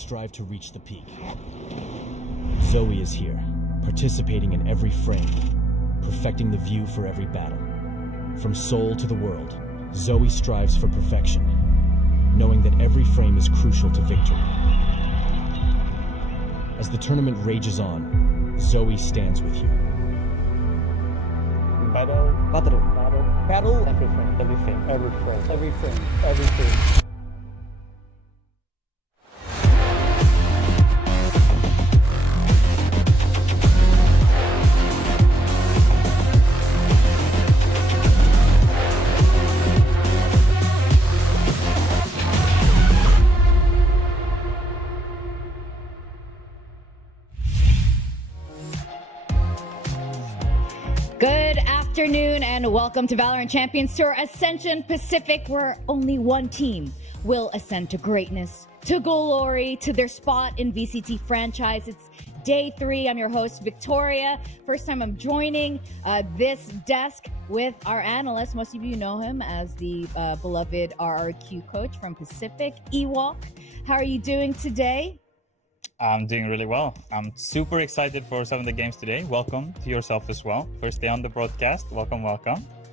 strive to reach the peak. Zoe is here, participating in every frame, perfecting the view for every battle. From Seoul to the world, Zoe strives for perfection, knowing that every frame is crucial to victory. As the tournament rages on, Zoe stands with you. Battle. Every frame. Good afternoon and welcome to VALORANT Champions Tour Ascension Pacific, where only one team will ascend to greatness, to glory, to their spot in VCT franchise. It's day 3. I'm your host, Victoria. First time I'm joining this desk with our analyst. Most of you know him as the beloved RRQ coach from Pacific, Ewok. How are you doing today? I'm doing really well. I'm super excited for some of the games today. Welcome to yourself as well. First day on the broadcast. Welcome.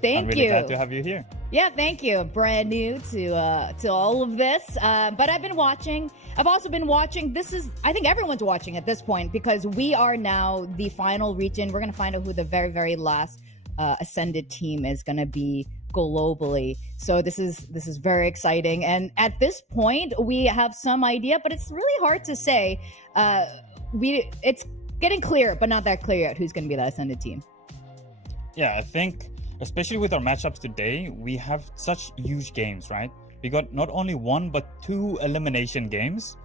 Thank I'm really you. glad to have you here. Yeah, thank you. Brand new to all of this, but I've been watching. I've also been watching. I think everyone's watching at this point because we are now the final region. We're going to find out who the very, very last ascended team is going to be globally. So this is very exciting. And at this point, we have some idea, but it's really hard to say. It's getting clear, but not that clear yet who's going to be that ascended team. Yeah, I think especially with our matchups today, we have such huge games, right? We got not only 1 but 2 elimination games,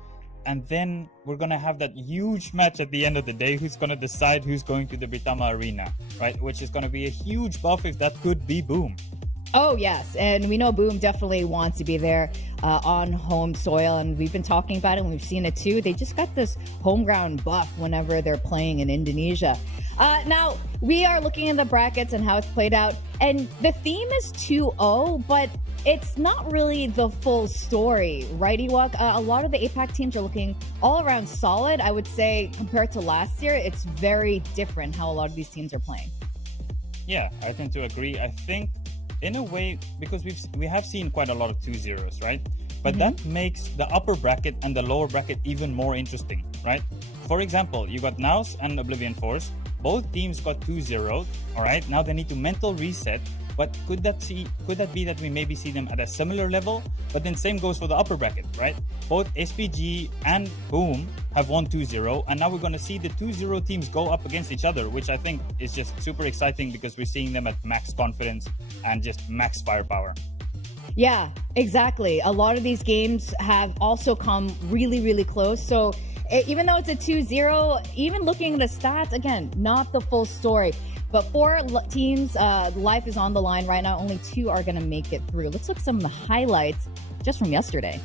and then we're gonna have that huge match at the end of the day. Who's gonna decide who's going to the Britama Arena, right? Which is gonna be a huge buff if that could be Boom. Oh, yes. And we know Boom definitely wants to be there on home soil. And we've been talking about it and we've seen it too. They just got this home ground buff whenever they're playing in Indonesia. Now, we are looking at the brackets and how it's played out. And the theme is 2-0, but it's not really the full story, right, Ewok? A lot of the APAC teams are looking all around solid. I would say compared to last year, it's very different how a lot of these teams are playing. Yeah, I tend to agree. I think in a way, because we have seen quite a lot of 2-0s, right? But that makes the upper bracket and the lower bracket even more interesting, right? For example, you got NAOS and Oblivion Force. Both teams got 2-0, all right? Now they need to mental reset. But could that be that we maybe see them at a similar level? But then same goes for the upper bracket, right? Both SPG and Boom have won 2-0, and now we're going to see the 2-0 teams go up against each other, which I think is just super exciting because we're seeing them at max confidence and just max firepower. Yeah, exactly. A lot of these games have also come really, really close. So even though it's a 2-0, even looking at the stats, again, not the full story. But 4 teams, life is on the line right now. Only 2 are going to make it through. Let's look at some of the highlights just from yesterday.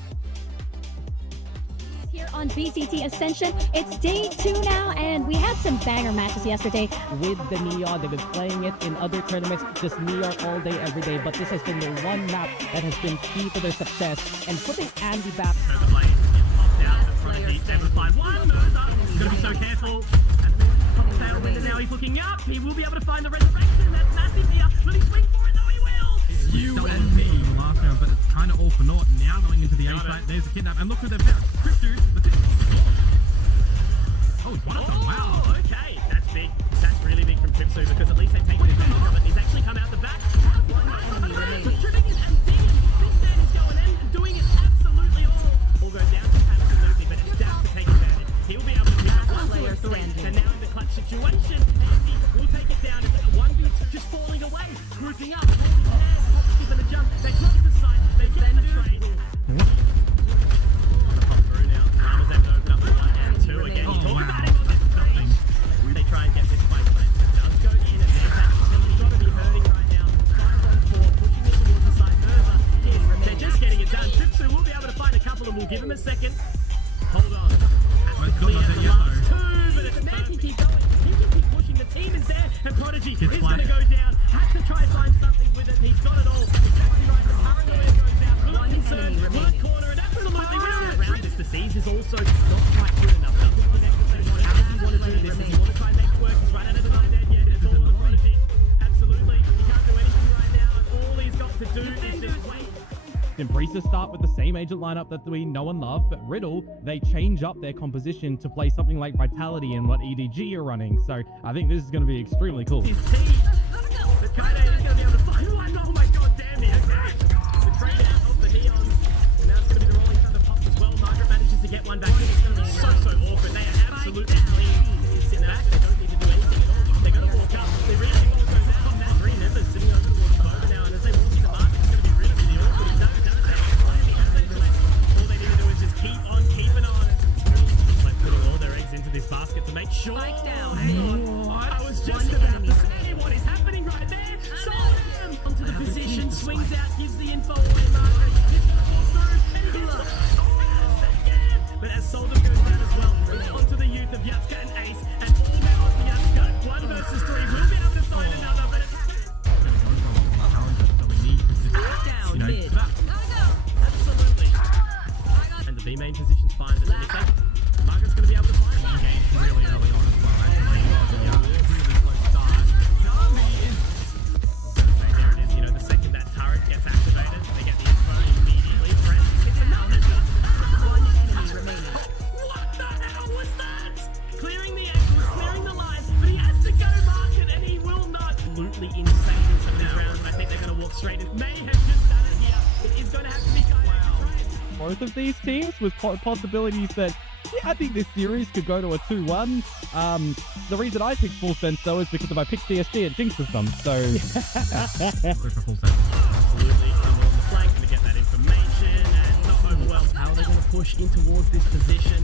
Here on VCT Ascension, it's day 2 now, and we had some banger matches yesterday. With the Neon, they've been playing it in other tournaments, just Neon all day, every day. But this has been the one map that has been key to their success. And putting Andy back. Gotta be so careful. Now he's looking up. He will be able to find the resurrection. That's massive here. Will he swing for it? No, he will. You and me last round, but it's kind of all for naught. Now going into the A site, there's a kidnap, and look who they've got. Oh, it's one of them. Wow. Okay, that's big. That's really big from Tripsu because at least they're taking advantage of it. He's actually come out the back. So tripping in and digging. Big Dan is going in and doing it absolutely all. Will go down to absolutely, but it's down to take advantage. He'll be able to pick up 1, 2, and 3, and now in the clutch situation, Andy will take it down. It's 1v just falling away, grouping up, holding hands, hop, skip, and a jump. They cross the side, they get the trade. Pop through now. Armors have to open up the 1 and 2 again. He talked about it on this stage. They try and get this fight, but it does go in, and they're back. He's got to be hurting right now. 5 on 4, pushing it towards the side further. Yes, they're just getting it done. Tripsu will be able to find a couple, and we'll give him a second. Hold on. Clear the last 2, but it's man can keep going. He can keep pushing. The team is there, and Prodigy is going to go down. Had to try and find something with it. He's got it all. Exactly right. The paranoia goes down. One concern, one corner, and absolutely around this. The Siege is also not Tracer start with the same agent lineup that we know and love, but Riddle, they change up their composition to play something like Vitality and what EDG are running. So I think this is going to be extremely cool. His team. But Kaido is going to be able to fight one. Oh my god, damn it. Okay. The trade out of the Neons. And now it's going to be the Rolling Thunder Pops as well. Margaret manages to get one back. It's going to be so awkward. They are absolutely clean. Sit back. They don't need to do anything at all. They're going to walk up. They really want to go down. That three members sitting over towards Boba now. And as they walk into market, it's going to be really, really awkward. If all they need to do is just keep on keeping on. Like putting all their eggs into this basket to make sure. Spike down. Hang on. I was just about to say what is happening right there. Soldem onto the position, swings out, gives the info away. Margaret is going to walk through, and he gets second. But as Soldem goes down as well, it's onto the youth of Yatska and Ace, and all now onto Yatska. 1 versus 3. We'll be able to find another, but it's down mid. Absolutely. And the B main position's fine, but then if Margaret's going to be able to find one game really early on as well. There it is, you know, the second that turret gets activated, they get the info immediately. Francis hits another shot. One enemy remaining. What the hell was that? Clearing the angles, clearing the line, but he has to go market and he will not. Absolutely insane in some of these rounds, and I think they're going to walk straight in. May have just done it here. It is going to have to be guided. Both of these teams with possibilities that, yeah, I think this series could go to a 2-1. The reason I picked Full Sense, though, is because if I pick CSG, it jinxes them. So, Absolutely. On the flank, going to get that information and not overwhelmed. How are they going to push in towards this position?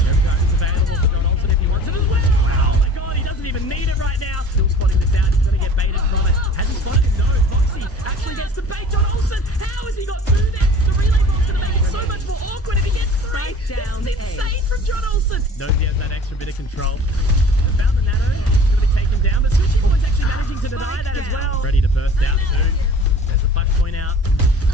Every is available for John Olsen if he wants it as well. Oh my god, he doesn't even need it right now. Still spotting this out. He's going to get baited from it. Has he spotted him? No. Foxy actually gets to bait John Olsen. How has he got through there? The relay bomb's going to make it so much more awkward if he gets 3. This is insane from John Olsen. Knows he has that extra bit of control. They found the Nano. It's going to be taken down, but Sushi Boy's actually managing to deny that as well. Ready to burst out too. There's the flash point out.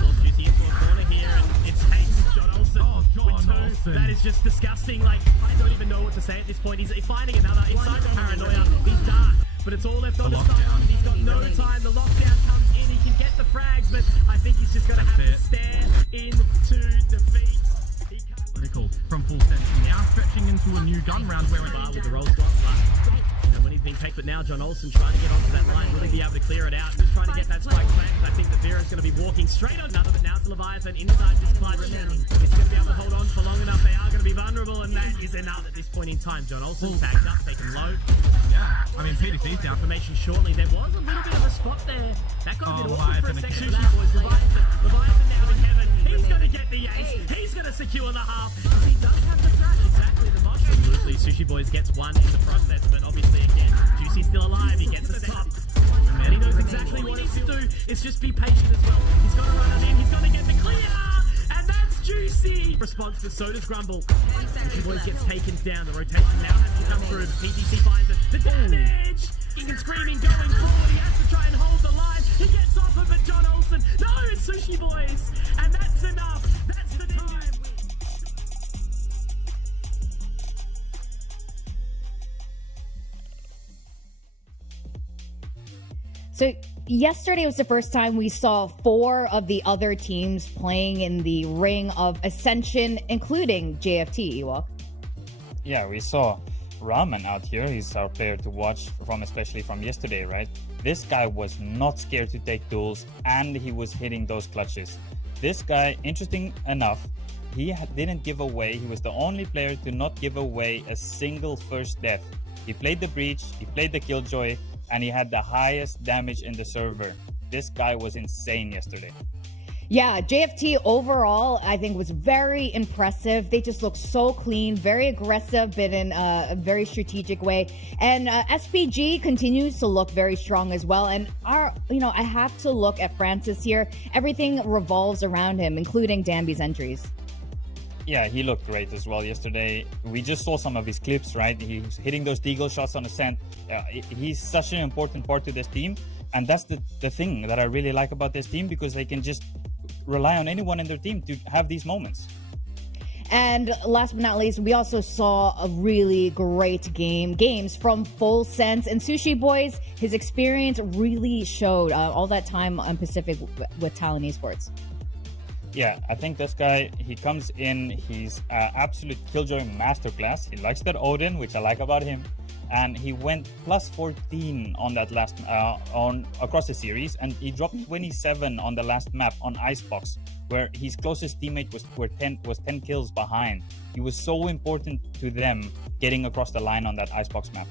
Force Juicy into a corner here, and it's Hayes, John Olsen. Oh, John Olsen. That is just disgusting. Like, I don't even know what to say at this point. He's finding another inside the paranoia. He's dark, but it's all left on his side. He's got no time. The lockdown comes in. He can get the frags, but I think he's just going to have to stand into defeat. Pretty cool. From Full Sense now stretching into a new gun round where bar with the roll swap. And when he's been picked, but now John Olsen trying to get onto that line. Will he be able to clear it out? Just trying to get that spike planted. I think the Vera's going to be walking straight on another, but now it's the Leviathan inside this clutch. It's going to be able to hold on for long enough. They are going to be vulnerable, and that is enough at this point in time. John Olsen tagged up, taken low. yeah, I mean PDC's down. Information shortly. There was a little bit of a spot there. That got a bit awkward for a Leviathan second. again. Sushi Boys, Leviathan now in heaven. He's going to get the ace. He's going to secure the half. He does have the threat. Exactly, the mushroom. Absolutely, Sushi Boys gets one in the process, but obviously again, Juicy's still alive. He gets the top. And he knows exactly what he needs to do. It's just be patient as well. He's got to run it in. He's going to get the clear. And that's Juicy. Response to Soda's Grumble. Sushi Boys gets taken down. The rotation now has to come through. PTC finds it. The damage. And screaming, going forward. He has to try and hold the line. He gets off of it, John Olsen. No, it's Sushi Boys. And that's enough. That's the time. So yesterday was the first time we saw 4 of the other teams playing in the ring of Ascension, including JFT, Ewok. Yeah, we saw Raman out here. He's our player to watch from, especially from yesterday, right? This guy was not scared to take duels, and he was hitting those clutches. This guy, interesting enough, he didn't give away. He was the only player to not give away a single first death. He played the breach, he played the killjoy, and he had the highest damage in the server. This guy was insane yesterday. Yeah, JFT overall, I think, was very impressive. They just look so clean, very aggressive, but in a very strategic way. And SPG continues to look very strong as well. And I have to look at Francis here. Everything revolves around him, including Danby's entries. Yeah, he looked great as well yesterday. We just saw some of his clips, right? He's hitting those deagle shots on Ascent. He's such an important part to this team. And that's the thing that I really like about this team, because they can just rely on anyone in their team to have these moments. And last but not least, we also saw a really great games from Full Sense and Sushi Boys. His experience really showed all that time on Pacific with Talon Esports. Yeah, I think this guy, he comes in, he's absolute killjoy masterclass. He likes that Odin, which I like about him. And he went plus 14 on that last across the series, and he dropped 27 on the last map on Icebox, where his closest teammate was 10 kills behind. He was so important to them getting across the line on that Icebox map.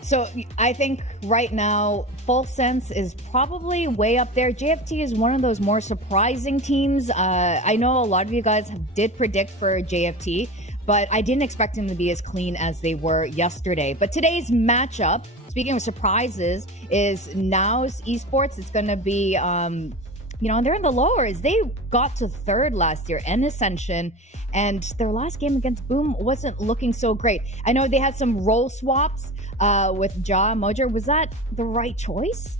So I think right now, Full Sense is probably way up there. JFT is one of those more surprising teams. I know a lot of you guys did predict for JFT, but I didn't expect them to be as clean as they were yesterday. But today's matchup, speaking of surprises, is NAOS Esports. It's going to be, they're in the lowers. They got to third last year in Ascension, and their last game against Boom wasn't looking so great. I know they had some role swaps with Ja Mojer. Was that the right choice?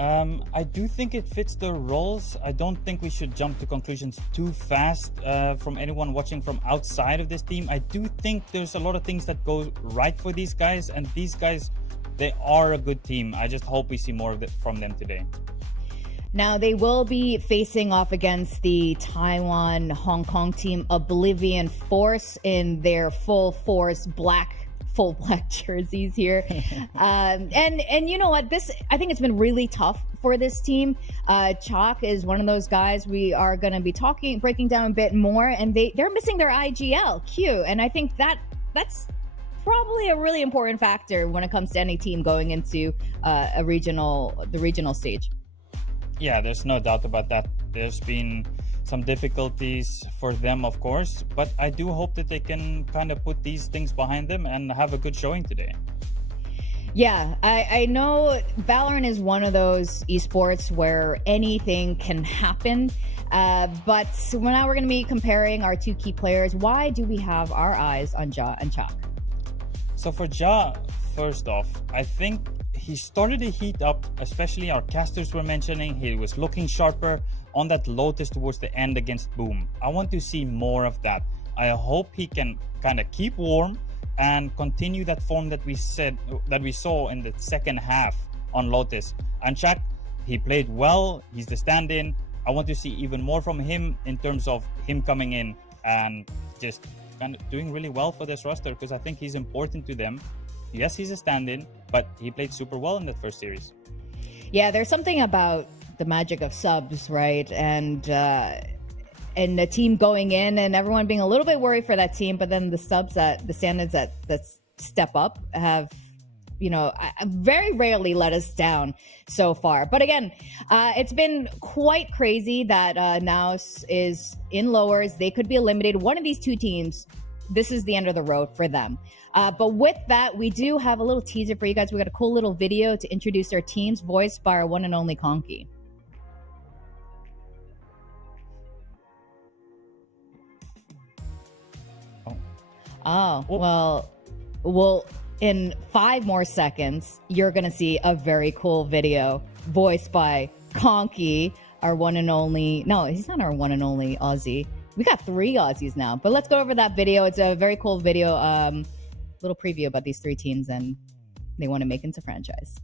I do think it fits the roles. I don't think we should jump to conclusions too fast from anyone watching from outside of this team. I do think there's a lot of things that go right for these guys, and these guys, they are a good team. I just hope we see more of it from them today. Now, they will be facing off against the Taiwan Hong Kong team Oblivion Force in their full black jerseys here. And you know what, I think it's been really tough for this team. Chalk is one of those guys we are going to be breaking down a bit more, and they're missing their IGL Q, and I think that's probably a really important factor when it comes to any team going into the regional stage. Yeah, there's no doubt about that. There's been some difficulties for them, of course, but I do hope that they can kind of put these things behind them and have a good showing today. Yeah, I know VALORANT is one of those esports where anything can happen, but now we're going to be comparing our two key players. Why do we have our eyes on Ja and Chalk? So for Ja, first off, I think he started to heat up, especially our casters were mentioning. He was looking sharper on that Lotus towards the end against Boom. I want to see more of that. I hope he can kind of keep warm and continue that form that we saw in the second half on Lotus. And Shaq, he played well. He's the stand-in. I want to see even more from him in terms of him coming in and just kind of doing really well for this roster, because I think he's important to them. Yes, he's a stand-in, but he played super well in that first series. Yeah, there's something about the magic of subs, right? And the team going in and everyone being a little bit worried for that team, but then the standards that step up have, very rarely let us down so far. But again, it's been quite crazy that NAOS is in lowers. They could be eliminated. One of these two teams, this is the end of the road for them. But with that, we do have a little teaser for you guys. We got a cool little video to introduce our teams, voiced by our one and only Conky. Well, in 5 more seconds, you're going to see a very cool video voiced by Conky, our one and only. No, he's not our one and only Aussie. We got 3 Aussies now, but let's go over that video. It's a very cool video, little preview about these 3 teams and they want to make into franchise.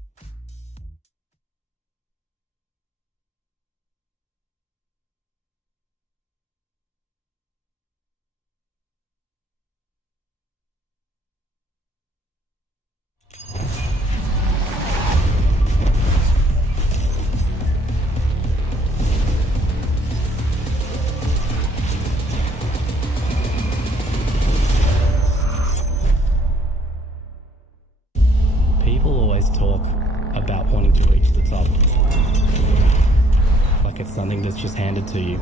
People always talk about wanting to reach the top, like it's something that's just handed to you.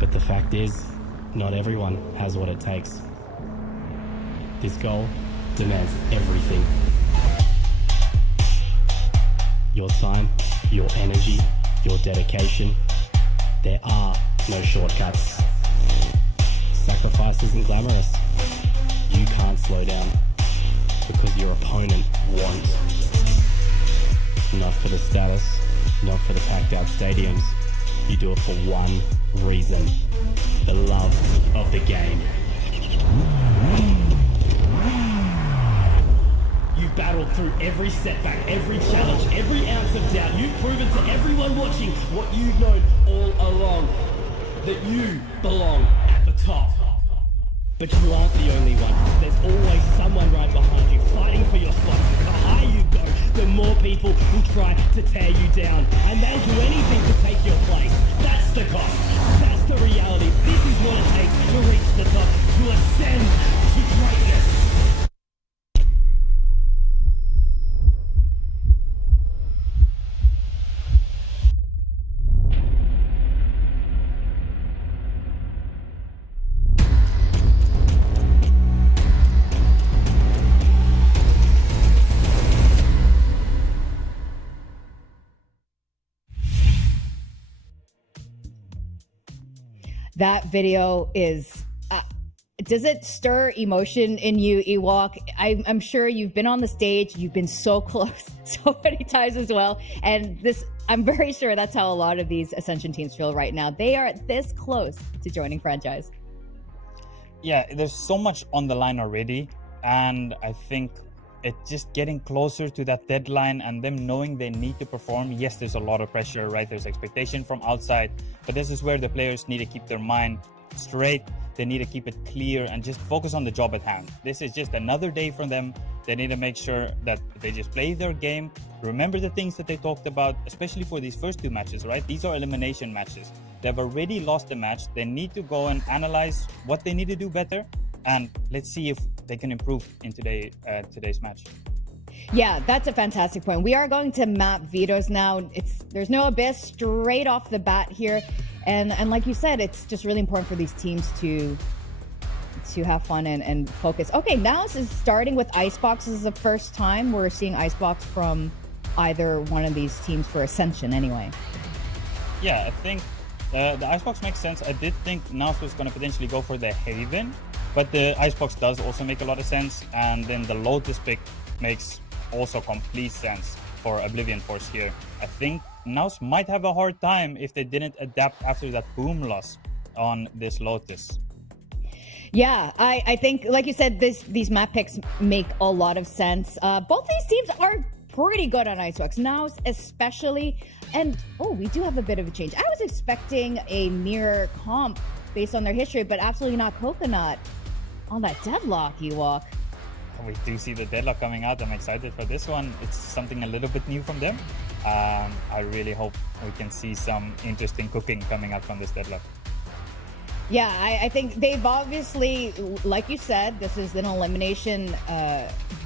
But the fact is, not everyone has what it takes. This goal demands everything. Your time, your energy, your dedication. There are no shortcuts. Sacrifice isn't glamorous. You can't slow down, because your opponent won't. Not for the status, not for the packed out stadiums. You do it for one reason: the love of the game. You've battled through every setback, every challenge, every ounce of doubt. You've proven to everyone watching what you've known all along, that you belong at the top. But you aren't the only one. There's always someone right behind you fighting for your spot. The higher you go, the more people will try to tear you down. And they'll do anything to take your place. That's the cost. That's the reality. This is what it takes to reach the top, to ascend to greatness. That video is, does it stir emotion in you, Ewok? I'm sure you've been on the stage, you've been so close so many times as well. And this, I'm very sure that's how a lot of these Ascension teams feel right now. They are this close to joining franchise. Yeah, there's so much on the line already. And I think it's just getting closer to that deadline and them knowing they need to perform. Yes, there's a lot of pressure, right? There's expectation from outside, but this is where the players need to keep their mind straight. They need to keep it clear and just focus on the job at hand. This is just another day for them. They need to make sure that they just play their game, remember the things that they talked about, especially for these first two matches, right? These are elimination matches. They've already lost the match. They need to go and analyze what they need to do better. And let's see if they can improve in today's match. Yeah, that's a fantastic point. We are going to map vetoes now. There's no abyss straight off the bat here. And like you said, it's just really important for these teams to have fun and focus. Okay, NAOS is starting with Icebox. This is the first time we're seeing Icebox from either one of these teams for Ascension anyway. Yeah, I think the Icebox makes sense. I did think NAOS was going to potentially go for the Haven, but the Icebox does also make a lot of sense. And then the Lotus pick makes also complete sense for Oblivion Force here. I think NAOS might have a hard time if they didn't adapt after that boom loss on this Lotus. Yeah, I think, like you said, these map picks make a lot of sense. Both these teams are pretty good on Icebox. NAOS especially. And, we do have a bit of a change. I was expecting a mirror comp based on their history, but absolutely not Coconut on that Deadlock, Ewok. We do see the Deadlock coming out. I'm excited for this one. It's something a little bit new from them. I really hope we can see some interesting cooking coming out from this Deadlock. Yeah, I think they've obviously, like you said, this is an elimination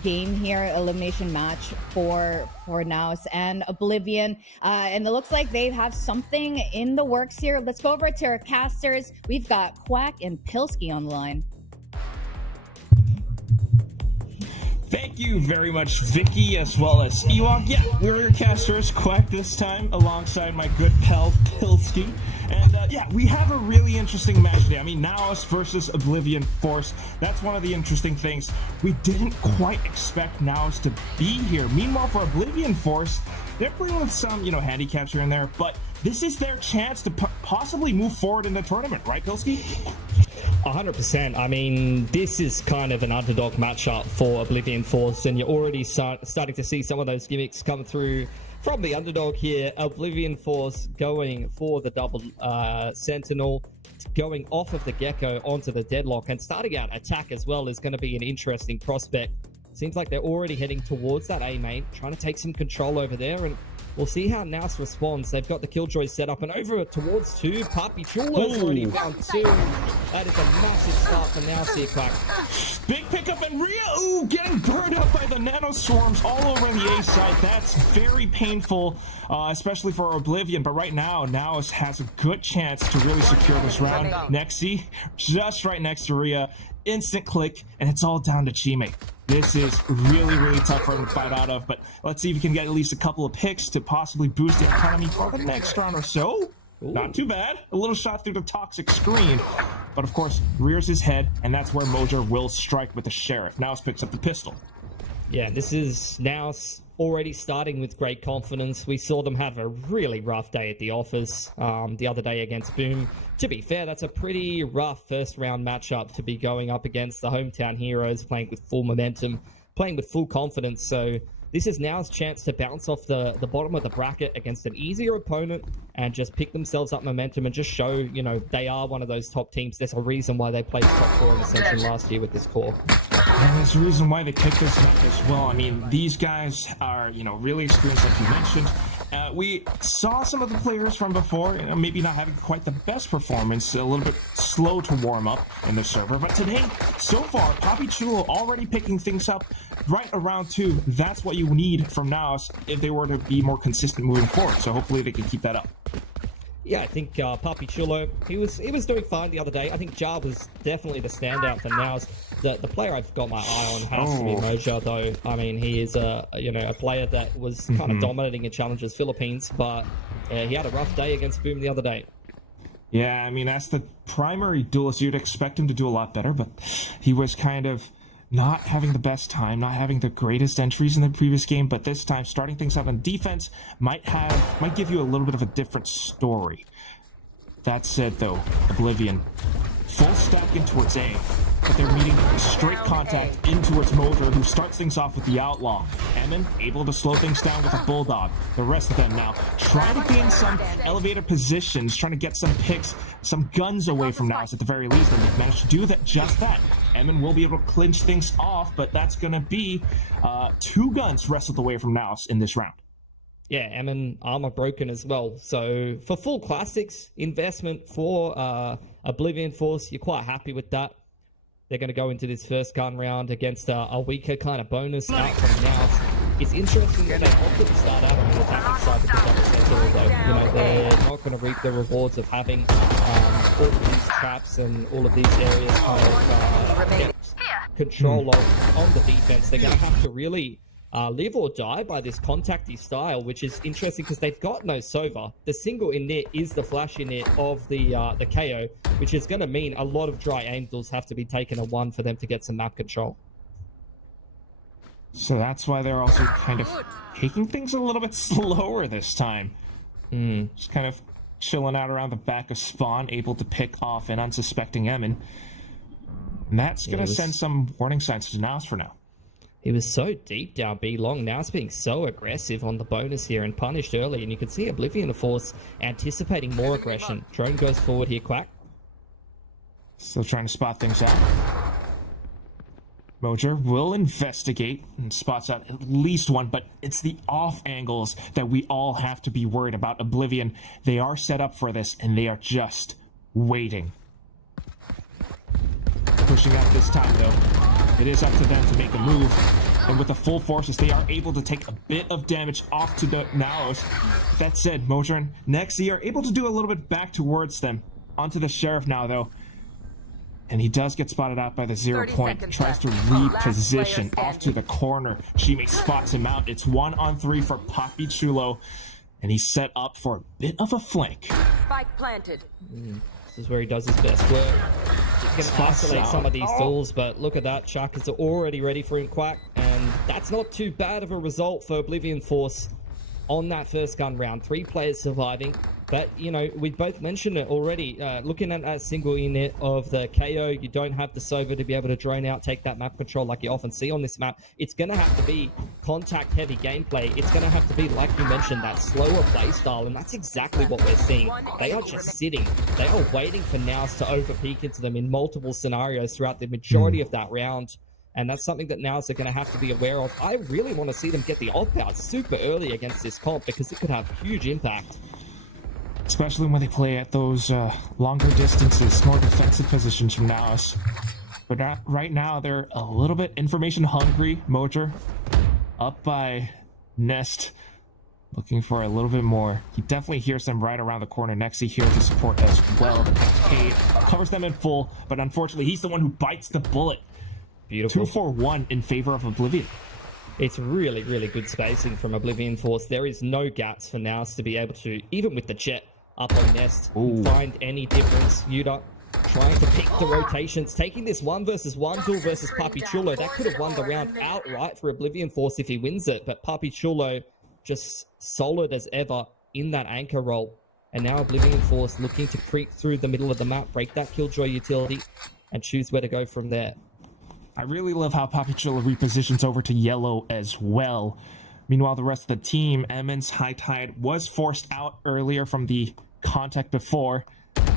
game here, elimination match for NAOS and Oblivion. And it looks like they have something in the works here. Let's go over to our casters. We've got Quack and Pilsky on the line. Thank you very much, Vicky, as well as Ewok. Yeah, we're your casters, Quack this time, alongside my good pal, Pilsky. And we have a really interesting match today. I mean, NAOS versus Oblivion Force. That's one of the interesting things. We didn't quite expect NAOS to be here. Meanwhile, for Oblivion Force, they're playing with some, handicaps here and there, but this is their chance to possibly move forward in the tournament, right, Pilsky? 100%. I mean, this is kind of an underdog matchup for Oblivion Force, and you're already starting to see some of those gimmicks come through from the underdog here. Oblivion Force going for the double Sentinel, going off of the Gecko onto the Deadlock, and starting out attack as well is going to be an interesting prospect. Seems like they're already heading towards that A main, trying to take some control over there, and we'll see how NAOS responds. They've got the Killjoy set up, and over towards 2. Papi Chulo's already found 2. That is a massive start for NAOS here, Quack. Big pickup, and Rhea, getting burned up by the nano swarms all over the A side. That's very painful, especially for Oblivion. But right now, NAOS has a good chance to really secure this round. Nexi, just right next to Rhea. Instant click, and it's all down to Chime. This is really, really tough for him to fight out of, but let's see if he can get at least a couple of picks to possibly boost the economy for the next round or so. Ooh. Not too bad. A little shot through the toxic screen, but of course, rears his head, and that's where Mojer will strike with the Sheriff. NAOS picks up the pistol. Yeah, this is NAOS already starting with great confidence. We saw them have a really rough day at the office the other day against Boom. To be fair, that's a pretty rough first round matchup to be going up against the hometown heroes playing with full momentum. playing with full confidence. So this is now's chance to bounce off the bottom of the bracket against an easier opponent and just pick themselves up momentum and just show, you know, they are one of those top teams. There's a reason why they played top 4 in Ascension last year with this core. And there's a reason why they picked this map as well. I mean, these guys are, you know, really experienced, like you mentioned. We saw some of the players from before, you know, maybe not having quite the best performance, a little bit slow to warm up in the server. But today, so far, Papi Chulo already picking things up right around 2. That's what you need from NAOS if they were to be more consistent moving forward. So hopefully they can keep that up. Yeah, I think Papi Chulo, he was doing fine the other day. I think Jar was definitely the standout for NAOS. The player I've got my eye on has to be Moja, though. I mean, he is a player that was kind of dominating in Challenges Philippines, but he had a rough day against Boom the other day. Yeah, I mean, as the primary duelist, you'd expect him to do a lot better, but he was kind of not having the best time, not having the greatest entries in the previous game, but this time starting things out on defense might give you a little bit of a different story. That said, though, Oblivion full stack in towards A, but they're meeting straight contact in towards Mojo, who starts things off with the Outlaw. Emin able to slow things down with a Bulldog. The rest of them now trying to gain some elevated positions, trying to get some picks, some guns away from NAOS at the very least, and they've managed to do that, just that. Emin will be able to clinch things off, but that's going to be 2 guns wrestled away from NAOS in this round. Yeah, Emin armor broken as well. So for full classics investment for Oblivion Force, you're quite happy with that. They're going to go into this first gun round against a weaker kind of bonus out from NAOS. It's interesting that they opted to start out on the attacking side because that was sensible, though. You know, they're not going to reap the rewards of having all of these traps and all of these areas kind of get control of on the defense. They're going to have to really live or die by this contacty style, which is interesting because they've got no Sova. The single init is the flash init of the KO, which is going to mean a lot of dry angles have to be taken a 1 for them to get some map control. So that's why they're also kind of taking things a little bit slower this time. Just kind of chilling out around the back of spawn, able to pick off an unsuspecting Emin. And that's going to send some warning signs to NAOS for now. He was so deep down B long. Now it's being so aggressive on the bonus here and punished early. And you can see Oblivion Force anticipating more aggression. Drone goes forward here, Quack. Still trying to spot things out. Mojer will investigate and spots out at least one, but it's the off angles that we all have to be worried about. Oblivion, they are set up for this, and they are just waiting. Pushing out this time, though. It is up to them to make a move, and with the full forces, they are able to take a bit of damage off to the NAOS. That said, Mojer and Nexi are able to do a little bit back towards them. Onto the Sheriff now, though. And he does get spotted out by the 0 point. Tries to reposition off to the corner. Shime spots him out. It's 1-on-3 for Papi Chulo. And he's set up for a bit of a flank. Spike planted. This is where he does his best work. He's going to isolate some of these tools, but look at that. Chuck is already ready for him, Quack. And that's not too bad of a result for Oblivion Force on that first gun round. 3 players surviving. But, you know, we both mentioned it already. Looking at that single unit of the KO, you don't have the Sova to be able to drone out, take that map control like you often see on this map. It's going to have to be contact-heavy gameplay. It's going to have to be, like you mentioned, that slower playstyle, and that's exactly what we're seeing. They are just sitting. They are waiting for NAOS to overpeak into them in multiple scenarios throughout the majority of that round. And that's something that NAOS are going to have to be aware of. I really want to see them get the op-out super early against this comp because it could have huge impact. Especially when they play at those longer distances, more defensive positions from NAOS. But right now, they're a little bit information hungry. Mojer up by Nest, looking for a little bit more. He definitely hears them right around the corner. Nexi here to support as well. Cascade covers them in full, but unfortunately, he's the one who bites the bullet. Beautiful. 2-4-1 in favor of Oblivion. It's really, really good spacing from Oblivion Force. There is no gaps for NAOS to be able to, even with the jet up on Nest, find any difference. Yuta trying to pick the rotations, taking this 1-versus-1 duel versus Papi Chulo. That could have won the round outright for Oblivion Force if he wins it, but Papi Chulo just solid as ever in that anchor roll. And now Oblivion Force looking to creep through the middle of the map, break that Killjoy utility, and choose where to go from there. I really love how Papichulo repositions over to yellow as well. Meanwhile, the rest of the team, Emmons, High Tide, was forced out earlier from the contact before.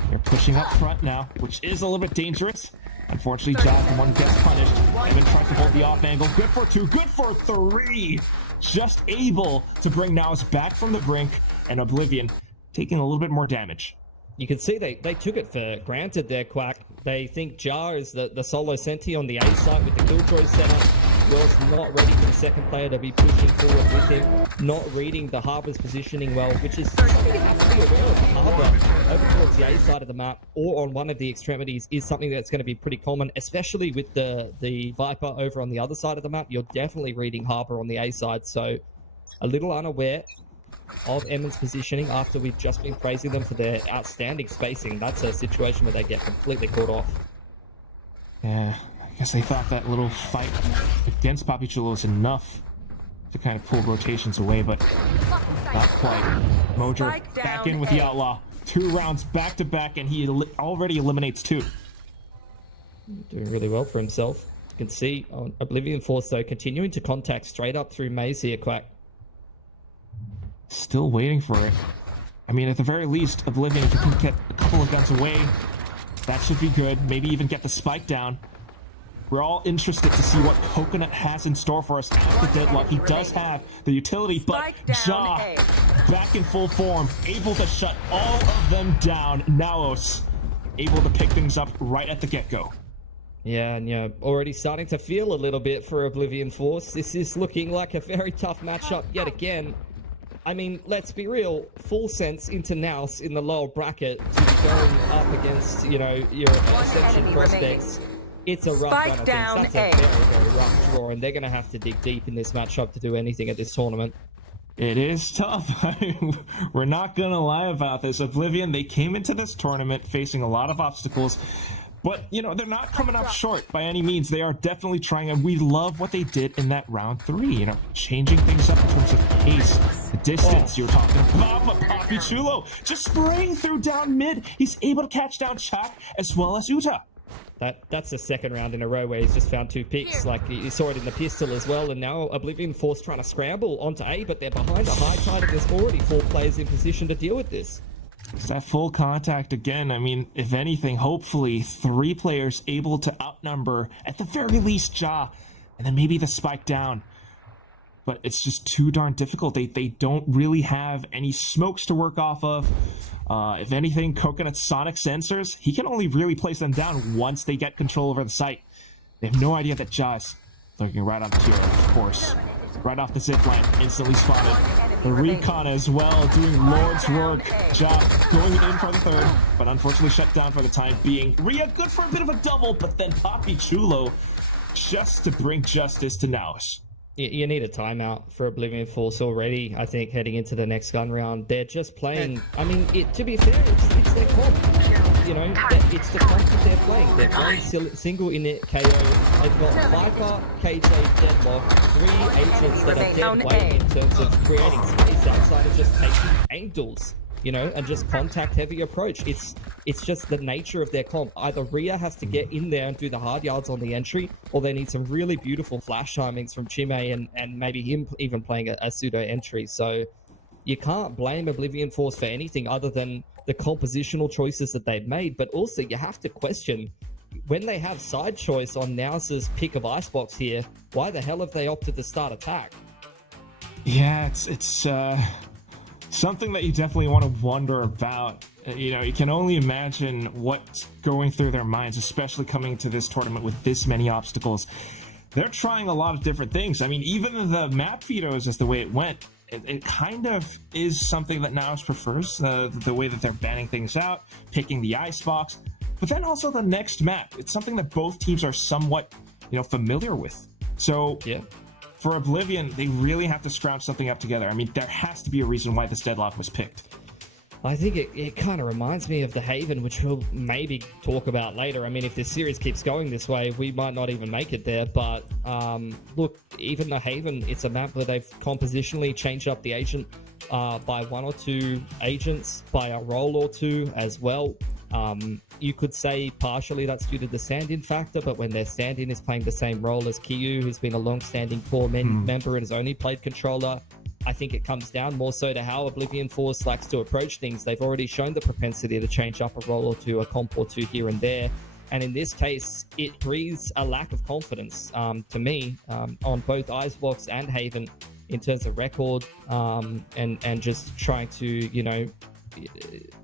They're pushing up front now, which is a little bit dangerous. Unfortunately, Josh, the one gets punished. Emmons tries to hold the off angle. Good for 2, good for 3! Just able to bring NAOS back from the brink, and Oblivion taking a little bit more damage. You can see they took it for granted there, Quack. They think Jar is the solo Senti on the A site with the Killjoy setup. Was not ready for the second player to be pushing forward with him. Not reading the Harbor's positioning well, which is something you have to be aware of. Harbor over towards the A side of the map or on one of the extremities is something that's going to be pretty common, especially with the Viper over on the other side of the map. You're definitely reading Harbor on the A side, so a little unaware of Emmons' positioning after we've just been praising them for their outstanding spacing. That's a situation where they get completely caught off. Yeah, I guess they thought that little fight against Papichulo was enough to kind of pull rotations away, but not quite. Mojo back in with the Outlaw. 2 rounds back to back, and he already eliminates 2. Doing really well for himself. You can see on Oblivion Force, though, continuing to contact straight up through Maze here, Quack. Still waiting for it. I mean, at the very least, Oblivion, if you can get a couple of guns away, that should be good. Maybe even get the spike down. We're all interested to see what Coconut has in store for us after Deadlock. He does have the utility, but Ja, back in full form, able to shut all of them down. NAOS, able to pick things up right at the get-go. Yeah, and you're already starting to feel a little bit for Oblivion Force. This is looking like a very tough matchup yet again. I mean, let's be real, full sense into NAOS in the lower bracket to be going up against, you know, your Ascension prospects. It's a rough run of things. That's a very, very rough draw, and they're going to have to dig deep in this matchup to do anything at this tournament. It is tough. We're not going to lie about this. Oblivion, they came into this tournament facing a lot of obstacles, but, you know, they're not coming up short by any means. They are definitely trying, and we love what they did in that round 3, you know, changing things up in terms of pace, the distance. You were talking about Papichulo just spraying through down mid. He's able to catch down Chak as well as Uta. That's the second round in a row where he's just found 2 picks. Like, you saw it in the pistol as well, and now Oblivion Force trying to scramble onto A, but they're behind the high tide, and there's already 4 players in position to deal with this. It's that full contact again. I mean, if anything, hopefully 3 players able to outnumber, at the very least, Ja, and then maybe the spike down. But it's just too darn difficult. They don't really have any smokes to work off of. If anything, Coconut's sonic sensors, he can only really place them down once they get control over the site. They have no idea that Ja is looking right on the tier, of course. Right off the zipline, instantly spotted. The recon as well, doing Lord's work. Ja going in for the 3rd, but unfortunately shut down for the time being. Rhea good for a bit of a double, but then Papichulo just to bring justice to NAOS. You need a timeout for Oblivion Force already, I think, heading into the next gun round. They're just playing... I mean, to be fair, it's their comp. You know, it's the comp that they're playing. They're playing single init KO. They've got Viper, KJ, Deadlock, 3 agents that are dead weight in terms of creating space outside of just taking angles, you know, and just contact-heavy approach. It's just the nature of their comp. Either Rhea has to get in there and do the hard yards on the entry, or they need some really beautiful flash timings from Chime and maybe him even playing a pseudo entry. So you can't blame Oblivion Force for anything other than the compositional choices that they've made, but also you have to question, when they have side choice on NAOS's pick of Icebox here, why the hell have they opted to start attack? Yeah, it's something that you definitely want to wonder about. You know, you can only imagine what's going through their minds, especially coming to this tournament with this many obstacles. They're trying a lot of different things. I mean, even the map vetoes, as the way it went, it kind of is something that NAOS prefers, the way that they're banning things out, picking the icebox, but then also the next map. It's something that both teams are somewhat, you know, familiar with. So yeah. For Oblivion, they really have to scrounge something up together. I mean, there has to be a reason why this deadlock was picked. I think it kind of reminds me of the Haven, which we'll maybe talk about later. I mean, if this series keeps going this way, we might not even make it there. But look, even the Haven, it's a map where they've compositionally changed up the agent by 1 or 2 agents, by a role or 2 as well. You could say partially that's due to the stand-in factor, but when their stand-in is playing the same role as Kyu, who's been a long-standing core member and has only played controller, I think it comes down more so to how Oblivion Force likes to approach things. They've already shown the propensity to change up a role or two, a comp or two here and there. And in this case, it breathes a lack of confidence to me on both Icebox and Haven in terms of record and just trying to, you know,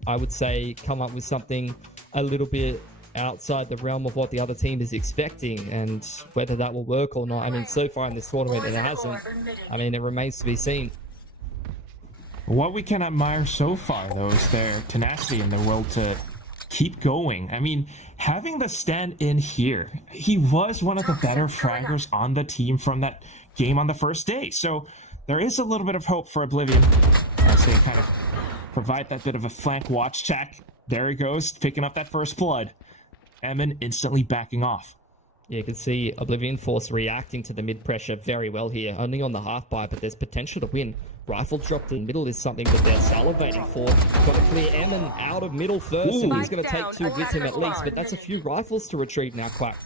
I would say come up with something a little bit outside the realm of what the other team is expecting, and whether that will work or not. I mean, so far in this tournament it hasn't. I mean, it remains to be seen. What we can admire so far, though, is their tenacity and their will to keep going. I mean, having the stand-in here, he was one of the better fraggers on the team from that game on the first day. So there is a little bit of hope for Oblivion as they kind of provide that bit of a flank watch check. There he goes, picking up that first blood. Emin instantly backing off. Yeah, you can see Oblivion Force reacting to the mid-pressure very well here. Only on the half-buy, but there's potential to win. Rifle drop to the middle is something that they're salivating for. Got to clear Emin out of middle first, and he's going to take 2 with him at least, but that's a few rifles to retrieve now, Quack.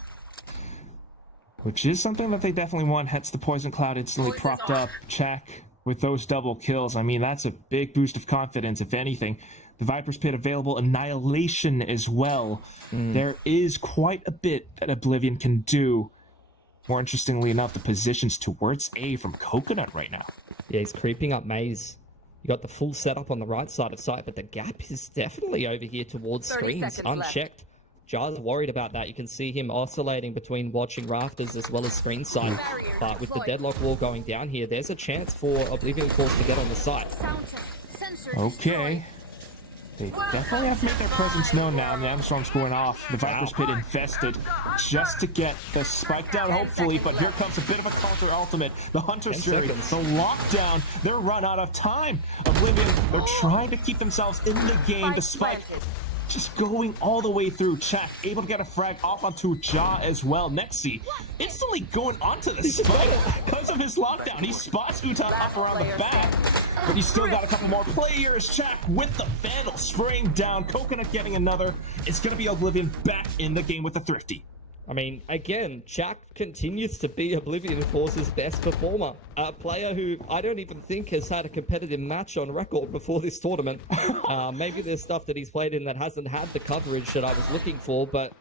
Which is something that they definitely want. Hence the Poison Cloud instantly propped up. Check with those double kills. I mean, that's a big boost of confidence, if anything. The Viper's Pit available, Annihilation as well. There is quite a bit that Oblivion can do. More interestingly enough, the positions towards A from Coconut right now. Yeah, he's creeping up Maze. You got the full setup on the right side of site, but the gap is definitely over here towards screens, unchecked. Jar's worried about that. You can see him oscillating between watching rafters as well as screen side. But with the deadlock wall going down here, there's a chance for Oblivion Force to get on the site. Okay. They definitely have made their presence known now, and the Amstorm's going off. The Viper's Pit invested just to get the spike down, hopefully, but here comes a bit of a counter ultimate. The Hunter's Fury, the lockdown, they're run out of time. Oblivion, they're trying to keep themselves in the game. The spike just going all the way through. Check, able to get a frag off onto Ja as well. Nexi instantly going onto the spike because of his lockdown. He spots Uta up around the back, but he's still got a couple more players. Check with the Vandal spraying down. Coconut getting another. It's going to be Oblivion back in the game with the Thrifty. I mean, again, Jack continues to be Oblivion Force's best performer. A player who I don't even think has had a competitive match on record before this tournament. Maybe there's stuff that he's played in that hasn't had the coverage that I was looking for, but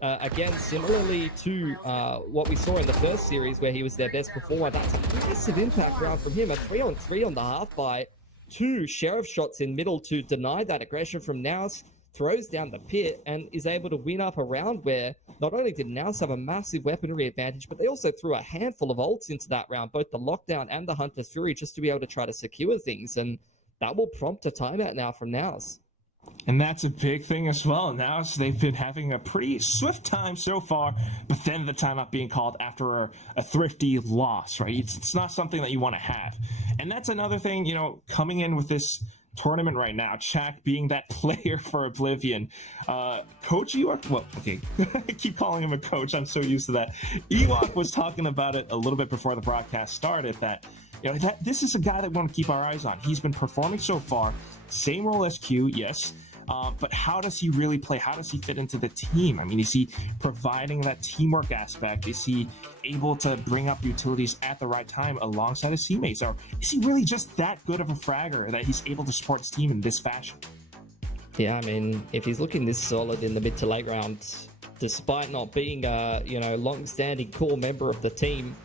again, similarly to what we saw in the first series where he was their best performer, that's a massive impact round from him. A 3-on-3 on the half-buy, 2 sheriff shots in middle to deny that aggression from NAOS. Throws down the pit and is able to win up a round where not only did NAOS have a massive weaponry advantage, but they also threw a handful of ults into that round, both the lockdown and the Hunter's Fury, just to be able to try to secure things, and that will prompt a timeout now from NAOS. And that's a big thing as well. NAOS, they've been having a pretty swift time so far, but then the timeout being called after a Thrifty loss, right? It's not something that you want to have. And that's another thing, you know, coming in with this tournament right now, Chak being that player for Oblivion. Coach Ewok, well, okay, I keep calling him a coach, I'm so used to that. Ewok was talking about it a little bit before the broadcast started, that, you know, that this is a guy that we want to keep our eyes on. He's been performing so far, same role as Q, yes, but how does he really play? How does he fit into the team? I mean, is he providing that teamwork aspect? Is he able to bring up utilities at the right time alongside his teammates? Or is he really just that good of a fragger that he's able to support his team in this fashion? Yeah, I mean, if he's looking this solid in the mid to late rounds, despite not being a, you know, long-standing core member of the team,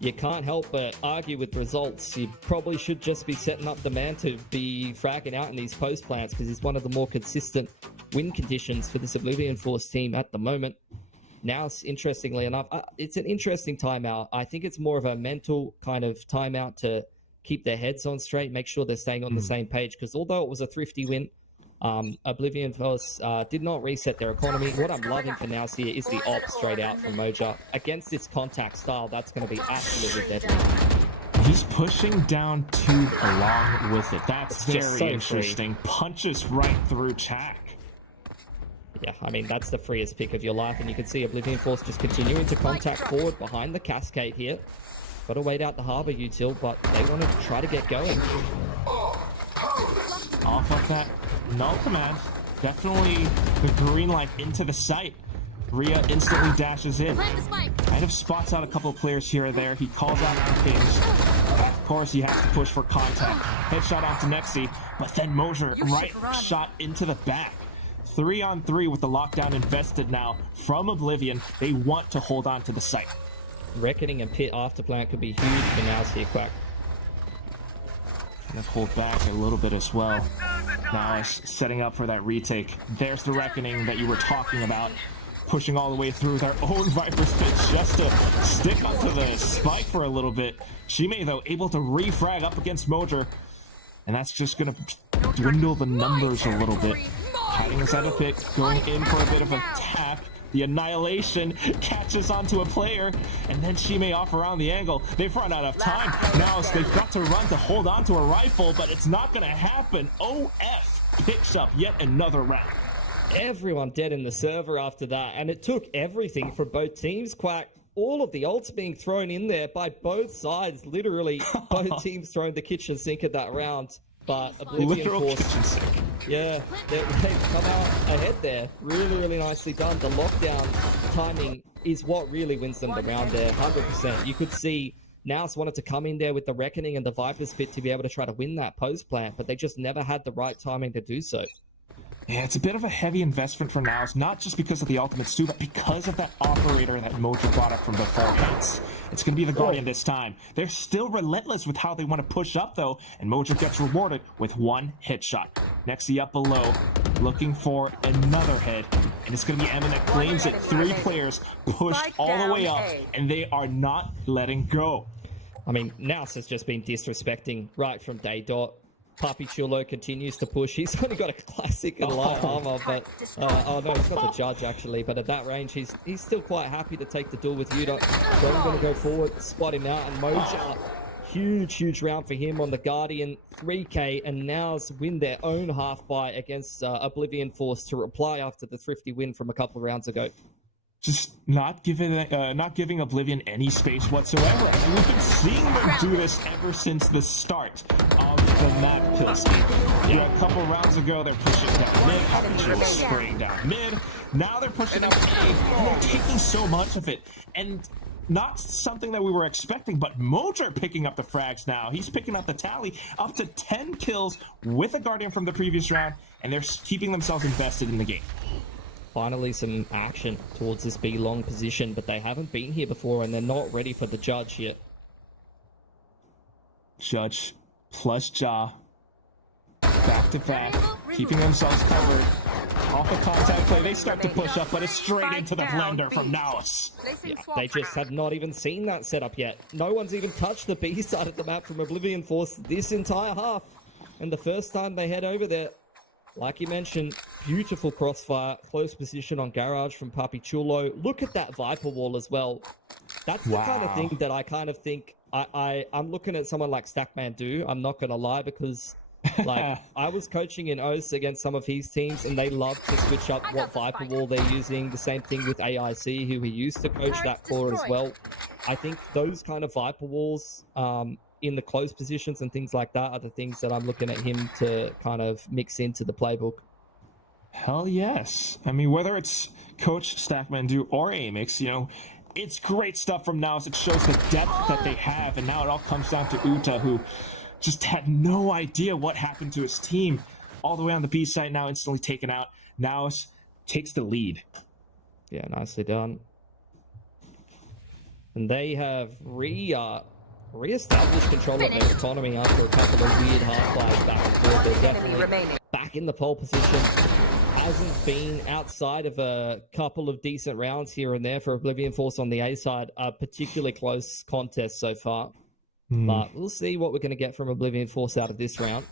you can't help but argue with results. You probably should just be setting up the man to be fragging out in these post plants, because he's one of the more consistent win conditions for this Oblivion Force team at the moment. Now, interestingly enough, it's an interesting timeout. I think it's more of a mental kind of timeout to keep their heads on straight, make sure they're staying on the same page, because although it was a thrifty win, Oblivion Force did not reset their economy. What I'm loving for now here is the op straight out from Moja. Against this contact style, that's going to be absolutely deadly. He's pushing down 2 along with it. That's very so interesting. Free. Punches right through Chak. Yeah, I mean, that's the freest pick of your life, and you can see Oblivion Force just continuing to contact forward behind the cascade here. Got to wait out the harbor util, but they want to try to get going. Off of that null command. definitely the green light into the site. Rhea instantly dashes in. Might have spots out a couple of players here or there. He calls out the pings. Of course, he has to push for contact. Headshot onto Nexi, but then Mosier right shot into the back. 3-on-3 with the lockdown invested now from Oblivion. They want to hold on to the site. Reckoning and Pit after plant could be huge for NAOS here, Quack. Gonna pull back a little bit as well. NAOS setting up for that retake. There's the Reckoning that you were talking about. Pushing all the way through their own Viper's Pit just to stick onto the spike for a little bit. Shimei, though, able to refrag up against Mojer. And that's just gonna dwindle the numbers a little bit. Hiding inside the pit, going in for a bit of a tap. The Annihilation catches onto a player, and then Shimei off around the angle. They've run out of time. Now they've got to run to hold on to a rifle, but it's not going to happen. OF picks up yet another round. Everyone dead in the server after that, and it took everything from both teams, Quack. All of the ults being thrown in there by both sides. Literally, both teams throwing the kitchen sink at that round. But Oblivion Force, yeah, they've come out ahead there. Really, really nicely done. The lockdown timing is what really wins them the round there, 100%. You could see NAOS wanted to come in there with the Reckoning and the Viper's Pit to be able to try to win that post plant, but they just never had the right timing to do so. Yeah, it's a bit of a heavy investment for NAOS, not just because of the ultimates too, but because of that operator that Mojo brought up from the far heights. It's going to be the Guardian this time. They're still relentless with how they want to push up, though, and Mojo gets rewarded with one headshot. Nexi up below, looking for another head, and it's going to be Emin that claims it. 3 players pushed all the way up, and they are not letting go. I mean, NAOS has just been disrespecting right from day dot. Papi Chulo continues to push. He's only got a classic and light armor, but oh no, he's got the judge actually. But at that range, he's still quite happy to take the duel with Yuta. So I'm going to go forward, spot him out, and Moja, huge round for him on the Guardian. 3K, and NAOS win their own half buy against Oblivion Force to reply after the thrifty win from a couple of rounds ago. Just not giving Oblivion any space whatsoever. And we've been seeing them do this ever since the start of the map pistol. Yeah, a couple rounds ago, they're pushing down mid, Happy spraying down mid. Now they're pushing up A, and they're taking so much of it. And not something that we were expecting, but Mojer picking up the frags now. He's picking up the tally, up to 10 kills with a Guardian from the previous round, and they're keeping themselves invested in the game. Finally some action towards this B long position, but they haven't been here before and they're not ready for the Judge yet. Judge plus Jaw, back to back, keeping themselves covered. Off the contact play, they start to push up, but it's straight into the blender from NAOS. Yeah, they just have not even seen that setup yet. No one's even touched the B side of the map from Oblivion Force this entire half. And the first time they head over there, like you mentioned, beautiful crossfire, close position on Garage from Papi Chulo. Look at that Viper wall as well. That's the kind of thing that I kind of think I'm looking at someone like Stackman do. I'm not going to lie, because like I was coaching in OS against some of his teams and they love to switch up what Viper wall they're using. The same thing with AIC, who we used to coach that core as well. I think those kind of Viper walls, in the close positions and things like that, are the things that I'm looking at him to kind of mix into the playbook. Hell yes. I mean, whether it's Coach Stackmandu or Amix, you know, it's great stuff from NAOS. It shows the depth that they have, and now it all comes down to Uta, who just had no idea what happened to his team. All the way on the B side, now instantly taken out. NAOS takes the lead. Yeah, nicely done. And they have re-established control of their autonomy after a couple of weird half-flies back and forth. They're definitely back in the pole position. Hasn't been outside of a couple of decent rounds here and there for Oblivion Force on the A side. A particularly close contest so far. But we'll see what we're going to get from Oblivion Force out of this round.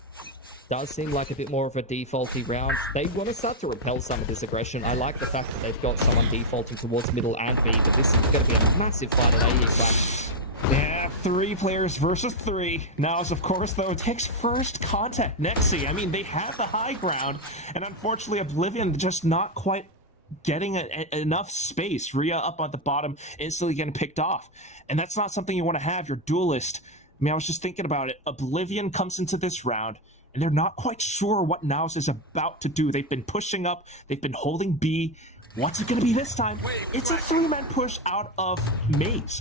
Does seem like a bit more of a defaulty round. They want to start to repel some of this aggression. I like the fact that they've got someone defaulting towards middle and B, but this is going to be a massive fight at A here, Quack. Yeah, 3 players versus 3. NAOS, of course, though, takes first contact. Nexi, I mean, they have the high ground, and unfortunately, Oblivion just not quite getting enough space. Rhea up at the bottom, instantly getting picked off. And that's not something you want to have, your duelist. I mean, I was just thinking about it. Oblivion comes into this round, and they're not quite sure what NAOS is about to do. They've been pushing up, they've been holding B. What's it going to be this time? It's a 3-man push out of Maze.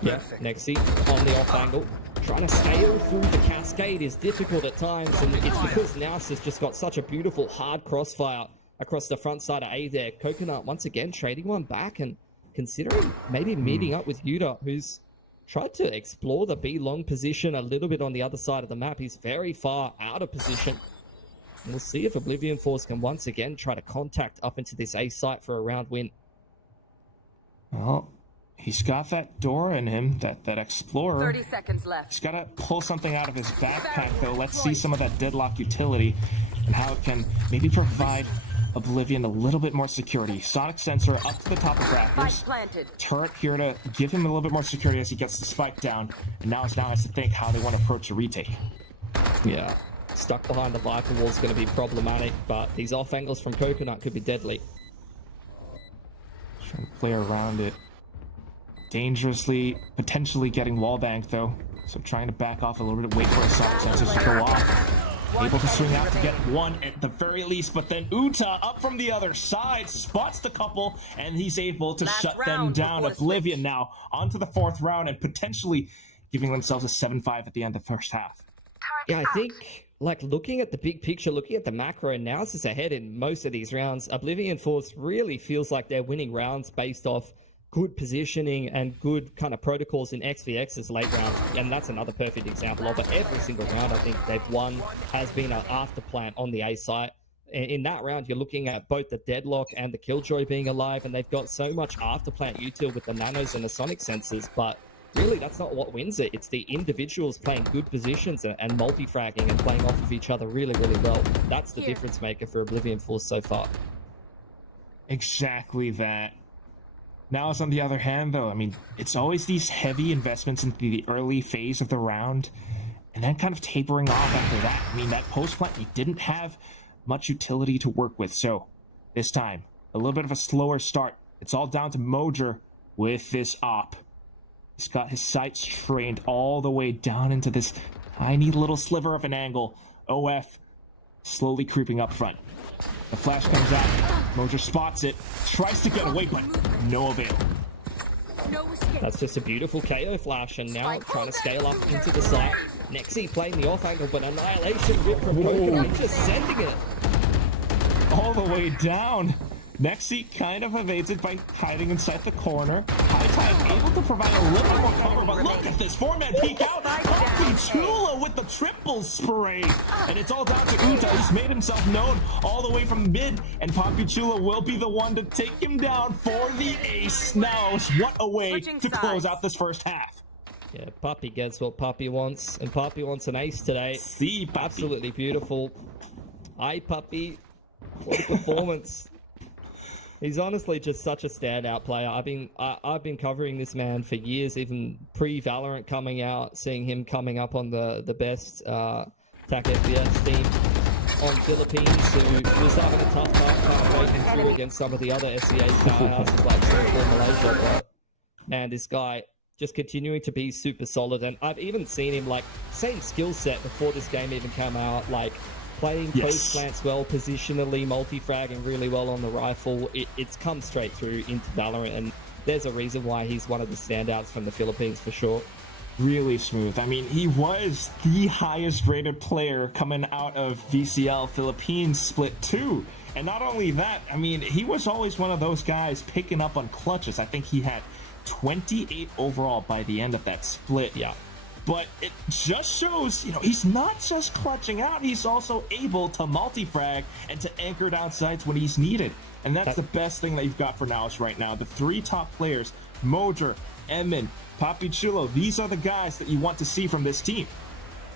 Yeah, Nexi on the off angle. Trying to scale through the cascade is difficult at times, and it's because NAOS has just got such a beautiful hard crossfire across the front side of A there. Coconut once again trading one back and considering maybe meeting up with Yuta, who's tried to explore the B long position a little bit on the other side of the map. He's very far out of position. And we'll see if Oblivion Force can once again try to contact up into this A site for a round win. Well, he's got that Dora in him, that Explorer. 30 seconds left. He's got to pull something out of his backpack, though. Let's see some of that Deadlock utility and how it can maybe provide Oblivion a little bit more security. Sonic Sensor up to the top of Rafters. Turret here to give him a little bit more security as he gets the spike down. And now has to think how they want to approach a retake. Yeah. Stuck behind the Viper wall is going to be problematic, but these off angles from Coconut could be deadly. Trying to play around it. Dangerously, potentially getting wallbanged though. So trying to back off a little bit, wait for his Sonic Sensors to go off. Able to swing out to get one at the very least, but then Uta up from the other side, spots the couple, and he's able to shut them down. Oblivion now onto the 4th round and potentially giving themselves a 7-5 at the end of the first half. Yeah, I think, like, looking at the big picture, looking at the macro analysis ahead in most of these rounds, Oblivion Force really feels like they're winning rounds based off good positioning and good kind of protocols in XVX's late rounds. And that's another perfect example of it. Every single round I think they've won has been an afterplant on the A site. In that round, you're looking at both the Deadlock and the Killjoy being alive, and they've got so much afterplant util with the nanos and the sonic sensors, but really, that's not what wins it. It's the individuals playing good positions and multi-fragging and playing off of each other really, really well. That's the difference maker for Oblivion Force so far. Exactly that. NAOS, on the other hand, though, I mean, it's always these heavy investments into the early phase of the round, and then kind of tapering off after that. I mean, that post-plant, he didn't have much utility to work with, so this time, a little bit of a slower start. It's all down to Mojer with this op. He's got his sights trained all the way down into this tiny little sliver of an angle. OF slowly creeping up front. The flash comes out. Mojer spots it, tries to get away, but no avail. That's just a beautiful KO flash, and now trying to scale up into the site. Nexi playing the off angle, but Annihilation rip from Coconut, just sending it. All the way down. Nexi kind of evades it by hiding inside the corner. High Tide able to provide a little bit more cover, but look at this 4-man peek out. Poppy Chula with the triple spray. And it's all down to Uta. He's made himself known all the way from mid, and Poppy Chula will be the one to take him down for the ace. Now, what a way to close out this first half. Yeah, Poppy gets what Poppy wants, and Poppy wants an ace today. See, Poppy. Absolutely beautiful. Hi, Poppy. What a performance. He's honestly just such a standout player. I've been covering this man for years, even pre-VALORANT coming out, seeing him coming up on the best TAC FPS team on Philippines, who was having a tough time kind of breaking through against some of the other SEA powerhouses like Singapore, Malaysia. But man, this guy just continuing to be super solid, and I've even seen him like same skill set before this game even came out, like playing post plants well, positionally, multi-fragging really well on the rifle. It's come straight through into VALORANT, and there's a reason why he's one of the standouts from the Philippines for sure. Really smooth. I mean, he was the highest rated player coming out of VCL Philippines Split 2. And not only that, I mean, he was always one of those guys picking up on clutches. I think he had 28 overall by the end of that split. Yeah. But it just shows, you know, he's not just clutching out, he's also able to multi-frag and to anchor down sites when he's needed. And that's the best thing that you've got for NAOS right now. The 3 top players, Mojer, Emin, Poppy Chulo, these are the guys that you want to see from this team.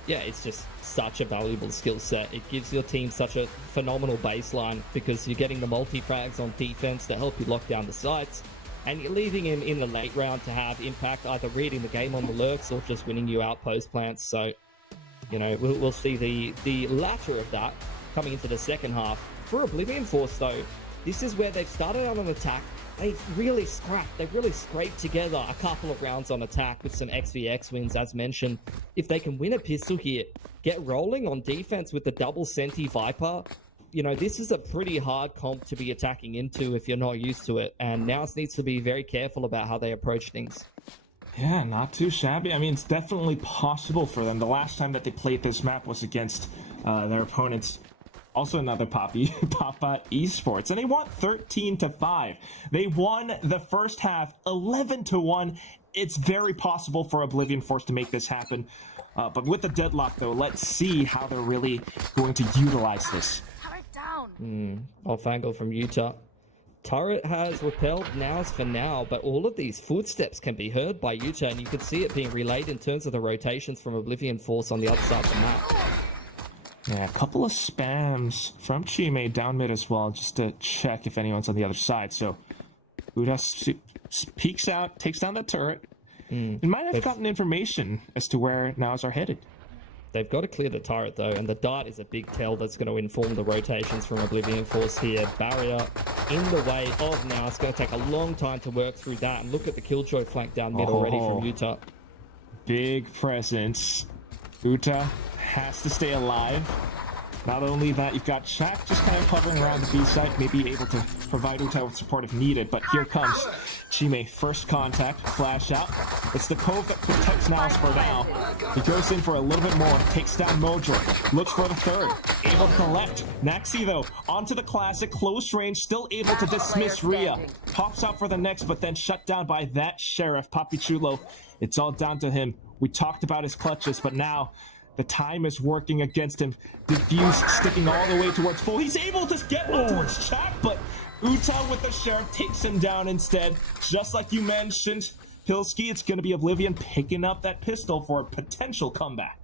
Yeah, it's just such a valuable skill set. It gives your team such a phenomenal baseline because you're getting the multi-frags on defense to help you lock down the sites. And you're leaving him in the late round to have impact, either reading the game on the lurks or just winning you out post plants. So, you know, we'll see the latter of that coming into the second half. For Oblivion Force, though, this is where they've started out on attack. they've really scraped together a couple of rounds on attack with some XVX wins, as mentioned. If they can win a pistol here, get rolling on defense with the double Senti Viper, you know, this is a pretty hard comp to be attacking into if you're not used to it. And NAOS needs to be very careful about how they approach things. Yeah, not too shabby. I mean, it's definitely possible for them. The last time that they played this map was against their opponents. Also another Papa Esports, and they won 13-5. They won the first half 11-1. It's very possible for Oblivion Force to make this happen. But with the deadlock, though, let's see how they're really going to utilize this. Off angle from Utah. Turret has repelled NAOS for now, but all of these footsteps can be heard by Utah, and you can see it being relayed in terms of the rotations from Oblivion Force on the other side of the map. Yeah, a couple of spams from Chime down mid as well, just to check if anyone's on the other side. So Uda peeks out, takes down the turret, and might have gotten information as to where NAOS are headed. They've got to clear the turret, though, and the dart is a big tell that's going to inform the rotations from Oblivion Force here. Barrier in the way of NAOS. It's going to take a long time to work through that, and look at the Killjoy flank down mid already from Utah. Big presence. Uta has to stay alive. Not only that, you've got Shaq just kind of hovering around the B site, maybe able to provide Uta with support if needed, but here comes Chime, first contact, flash out. It's the cove that protects NAOS for now. He goes in for a little bit more, takes down Mojo, looks for the third, able to collect. Naxi, though, onto the classic, close range, still able to dismiss Rhea. Pops out for the next, but then shut down by that Sheriff, Papichulo. It's all down to him. We talked about his clutches, but now the time is working against him. Diffuse sticking all the way towards full. He's able to get one towards Chak, but Uta with the Sheriff takes him down instead. Just like you mentioned, Pilsky, it's going to be Oblivion picking up that pistol for a potential comeback.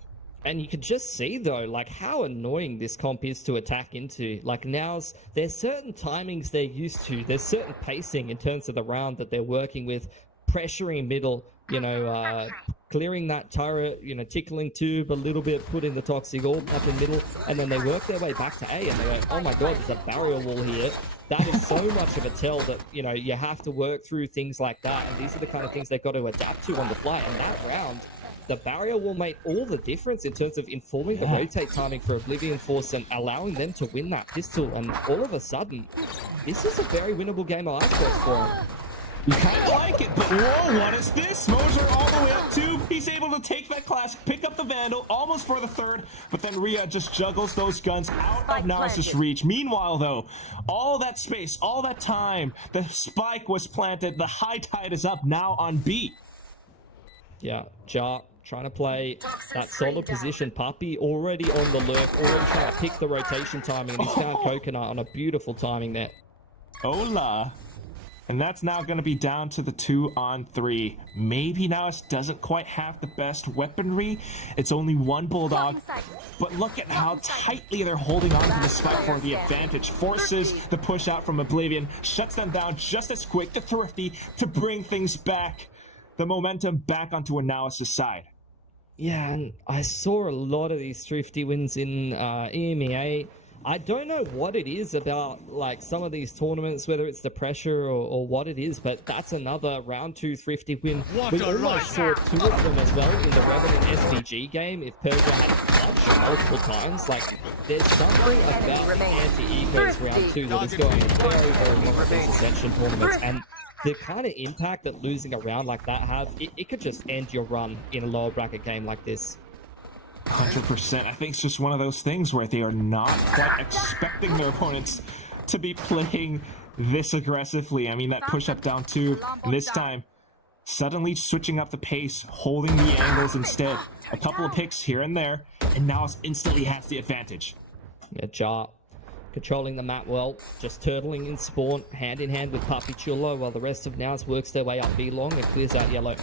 And you can just see, though, like how annoying this comp is to attack into. Like NAOS, there's certain timings they're used to. There's certain pacing in terms of the round that they're working with, pressuring middle, you know, clearing that turret, you know, tickling tube a little bit, putting the toxic orb up in middle, and then they work their way back to A, and they're like, oh my god, there's a barrier wall here. That is so much of a tell that, you know, you have to work through things like that, and these are the kind of things they've got to adapt to on the fly. And that round, the barrier will make all the difference in terms of informing the rotate timing for Oblivion Force and allowing them to win that pistol. And all of a sudden, this is a very winnable game of Icebox for them. You kind of like it, but whoa, what is this? Moser all the way up two. He's able to take that classic, pick up the Vandal, almost for the third, but then Rhea just juggles those guns out of NAOS' reach. Meanwhile, though, all that space, all that time, the spike was planted, the high tide is up now on B. Yeah, Jar trying to play that solid position. Puppy already on the lurk, already trying to pick the rotation timing, and he's found Coconut on a beautiful timing there. Hola. And that's now going to be down to the 2-on-3. Maybe NAOS doesn't quite have the best weaponry. It's only one Bulldog. But look at how tightly they're holding on to the spike for the advantage. Forces the push out from Oblivion. Shuts them down just as quick to Thrifty to bring things back. The momentum back onto a NAOS' side. Yeah, and I saw a lot of these Thrifty wins in EMEA. I don't know what it is about, like, some of these tournaments, whether it's the pressure or what it is, but that's another round 2 Thrifty win. We almost saw 2 of them as well in the Revenant SPG game. If Persia had clutched multiple times, like, there's something about the anti-ecos round 2 that is going very, very long with these Ascension tournaments, and the kind of impact that losing a round like that have, it could just end your run in a lower bracket game like this. 100%. I think it's just one of those things where they are not quite expecting their opponents to be playing this aggressively. I mean, that push-up down 2, and this time, suddenly switching up the pace, holding the angles instead. A couple of picks here and there, and NAOS instantly has the advantage. Yeah, Jar controlling the map well, just turtling in spawn, hand in hand with Papichulo, while the rest of NAOS works their way up B long and clears out yellow.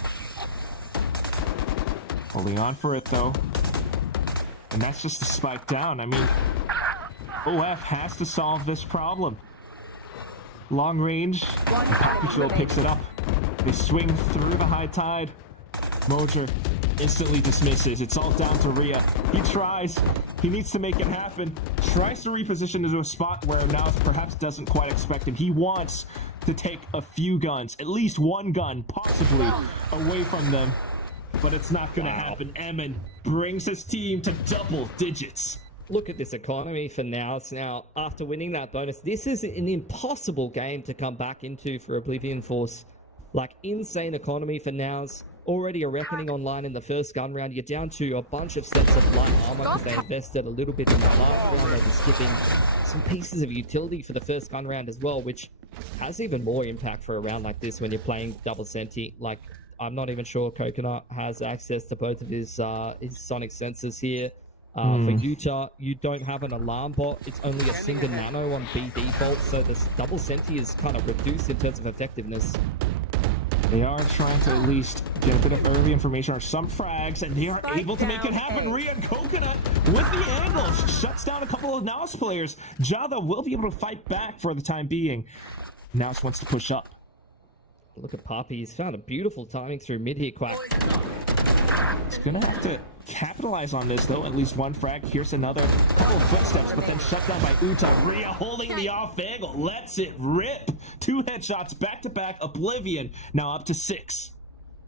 Holding on for it, though. And that's just the spike down. I mean, OF has to solve this problem. Long range, and Papichulo picks it up. They swing through the high tide. Mojer instantly dismisses. It's all down to Rhea. He tries. He needs to make it happen. Tries to reposition into a spot where NAOS perhaps doesn't quite expect him. He wants to take a few guns, at least one gun, possibly, away from them. But it's not going to happen. Emin brings his team to double digits. Look at this economy for NAOS. Now, after winning that bonus, this is an impossible game to come back into for Oblivion Force. Like, insane economy for NAOS. Already a reckoning online in the first gun round. You're down to a bunch of sets of light armor because they invested a little bit in the last round. They'll be skipping some pieces of utility for the first gun round as well, which has even more impact for a round like this when you're playing double senti. Like, I'm not even sure Coconut has access to both of his sonic sensors here. For Utah, you don't have an alarm bot. It's only a single nano on B default, so this double senti is kind of reduced in terms of effectiveness. They are trying to at least get a bit of early information or some frags, and they are able to make it happen. Rhea and Coconut with the angles shuts down a couple of NAOS players. Java will be able to fight back for the time being. NAOS wants to push up. Look at Papi. He's found a beautiful timing through mid here, Quack. He's gonna have to capitalize on this, though. At least one frag. Here's another couple of footsteps, but then shut down by Uta. Rhea holding the off angle. Lets it rip. 2 headshots back to back. Oblivion now up to 6.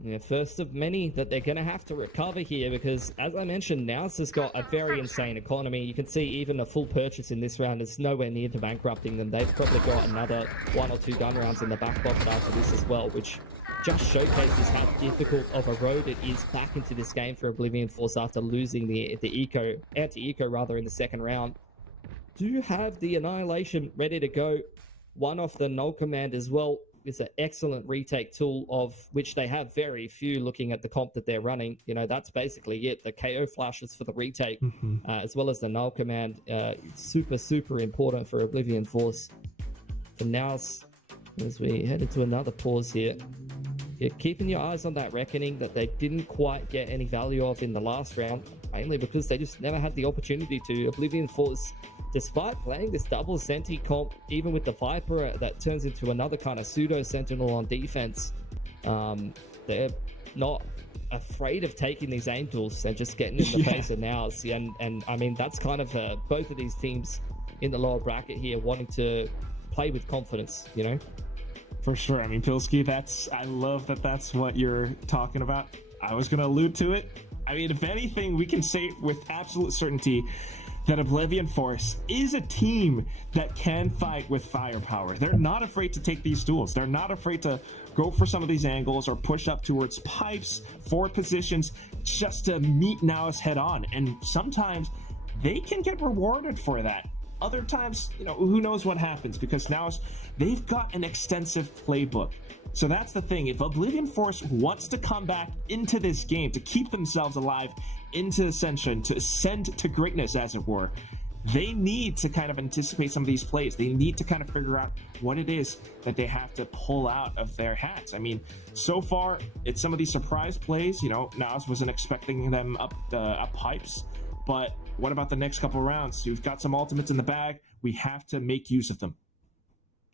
Yeah, first of many that they're going to have to recover here because, as I mentioned, NAOS has got a very insane economy. You can see even a full purchase in this round is nowhere near to bankrupting them. They've probably got another 1 or 2 gun rounds in the back pocket after this as well, which just showcases how difficult of a road it is back into this game for Oblivion Force after losing the anti-eco rather in the second round. Do have the Annihilation ready to go. One off the null command as well. It's an excellent retake tool of which they have very few looking at the comp that they're running. You know, that's basically it. The KO flashes for the retake, as well as the null command. Super, super important for Oblivion Force. For NAOS, as we head into another pause here, you're keeping your eyes on that reckoning that they didn't quite get any value of in the last round, mainly because they just never had the opportunity to. Oblivion Force, despite playing this double senti comp, even with the Viper that turns into another kind of pseudo sentinel on defense, they're not afraid of taking these aim tools and just getting in the face of NAOS. And I mean, that's kind of both of these teams in the lower bracket here wanting to play with confidence, you know? For sure. I mean, Pilsky, I love that that's what you're talking about. I was going to allude to it. I mean, if anything, we can say with absolute certainty that Oblivion Force is a team that can fight with firepower. They're not afraid to take these duels. They're not afraid to go for some of these angles or push up towards pipes, forward positions, just to meet NAOS head on. And sometimes they can get rewarded for that. Other times, you know, who knows what happens, because NAOS, they've got an extensive playbook. So that's the thing. If Oblivion Force wants to come back into this game, to keep themselves alive into Ascension, to ascend to greatness, as it were, they need to kind of anticipate some of these plays. They need to kind of figure out what it is that they have to pull out of their hats. I mean, so far, it's some of these surprise plays. You know, NAOS wasn't expecting them up pipes. But what about the next couple rounds? We've got some ultimates in the bag. We have to make use of them.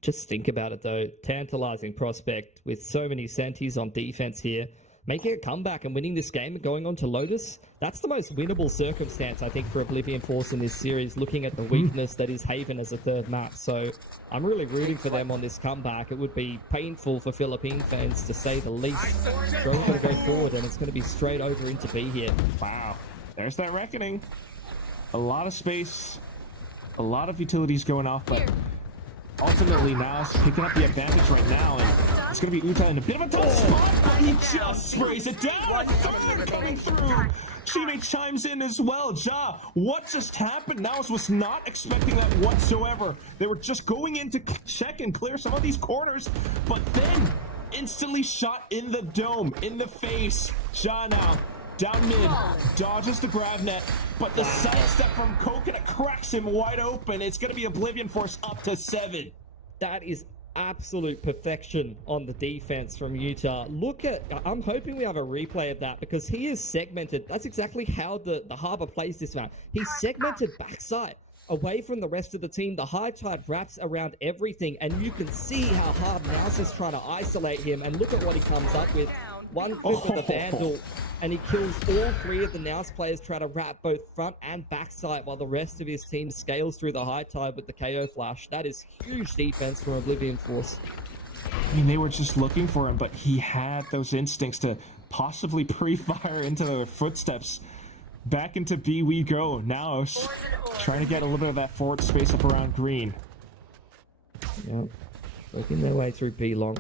Just think about it, though. Tantalizing prospect with so many sentis on defense here. Making a comeback and winning this game and going on to Lotus, that's the most winnable circumstance, I think, for Oblivion Force in this series, looking at the weakness that is Haven as a third map. So I'm really rooting for them on this comeback. It would be painful for Philippine fans, to say the least. They're only going to go forward, and it's going to be straight over into B here. Wow. There's that reckoning. A lot of space, a lot of utilities going off, but ultimately NAOS picking up the advantage right now, and it's going to be Uta in a bit of a tough spot, but he just sprays it down. A third coming through. Teammate chimes in as well. Ja, what just happened? NAOS was not expecting that whatsoever. They were just going in to check and clear some of these corners, but then instantly shot in the dome, in the face. Ja now down mid, dodges the grab net, but the sidestep from Coconut cracks him wide open. It's going to be Oblivion Force up to 7. That is absolute perfection on the defense from Utah. Look at, I'm hoping we have a replay of that, because he is segmented. That's exactly how the Harbor plays this round. He's segmented backside away from the rest of the team. The high tide wraps around everything, and you can see how hard NAOS is trying to isolate him, and look at what he comes up with. One clip of the Vandal, and he kills all 3 of the NAOS players, try to wrap both front and backside, while the rest of his team scales through the high tide with the KO flash. That is huge defense from Oblivion Force. I mean, they were just looking for him, but he had those instincts to possibly pre-fire into their footsteps. Back into B we go. Now trying to get a little bit of that forward space up around green. Yep. Working their way through B long.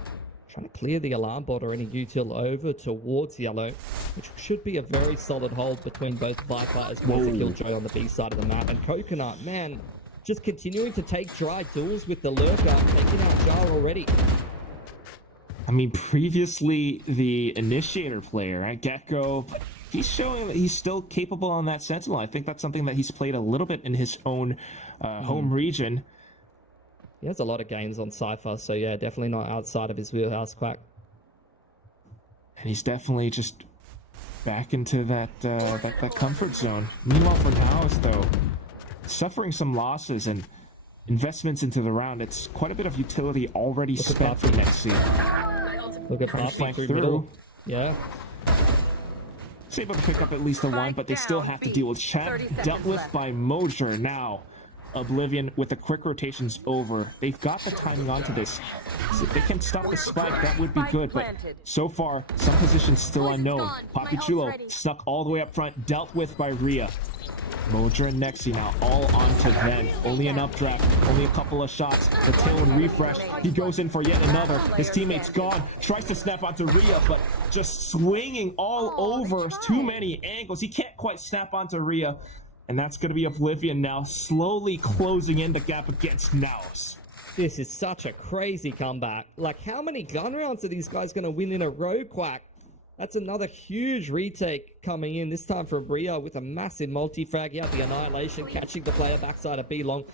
Trying to clear the alarm bot or any util over towards yellow, which should be a very solid hold between both Viper as well as the Killjoy on the B side of the map. And Coconut, man, just continuing to take dry duels with the Lurker, taking out Jar already. I mean, previously the initiator player, right? Gecko, he's showing that he's still capable on that Sentinel. I think that's something that he's played a little bit in his own home region. He has a lot of games on Cypher, so yeah, definitely not outside of his wheelhouse, Quack. And he's definitely just back into that comfort zone. Meanwhile, for NAOS, though, suffering some losses and investments into the round, it's quite a bit of utility already spent for Nexi. Look at Puffy through middle. Yeah. He's able to pick up at least the one, but they still have to deal with chat. Dealt with by Mojer now. Oblivion with the quick rotations over. They've got the timing onto this. So if they can stop the spike, that would be good, but so far, some positions still unknown. Papi Chulo stuck all the way up front, dealt with by Rhea. Mojer and Nexi now all onto them. Only an updraft, only a couple of shots. The tailwind refresh. He goes in for yet another. His teammate's gone. Tries to snap onto Rhea, but just swinging all over. Too many angles. He can't quite snap onto Rhea. And that's going to be Oblivion now, slowly closing in the gap against NAOS. This is such a crazy comeback. Like, how many gun rounds are these guys going to win in a row, Quack? That's another huge retake coming in, this time from Rhea with a massive multi-frag. He had the Annihilation, catching the player backside of B long.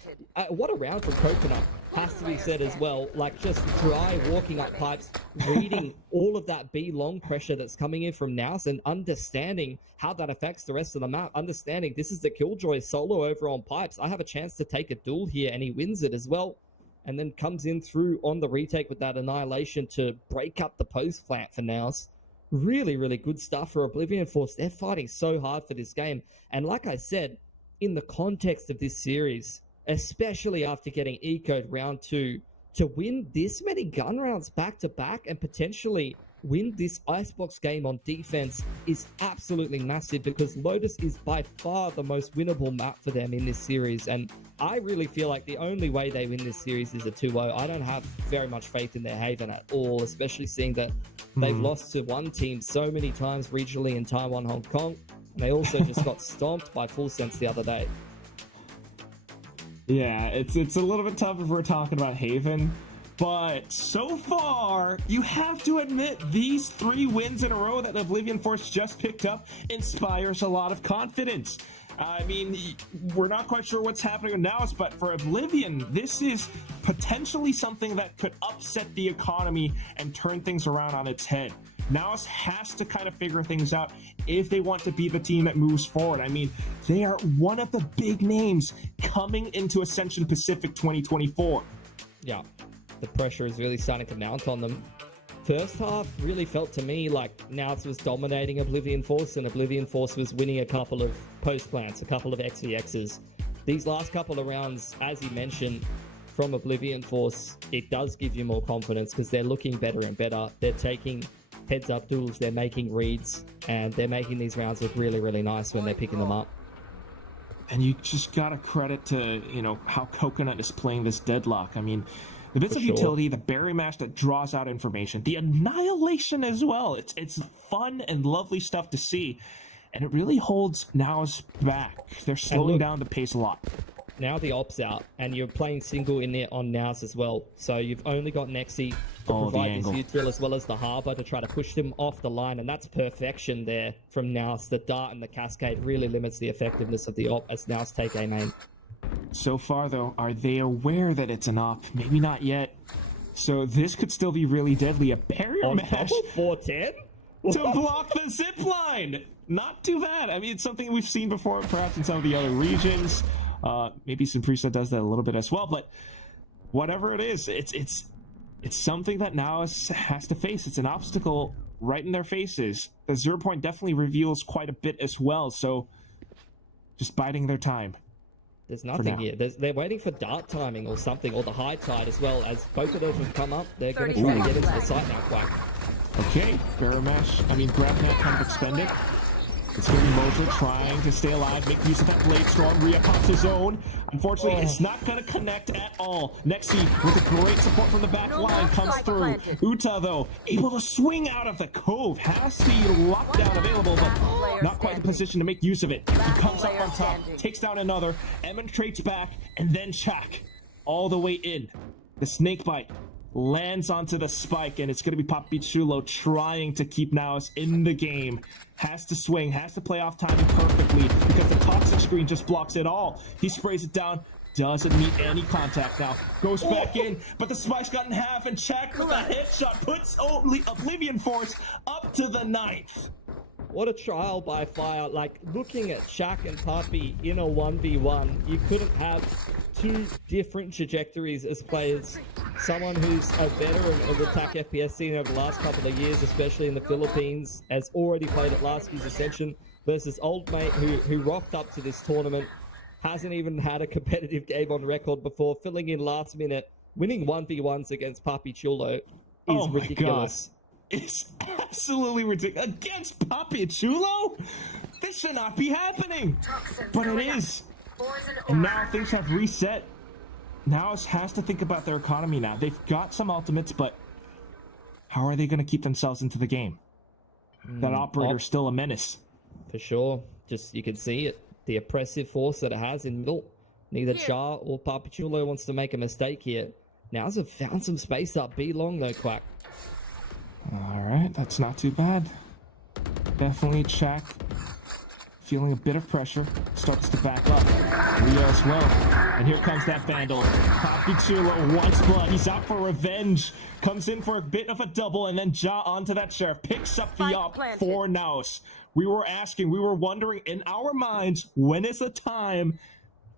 What a round from Coconut, has to be said as well. Like, just dry walking up pipes, reading all of that B long pressure that's coming in from NAOS and understanding how that affects the rest of the map. Understanding this is the Killjoy solo over on pipes. I have a chance to take a duel here, and he wins it as well. And then comes in through on the retake with that Annihilation to break up the post plant for NAOS. Really, really good stuff for Oblivion Force. They're fighting so hard for this game. And like I said, in the context of this series, especially after getting eco'd round 2, to win this many gun rounds back to back and potentially win this Icebox game on defense is absolutely massive, because Lotus is by far the most winnable map for them in this series. And I really feel like the only way they win this series is a 2-0. I don't have very much faith in their Haven at all, especially seeing that they've lost to one team so many times regionally in Taiwan, Hong Kong. And they also just got stomped by Full Sense the other day. Yeah, it's a little bit tough if we're talking about Haven. But so far, you have to admit, these 3 wins in a row that Oblivion Force just picked up inspires a lot of confidence. I mean, we're not quite sure what's happening now, but for Oblivion, this is potentially something that could upset the economy and turn things around on its head. NAOS has to kind of figure things out if they want to be the team that moves forward. I mean, they are one of the big names coming into Ascension Pacific 2024. Yeah. The pressure is really starting to mount on them. First half really felt to me like NAOS was dominating Oblivion Force, and Oblivion Force was winning a couple of post plants, a couple of XVXs. These last couple of rounds, as you mentioned, from Oblivion Force, it does give you more confidence because they're looking better and better. They're taking heads-up duels, they're making reads, and they're making these rounds look really, really nice when they're picking them up. And you just gotta credit to, how Coconut is playing this deadlock. I mean, the bits of utility, the berry mash that draws out information, the annihilation as well. It's fun and lovely stuff to see, and it really holds NAOS back. They're slowing down the pace a lot. Now the op's out, and you're playing single in there on NAOS as well. So you've only got Nexi to provide this util as well as the Harbor to try to push them off the line, and that's perfection there from NAOS. The Dart and the Cascade really limits the effectiveness of the op as NAOS take A main. So far, though, are they aware that it's an op? Maybe not yet. So this could still be really deadly. A barrier mash 410 to block the zip line. Not too bad. I mean, it's something we've seen before, perhaps in some of the other regions. Maybe Simprisa does that a little bit as well. But whatever it is, it's something that NAOS has to face. It's an obstacle right in their faces. The 0 point definitely reveals quite a bit as well, so just biding their time. There's nothing here. They're waiting for dart timing or something, or the high tide as well. As both of those have come up, they're going to try and get into the site now, Quack. Okay, grab net kind of expended. It's going to be Mojo trying to stay alive, make use of that blade storm. Rhea pops his own. Unfortunately, it's not going to connect at all. Nexi, with a great support from the back line, comes through. Uta, though, able to swing out of the cove. Has the lockdown available, but not quite in position to make use of it. He comes up on top, takes down another, emanates back, and then Chak all the way in. The snake bite lands onto the spike, and it's going to be Papi Chulo trying to keep NAOS in the game. Has to swing, has to play off timing perfectly because the toxic screen just blocks it all. He sprays it down, doesn't meet any contact now. Goes back in, but the spike's got in half, and Chak with a headshot puts Oblivion Force up to the 9th. What a trial by fire. Like, looking at Chak and Papi in a 1v1, you couldn't have two different trajectories as players. Someone who's a veteran of the attack FPS scene over the last couple of years, especially in the Philippines, has already played at last year's Ascension, versus old mate who rocked up to this tournament, hasn't even had a competitive game on record before, filling in last minute, winning 1v1s against Papi Chulo is ridiculous. God. It's absolutely ridiculous. Against Papi Chulo? This should not be happening. But it is. And now things have reset. NAOS has to think about their economy now. They've got some ultimates, but how are they going to keep themselves into the game? That operator's still a menace. For sure. Just, you can see it. The oppressive force that it has in middle. Neither Char or Papi Chulo wants to make a mistake here. NAOS have found some space up B long though, Quack. Alright, that's not too bad. Definitely Chak feeling a bit of pressure. Starts to back up. Rio as well. And here comes that Vandal. Papi Chulo wants blood. He's out for revenge. Comes in for a bit of a double, and then Ja onto that Sheriff. Picks up the up for NAOS. We were wondering in our minds, when is the time?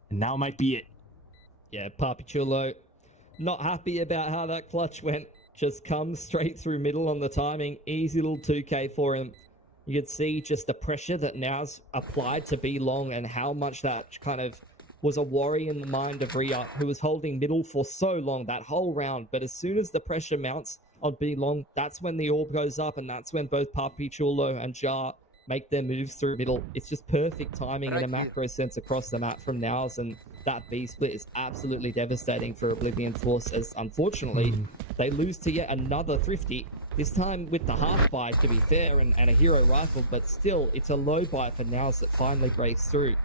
And now might be it. Yeah, Papi Chulo not happy about how that clutch went. Just comes straight through middle on the timing. Easy little 2K for him. You can see just the pressure that NAOS applied to B long and how much that kind of was a worry in the mind of Rhea, who was holding middle for so long, that whole round. But as soon as the pressure mounts on B long, that's when the orb goes up, and that's when both Papi Chulo and Ja make their moves through middle. It's just perfect timing in a macro sense across the map from NAOS, and that B split is absolutely devastating for Oblivion Force, as unfortunately they lose to yet another Thrifty, this time with the half buy to be fair, and a hero rifle, but still it's a low buy for NAOS that finally breaks through.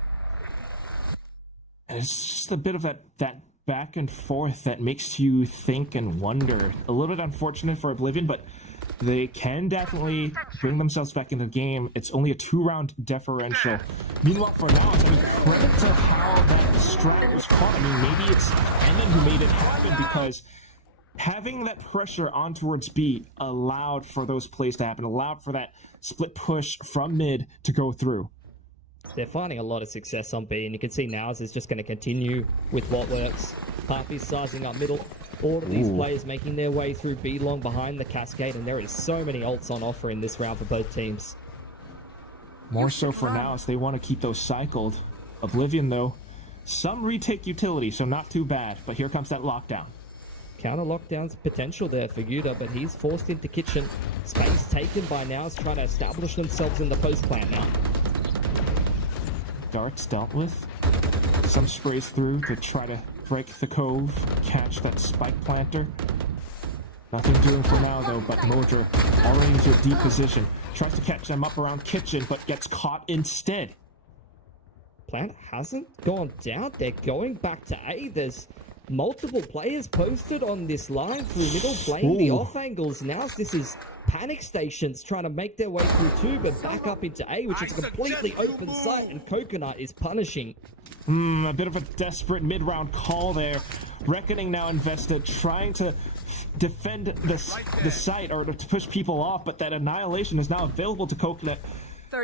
And it's just a bit of that back and forth that makes you think and wonder. A little bit unfortunate for Oblivion, but they can definitely bring themselves back into the game. It's only a 2-round differential. Meanwhile, for NAOS, I mean, credit to how that strat was caught. I mean, maybe it's Emin who made it happen, because having that pressure on towards B allowed for those plays to happen, allowed for that split push from mid to go through. They're finding a lot of success on B, and you can see NAOS is just going to continue with what works. Papi's sizing up middle. All of these players making their way through B long behind the cascade, and there is so many ults on offer in this round for both teams. More so for NAOS, they want to keep those cycled. Oblivion, though, some retake utility, so not too bad. But here comes that lockdown. Counter lockdown's potential there for Yuta, but he's forced into kitchen. Space taken by NAOS, trying to establish themselves in the post plant now. Darts dealt with. Some sprays through to try to break the cove, catch that spike planter. Nothing doing for now though, but Mojo already into a deep position. Tries to catch them up around kitchen, but gets caught instead. Plant hasn't gone down. They're going back to A. There's multiple players posted on this line through middle, playing the off angles. Now this is panic stations trying to make their way through tube and back up into A, which is a completely open site, and Coconut is punishing. A bit of a desperate mid-round call there. Reckoning now invested, trying to defend the site or to push people off, but that annihilation is now available to Coconut.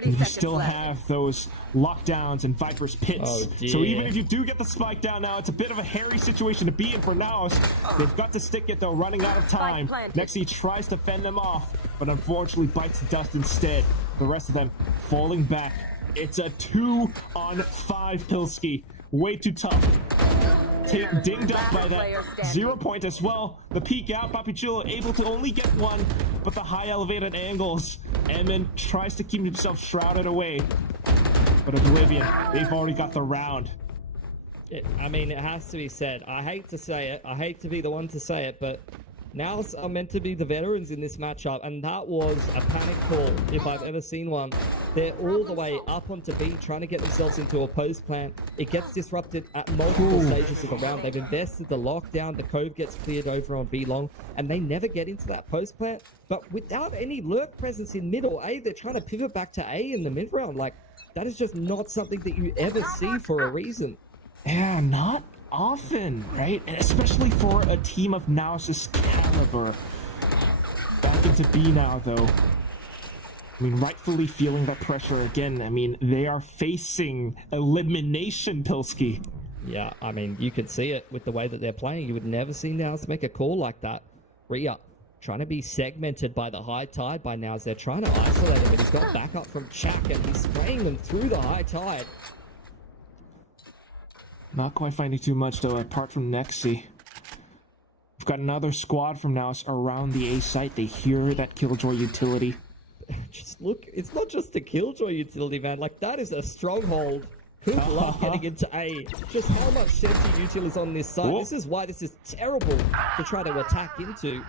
you still have those lockdowns and Viper's pits. Oh, so dear. even if you do get the spike down now, it's a bit of a hairy situation to be in for NAOS. They've got to stick it though, running out of time. Nexi tries to fend them off, but unfortunately bites the dust instead. The rest of them falling back. It's a 2-on-5 Pilski. Way too tough. Dinged up by that 0 point as well. The peek out, Papichulo able to only get one, but the high elevated angles. Emin tries to keep himself shrouded away, but Oblivion, they've already got the round. I mean, it has to be said. I hate to say it. I hate to be the one to say it, but NAOS are meant to be the veterans in this matchup, and that was a panic call if I've ever seen one. They're all the way up onto B, trying to get themselves into a post plant. It gets disrupted at multiple stages of the round. They've invested the lockdown, the cove gets cleared over on B long, and they never get into that post plant. But without any lurk presence in middle A, they're trying to pivot back to A in the mid round. Like, that is just not something that you ever see for a reason. Yeah, not often, right? And especially for a team of NAOS' caliber. Back into B now, though. I mean, rightfully feeling that pressure again. I mean, they are facing elimination, Pilski. Yeah, I mean, you could see it with the way that they're playing. You would never see NAOS make a call like that. Rhea trying to be segmented by the high tide by NAOS. They're trying to isolate him, but he's got backup from Chak, and he's spraying them through the high tide. Not quite finding too much, though, apart from Nexi. We've got another squad from NAOS around the A site. They hear that Killjoy utility. Just look, it's not just the Killjoy utility, man. Like, that is a stronghold. Good luck getting into A. Just how much Senti util is on this side. Whoa. This is why this is terrible to try to attack into.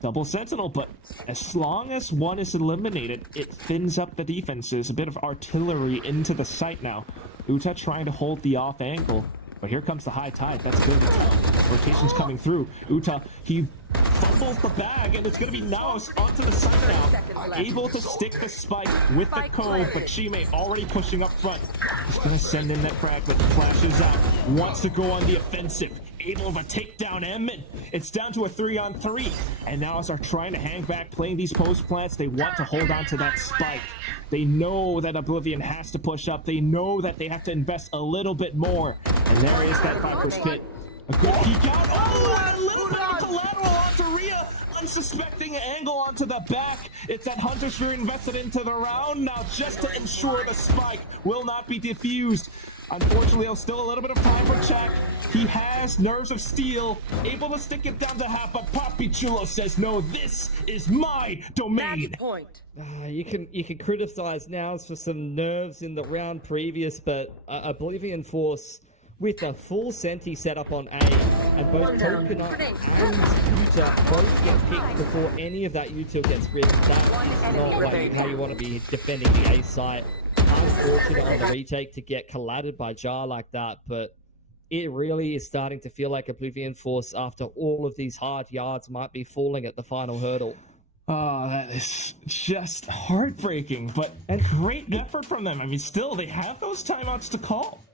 Double Sentinel, but as long as one is eliminated, it thins up the defenses. A bit of artillery into the site now. Uta trying to hold the off angle, but here comes the high tide. That's good to tell. Rotation's coming through. Uta, he fumbles the bag, and it's going to be NAOS onto the site now. Able to stick the spike with the cove, but Chime already pushing up front. He's going to send in that fragment. Flashes out. Wants to go on the offensive. Able to take down Emmet. It's down to a 3-on-3. And NAOS are trying to hang back, playing these post plants. They want to hold on to that spike. They know that Oblivion has to push up. They know that they have to invest a little bit more. And there is that Viper's pit. A good peek out. Oh, a little bit of collateral onto Rhea. Unsuspecting angle onto the back. It's that Hunter Sphere invested into the round now just to ensure the spike will not be diffused. Unfortunately, there's still a little bit of time for Chak. He has nerves of steel, able to stick it down to half, but Papichulo says, no, this is my domain. You can criticize NAOS for some nerves in the round previous, but Oblivion Force with a full Senti setup on A, and both Coconut and Uta both get picked before any of that util gets ripped. That is not like how you want to be defending the A site. Unfortunate on the retake to get collided by Jar like that, but it really is starting to feel like Oblivion Force, after all of these hard yards, might be falling at the final hurdle. Oh, that is just heartbreaking, but great effort from them. I mean, still, they have those timeouts to call.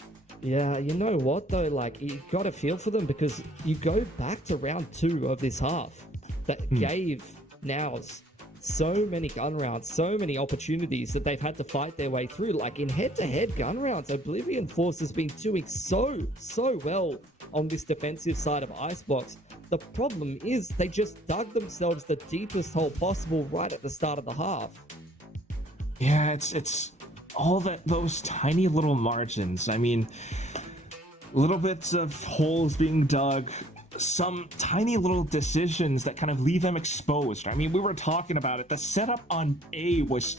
Yeah, you know what, though? Like, you got to feel for them, because you go back to round 2 of this half that gave NAOS so many gun rounds, so many opportunities that they've had to fight their way through. Like, in head-to-head gun rounds, Oblivion Force has been doing so well on this defensive side of Icebox. The problem is they just dug themselves the deepest hole possible right at the start of the half. Yeah, it's all those tiny little margins. I mean, little bits of holes being dug, some tiny little decisions that kind of leave them exposed. I mean, we were talking about it. The setup on A was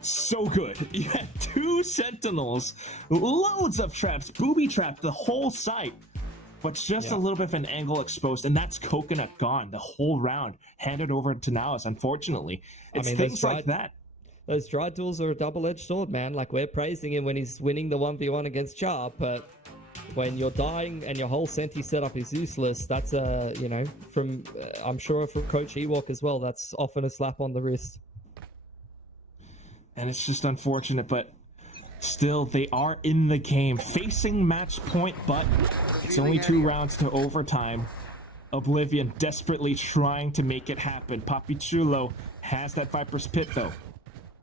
so good. You had 2 Sentinels, loads of traps, booby trap the whole site, but just a little bit of an angle exposed, and that's Coconut gone the whole round, handed over to NAOS, unfortunately. It's things like that. Those dry tools are a double-edged sword, man. Like, we're praising him when he's winning the 1v1 against Char, but when you're dying and your whole Senti setup is useless, that's from I'm sure from Coach Ewok as well, that's often a slap on the wrist. And it's just unfortunate, but still, they are in the game, facing match point, but it's only 2 rounds to overtime. Oblivion desperately trying to make it happen. Papichulo has that Viper's Pit, though.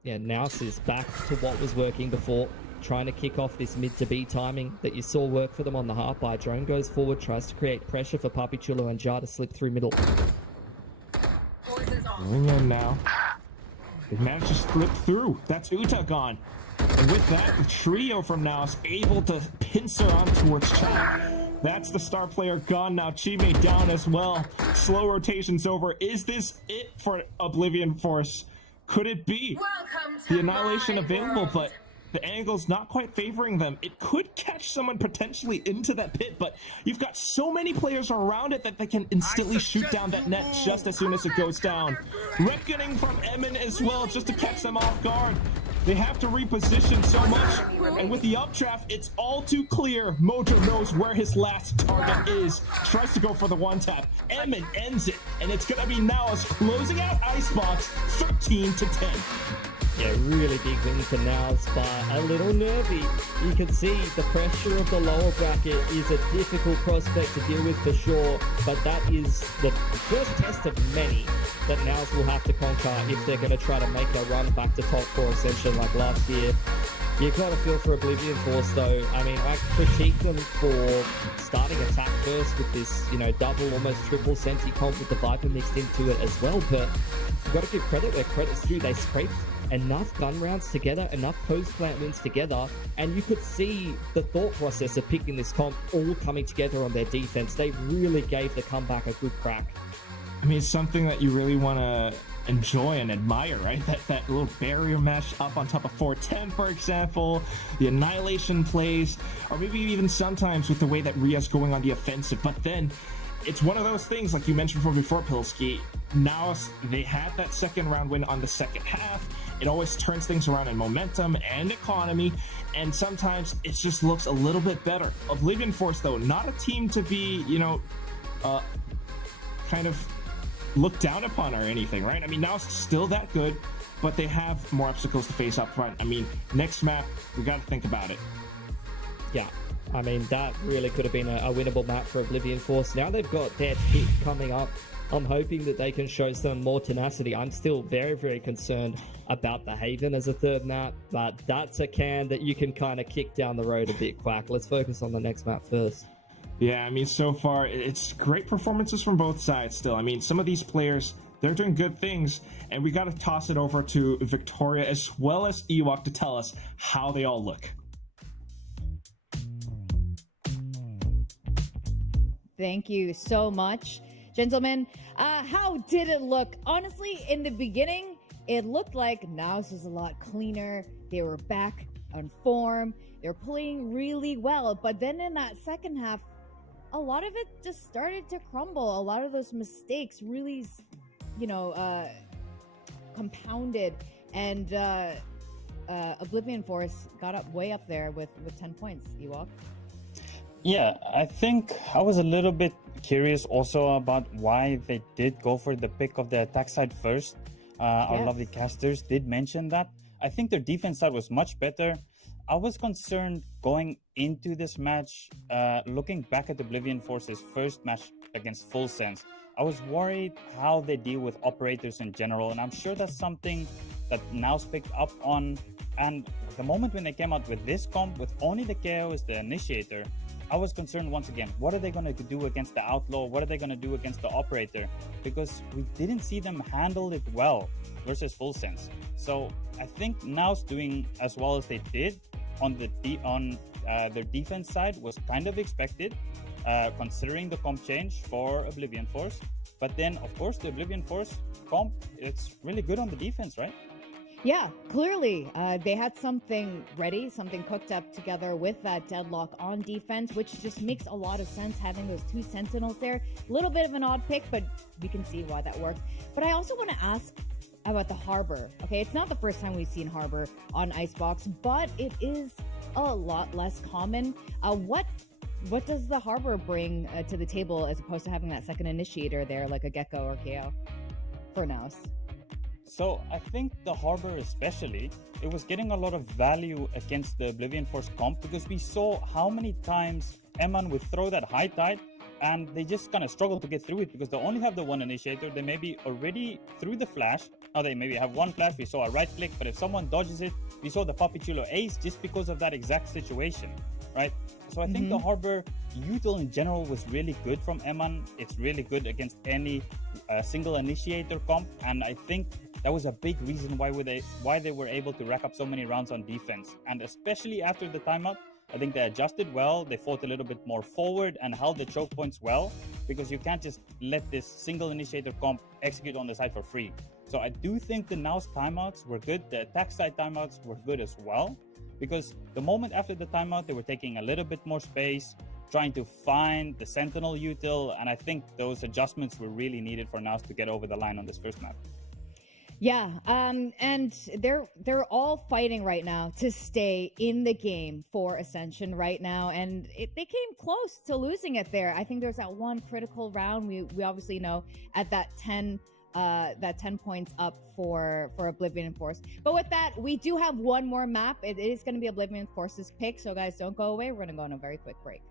yeah, NAOS is back to what was working before, trying to kick off this mid to B timing that you saw work for them on the half by. Drone goes forward, tries to create pressure for Papi Chulo and Jar to slip through middle. Going in now. They managed to slip through. That's Uta gone. And with that, the trio from now is able to pincer on towards Chad. That's the star player gone now. Chime down as well. Slow rotations over. Is this it for Oblivion Force? Could it be? The Annihilation available, but the angle's not quite favoring them. It could catch someone potentially into that pit, but you've got so many players around it that they can instantly shoot down that net just as soon as it goes down. Reckoning from Emin as well, just to catch them off guard. They have to reposition so much, and with the updraft, it's all too clear. Mojo knows where his last target is. Tries to go for the one tap. Emin ends it, and it's gonna be NAOS closing out Icebox 13-10. Yeah, really big win for NAOS, but a little nervy. You can see the pressure of the lower bracket is a difficult prospect to deal with for sure, but that is the first test of many that NAOS will have to conquer if they're going to try to make a run back to top 4 Ascension like last year. You've got to feel for Oblivion Force though. I mean, I critique them for starting attack first with this, double, almost triple Senti comp with the Viper mixed into it as well, but you've got to give credit where credit's due. They scraped enough gun rounds together, enough post-plant wins together, and you could see the thought process of picking this comp all coming together on their defense. They really gave the comeback a good crack. I mean, it's something that you really want to enjoy and admire, right? That little barrier mesh up on top of 410, for example, the Annihilation plays, or maybe even sometimes with the way that Ria's going on the offensive. But then it's one of those things, like you mentioned before, Pilsky. Now they had that second round win on the second half. It always turns things around in momentum and economy, and sometimes it just looks a little bit better. Oblivion Force, though, not a team to be, kind of looked down upon or anything, right? I mean, now it's still that good, but they have more obstacles to face up front. I mean, next map, we got to think about it. Yeah, I mean, that really could have been a winnable map for Oblivion Force. Now they've got their pick coming up. I'm hoping that they can show some more tenacity. I'm still very, very concerned about the Haven as a third map, but that's a can that you can kind of kick down the road a bit, Quack. Let's focus on the next map first. Yeah, I mean, so far, it's great performances from both sides still. I mean, some of these players, they're doing good things, and we got to toss it over to Victoria as well as Ewok to tell us how they all look. Thank you so much, gentlemen. How did it look? Honestly, in the beginning, it looked like NAOS was a lot cleaner. They were back on form. They're playing really well. But then in that second half, a lot of it just started to crumble. A lot of those mistakes really, compounded. And Oblivion Force got up way up there with 10 points. Ewok? Yeah, I think I was a little bit curious also about why they did go for the pick of the attack side first. Our lovely casters did mention that. I think their defense side was much better. I was concerned going into this match, looking back at Oblivion Force's first match against Full Sense. I was worried how they deal with operators in general, and I'm sure that's something that NAOS picked up on. And the moment when they came out with this comp, with only the KO as the initiator, I was concerned once again, what are they going to do against the Outlaw? What are they going to do against the Operator? Because we didn't see them handle it well versus Full Sense. So I think NAOS doing as well as they did on their defense side was kind of expected, considering the comp change for Oblivion Force. But then, of course, the Oblivion Force comp, it's really good on the defense, right? Yeah, clearly they had something ready, something cooked up together with that deadlock on defense, which just makes a lot of sense, having those two sentinels there. A little bit of an odd pick, but we can see why that worked. But I also want to ask about the Harbor. Okay, it's not the first time we've seen Harbor on Icebox, but it is a lot less common. What does the Harbor bring to the table as opposed to having that second initiator there like a Gecko or KO for NAOS? So I think the Harbor especially, it was getting a lot of value against the Oblivion Force comp because we saw how many times Eman would throw that high tide and they just kind of struggle to get through it because they only have the one initiator. They may be already through the flash. Now they maybe have one flash. We saw a right click, but if someone dodges it, we saw the Papichulo ace just because of that exact situation, right? So I think the Harbor util in general was really good from Eman. It's really good against any single initiator comp, and I think that was a big reason why they were able to rack up so many rounds on defense. And especially after the timeout, I think they adjusted well. They fought a little bit more forward and held the choke points well, because you can't just let this single initiator comp execute on the side for free. So I do think the NAOS timeouts were good. The attack side timeouts were good as well, because the moment after the timeout, they were taking a little bit more space, trying to find the Sentinel util, and I think those adjustments were really needed for NAOS to get over the line on this first map. Yeah, and they're all fighting right now to stay in the game for Ascension right now, and they came close to losing it there. I think there's that one critical round. We obviously know at that 10 points up for Oblivion Force. But with that, we do have one more map. It is going to be Oblivion Force's pick, so guys, don't go away. We're going to go on a very quick break.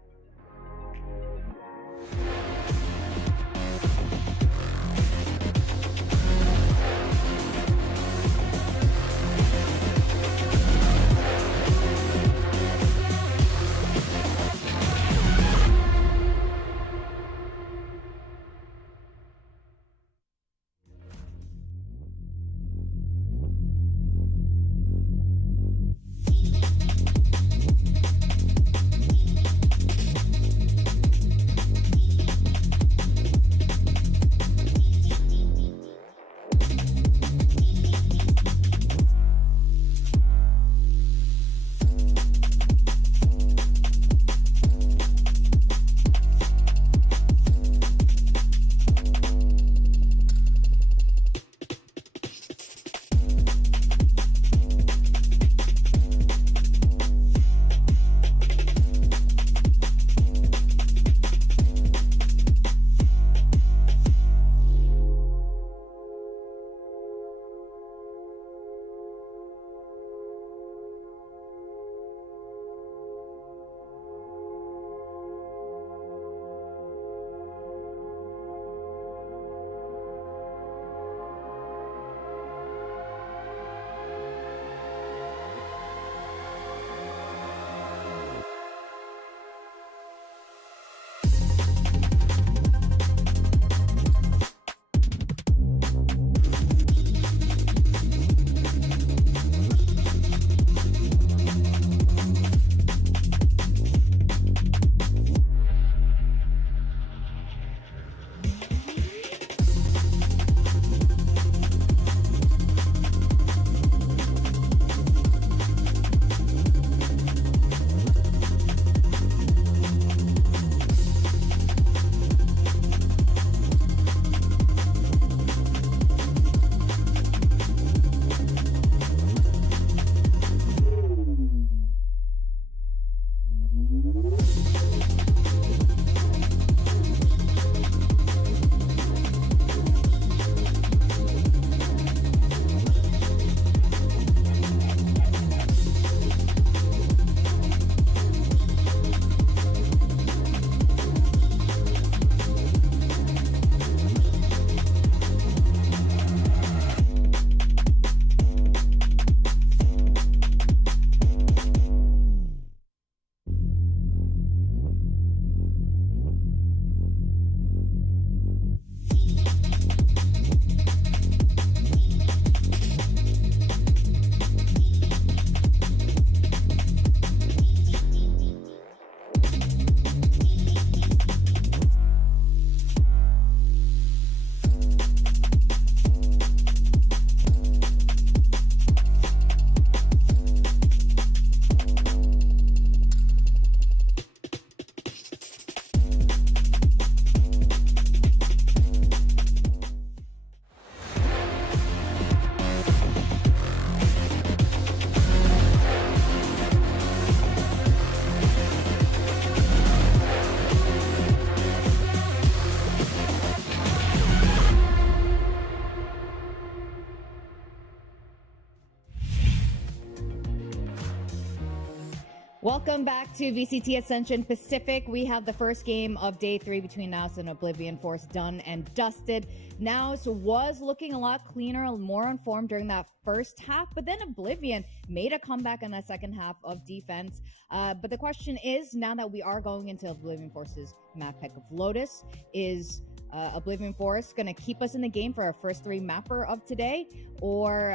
Welcome back to VCT Ascension Pacific. We have the first game of day 3 between NAOS and Oblivion Force done and dusted. NAOS was looking a lot cleaner and more on form during that first half, but then Oblivion made a comeback in that second half of defense. But the question is, now that we are going into Oblivion Force's map pick of Lotus, is Oblivion Force going to keep us in the game for our first 3 mapper of today? Or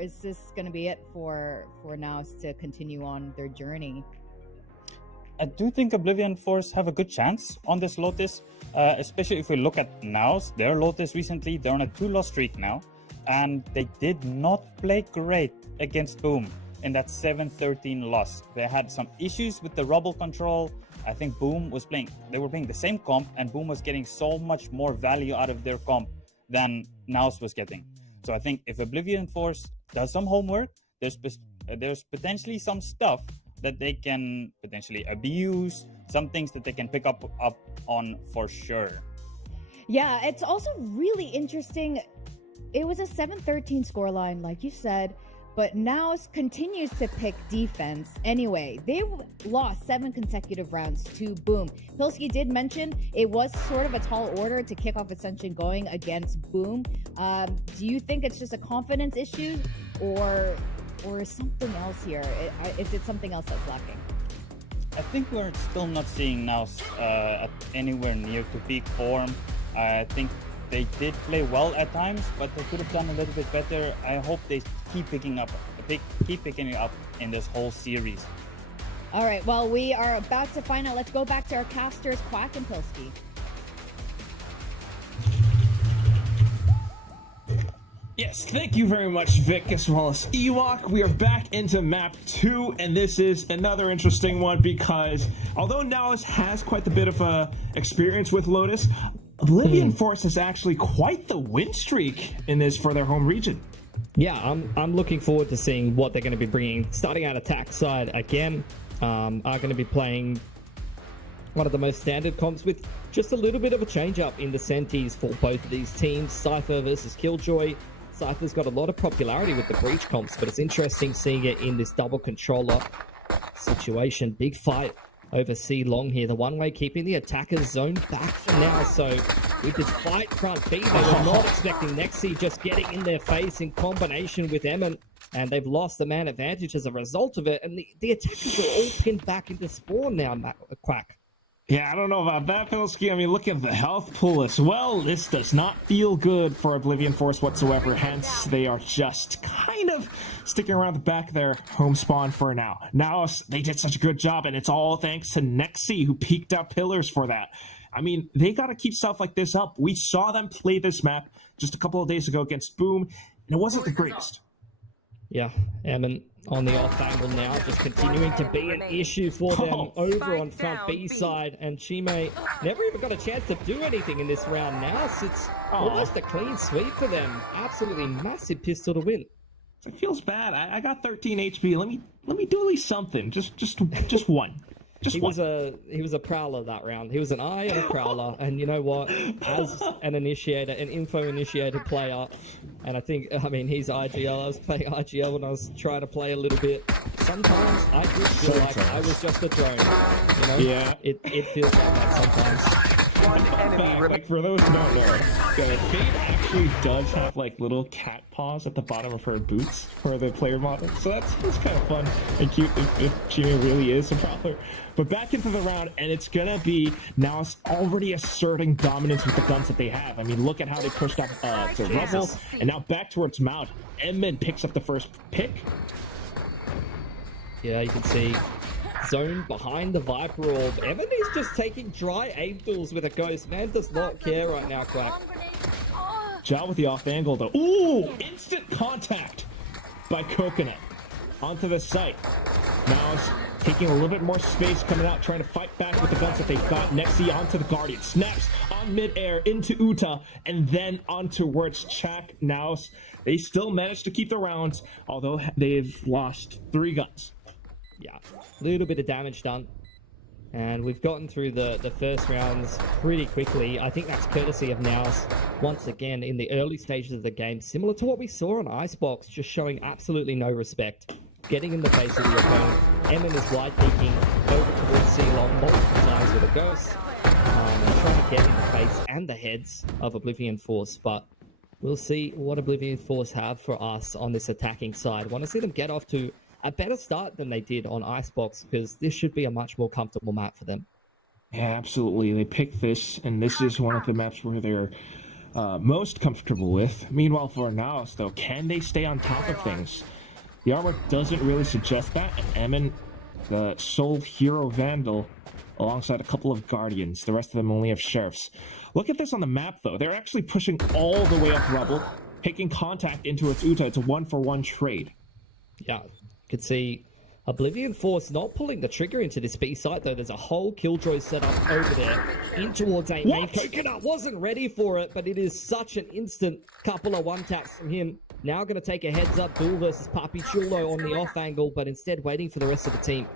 is this going to be it for NAOS to continue on their journey? I do think Oblivion Force have a good chance on this Lotus, especially if we look at NAOS. Their Lotus recently, they're on a 2-loss streak now, and they did not play great against Boom in that 7-13 loss. They had some issues with the rubble control. I think Boom was they were playing the same comp, and Boom was getting so much more value out of their comp than NAOS was getting. So I think if Oblivion Force does some homework, there's potentially some stuff that they can potentially abuse, some things that they can pick up on for sure. Yeah, it's also really interesting. It was a 7-13 scoreline, like you said, but NAOS continues to pick defense. Anyway, they lost 7 consecutive rounds to Boom. Pilsky did mention it was sort of a tall order to kick off Ascension going against Boom. Do you think it's just a confidence issue, or is something else here? Is it something else that's lacking? I think we're still not seeing NAOS anywhere near to peak form. I think they did play well at times, but they could have done a little bit better. I hope they keep picking it up in this whole series. All right, well, we are about to find out. Let's go back to our casters, Quack and Pilsky. Yes, thank you very much, Vic, as well as Ewok. We are back into map 2, and this is another interesting one because although NAOS has quite a bit of experience with Lotus, Oblivion Force has actually quite the win streak in this for their home region. Yeah, I'm looking forward to seeing what they're going to be bringing. Starting out attack side again, are going to be playing one of the most standard comps with just a little bit of a change up in the Sentis for both of these teams. Cypher versus Killjoy. Cypher's got a lot of popularity with the Breach comps, but it's interesting seeing it in this double controller situation. Big fight over C long here. The one-way keeping the attackers zoned back for now. So with this fight front B, they were not expecting Nexi just getting in their face in combination with Emmett, and they've lost the man advantage as a result of it. And the attackers are all pinned back into spawn now, Quack. Yeah, I don't know about that, Pilsky. I mean, look at the health pool as well. This does not feel good for Oblivion Force whatsoever. Hence, they are just kind of sticking around the back of their home spawn for now. NAOS, they did such a good job, and it's all thanks to Nexi, who peeked out pillars for that. I mean, they got to keep stuff like this up. We saw them play this map just a couple of days ago against Boom, and it wasn't the greatest. Yeah, Emmett on the off angle now, just continuing to be an issue for them over on front B side, and Chime never even got a chance to do anything in this round. Now it's almost a clean sweep for them. Absolutely massive pistol to win. It feels bad. I got 13 HP. Let me do at least something. Just one. He was a prowler that round. He was an eye and a prowler, and you know what? As an info initiator player, and I mean, he's IGL. I was playing IGL when I was trying to play a little bit. Sometimes I did feel like I was just a drone. You know? Yeah. It feels like that sometimes. Like for those who don't know, Fate actually does have like little cat paws at the bottom of her boots for the player model, so that's kind of fun and cute if she really is a prowler. But back into the round, and it's gonna be now already asserting dominance with the guns that they have. I mean, look at how they pushed up to Rebel, and now back towards Mount. Mid picks up the first pick. Yeah, you can see zone behind the Viper Orb. Evan is just taking dry angles with a ghost. Man does not care right now, Quack. Ja with the off angle though. Ooh! Instant contact by Coconut onto the site. Now it's taking a little bit more space, coming out, trying to fight back with the guns that they've got. Nexi onto the Guardian. Snaps on mid-air into Uta, and then on towards Chak. Now they still managed to keep the rounds, although they've lost 3 guns. Yeah, a little bit of damage done. And we've gotten through the first rounds pretty quickly. I think that's courtesy of NAOS, once again, in the early stages of the game, similar to what we saw on Icebox, just showing absolutely no respect getting in the face of the opponent. Emin is wide peeking over towards C-Long multiple times with a Ghost, and trying to get in the face and the heads of Oblivion Force, but we'll see what Oblivion Force have for us on this attacking side. Want to see them get off to a better start than they did on Icebox, because this should be a much more comfortable map for them. Yeah, absolutely. They picked this, and this is one of the maps where they're most comfortable with. Meanwhile, for NAOS, though, can they stay on top of things? The armor doesn't really suggest that, and Emin, the sole hero Vandal, alongside a couple of Guardians. The rest of them only have Sheriffs. Look at this on the map, though. They're actually pushing all the way up Rubble, taking contact into its Uta. It's a 1-for-1 trade. Yeah, you could see Oblivion Force not pulling the trigger into this B site, though. There's a whole Killjoy set up over there in towards A main. Coconut wasn't ready for it, but it is such an instant couple of one-taps from him. Now going to take a heads-up duel versus Papi Chulo on the off angle, but instead waiting for the rest of the team.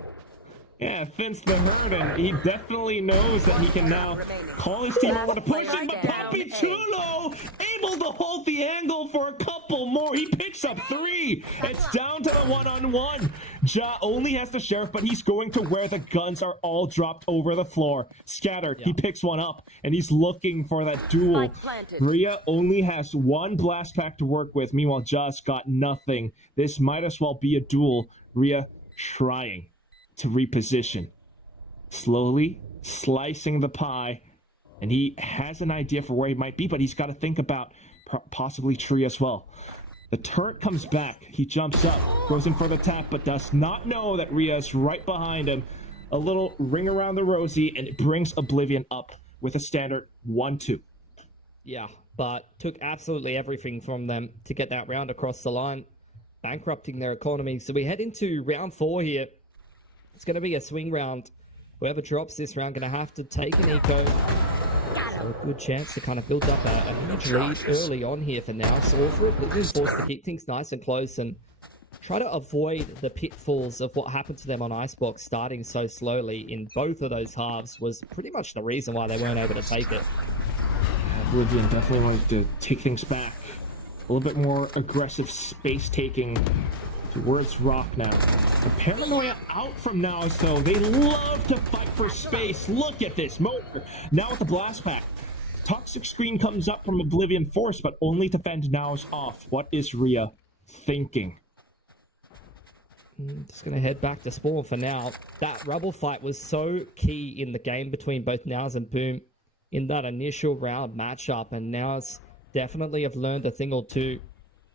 Yeah, Finn's the herd, and he definitely knows that he can now call his team over to push him, but Papi Chulo able to hold the angle for a couple more. He picks up 3. It's down to the one-on-one. Ja only has the Sheriff, but he's going to where the guns are all dropped over the floor. Scattered. Yeah. He picks one up, and he's looking for that duel. Rhea only has 1 blast pack to work with. Meanwhile, Ja's got nothing. This might as well be a duel. Rhea trying to reposition, slowly slicing the pie, and he has an idea for where he might be, but he's got to think about possibly Tree as well. The turret comes back, he jumps up, goes in for the tap, but does not know that Rhea is right behind him. A little ring around the rosy, and it brings Oblivion up with a standard 1-2. Yeah, but took absolutely everything from them to get that round across the line, bankrupting their economy. So we head into round 4 here. It's going to be a swing round. Whoever drops this round going to have to take an eco. So a good chance to kind of build up a huge lead early on here for now. So all for Oblivion Force to keep things nice and close and try to avoid the pitfalls of what happened to them on Icebox starting so slowly in both of those halves was pretty much the reason why they weren't able to take it. Oblivion definitely wanted to take things back. A little bit more aggressive space taking towards Rock now. The Paranoia out from NAOS, though. They love to fight for space. Look at this. Motor now with the blast pack. Toxic screen comes up from Oblivion Force, but only to fend NAOS off. What is Rhea thinking? Just going to head back to spawn for now. That rubble fight was so key in the game between both NAOS and Boom in that initial round matchup, and NAOS definitely have learned a thing or two,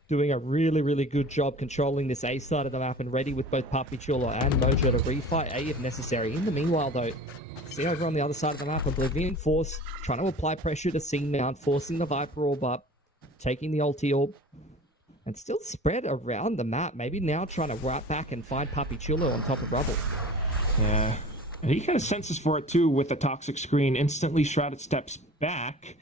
doing a really good job controlling this A side of the map and ready with both Papi Chulo and Mojo to refight A if necessary. In the meanwhile, though, see over on the other side of the map, Oblivion Force trying to apply pressure to C Mount, forcing the Viper Orb up, taking the ulti orb, and still spread around the map. Maybe now trying to wrap back and find Papi Chulo on top of rubble. Yeah, and he kind of senses for it too with the toxic screen. Instantly Shrouded steps back.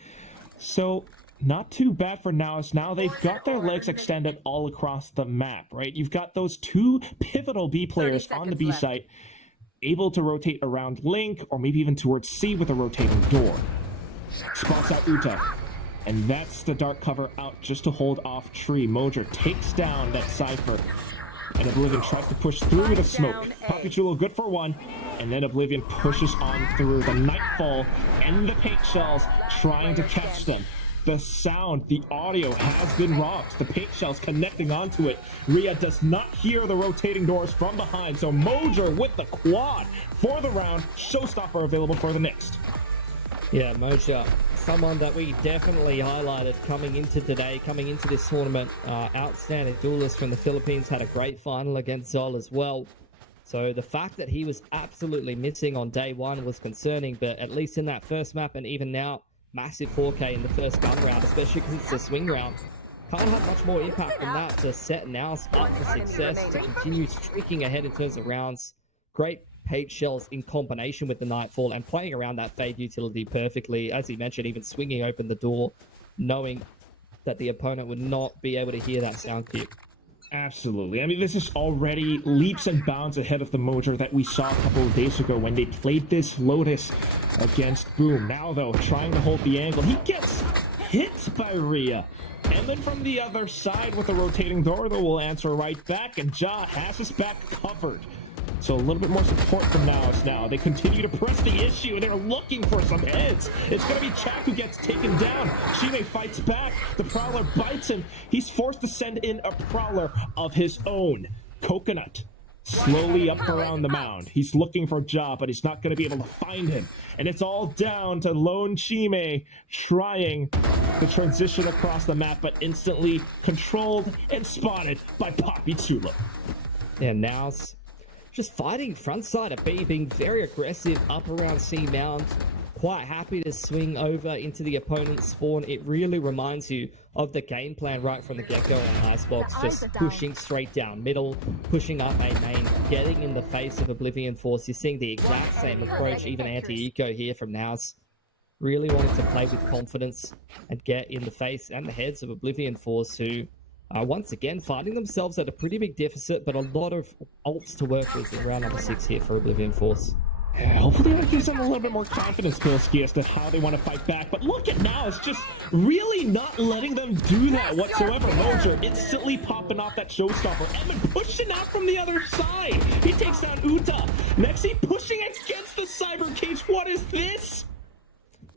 So not too bad for NAOS. Now they've got their legs extended all across the map, right? You've got those 2 pivotal B players on the B site, able to rotate around Link, or maybe even towards C with a rotating door. Spots out Uta, and that's the dark cover out just to hold off Tree. Mojo takes down that Cypher, and Oblivion tries to push through the smoke. Papi Chulo good for 1, and then Oblivion pushes on through. The Nightfall and the paint shells trying to catch them. The sound, the audio has been rocked. The paint shells connecting onto it. Rhea does not hear the rotating doors from behind, so Mojo with the quad for the round. Showstopper available for the next. Yeah, Mojo, someone that we definitely highlighted coming into today, coming into this tournament. Outstanding duelist from the Philippines, had a great final against Zol as well. So the fact that he was absolutely missing on day 1 was concerning, but at least in that first map and even now, massive 4K in the first gun round, especially because it's a swing round. Can't have much more impact than that to set NAOS up for success, to continue streaking ahead in terms of rounds. Great paint shells in combination with the Nightfall and playing around that Fade utility perfectly. As he mentioned, even swinging open the door, knowing that the opponent would not be able to hear that sound cue. Absolutely. I mean, this is already leaps and bounds ahead of the Mojo that we saw a couple of days ago when they played this Lotus against Boom. Now, though, trying to hold the angle. He gets hit by Rhea. And then from the other side with the rotating door, though, will answer right back, and Ja has his back covered. So a little bit more support from NAOS now. They continue to press the issue. They're looking for some heads. It's going to be Chak who gets taken down. Shime fights back. The Prowler bites him. He's forced to send in a Prowler of his own. Coconut slowly up around the mound. He's looking for Ja, but he's not going to be able to find him. And it's all down to lone Shime trying to transition across the map, but instantly controlled and spotted by Poppy Chulo. Yeah, NAOS just fighting front side of B, being very aggressive up around C Mound. Quite happy to swing over into the opponent's spawn. It really reminds you of the game plan right from the get-go on Icebox. Just pushing straight down middle, pushing up A main, getting in the face of Oblivion Force. You're seeing the exact same approach, even anti-eco here from NAOS. Really wanting to play with confidence and get in the face and the heads of Oblivion Force, who are once again finding themselves at a pretty big deficit, but a lot of ults to work with in round number 6 here for Oblivion Force. Yeah, hopefully that gives them a little bit more confidence, Pilsky, as to how they want to fight back. But look at NAOS, just really not letting them do that whatsoever. Moser instantly popping off that showstopper. Evan pushing out from the other side. He takes down Uta. Nexi pushing against the Cyber Cage. What is this?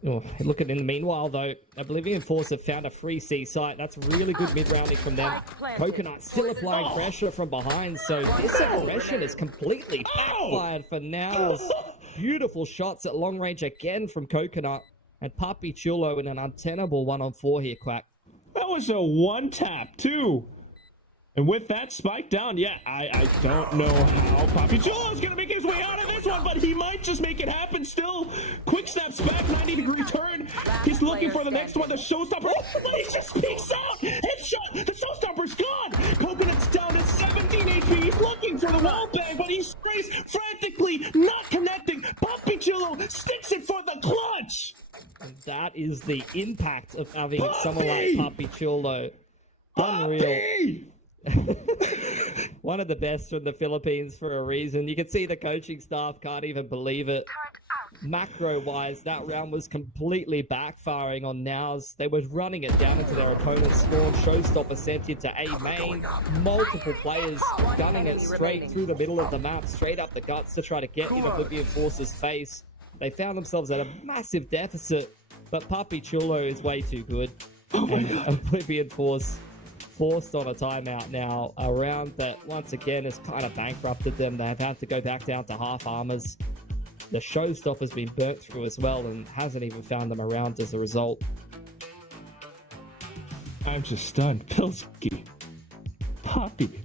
Oh, look at in the meanwhile, though, Oblivion Force have found a free C site. That's really good mid-rounding from them. Coconut still applying pressure from behind, so this aggression is completely backfired for NAOS. Beautiful shots at long range again from Coconut, and Papi Chulo in an untenable 1-on-4 here, Quack. That was a one-tap, too. And with that spike down, yeah, I don't know how Papi Chulo is going to make his way out of this one, but he might just make it happen still. Quick snaps back, 90-degree turn. He's looking for the next one, the showstopper. Oh, he just peeks out. Headshot. The showstopper's gone. Coconut's down to 17 HP. He's looking for the wall bang, but he sprays frantically, not connecting. Papi Chulo sticks it for the clutch. And that is the impact of having someone like Papi Chulo. Unreal. One of the best from the Philippines for a reason. You can see the coaching staff can't even believe it. Macro-wise, that round was completely backfiring on NAOS. They were running it down into their opponent's spawn. Showstopper sent into A main. Multiple players gunning it straight through the middle of the map, straight up the guts to try to get in Oblivion Force's face. They found themselves at a massive deficit, but Papi Chulo is way too good. And Oblivion Force forced on a timeout now, a round that once again has kind of bankrupted them. They've had to go back down to half armors. The showstopper's been burnt through as well and hasn't even found them around as a result. I'm just stunned. Pilsky. Poppy.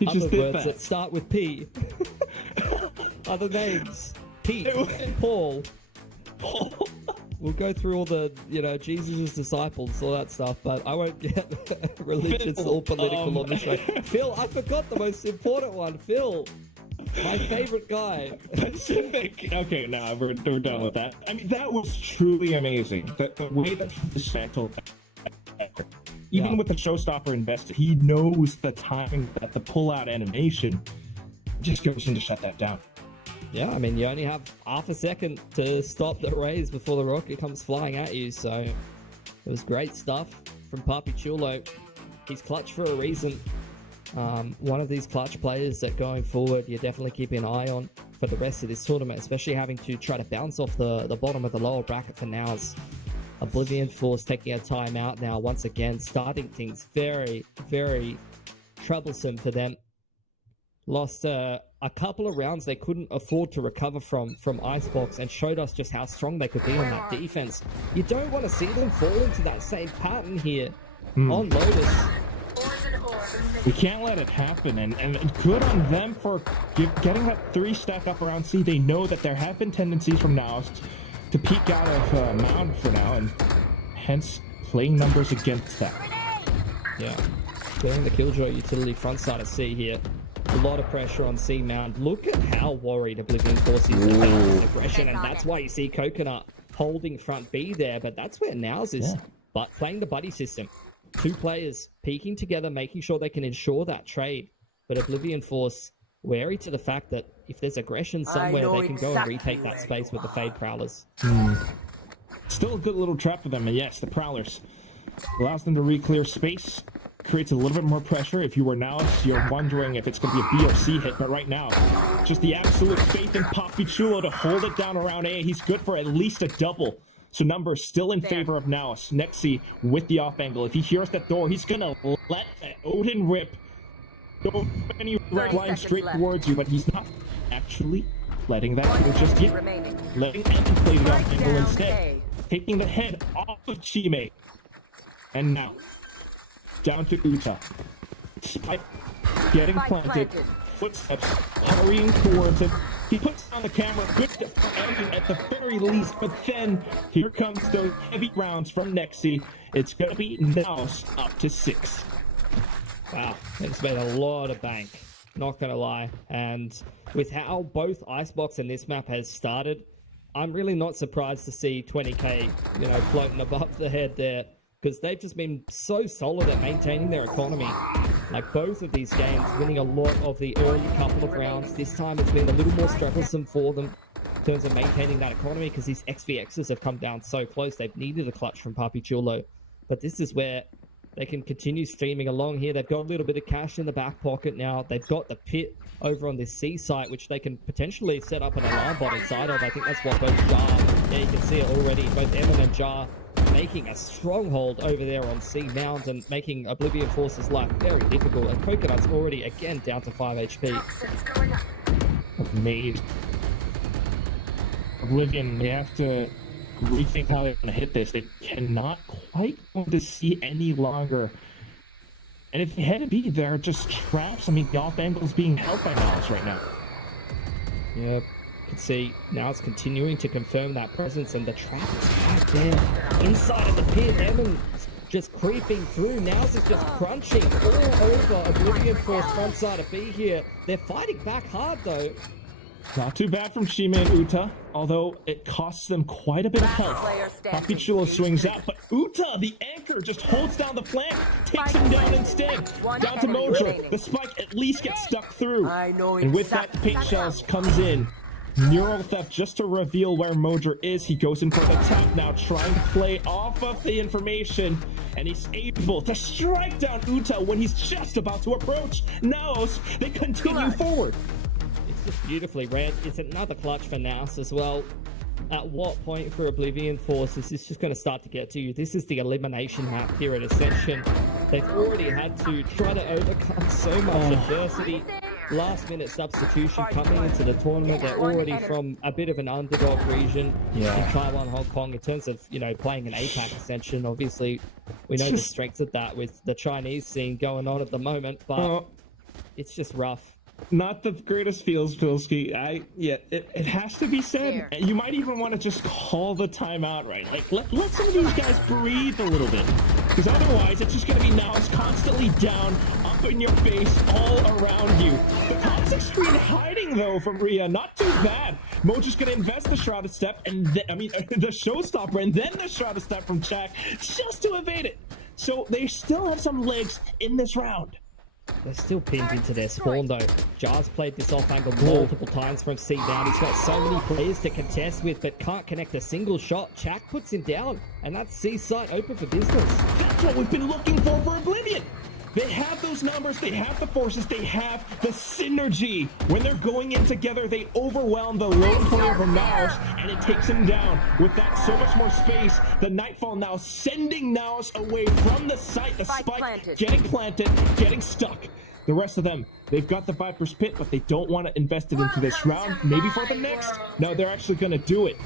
He Other just did words that. that start with P. Other names. Pete. Paul. We'll go through all the, Jesus' disciples, all that stuff, but I won't get religious or political on the show. Phil, I forgot the most important one. Phil, my favorite guy. Pacific. Okay, no, we're done with that. I mean, that was truly amazing. The way that he dismantled that, even with the showstopper invested, he knows the timing that the pull-out animation just goes in to shut that down. Yeah, I mean, you only have half a second to stop the raise before the rocket comes flying at you, so it was great stuff from Papi Chulo. He's clutch for a reason. One of these clutch players that going forward, you're definitely keeping an eye on for the rest of this tournament, especially having to try to bounce off the bottom of the lower bracket for NAOS. Oblivion Force taking a timeout now, once again, starting things very, very troublesome for them. Lost a couple of rounds they couldn't afford to recover from Icebox and showed us just how strong they could be on that defense. You don't want to see them fall into that same pattern here on Lotus. We can't let it happen, and good on them for getting that 3-stack up around C. They know that there have been tendencies from NAOS to peek out of Mound for now, and hence playing numbers against that. Yeah, clearing the Killjoy utility front side of C here. A lot of pressure on C Mound. Look at how worried Oblivion Force is about this aggression, and that's why you see Coconut holding front B there, but that's where NAOS is but playing the buddy system. 2 players peeking together, making sure they can ensure that trade, but Oblivion Force wary to the fact that if there's aggression somewhere, they can go and retake that space with the Fade Prowlers. Still a good little trap for them, and yes, the Prowlers Allows them to re-clear space. Creates a little bit more pressure. If you were now, you're wondering if it's going to be a BRC hit, but right now, just the absolute faith in Papi Chulo to hold it down around A. He's good for at least a double. So numbers still in favor of NAOS. Nexi with the off angle. If he hears that door, he's going to let that Odin rip. Don't any line straight towards you, but he's not actually letting that go just yet. Letting Evan play the off angle instead. Taking the head off of Chime. And now, down to Uta. Spike getting planted. Footsteps hurrying towards him. He puts on the camera, good for Evan at the very least, but then here comes those heavy rounds from Nexi. It's going to be NAOS up to 6. Wow, it's made a lot of bank, not gonna lie. And with how both Icebox and this map has started, I'm really not surprised to see 20k, floating above the head there, because they've just been so solid at maintaining their economy. Like both of these games, winning a lot of the early couple of rounds. This time it's been a little more troublesome for them in terms of maintaining that economy, because these XVXs have come down so close. They've needed a clutch from Papi Chulo, but this is where they can continue streaming along here. They've got a little bit of cash in the back pocket now. They've got the pit over on this C site, which they can potentially set up an alarm bot inside of. I think that's what both Jar, you can see it already, both Evan and Jar making a stronghold over there on C Mount and making Oblivion Force's life very difficult. And Coconut's already, again, down to 5 HP. Amazing. Oblivion, they have to rethink how they're going to hit this. They cannot quite go to C any longer. And if they had to be, they're just traps. I mean, the off angle is being held by NAOS right now. Yep. You can see now it's continuing to confirm that presence, and the trap is right there inside of the pit. Evan just creeping through. NAOS is just crunching all over Oblivion Force front side of B here. They're fighting back hard though. Not too bad from Chime and Uta, although it costs them quite a bit of health. Papi Chulo swings out, but Uta, the anchor, just holds down the flank, takes him down instead. Down to Mojo. The spike at least gets stuck through. And with that, the paint shells comes in. Neural Theft just to reveal where Mojo is. He goes in for the tap now, trying to play off of the information, and he's able to strike down Uta when he's just about to approach. NAOS, they continue forward. Just beautifully read. It's another clutch for NAOS as well. At what point for Oblivion Force is this just going to start to get to you? This is the elimination map here at Ascension. They've already had to try to overcome so much adversity. Last minute substitution coming into the tournament. They're already from a bit of an underdog region in Taiwan, Hong Kong, in terms of, playing an APAC Ascension. Obviously, we know the strength of that with the Chinese scene going on at the moment, but it's just rough. Not the greatest feels, Pilski. It has to be said. You might even want to just call the timeout, right? Like, let some of these guys breathe a little bit. Because otherwise, it's just going to be NAOS constantly down, up in your face, all around you. The toxic screen hiding, though, from Rhea, not too bad. Mojo's going to invest the Shrouded Step, and the Showstopper, and then the Shrouded Step from Chak, just to evade it. So they still have some legs in this round. They're still pinned into their spawn though. Jar's played this off angle multiple times from C down. He's got so many players to contest with, but can't connect a single shot. Chak puts him down, and that's C site open for business. That's what we've been looking for Oblivion. They have those numbers, they have the forces, they have the synergy. When they're going in together, they overwhelm the lone player from NAOS, and it takes him down. With that so much more space, the Nightfall now sending NAOS away from the site. The spike getting planted, getting stuck. The rest of them, they've got the Viper's Pit, but they don't want to invest it into this round. Maybe for the next. No, they're actually going to do it.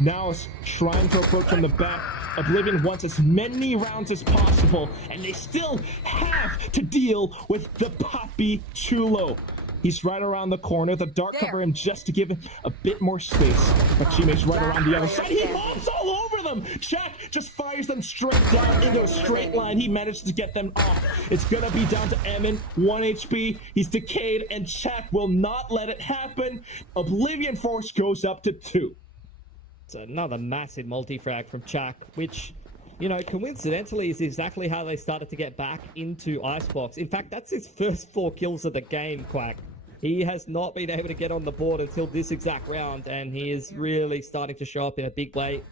NAOS trying to approach from the back. Oblivion wants as many rounds as possible, and they still have to deal with the Papi Chulo. He's right around the corner. The dart cover him just to give him a bit more space. But Chime's right around the other side. He hops all over them. Chak just fires them straight down into a straight line. He managed to get them off. It's going to be down to Emin, 1 HP. He's decayed, and Chak will not let it happen. Oblivion Force goes up to 2. It's another massive multi-frag from Chak, which, coincidentally is exactly how they started to get back into Icebox. In fact, that's his first 4 kills of the game, Quack. He has not been able to get on the board until this exact round, and he is really starting to show up in a big way.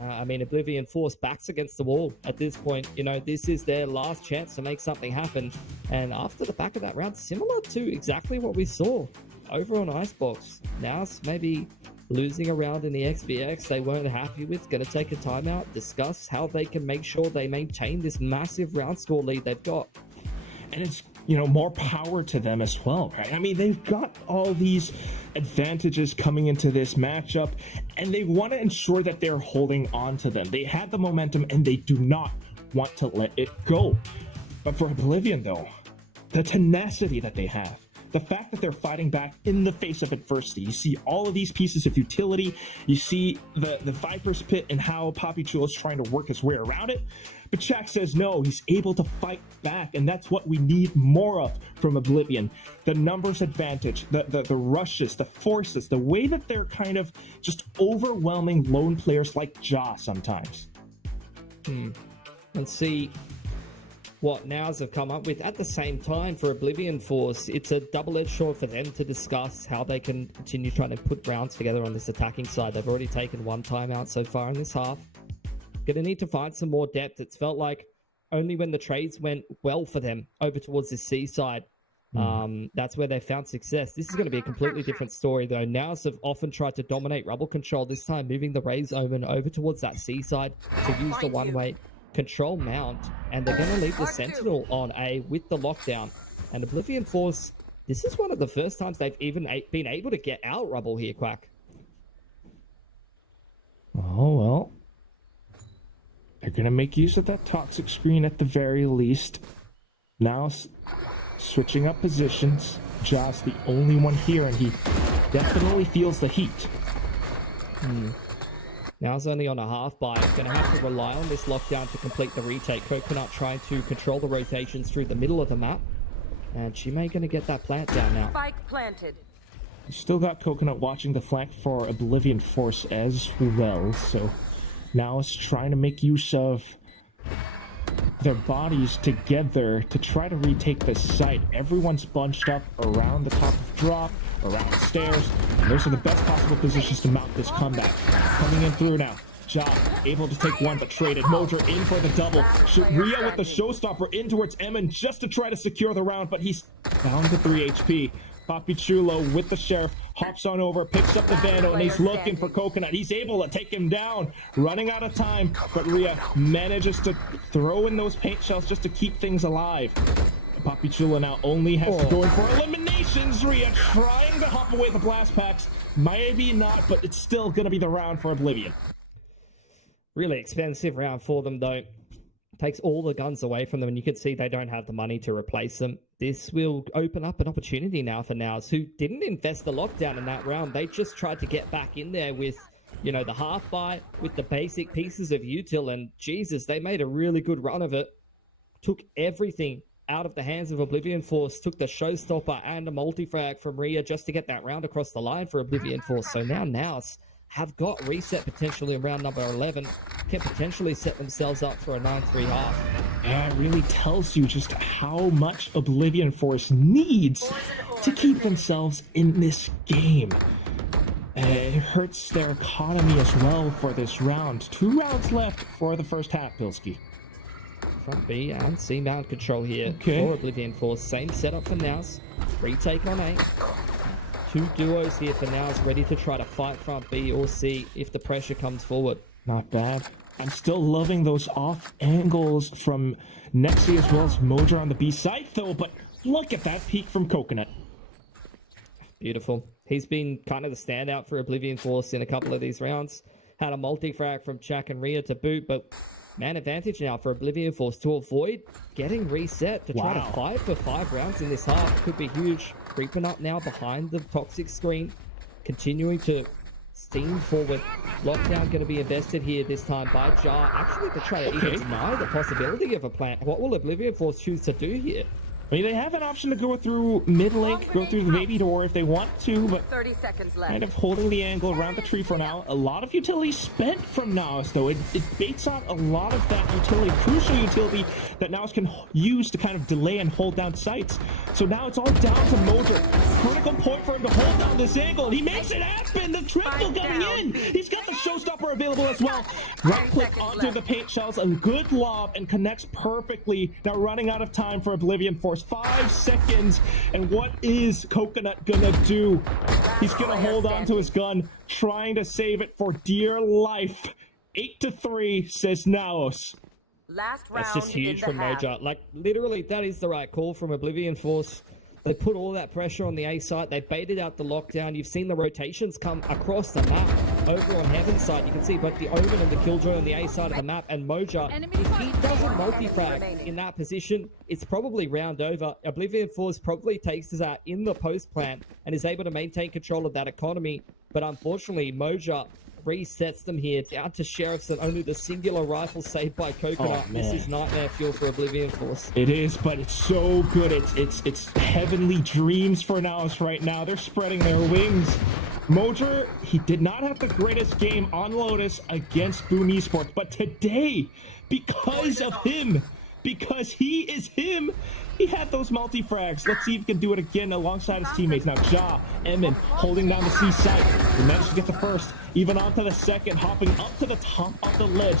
I mean, Oblivion Force backs against the wall at this point. You know, this is their last chance to make something happen. And after the back of that round, similar to exactly what we saw over on Icebox. NAOS maybe losing a round in the XVX they weren't happy with. Going to take a timeout, discuss how they can make sure they maintain this massive round score lead they've got. And it's, you know, more power to them as well, right? I mean, they've got all these advantages coming into this matchup, and they want to ensure that they're holding on to them. They had the momentum, and they do not want to let it go. But for Oblivion, though, the tenacity that they have, the fact that they're fighting back in the face of adversity, you see all of these pieces of utility, you see the Viper's Pit and how Papi Chulo is trying to work his way around it. But Shaq says no, he's able to fight back, and that's what we need more of from Oblivion. The numbers advantage, the rushes, the forces, the way that they're kind of just overwhelming lone players like Ja sometimes. Let's see what NAOS have come up with. At the same time, for Oblivion Force, it's a double-edged sword for them to discuss how they can continue trying to put rounds together on this attacking side. They've already taken one timeout so far in this half. Gonna need to find some more depth. It's felt like only when the trades went well for them over towards the C side, that's where they found success. This is going to be a completely different story, though. NAOS have often tried to dominate rubble control, this time moving the Raze Omen over towards that C side to use the one-way control mount, and they're going to leave the Sentinel on A with the lockdown. And Oblivion Force, this is one of the first times they've even been able to get out rubble here, Quack. Oh, well. They're going to make use of that toxic screen at the very least. Now, switching up positions. Ja's the only one here, and he definitely feels the heat. Now it's only on a half buy. Going to have to rely on this lockdown to complete the retake. Coconut trying to control the rotations through the middle of the map. And she may going to get that plant down now. Spike planted. You still got Coconut watching the flank for Oblivion Force as well, so now it's trying to make use of their bodies together to try to retake this site. Everyone's bunched up around the top of drop, around the stairs, and those are the best possible positions to mount this comeback. Coming in through now. Ja able to take one, but traded. Mojer in for the double. Ria with the showstopper in towards Emin just to try to secure the round, but he's down to 3 HP. Papi Chulo with the Sheriff hops on over, picks up the Vandal, and he's looking for Coconut. He's able to take him down, running out of time, but Ria manages to throw in those paint shells just to keep things alive. Papi Chulo now only has to go in for eliminations. Ria trying to hop away the blast packs. Maybe not, but it's still going to be the round for Oblivion. Really expensive round for them, though. Takes all the guns away from them, and you can see they don't have the money to replace them. This will open up an opportunity now for NAOS, who didn't invest the lockdown in that round. They just tried to get back in there with, you know, the half buy, with the basic pieces of util, and Jesus, they made a really good run of it. Took everything out of the hands of Oblivion Force, took the showstopper and a multi-frag from Ria just to get that round across the line for Oblivion Force. So now NAOS have got reset potentially in round number 11, can potentially set themselves up for a 9-3 half. Yeah, it really tells you just how much Oblivion Force needs to keep themselves in this game. It hurts their economy as well for this round. 2 rounds left for the first half, Pilski. Front B and C mount control here for Oblivion Force. Same setup for NAOS. Retake on A. 2 duos here for NAOS, ready to try to fight front B or C if the pressure comes forward. Not bad. I'm still loving those off angles from Nexi as well as Mojer on the B side, though, but look at that peek from Coconut. Beautiful. He's been kind of the standout for Oblivion Force in a couple of these rounds. Had a multi-frag from Chak and Ria to boot, but man advantage now for Oblivion Force to avoid getting reset to try to fight for 5 rounds in this half. Could be huge. Creeping up now behind the toxic screen, continuing to steam forward. Lockdown going to be invested here this time by Ja, actually to try to even deny the possibility of a plant. What will Oblivion Force choose to do here? I mean, they have an option to go through mid-link, go through the baby door if they want to, but 30 seconds left. kind of holding the angle around the tree for now. A lot of utility spent from NAOS, though. It baits out a lot of that utility, crucial utility that NAOS can use to kind of delay and hold down sites. So now it's all down to Mojo. Critical point for him to hold down this angle, and he makes it happen! The triple coming in! He's got the showstopper available as well. Right-click onto the paint shells, a good lob, and connects perfectly. Now running out of time for Oblivion Force. 5 seconds, and what is Coconut gonna do? He's gonna hold on to his gun, trying to save it for dear life. 8-3, says NAOS. Last round. That's just huge from Moja. Like, literally, that is the right call from Oblivion Force. They put all that pressure on the A site. They baited out the lockdown. You've seen the rotations come across the map. Over on Heaven's side, you can see both the Omen and the Killjoy on the A side of the map. And Moja, if he doesn't multi-frag in that position, it's probably round over. Oblivion Force probably takes us out in the post plant and is able to maintain control of that economy. But unfortunately, Moja resets them here down to Sheriffs and only the singular rifle saved by Coconut. Oh, this is nightmare fuel for Oblivion Force. It is, but it's so good. It's heavenly dreams for NAOS right now. They're spreading their wings. Mojer, he did not have the greatest game on Lotus against Boom Esports, but today, because of him, because he is him, he had those multi-frags. Let's see if he can do it again alongside his teammates. Now, Ja, Emin, holding down the C site. He managed to get the first, even onto the second, hopping up to the top of the ledge.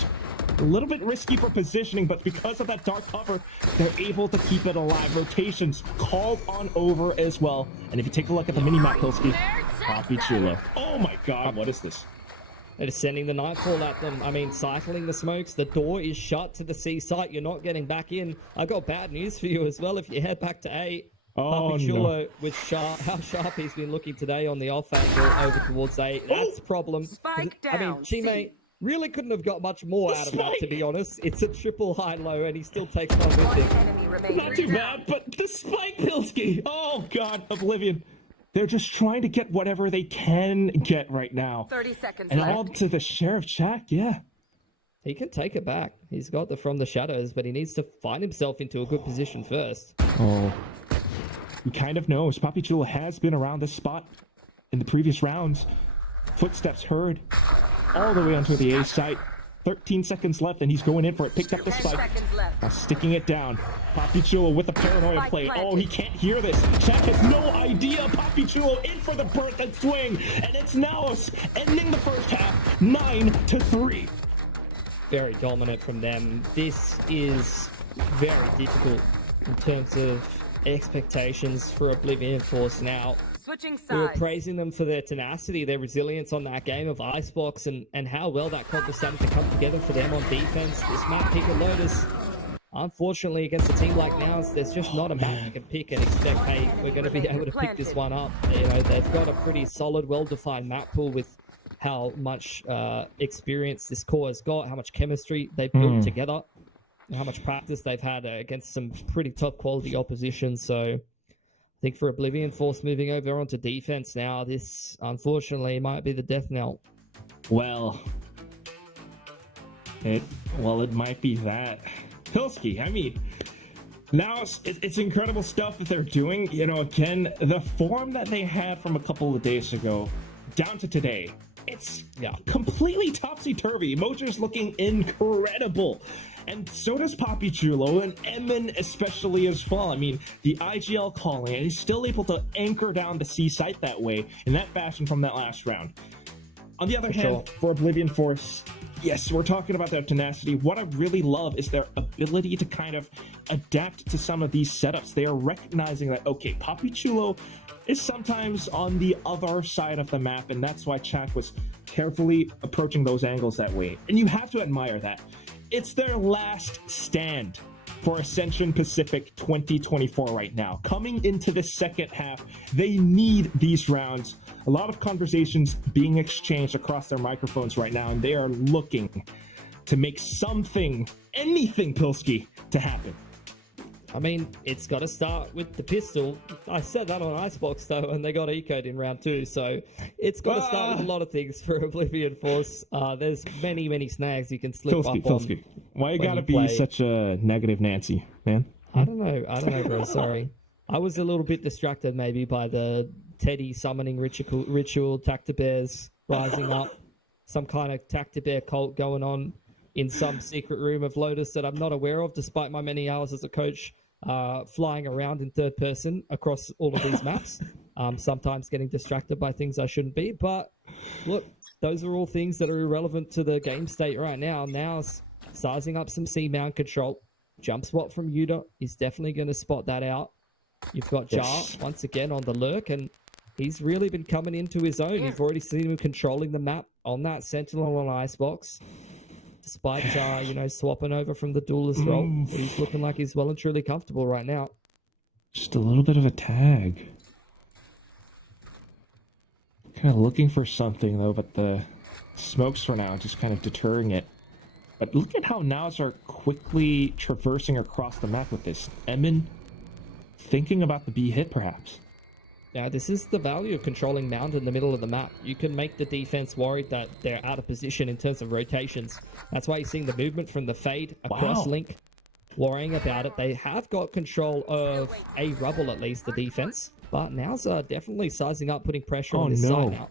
A little bit risky for positioning, but because of that dark cover, they're able to keep it alive. Rotations called on over as well. And if you take a look at the mini-map, Pilsky, Poppy Chulo. Oh my god, what is this? They're just sending the Nightfall at them. I mean, cycling the smokes. The door is shut to the C site. You're not getting back in. I got bad news for you as well. If you head back to A, Papi Chulo with how sharp he's been looking today on the off angle over towards A. That's a problem. Spike down, I mean, Chime really couldn't have got much more out of that, to be honest. It's a triple high-low, and he still takes one with him. Not too bad, but the spike, Pilsky. Oh god, Oblivion. They're just trying to get whatever they can get right now. 30 seconds and left. all to the Sheriff Jack, yeah. He can take it back. He's got the From the Shadows, but he needs to find himself into a good position first. Oh. He kind of knows. Papi Chulo has been around this spot in the previous rounds. Footsteps heard all the way onto the A site. 13 seconds left, and he's going in for it. Picked up the spike. Now sticking it down. Papi Chulo with a paranoia play. Oh, he can't hear this. Jack has no idea. Papi Chulo in for the birth and swing. And it's NAOS ending the first half 9-3. Very dominant from them. This is very difficult in terms of expectations for Oblivion Force now. Switching sides. We were praising them for their tenacity, their resilience on that game of Icebox, and how well that comp was starting to come together for them on defense. This map pick of Lotus, unfortunately, against a team like NAOS, there's just not a map you can pick and expect, hey, we're going to be able to pick this one up. You know, they've got a pretty solid, well-defined map pool with how much experience this core has got, how much chemistry they built together, and how much practice they've had against some pretty top quality opposition. So I think for Oblivion Force moving over onto defense now, this unfortunately might be the death knell. Well, it might be that. Pilsky, I mean, now it's incredible stuff that they're doing. You know, again, the form that they had from a couple of days ago down to today, it's completely topsy-turvy. Mojo's looking incredible. And so does Papi Chulo, and Emin especially as well. I mean, the IGL calling, and he's still able to anchor down the C site that way, in that fashion from that last round. On the other hand, for Oblivion Force, yes, we're talking about their tenacity. What I really love is their ability to kind of adapt to some of these setups. They are recognizing that, okay, Papi Chulo is sometimes on the other side of the map, and that's why Chak was carefully approaching those angles that way. And you have to admire that. It's their last stand for Ascension Pacific 2024 right now. Coming into the second half, they need these rounds. A lot of conversations being exchanged across their microphones right now, and they are looking to make something, anything, Pilsky, to happen. I mean, it's got to start with the pistol. I said that on Icebox, though, and they got ecoed in round 2, so it's got to start with a lot of things for Oblivion Force. There's many, many snags you can slip up on. Why you gotta be such a negative Nancy, man? I don't know, bro. Sorry. I was a little bit distracted maybe by the Teddy summoning ritual Tactibears rising up. Some kind of Tactibear cult going on in some secret room of Lotus that I'm not aware of, despite my many hours as a coach flying around in third person across all of these maps. Sometimes getting distracted by things I shouldn't be. But look, those are all things that are irrelevant to the game state right now. Now, sizing up some C-mount control. Jump spot from Yuta is definitely going to spot that out. You've got Jar once again on the lurk, and he's really been coming into his own. You've already seen him controlling the map on that Sentinel on Icebox. Despite, swapping over from the duelist role, he's looking like he's well and truly comfortable right now. Just a little bit of a tag. Kind of looking for something, though, but the smokes for now just kind of deterring it. But look at how NAOS are quickly traversing across the map with this. Emin thinking about the B hit, perhaps. Now, this is the value of controlling Mount in the middle of the map. You can make the defense worried that they're out of position in terms of rotations. That's why you're seeing the movement from the fade across Link, worrying about it. They have got control of a rubble, at least, the defense. But NAOS are definitely sizing up, putting pressure on this side now.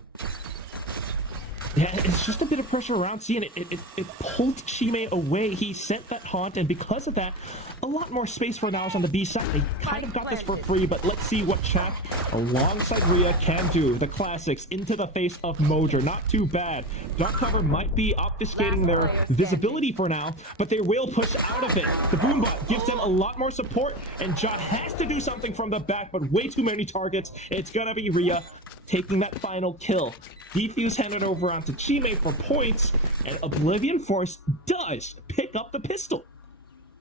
Yeah, it's just a bit of pressure around C, and it pulled Chime away. He sent that haunt, and because of that, a lot more space for NAOS on the B side. They kind of got this for free, but let's see what Chak alongside Rhea can do. The classics into the face of Mojer. Not too bad. Dark cover might be obfuscating their visibility for now, but they will push out of it. The Boombot gives them a lot more support, and Jot has to do something from the back, but way too many targets. It's gonna be Rhea taking that final kill. Defuse handed over onto Chime for points, and Oblivion Force does pick up the pistol.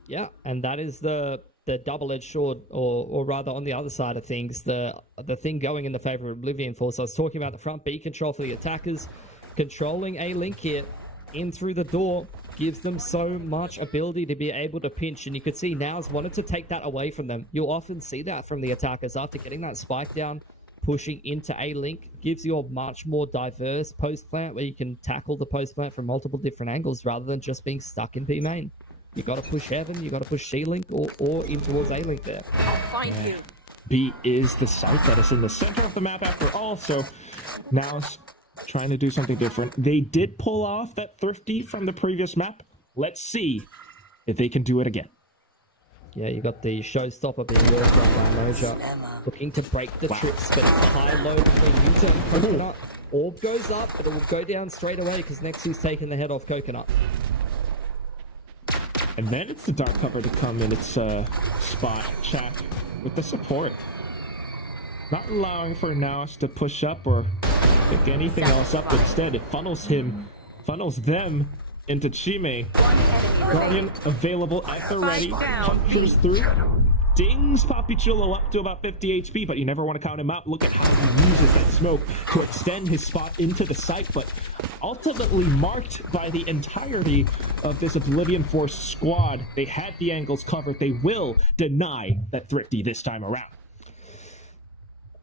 Yeah, and that is the double-edged sword, or rather on the other side of things, the thing going in the favor of Oblivion Force. I was talking about the front B control for the attackers. Controlling a Link here in through the door gives them so much ability to be able to pinch, and you could see NAOS wanted to take that away from them. You'll often see that from the attackers after getting that spike down. Pushing into a Link gives you a much more diverse post plant where you can tackle the post plant from multiple different angles rather than just being stuck in B main. You got to push Heaven, you got to push C Link or in towards A Link there. I'll find you. B is the site that is in the center of the map after all, so now it's trying to do something different. They did pull off that Thrifty from the previous map. Let's see if they can do it again. Yeah, you got the showstopper being worked on by Moja, looking to break the trips, but it's the high-low between Yuta and Coconut. Orb goes up, but it will go down straight away because Nexu's taking the head off Coconut. And then it's the dark cover to come in its spot, Chak, with the support. Not allowing for NAOS to push up or pick anything else up. Instead, it funnels them into Chime. Guardian available at the ready. Punctures through. Dings Papichulo up to about 50 HP, but you never want to count him out. Look at how he uses that smoke to extend his spot into the site, but ultimately marked by the entirety of this Oblivion Force squad. They had the angles covered. They will deny that Thrifty this time around.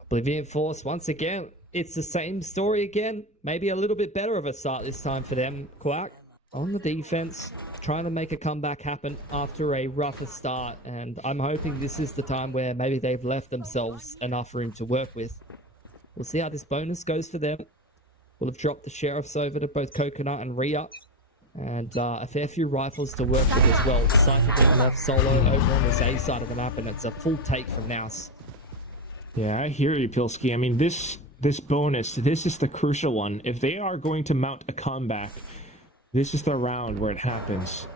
Oblivion Force, once again, it's the same story again. Maybe a little bit better of a start this time for them. Quack on the defense, trying to make a comeback happen after a rougher start, and I'm hoping this is the time where maybe they've left themselves enough room to work with. We'll see how this bonus goes for them. We'll have dropped the Sheriffs over to both Coconut and Rhea, and a fair few rifles to work with as well. Cypher being left solo over on this A side of the map, and it's a full take from NAOS. Yeah, I hear you, Pilski. I mean, this bonus, this is the crucial one. If they are going to mount a comeback, this is the round where it happens.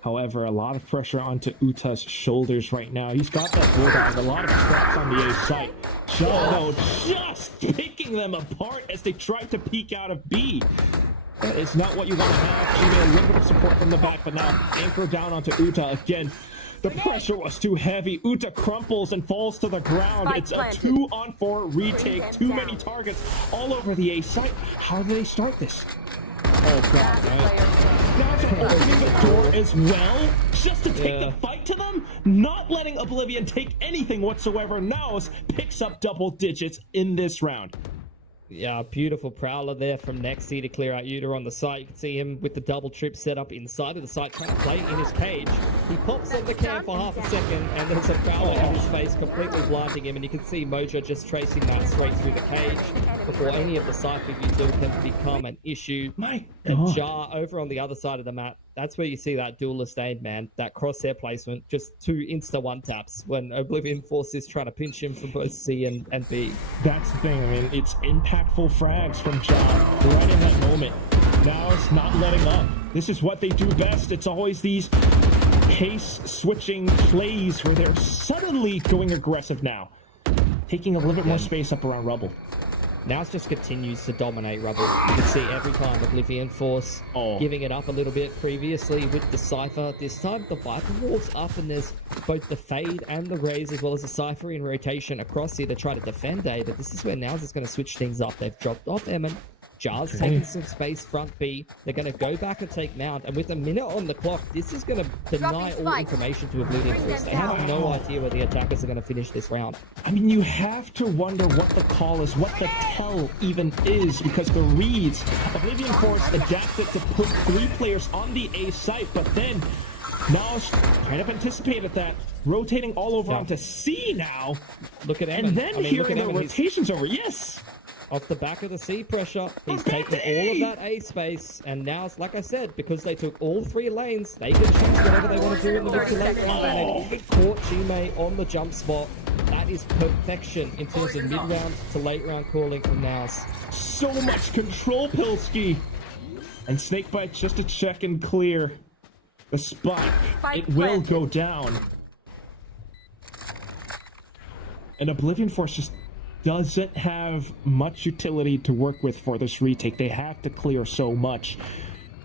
However, a lot of pressure onto Uta's shoulders right now. He's got that bulldog, a lot of traps on the A site. Jono just picking them apart as they try to peek out of B. That is not what you want to have. She made a little bit of support from the back, but now anchor down onto Uta again. The pressure was too heavy. Uta crumples and falls to the ground. It's a 2-on-4 retake. Too many targets all over the A site. How do they start this? Oh god, right? Now they're opening the door as well, just to take the fight to them, not letting Oblivion take anything whatsoever. NAOS picks up double digits in this round. Yeah, beautiful prowler there from Nexi to clear out Uter on the site. You can see him with the double trip set up inside of the site, trying to play in his cage. He pops on the cam for half a second, and there's a prowler in his face, completely blinding him, and you can see Mojo just tracing that straight through the cage before any of the Cypher util can become an issue. My And God. Jar over on the other side of the map, that's where you see that duelist aid, man. That crosshair placement, just 2 insta one taps when Oblivion Force is trying to pinch him from both C and B. That's the thing. I mean, it's impactful frags from John right in that moment. Now it's not letting up. This is what they do best. It's always these pace switching plays where they're suddenly going aggressive now, taking a little bit more space up around Rubble. NAOS just continues to dominate Rubble. You can see every time Oblivion Force giving it up a little bit previously with the Cypher. This time the Viper Wall's up and there's both the Fade and the Raze as well as the Cypher in rotation across here to try to defend A, but this is where NAOS is going to switch things up. They've dropped off Emin. Jar's taking some space front B. They're going to go back and take Mount, and with a minute on the clock, this is going to deny all information to Oblivion Force. They have no idea where the attackers are going to finish this round. I mean, you have to wonder what the call is, what the tell even is, because the reads, Oblivion Force adapted to put 3 players on the A site, but then NAOS kind of anticipated that, rotating all over onto C now. Look at Emin. And then hearing the rotations over, yes! Off the back of the C pressure, he's taken all of that A space, and now, like I said, because they took all 3 lanes, they can choose whatever they want to do in the mid to late round, and they even caught Chime on the jump spot. That is perfection in terms of mid-round to late round calling from NAOS. So much control, Pilski! And Snakebite just to check and clear the spike. It will go down. And Oblivion Force just doesn't have much utility to work with for this retake. They have to clear so much.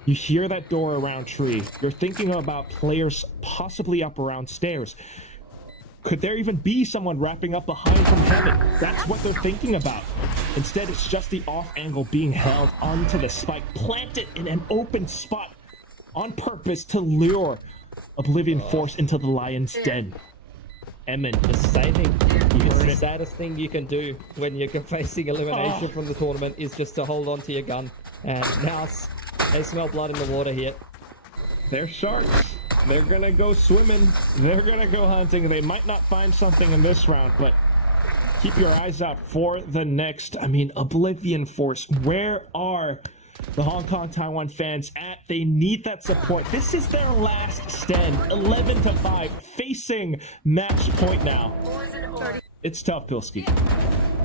You hear that door around tree. You're thinking about players possibly up around stairs. Could there even be someone wrapping up behind from heaven? That's what they're thinking about. Instead, it's just the off angle being held onto the spike, planted in an open spot on purpose to lure Oblivion Force into the lion's den. Emin just saving. It's the saddest thing you can do when you're facing elimination from the tournament is just to hold on to your gun. And now they smell blood in the water here. They're sharks. They're gonna go swimming. They're gonna go hunting. They might not find something in this round, but keep your eyes out for the next. I mean, Oblivion Force, where are the Hong Kong, Taiwan fans at? They need that support. This is their last stand. 11-5, facing match point now. It's tough, Pilski.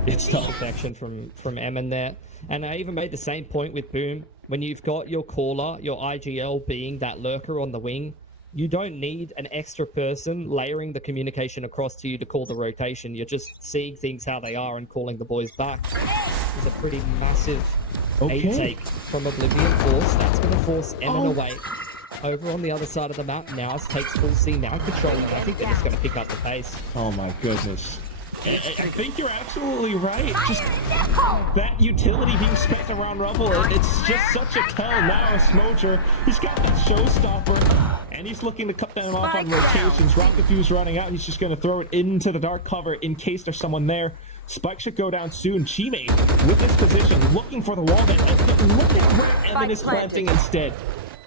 It's tough. Perfection from Emin there. And I even made the same point with Boom. When you've got your caller, your IGL being that lurker on the wing, you don't need an extra person layering the communication across to you to call the rotation. You're just seeing things how they are and calling the boys back. It's a pretty massive take from Oblivion Force. That's going to force Emin away. Over on the other side of the map, NAOS takes full C now control, and I think they're just going to pick up the pace. Oh my goodness. I think you're absolutely right. Just that utility being spent around Rubble, it's just such a tell. Now Smoger, he's got that showstopper, and he's looking to cut them off on rotations. Rocket Fuse running out, he's just going to throw it into the dark cover in case there's someone there. Spike should go down soon. Chime with this position, looking for the wall that look at where Emin is planting instead.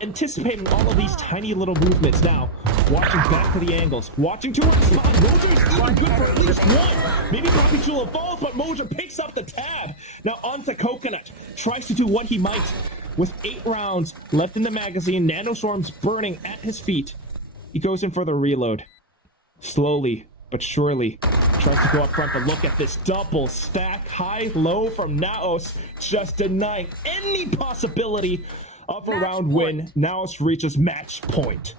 Anticipating all of these tiny little movements now. Watching back to the angles. Watching towards the spot. Mojo's even good for at least one. Maybe Poppy Jewel falls, but Mojo picks up the tab. Now onto Coconut. Tries to do what he might. With 8 rounds left in the magazine, Nanoswarms burning at his feet. He goes in for the reload. Slowly, but surely. Tries to go up front, but look at this double stack. High-low from NAOS. Just denying any possibility of a round win. NAOS reaches match point.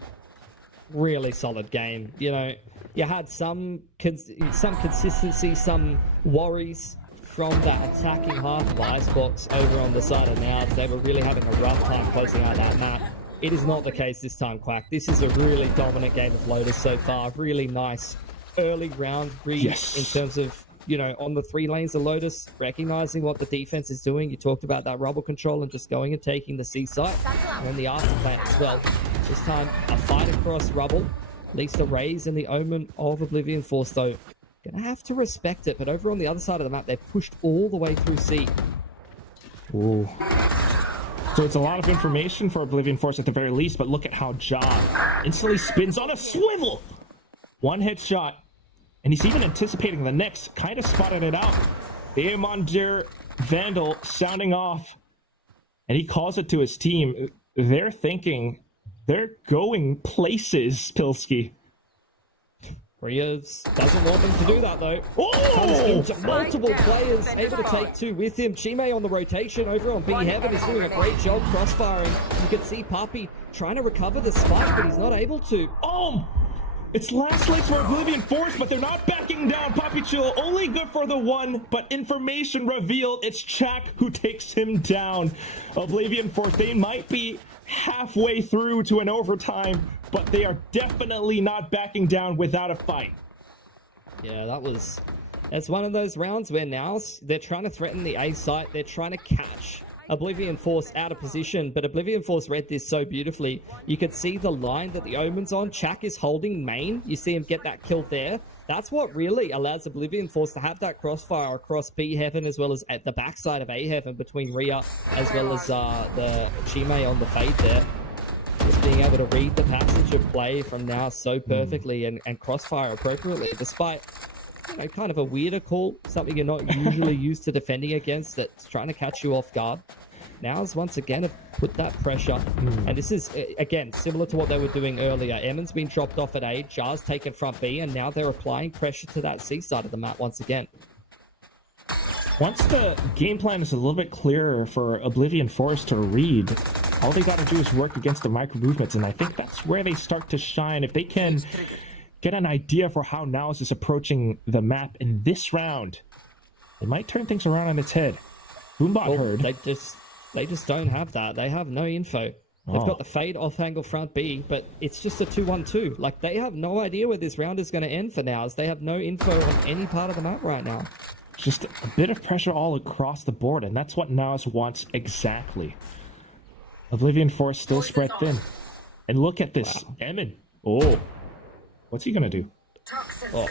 Really solid game. You know, you had some consistency, some worries from that attacking half of Icebox over on the side of NAOS. They were really having a rough time closing out that map. It is not the case this time, Quack. This is a really dominant game of Lotus so far. Really nice early round read in terms of, you know, on the 3 lanes of Lotus, recognizing what the defense is doing. You talked about that Rubble control and just going and taking the C site and the afterplant as well. This time, a fight across Rubble. At least the Raze and the Omen of Oblivion Force, though. Gonna have to respect it, but over on the other side of the map, they've pushed all the way through C. Ooh. So it's a lot of information for Oblivion Force at the very least, but look at how Ja instantly spins on a swivel! One hit shot, and he's even anticipating the next, kind of spotted it out. The Amondir Vandal sounding off, and he calls it to his team. They're thinking, they're going places, Pilsky. Rios doesn't want them to do that though. Oh! Comes into multiple players, able to take two with him. Chime on the rotation over on B Heaven is doing a great job crossfiring. You can see Puppy trying to recover the spike, but he's not able to. Oh! It's last legs for Oblivion Force, but they're not backing down. Poppy Chill only good for the one, but information revealed. It's Chak who takes him down. Oblivion Force, they might be halfway through to an overtime, but they are definitely not backing down without a fight. Yeah, that's one of those rounds where now they're trying to threaten the A site. They're trying to catch Oblivion Force out of position, but Oblivion Force read this so beautifully. You could see the line that the Omen's on. Chak is holding main. You see him get that kill there. That's what really allows Oblivion Force to have that crossfire across B Heaven as well as at the backside of A Heaven between Rhea as well as the Chime on the fade there. Just being able to read the passage of play from now so perfectly and crossfire appropriately, despite kind of a weirder call, something you're not usually used to defending against that's trying to catch you off guard. Now's once again have put that pressure, and this is again similar to what they were doing earlier. Emin's been dropped off at A, Jar's taken front B, and now they're applying pressure to that C side of the map once again. Once the game plan is a little bit clearer for Oblivion Force to read, all they got to do is work against the micro movements, and I think that's where they start to shine. If they can get an idea for how NAOS is approaching the map in this round, it might turn things around on its head. Boombot heard. They just don't have that. They have no info. They've got the fade off angle front B, but it's just a 2-1-2. Like, they have no idea where this round is going to end for NAOS. They have no info on any part of the map right now. Just a bit of pressure all across the board, and that's what NAOS wants exactly. Oblivion Force still spread thin. And look at this. Wow. Emin. Oh. What's he going to do? Oh.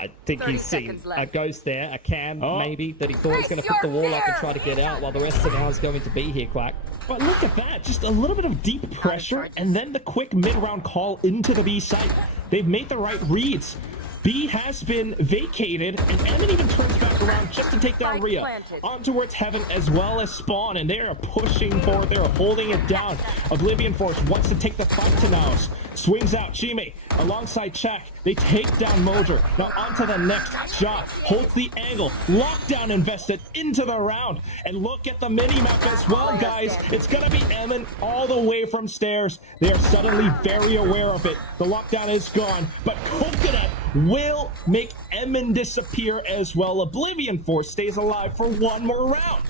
I think he's seen a ghost there, a cam maybe, that he thought was going to put the wall up and try to get out while the rest of now is going to be here, Quack. But look at that, just a little bit of deep pressure and then the quick mid-round call into the B site. They've made the right reads. B has been vacated, and Emin even turns back around just to take down Rhea. On towards Heaven as well as Spawn, and they are pushing forward. They are holding it down. Oblivion Force wants to take the fight to NAOS. Swings out Chime alongside Chak. They take down Mojer. Now onto the next. Ja holds the angle. Lockdown invested into the round. And look at the mini-map as well, guys. It's going to be Emin all the way from stairs. They are suddenly very aware of it. The lockdown is gone, but Coconut will make Emin disappear as well. Oblivion Force stays alive for one more round.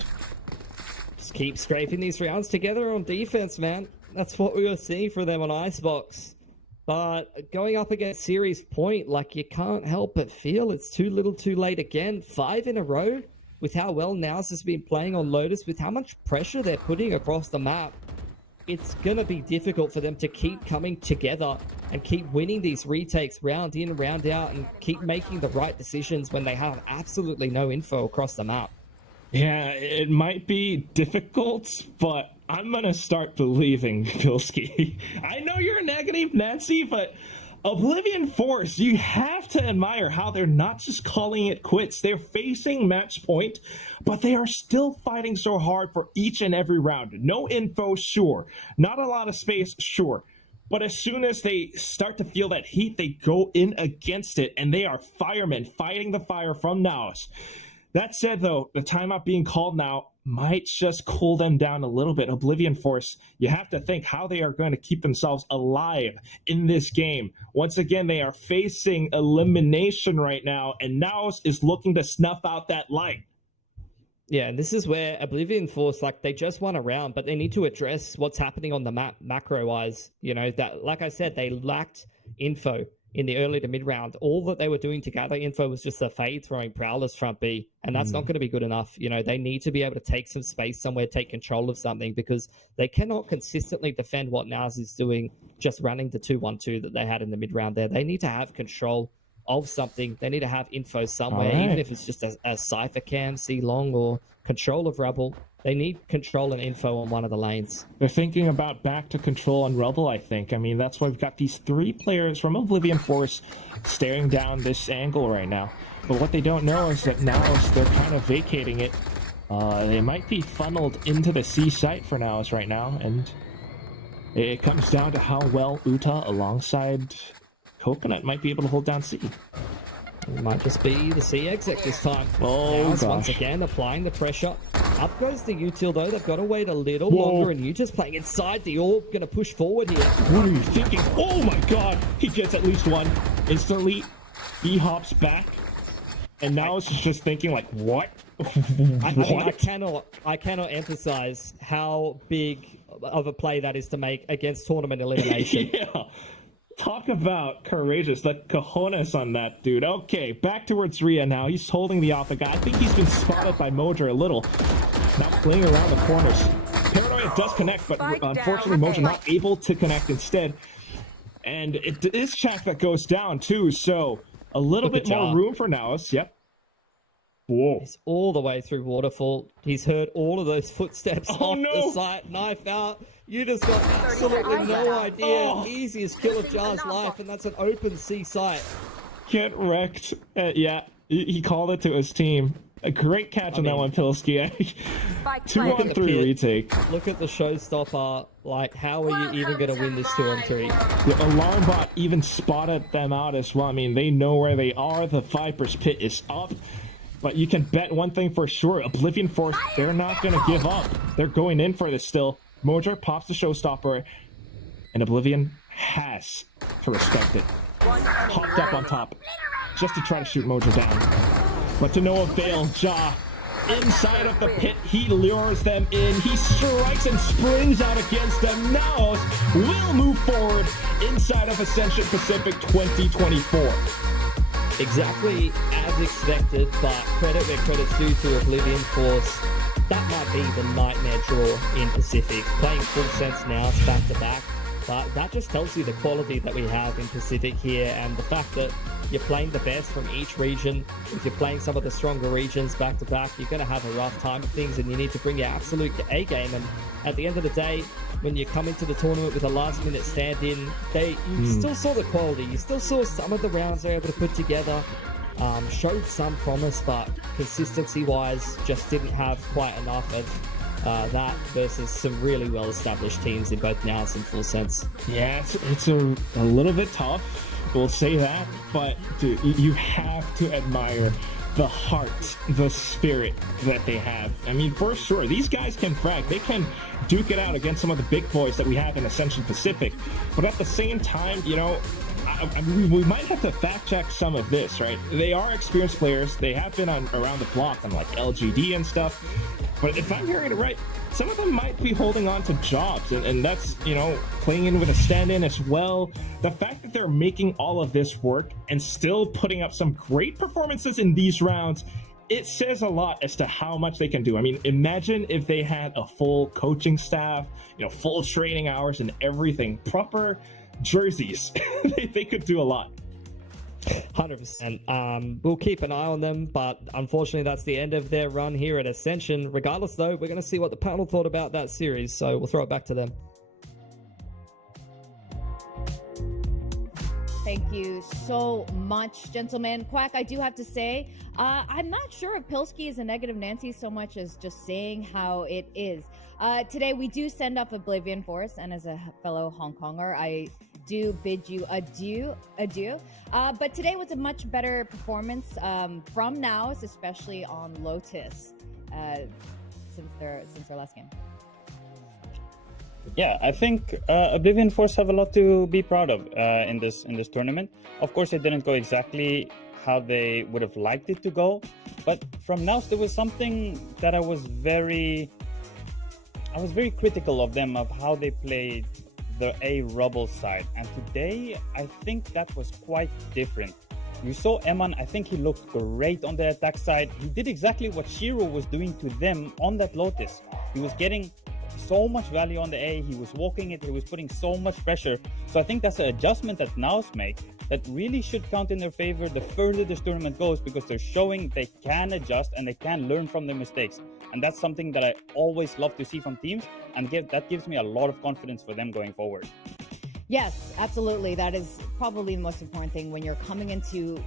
Just keep scraping these rounds together on defense, man. That's what we were seeing for them on Icebox. But going up against Series Point, like, you can't help but feel it's too little too late again. 5 in a row with how well NAOS has been playing on Lotus, with how much pressure they're putting across the map. It's going to be difficult for them to keep coming together and keep winning these retakes round in, round out, and keep making the right decisions when they have absolutely no info across the map. Yeah, it might be difficult, but I'm going to start believing, Pilsky. I know you're negative, Nancy, but Oblivion Force, you have to admire how they're not just calling it quits. They're facing match point, but they are still fighting so hard for each and every round. No info, sure. Not a lot of space, sure. But as soon as they start to feel that heat, they go in against it, and they are firemen fighting the fire from NAOS. That said, though, the timeout being called now might just cool them down a little bit. Oblivion Force, you have to think how they are going to keep themselves alive in this game. Once again, they are facing elimination right now, and NAOS is looking to snuff out that light. Yeah, and this is where Oblivion Force, like, they just won a round, but they need to address what's happening on the map macro-wise. You know, that, like I said, they lacked info in the early to mid round. All that they were doing to gather info was just a fade throwing Prowlers front B, and that's not going to be good enough. You know, they need to be able to take some space somewhere, take control of something, because they cannot consistently defend what NAOS is doing, just running the 2-1-2 that they had in the mid round there. They need to have control of something. They need to have info somewhere, even if it's just a Cypher cam, C long, or control of Rebel. They need control and info on one of the lanes. They're thinking about back to control on Rebel, I think. I mean, that's why we've got these 3 players from Oblivion Force staring down this angle right now. But what they don't know is that NAOS, they're kind of vacating it. They might be funneled into the C site for NAOS right now, and it comes down to how well Uta alongside Coconut might be able to hold down C. It might just be the C exit this time. Oh, NAOS gosh. once again applying the pressure. Up goes the util though. They've got to wait a little longer, and Utah's playing inside the orb. Going to push forward here. What are you thinking? Oh my god! He gets at least one. Instantly, he hops back. And now it's just thinking like, what? I mean, I cannot emphasize how big of a play that is to make against tournament elimination. Yeah. Talk about courageous. The cojones on that dude. Okay, back towards Rhea now. He's holding the alpha guy. I think he's been spotted by Mojo a little. Now playing around the corners. Paranoia does connect, but unfortunately Mojo not able to connect instead. And it is Chak that goes down too, so a little bit more room for NAOS. Yep. Whoa. He's all the way through Waterfall. He's heard all of those footsteps off the site. Knife out. You just got absolutely no idea. Easiest kill of Jar's life, and that's an open C site. Get wrecked. Yeah, he called it to his team. A great catch on that one, Pilsky. 2-on-3 retake. Look at the showstopper. Like, how are you even going to win this 2-on-3? The alarm bot even spotted them out as well. I mean, they know where they are. The Viper's pit is up. But you can bet one thing for sure. Oblivion Force, they're not going to give up. They're going in for this still. Mojo pops the showstopper. And Oblivion has to respect it. Hopped up on top. Just to try to shoot Mojo down. But to no avail, Ja, inside of the pit, he lures them in. He strikes and springs out against them. NAOS will move forward inside of Ascension Pacific 2024. Exactly as expected, but credit where credit's due to Oblivion Force. That might be the nightmare draw in Pacific. Playing full sense now, it's back to back. But that just tells you the quality that we have in Pacific here, and the fact that you're playing the best from each region. If you're playing some of the stronger regions back to back, you're going to have a rough time of things, and you need to bring your absolute A game. And at the end of the day, when you come into the tournament with a last minute stand-in, you still saw the quality. You still saw some of the rounds they're able to put together. Showed some promise, but consistency-wise, just didn't have quite enough of that versus some really well-established teams in both NAOS and Full Sense. Yeah, it's a little bit tough, we'll say that, but dude, you have to admire the heart, the spirit that they have. I mean, for sure, these guys can frag. They can duke it out against some of the big boys that we have in Ascension Pacific. But at the same time, you know, I mean, we might have to fact check some of this, right? They are experienced players. They have been around the block on like LGD and stuff. But if I'm hearing it right, some of them might be holding on to jobs, and that's, you know, playing in with a stand-in as well. The fact that they're making all of this work and still putting up some great performances in these rounds, it says a lot as to how much they can do. I mean, imagine if they had a full coaching staff, you know, full training hours and everything, proper jerseys. They could do a lot. 100%. We'll keep an eye on them, but unfortunately that's the end of their run here at Ascension. Regardless though, we're going to see what the panel thought about that series, so we'll throw it back to them. Thank you so much, gentlemen. Quack, I do have to say, I'm not sure if Pilsky is a negative Nancy so much as just saying how it is. Today we do send off Oblivion Force, and as a fellow Hong Konger, I do bid you adieu. But today was a much better performance from NAOS, especially on Lotus, since their last game. Yeah, I think Oblivion Force have a lot to be proud of in this tournament. Of course, it didn't go exactly how they would have liked it to go, but from NAOS there was something that I was very critical of them, of how they played the A-Rubble side, and today I think that was quite different. You saw Eman, I think he looked great on the attack side. He did exactly what Shiro was doing to them on that Lotus. He was getting so much value on the A, he was walking it, he was putting so much pressure. So I think that's an adjustment that NAOS make that really should count in their favor the further this tournament goes, because they're showing they can adjust and they can learn from their mistakes. And that's something that I always love to see from teams, and that gives me a lot of confidence for them going forward. Yes, absolutely. That is probably the most important thing when you're coming into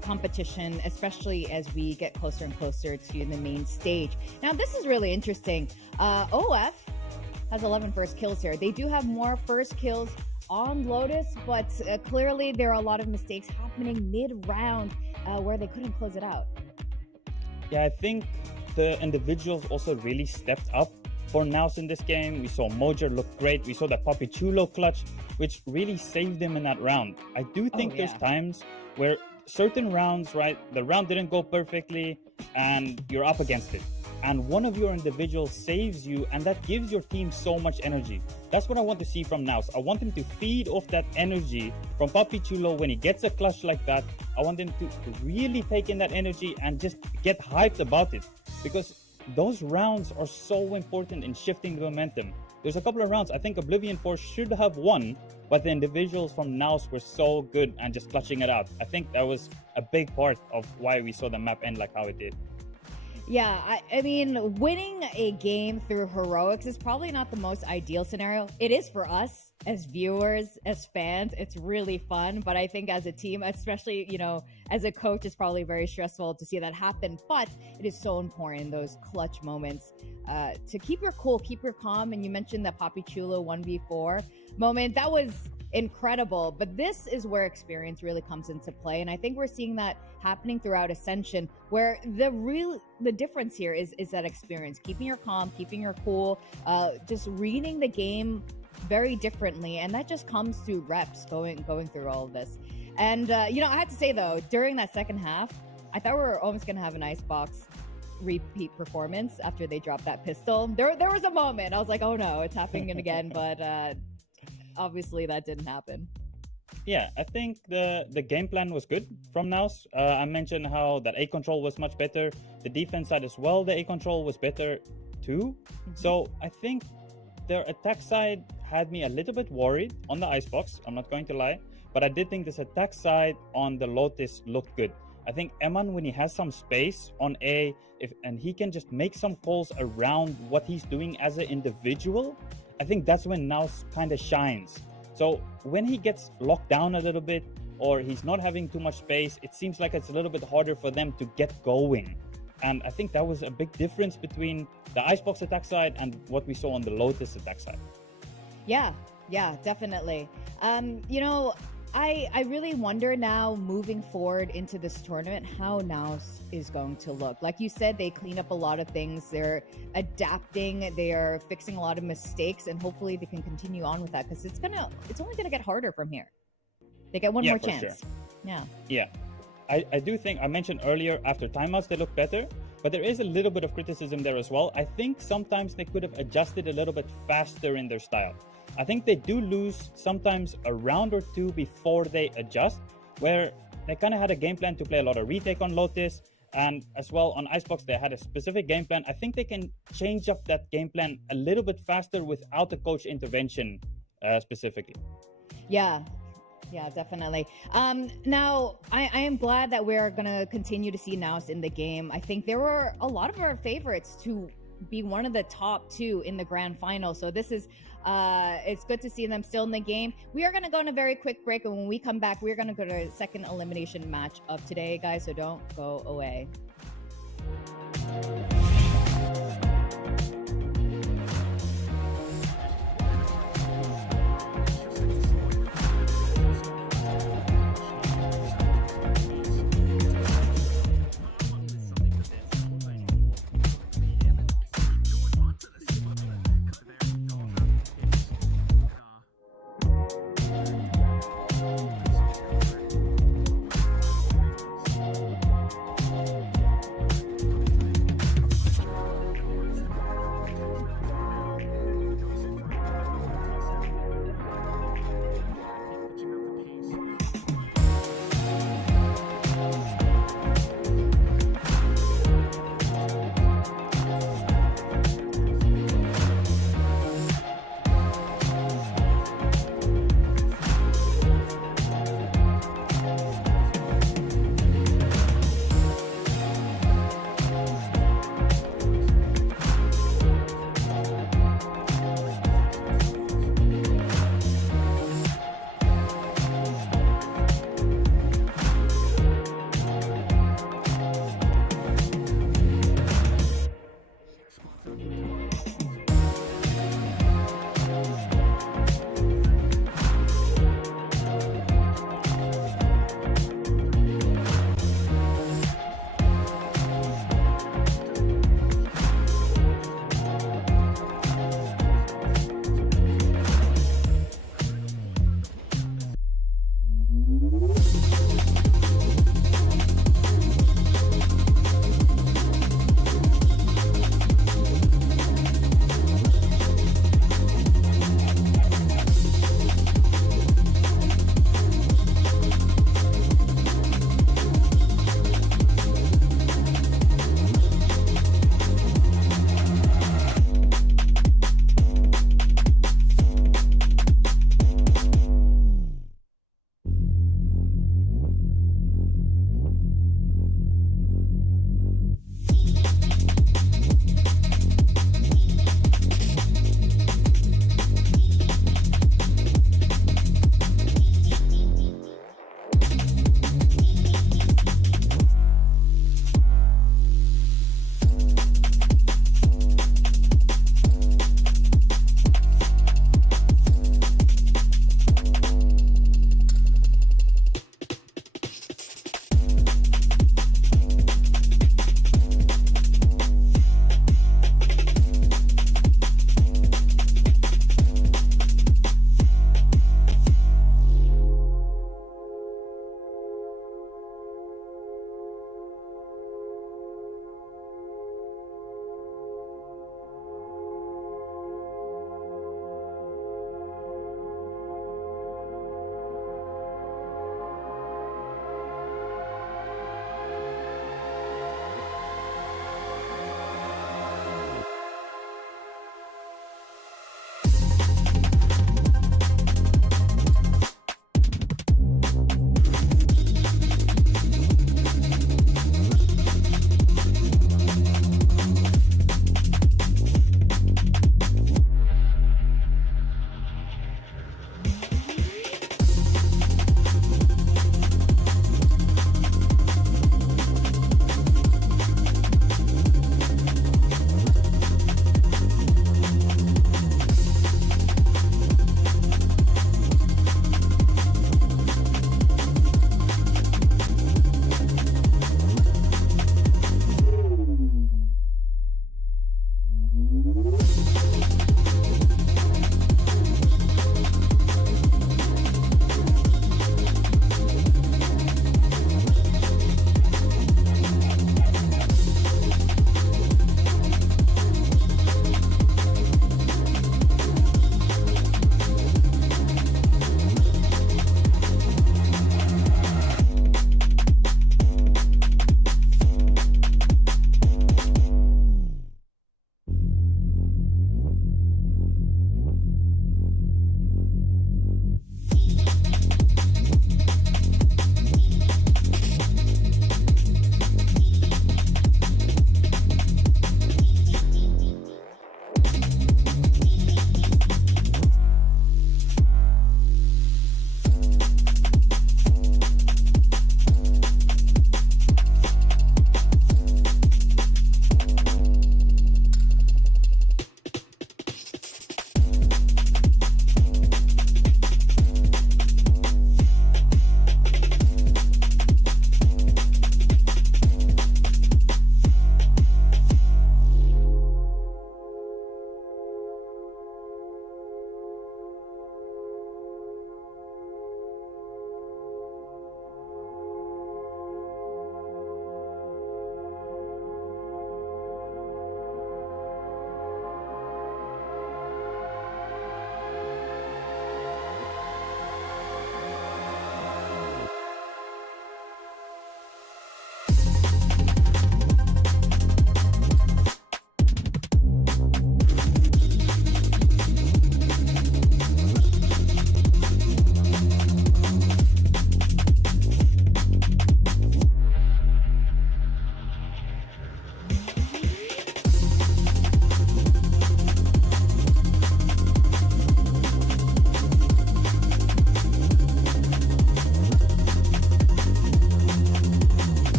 competition, especially as we get closer and closer to the main stage. Now, this is really interesting. OF has 11 first kills here. They do have more first kills on Lotus, but clearly there are a lot of mistakes happening mid-round where they couldn't close it out. Yeah, I think the individuals also really stepped up for NAOS in this game. We saw Mojer look great. We saw that Papi Chulo clutch, which really saved him in that round. I do think there's times where certain rounds, right, the round didn't go perfectly and you're up against it. And one of your individuals saves you, and that gives your team so much energy. That's what I want to see from NAOS. I want him to feed off that energy from Papi Chulo when he gets a clutch like that. I want him to really take in that energy and just get hyped about it, because those rounds are so important in shifting the momentum. There's a couple of rounds I think Oblivion Force should have won, but the individuals from NAOS were so good and just clutching it out. I think that was a big part of why we saw the map end like how it did. Yeah, I mean, winning a game through heroics is probably not the most ideal scenario. It is for us as viewers, as fans. It's really fun, but I think as a team, especially, you know, as a coach, it's probably very stressful to see that happen. But it is so important in those clutch moments to keep your cool, keep your calm. And you mentioned that Papi Chulo 1v4 moment. That was incredible, but this is where experience really comes into play, and I think we're seeing that happening throughout Ascension, where the difference here is that experience, keeping your calm, keeping your cool, just reading the game very differently, and that just comes through reps going through all of this. And you know, I have to say though, during that second half, I thought we were almost gonna have an Icebox repeat performance after they dropped that pistol. There was a moment I was like, oh no, it's happening again, but obviously that didn't happen. Yeah, I think the game plan was good from NAOS. I mentioned how that A control was much better. The defense side as well, the A control was better too. So I think their attack side had me a little bit worried on the Icebox, I'm not going to lie. But I did think this attack side on the Lotus looked good. I think Eman, when he has some space on A, and he can just make some calls around what he's doing as an individual, I think that's when NAOS kind of shines. So when he gets locked down a little bit, or he's not having too much space, it seems like it's a little bit harder for them to get going. And I think that was a big difference between the Icebox attack side and what we saw on the Lotus attack side. Yeah, definitely. You know, I really wonder now, moving forward into this tournament, how NAOS is going to look. Like you said, they clean up a lot of things. They're adapting. They are fixing a lot of mistakes, and hopefully they can continue on with that, because it's only gonna get harder from here. They get one more chance. Sure. Yeah. I do think, I mentioned earlier, after timeouts they look better, but there is a little bit of criticism there as well. I think sometimes they could have adjusted a little bit faster in their style. I think they do lose sometimes a round or two before they adjust, where they kind of had a game plan to play a lot of retake on Lotus, and as well on Icebox they had a specific game plan. I think they can change up that game plan a little bit faster without the coach intervention specifically. Yeah, definitely. Now, I am glad that we're going to continue to see NAOS in the game. I think there were a lot of our favorites to be one of the top two in the grand final. So this is, it's good to see them still in the game. We are going to go on a very quick break, and when we come back, we're going to go to the second elimination match of today, guys. So don't go away.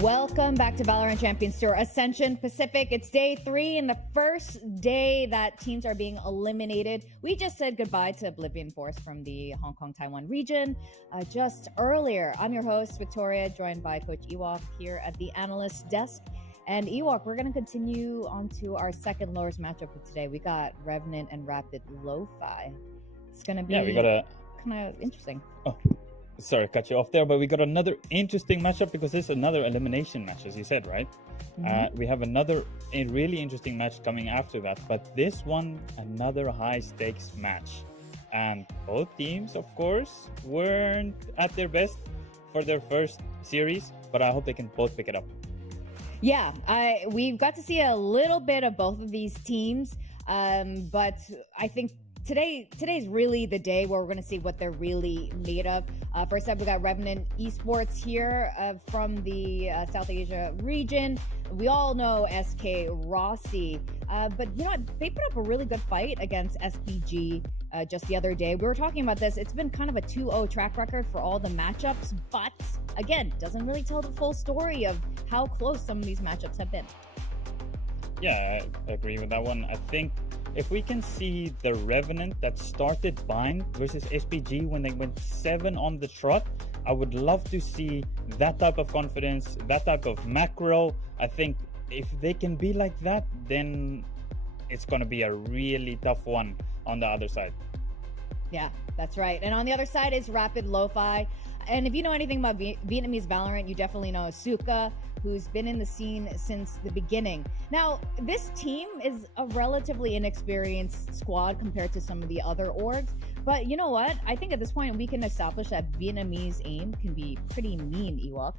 Welcome back to VALORANT Champions Tour Ascension Pacific. It's day 3 and the first day that teams are being eliminated. We just said goodbye to Oblivion Force from the Hong Kong, Taiwan region just earlier. I'm your host, Victoria, joined by Coach Ewok here at the analyst desk. And Ewok, we're going to continue on to our second lowers matchup for today. We got Revenant and Rapid Lo-Fi. It's going to be kind of interesting. Oh, sorry, cut you off there, but we got another interesting matchup because it's another elimination match, as you said, right? We have a really interesting match coming after that, but this one, another high stakes match. And both teams, of course, weren't at their best for their first series, but I hope they can both pick it up. Yeah, we've got to see a little bit of both of these teams, but I think today's really the day where we're going to see what they're really made of. First up, we got Revenant Esports here from the South Asia region. We all know SK Rossi, but you know what? They put up a really good fight against SPG just the other day. We were talking about this. It's been kind of a 2-0 track record for all the matchups, but again, doesn't really tell the full story of how close some of these matchups have been. Yeah, I agree with that one. I think if we can see the Revenant that started Bind versus SPG when they went 7 on the trot, I would love to see that type of confidence, that type of macro. I think if they can be like that, then it's going to be a really tough one on the other side. Yeah, that's right. And on the other side is Rapid Lo-Fi. And if you know anything about Vietnamese Valorant, you definitely know Suka, who's been in the scene since the beginning. Now, this team is a relatively inexperienced squad compared to some of the other orgs. But you know what? I think at this point, we can establish that Vietnamese aim can be pretty mean, Ewok.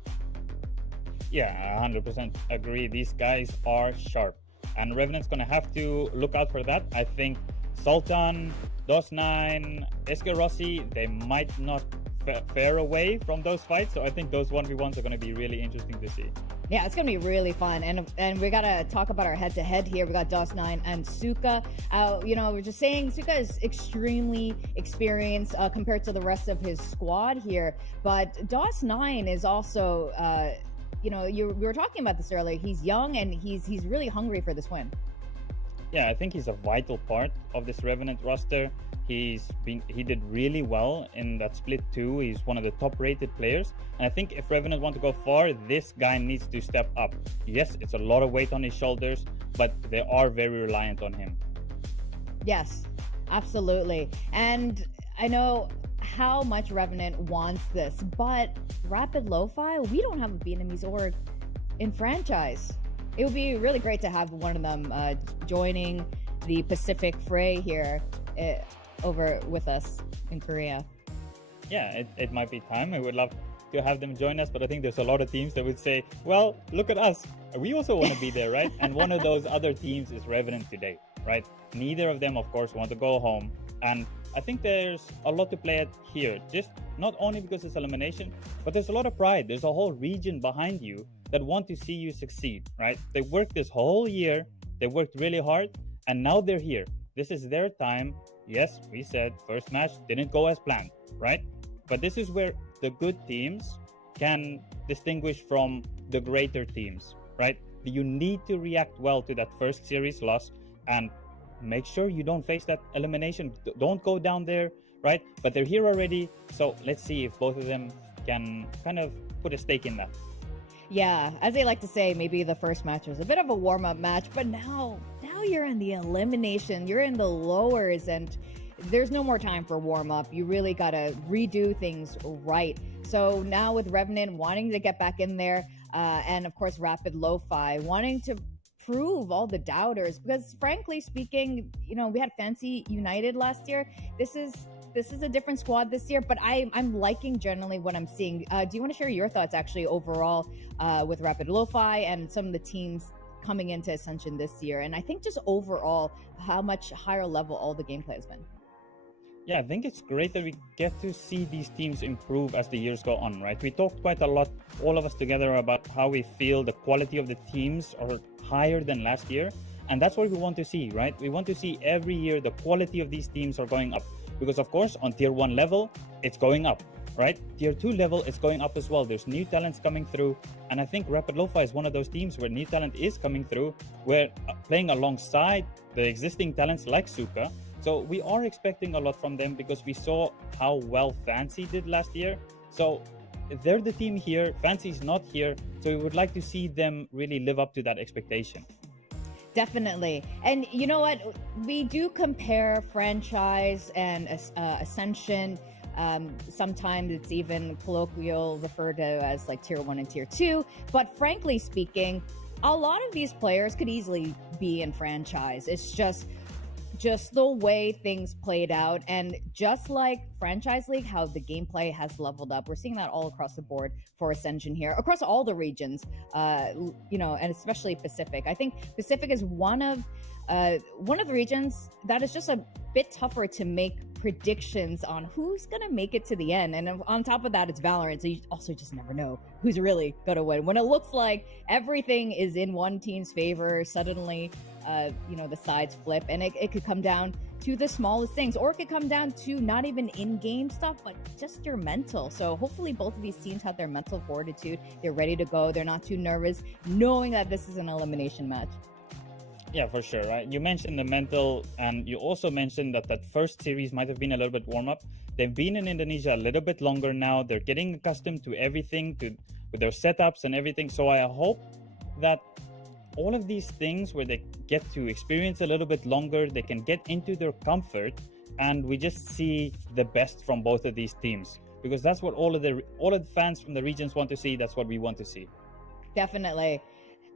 Yeah, 100% agree. These guys are sharp. And Revenant's going to have to look out for that. I think Sultan, DOS9, SK Rossi, they might not fare away from those fights. So I think those 1v1s are going to be really interesting to see. Yeah, it's going to be really fun. And we got to talk about our head-to-head here. We got DOS9 and Suka. You know, we're just saying Suka is extremely experienced compared to the rest of his squad here. But DOS9 is also, you know, we were talking about this earlier. He's young and he's really hungry for this win. Yeah, I think he's a vital part of this Revenant roster. He did really well in that split 2. He's one of the top rated players. And I think if Revenant want to go far, this guy needs to step up. Yes, it's a lot of weight on his shoulders, but they are very reliant on him. Yes, absolutely. And I know how much Revenant wants this, but Rapid Lo-Fi, we don't have a Vietnamese org in franchise. It would be really great to have one of them joining the Pacific fray here over with us in Korea. Yeah, it might be time. I would love to have them join us, but I think there's a lot of teams that would say, well, look at us. We also want to be there, right? And one of those other teams is Revenant today, right? Neither of them, of course, want to go home. And I think there's a lot to play at here, just not only because it's elimination, but there's a lot of pride. There's a whole region behind you that want to see you succeed, right? They worked this whole year, they worked really hard, and now they're here. This is their time. Yes, we said first match didn't go as planned, right? But this is where the good teams can distinguish from the greater teams, right? You need to react well to that first series loss and make sure you don't face that elimination. Don't go down there, right? But they're here already, so let's see if both of them can kind of put a stake in that. Yeah, as they like to say, maybe the first match was a bit of a warm-up match, but now you're in the elimination, you're in the lowers, and there's no more time for warm-up. You really got to redo things right. So now with Revenant wanting to get back in there, and of course Rapid Lo-Fi wanting to prove all the doubters, because frankly speaking, you know, we had Fancy United last year. This is a different squad this year, but I'm liking generally what I'm seeing. Do you want to share your thoughts actually overall with Rapid Lo-Fi and some of the teams coming into Ascension this year? And I think just overall, how much higher level all the gameplay has been. Yeah, I think it's great that we get to see these teams improve as the years go on, right? We talked quite a lot, all of us together, about how we feel the quality of the teams are higher than last year. And that's what we want to see, right? We want to see every year the quality of these teams are going up. Because of course, on tier 1 level, it's going up. right? Tier 2 level is going up as well. There's new talents coming through. And I think Rapid Lo-Fi is one of those teams where new talent is coming through, where playing alongside the existing talents like Suka. So we are expecting a lot from them because we saw how well Fancy did last year. So they're the team here. Fancy's not here. So we would like to see them really live up to that expectation. Definitely. And you know what? We do compare franchise and Ascension. Sometimes it's even colloquial referred to as like tier 1 and tier 2. But frankly speaking, a lot of these players could easily be in franchise. It's just the way things played out, and just like Franchise League, how the gameplay has leveled up. We're seeing that all across the board for Ascension here, across all the regions, and especially Pacific. I think Pacific is one of the regions that is just a bit tougher to make predictions on who's gonna make it to the end. And on top of that, it's Valorant, so you also just never know who's really gonna win. When it looks like everything is in one team's favor, suddenly the sides flip, and it could come down to the smallest things, or it could come down to not even in-game stuff, but just your mental. So hopefully both of these teams have their mental fortitude. They're ready to go. They're not too nervous, knowing that this is an elimination match. Yeah, for sure, right? You mentioned the mental, and you also mentioned that first series might have been a little bit warm-up. They've been in Indonesia a little bit longer now. They're getting accustomed to everything, with their setups and everything. So I hope that all of these things where they get to experience a little bit longer, they can get into their comfort, and we just see the best from both of these teams, because that's what all of the fans from the regions want to see. That's what we want to see. Definitely.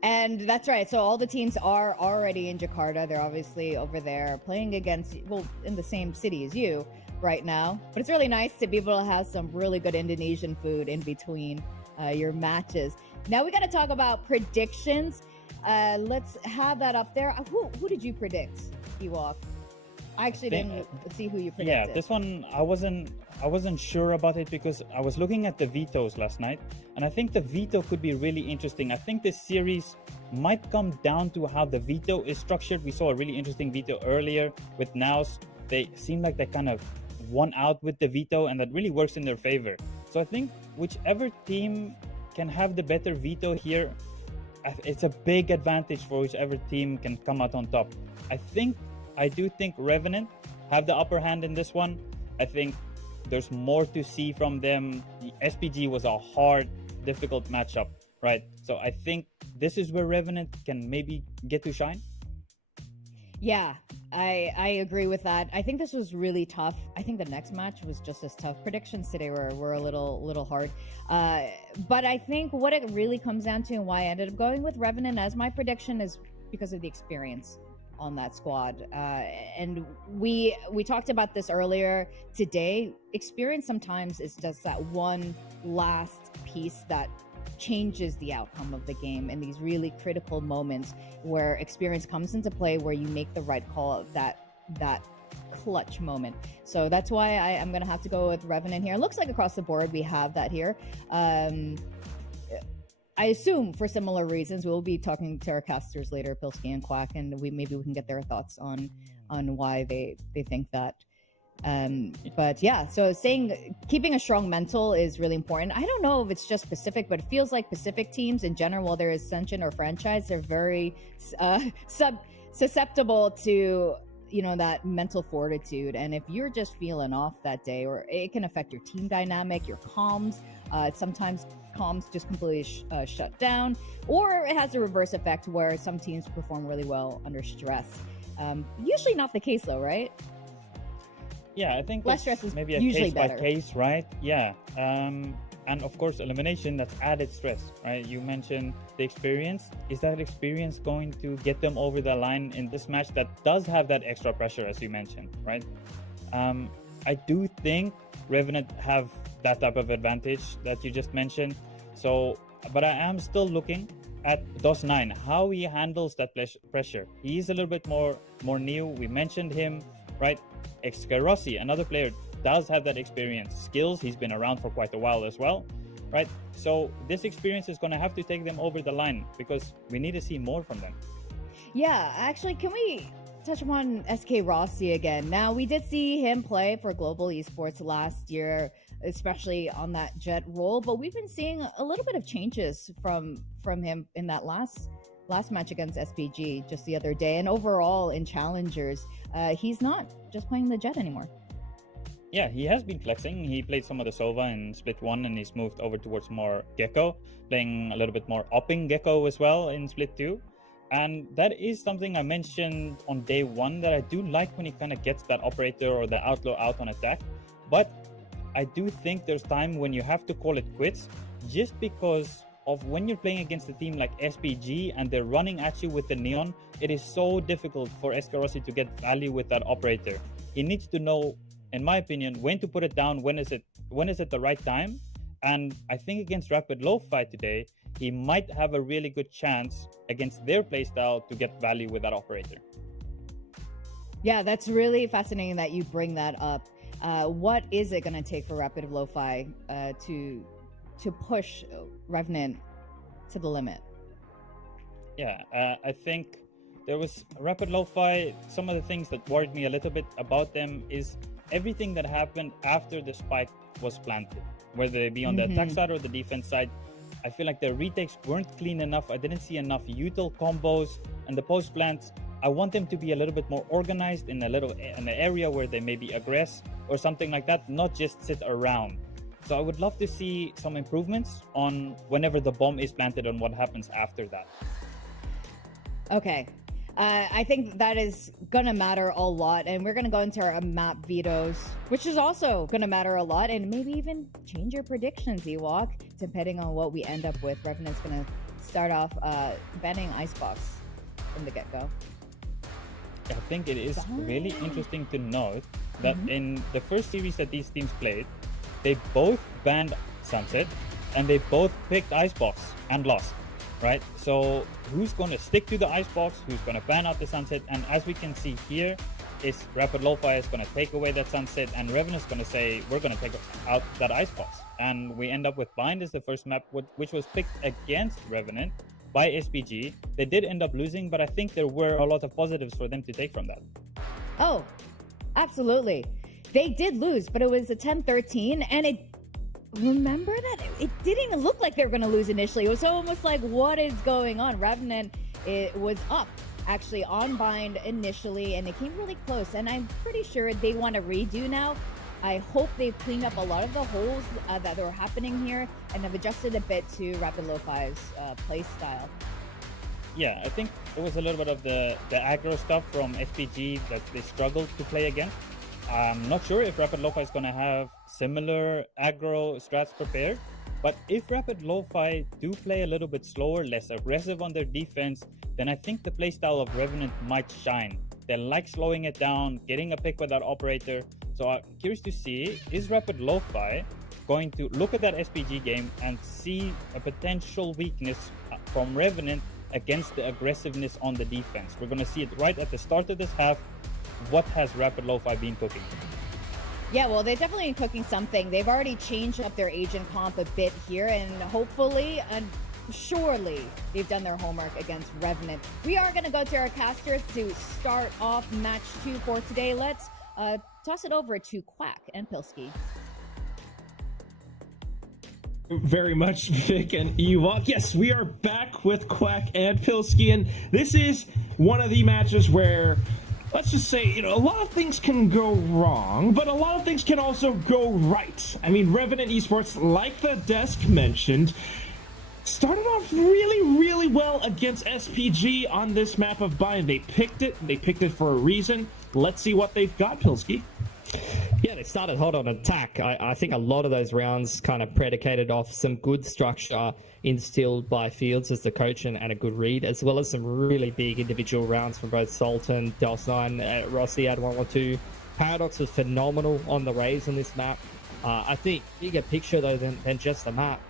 And that's right. So all the teams are already in Jakarta. They're obviously over there playing against, in the same city as you right now. But it's really nice to be able to have some really good Indonesian food in between your matches. Now we got to talk about predictions. Let's have that up there. Who did you predict, Ewok? I actually didn't see who you predicted. Yeah, this one I wasn't sure about it because I was looking at the vetoes last night, and I think the veto could be really interesting. I think this series might come down to how the veto is structured. We saw a really interesting veto earlier with NAOS. They seem like they kind of won out with the veto, and that really works in their favor. So I think whichever team can have the better veto here, it's a big advantage for whichever team can come out on top. I do think RVNT have the upper hand in this one. I think there's more to see from them. The SPG was a hard, difficult matchup, right? So I think this is where RVNT can maybe get to shine. Yeah, I agree with that. I think this was really tough. I think the next match was just as tough. Predictions today were a little hard. But I think what it really comes down to, and why I ended up going with RVNT as my prediction, is because of the experience on that squad. And we talked about this earlier today. Experience sometimes is just that one last piece that changes the outcome of the game in these really critical moments where experience comes into play, where you make the right call at that clutch moment. So that's why I'm going to have to go with RVNT here. It looks like across the board we have that here. I assume for similar reasons. We'll be talking to our casters later, Pilsky and Quack, and maybe we can get their thoughts on why they think that. But yeah, so keeping a strong mental is really important. I don't know if it's just Pacific, but it feels like Pacific teams in general, whether it's Ascension or franchise, they're very susceptible to that mental fortitude. And if you're just feeling off that day, or it can affect your team dynamic, your comms. Sometimes comms just completely shut down, or it has the reverse effect where some teams perform really well under stress. Usually not the case though, right? Yeah, I think less stress is maybe a usually case better. by case, right? Yeah. And of course, elimination, that's added stress, right? You mentioned the experience. Is that experience going to get them over the line in this match that does have that extra pressure, as you mentioned, right? I do think RVNT have that type of advantage that you just mentioned. So, but I am still looking at DOS9, how he handles that pressure. He is a little bit more new. We mentioned him, right? Excarossi, another player, does have that experience. Skills, he's been around for quite a while as well, right? So this experience is going to have to take them over the line because we need to see more from them. Yeah, actually, can we touch upon SK Rossi again? Now, we did see him play for Global Esports last year. especially on that jet role. But we've been seeing a little bit of changes from him in that last match against SPG just the other day, and overall in challengers, he's not just playing the jet anymore. Yeah, he has been flexing. He played some of the Sova in split 1, and he's moved over towards more Gecko, playing a little bit more upping Gecko as well in split 2. And that is something I mentioned on day 1, that I do like when he kind of gets that operator or the outlaw out on attack. But I do think there's time when you have to call it quits, just because of when you're playing against a team like SPG and they're running at you with the Neon. It is so difficult for Escarossi to get value with that operator. He needs to know, in my opinion, when to put it down, when is it the right time. And I think against Rapid Lo-Fi today, he might have a really good chance against their playstyle to get value with that operator. Yeah, that's really fascinating that you bring that up. What is it going to take for Rapid Lo-Fi to push RVNT to the limit? Yeah, I think there was Rapid Lo-Fi. Some of the things that worried me a little bit about them is everything that happened after the spike was planted, whether they be on the attack side or the defense side. I feel like the retakes weren't clean enough. I didn't see enough util combos, and the post plants, I want them to be a little bit more organized in an area where they maybe aggress or something like that, not just sit around. So I would love to see some improvements on whenever the bomb is planted and what happens after that. Okay. I think that is going to matter a lot, and we're going to go into our map vetoes, which is also going to matter a lot, and maybe even change your predictions, Ewok, depending on what we end up with. RVNT's going to start off banning Icebox from the get-go. I think it is really interesting to note that in the first series that these teams played, they both banned Sunset and they both picked Icebox and lost, right? So who's going to stick to the Icebox, who's going to ban out the Sunset? And as we can see here, is Rapid Lo-Fi is going to take away that Sunset, and Revan is going to say, we're going to take out that Icebox. And we end up with Bind as the first map, which was picked against RVNT by SPG. They did end up losing, but I think there were a lot of positives for them to take from that. Oh, absolutely. They did lose, but it was a 10-13, and remember that it didn't even look like they were going to lose initially. It was almost like, what is going on? RVNT, it was up actually on Bind initially, and it came really close, and I'm pretty sure they want to redo now. I hope they've cleaned up a lot of the holes that were happening here and have adjusted a bit to Rapid Lo-Fi's play style. Yeah, I think it was a little bit of the aggro stuff from SPG that they struggled to play against. I'm not sure if Rapid Lo-Fi is going to have similar aggro strats prepared, but if Rapid Lo-Fi do play a little bit slower, less aggressive on their defense, then I think the playstyle of RVNT might shine. They like slowing it down, getting a pick with that operator. So I'm curious to see, is Rapid Lo-Fi going to look at that SPG game and see a potential weakness from RVNT against the aggressiveness on the defense? We're going to see it right at the start of this half. What has Rapid Lo-Fi been cooking? Yeah, well, they're definitely cooking something. They've already changed up their agent comp a bit here, and hopefully and surely they've done their homework against RVNT. We are going to go to our casters to start off match 2 for today. Let's toss it over to Quack and Pilsky. Very much, Vic and Ewok. Yes, we are back with Quack and Pilsky, and this is one of the matches where, let's just say, a lot of things can go wrong, but a lot of things can also go right. I mean, RVNT Esports, like the desk mentioned, started off really, really well against SPG on this map of Bind. They picked it for a reason. Let's see what they've got, Pilsky. Yeah, they started hot on attack. I think a lot of those rounds kind of predicated off some good structure instilled by Fields as the coach and a good read, as well as some really big individual rounds from both Sultan, Delcine, Rossi had 1 or 2. Paradox was phenomenal on the Rays on this map. I think bigger picture, though, than just the map.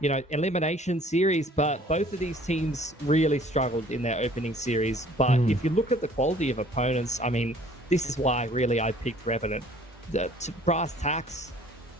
Elimination series, but both of these teams really struggled in their opening series. But if you look at the quality of opponents, I mean, this is why really I picked RVNT. To brass tacks,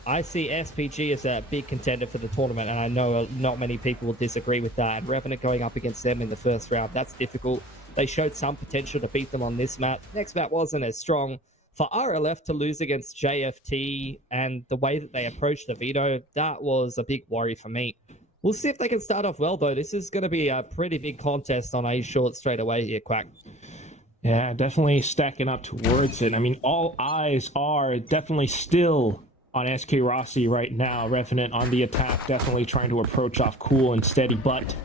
I see SPG as a big contender for the tournament, and I know not many people will disagree with that. And RVNT going up against them in the first round, that's difficult. They showed some potential to beat them on this map. Next map wasn't as strong, For RLF to lose against JFT and the way that they approached the veto, that was a big worry for me. We'll see if they can start off well, though. This is going to be a pretty big contest on A short straight away here, Quack. Yeah, definitely stacking up towards it. I mean, all eyes are definitely still on SK Rossi right now. Revenant on the attack, definitely trying to approach off cool and steady, but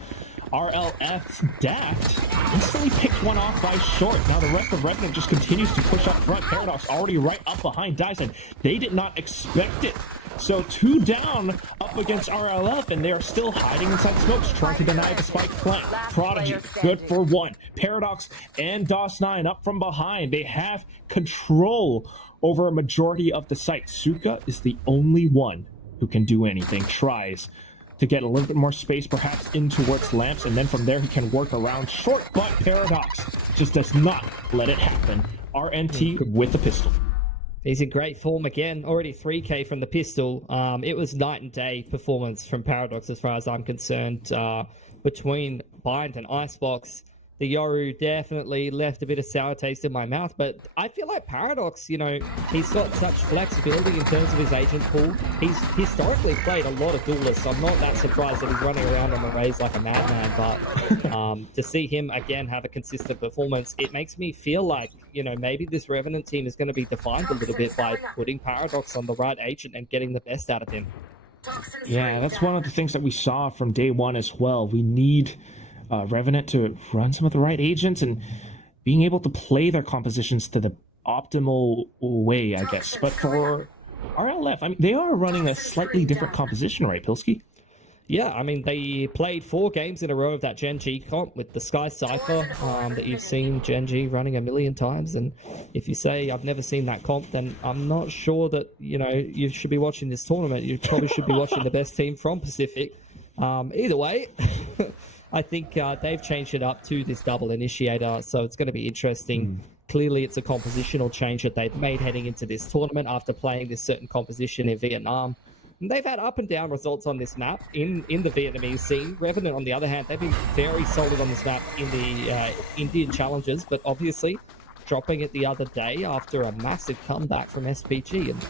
RLF's Daft instantly picks one off by short. Now the rest of Revenant just continues to push up front. Paradox already right up behind Dyson. They did not expect it. So 2 down up against RLF, and they are still hiding inside smokes, trying to deny the spike plant. Prodigy, good for 1. Paradox and DOS9 up from behind. They have control over a majority of the site. Suka is the only one who can do anything. Tries to get a little bit more space, perhaps in towards lamps, and then from there he can work around short, but Paradox just does not let it happen. RNT with the pistol. He's in great form again, already 3k from the pistol. It was night and day performance from Paradox as far as I'm concerned. Between Bind and Icebox, the Yoru definitely left a bit of sour taste in my mouth, but I feel like Paradox, you know, he's got such flexibility in terms of his agent pool. He's historically played a lot of duelists, so I'm not that surprised that he's running around on the raise like a madman, but to see him again have a consistent performance, it makes me feel like, you know, maybe this Revenant team is going to be defined a little bit by putting Paradox on the right agent and getting the best out of him. Yeah, that's one of the things that we saw from day one as well. We need Revenant to run some of the right agents and being able to play their compositions to the optimal way, I guess. But for RLF, I mean, they are running a slightly different composition, right, Pilsky? Yeah, I mean, they played 4 games in a row of that Gen G comp with the Sky Cypher that you've seen Gen G running a million times. And if you say, I've never seen that comp, then I'm not sure that, you know, you should be watching this tournament. You probably should be watching the best team from Pacific. Either way, I think they've changed it up to this double initiator, so it's going to be interesting. Clearly, it's a compositional change that they've made heading into this tournament after playing this certain composition in Vietnam. And they've had up and down results on this map in the Vietnamese scene. Revenant, on the other hand, they've been very solid on this map in the Indian challenges, but obviously dropping it the other day after a massive comeback from SPG. And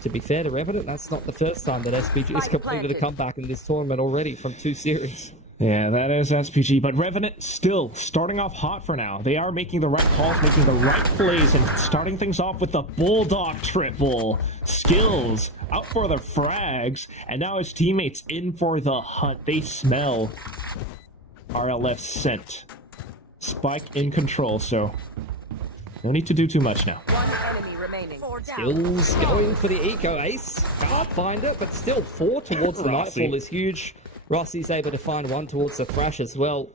to be fair to Revenant, that's not the first time that SPG has completed a comeback in this tournament already from 2 series. Yeah, that is SPG, but Revenant still starting off hot for now. They are making the right calls, making the right plays, and starting things off with the Bulldog triple. Skills out for the frags, and now his teammates in for the hunt. They smell RLF scent. Spike in control, so no need to do too much now. Skills going for the eco ace. Can't find it, but still 4 towards the Nightfall is huge. Rossi's able to find 1 towards the Thrash as well.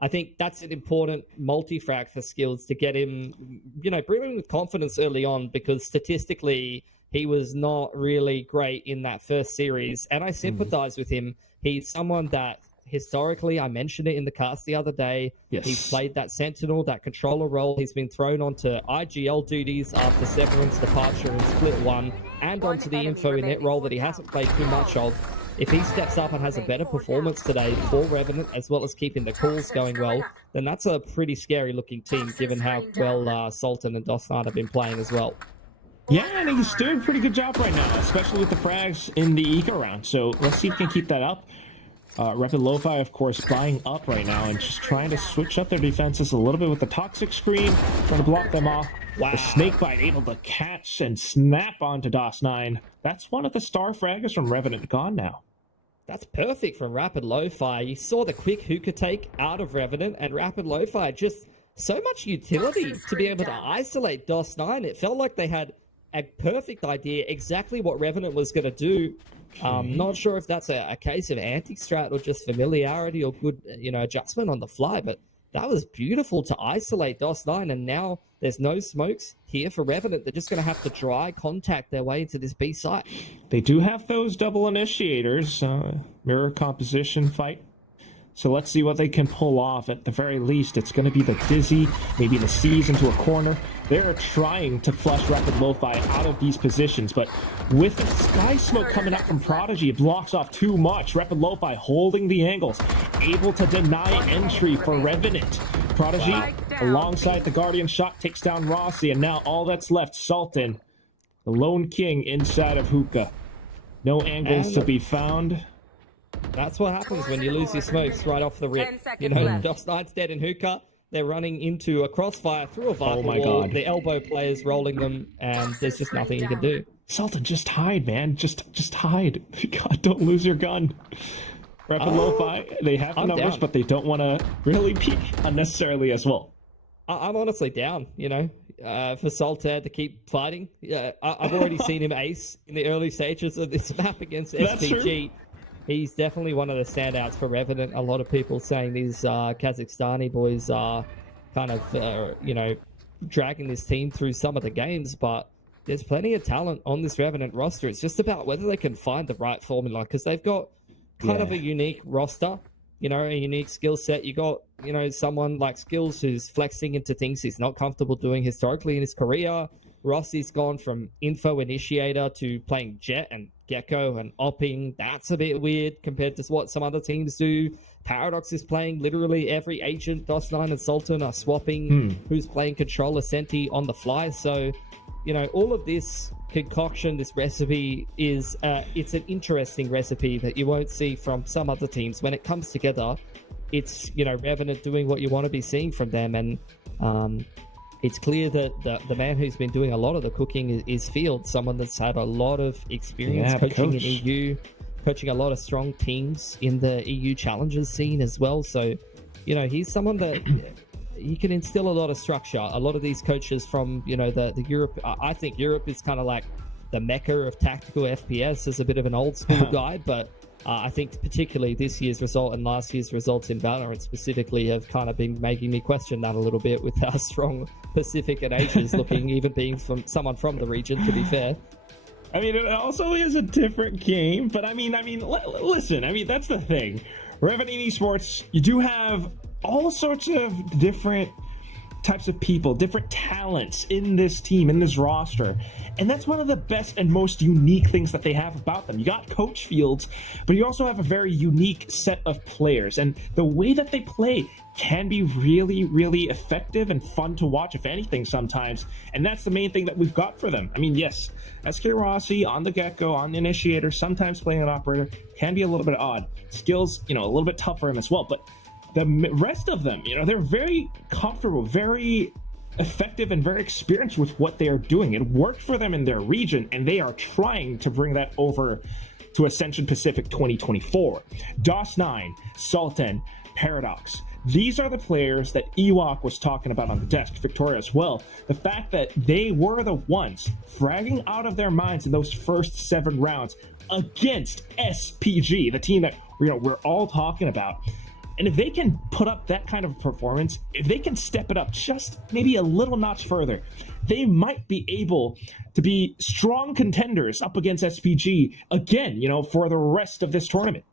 I think that's an important multi-frag for Skills to get him, you know, bring him with confidence early on, because statistically he was not really great in that first series, and I sympathize with him. He's someone that historically, I mentioned it in the cast the other day, he's played that Sentinel, that controller role. He's been thrown onto IGL duties after Severan's departure in Split 1, and onto the Info in that role that he hasn't played too much of. If he steps up and has a better performance today for Revenant, as well as keeping the calls going well, then that's a pretty scary looking team, given how well Sultan and DOS9 have been playing as well. Yeah, and he's doing a pretty good job right now, especially with the frags in the eco round. So let's see if we can keep that up. Rapid Lo-Fi, of course, buying up right now and just trying to switch up their defenses a little bit with the Toxic Screen, trying to block them off. Wow. The Snakebite able to catch and snap onto DOS9. That's one of the star fraggers from Revenant gone now. That's perfect from Rapid Lo-Fi. You saw the quick hookah take out of Revenant, and Rapid Lo-Fi just so much utility to be able to isolate DOS9. It felt like they had a perfect idea exactly what Revenant was going to do. Not sure if that's a case of anti-strat or just familiarity or good, you know, adjustment on the fly, but that was beautiful to isolate DOS9, and now there's no smokes here for Revenant. They're just going to have to dry contact their way into this B site. They do have those double initiators, mirror composition fight. So let's see what they can pull off. At the very least, it's going to be the Dizzy, maybe the C's into a corner. They're trying to flush Rapid Lo-Fi out of these positions, but with Sky Smoke coming up from Prodigy, it blocks off too much. Rapid Lo-Fi holding the angles, able to deny entry for Revenant. Prodigy alongside the Guardian shot takes down Rossi, and now all that's left, Sultan, the lone king inside of Hookah. No angles to be found. That's what happens when you lose your smokes right off the rip. You know, DOS9's dead in Hookah. They're running into a crossfire through a Viper wall. The elbow player's rolling them, and there's just nothing you can do. Sultan, just hide, man. Just hide. God, don't lose your gun. Rapid Lo-Fi, they have the numbers, but they don't want to really peek unnecessarily as well. I'm honestly down, you know, for Sultan to keep fighting. I've already seen him ace in the early stages of this map against SPG. He's definitely one of the standouts for Revenant. A lot of people saying these Kazakhstani boys are kind of, you know, dragging this team through some of the games, but there's plenty of talent on this Revenant roster. It's just about whether they can find the right formula, because they've got kind of a unique roster, you know, a unique skill set. You got, you know, someone like Skills who's flexing into things he's not comfortable doing historically in his career. Rossi's gone from info initiator to playing Jet and Gecko and opping. That's a bit weird compared to what some other teams do. Paradox is playing literally every agent. DOS9 and Sultan are swapping who's playing controller Senti on the fly. So, you know, all of this concoction, this recipe is, it's an interesting recipe that you won't see from some other teams. When it comes together, it's, you know, Revenant doing what you want to be seeing from them. And it's clear that the man who's been doing a lot of the cooking is Field, someone that's had a lot of experience coaching in EU, coaching a lot of strong teams in the EU challenges scene as well. So, you know, he's someone that he can instill a lot of structure. A lot of these coaches from, you know, the Europe, I think Europe is kind of like the mecca of tactical FPS as a bit of an old school guide, but I think particularly this year's result and last year's results in Valorant specifically have kind of been making me question that a little bit with how strong Pacific and Asia is looking, even being from someone from the region, to be fair. I mean, it also is a different game, but I mean, listen, I mean, that's the thing. Revenant Esports, you do have all sorts of different types of people, different talents in this team, in this roster. And that's one of the best and most unique things that they have about them. You got Coach Fields, but you also have a very unique set of players. And the way that they play can be really, really effective and fun to watch, if anything, sometimes. And that's the main thing that we've got for them. I mean, yes, SK Rossi on the Gecko, on the Initiator, sometimes playing an Operator can be a little bit odd. Skills, you know, a little bit tough for him as well. But the rest of them, you know, they're very comfortable, very effective, and very experienced with what they are doing. It worked for them in their region, and they are trying to bring that over to Ascension Pacific 2024. DOS9, Sultan, Paradox. These are the players that Ewok was talking about on the desk, Victoria as well. The fact that they were the ones fragging out of their minds in those first 7 rounds against SPG, the team that, you know, we're all talking about. And if they can put up that kind of performance, if they can step it up just maybe a little notch further, they might be able to be strong contenders up against SPG again, you know, for the rest of this tournament.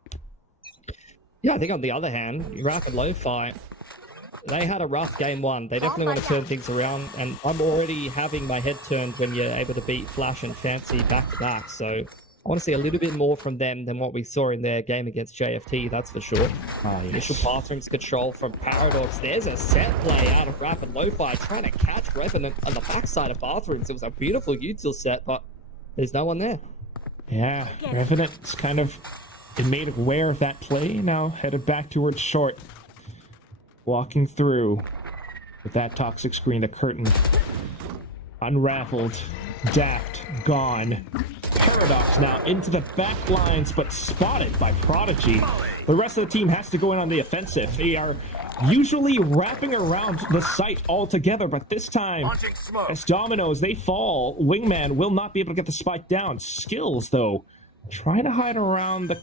Yeah, I think on the other hand, Rapid Lo-Fi, they had a rough game 1. They definitely want to turn things around, and I'm already having my head turned when you're able to beat Flash and Fancy back-to-back, so I want to see a little bit more from them than what we saw in their game against JFT, that's for sure. Initial bathrooms control from Paradox. There's a set play out of Rapid Lo-Fi trying to catch Revenant on the backside of bathrooms. It was a beautiful util set, but there's no one there. Yeah, Revenant's kind of been made aware of that play, now headed back towards short. Walking through with that toxic screen, the curtain unraveled, Daft gone. Paradox now into the back lines, but spotted by Prodigy. The rest of the team has to go in on the offensive. They are usually wrapping around the site altogether, but this time, as Dominoes, they fall. Wingman will not be able to get the spike down. Skills, though, trying to hide around the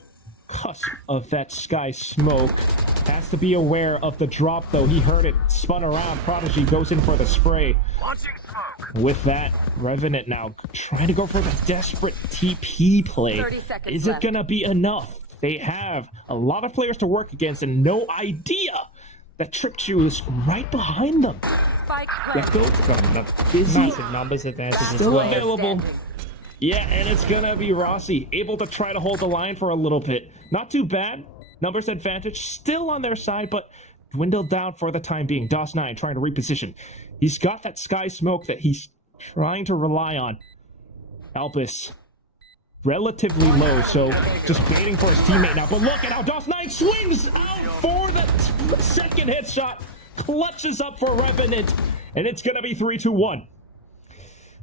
cusp of that sky smoke. Has to be aware of the drop, though. He heard it, spun around. Prodigy goes in for the spray. With that, Revenant now trying to go for the desperate TP play. Is it gonna be enough? They have a lot of players to work against and no idea that Trick Chew is right behind them. Massive numbers advantage as still well. available. Yeah, and it's gonna be Rossi able to try to hold the line for a little bit. Not too bad. Numbers advantage still on their side, but dwindled down for the time being. DOS9 trying to reposition. He's got that sky smoke that he's trying to rely on. Albus relatively low, so just baiting for his teammate now. But look at how DOS9 swings out for the second headshot. Clutches up for RVNT, and it's going to be 3-2-1.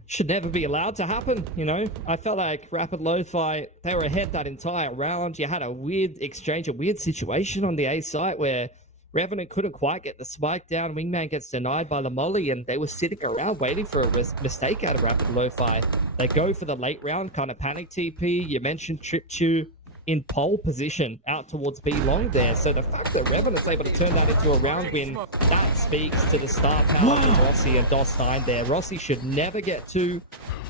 Should never be allowed to happen, you know? I felt like Rapid Lo-Fi, they were ahead that entire round. You had a weird exchange, a weird situation on the A site where RVNT couldn't quite get the spike down. Wingman gets denied by the molly, and they were sitting around waiting for a mistake out of Rapid Lo-Fi. They go for the late round, kind of panic TP. You mentioned Trip Chew in pole position out towards B long there. So the fact that RVNT's able to turn that into a round win, that speaks to the star power of Rossi and DOS9 there. Rossi should never get two.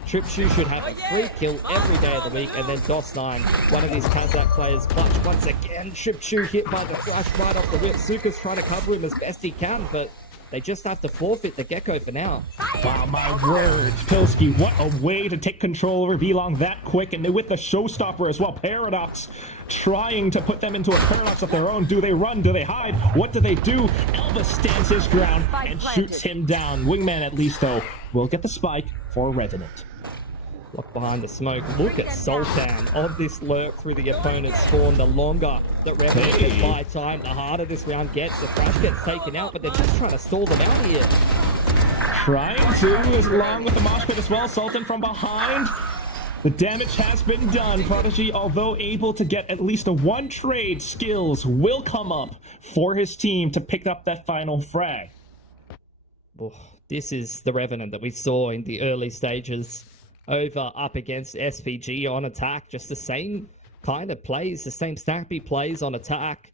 Trip Shoe should have a free kill every day of the week, and then DOS9, one of these Kazakh players, clutch once again. Trip Shoe hit by the flash right off the whip. Suka's trying to cover him as best he can, but they just have to forfeit the Gecko for now. Wow, my word. Pilski, what a way to take control over V-Long that quick, and with the showstopper as well. Paradox trying to put them into a paradox of their own. Do they run? Do they hide? What do they do? Elvis stands his ground and shoots him down. Wingman, at least, though, will get the spike for RVNT. Look behind the smoke. Look at Sultan on this lurk through the opponent's spawn. The longer that RVNT can buy time, the harder this round gets. The crash gets taken out, but they're just trying to stall them out here. Trying to, along with the mosh pit as well. Sultan from behind. The damage has been done. Prodigy, although able to get at least a one trade, skills will come up for his team to pick up that final frag. Oh, this is the RVNT that we saw in the early stages. Over up against SPG on attack. Just the same kind of plays, the same snappy plays on attack.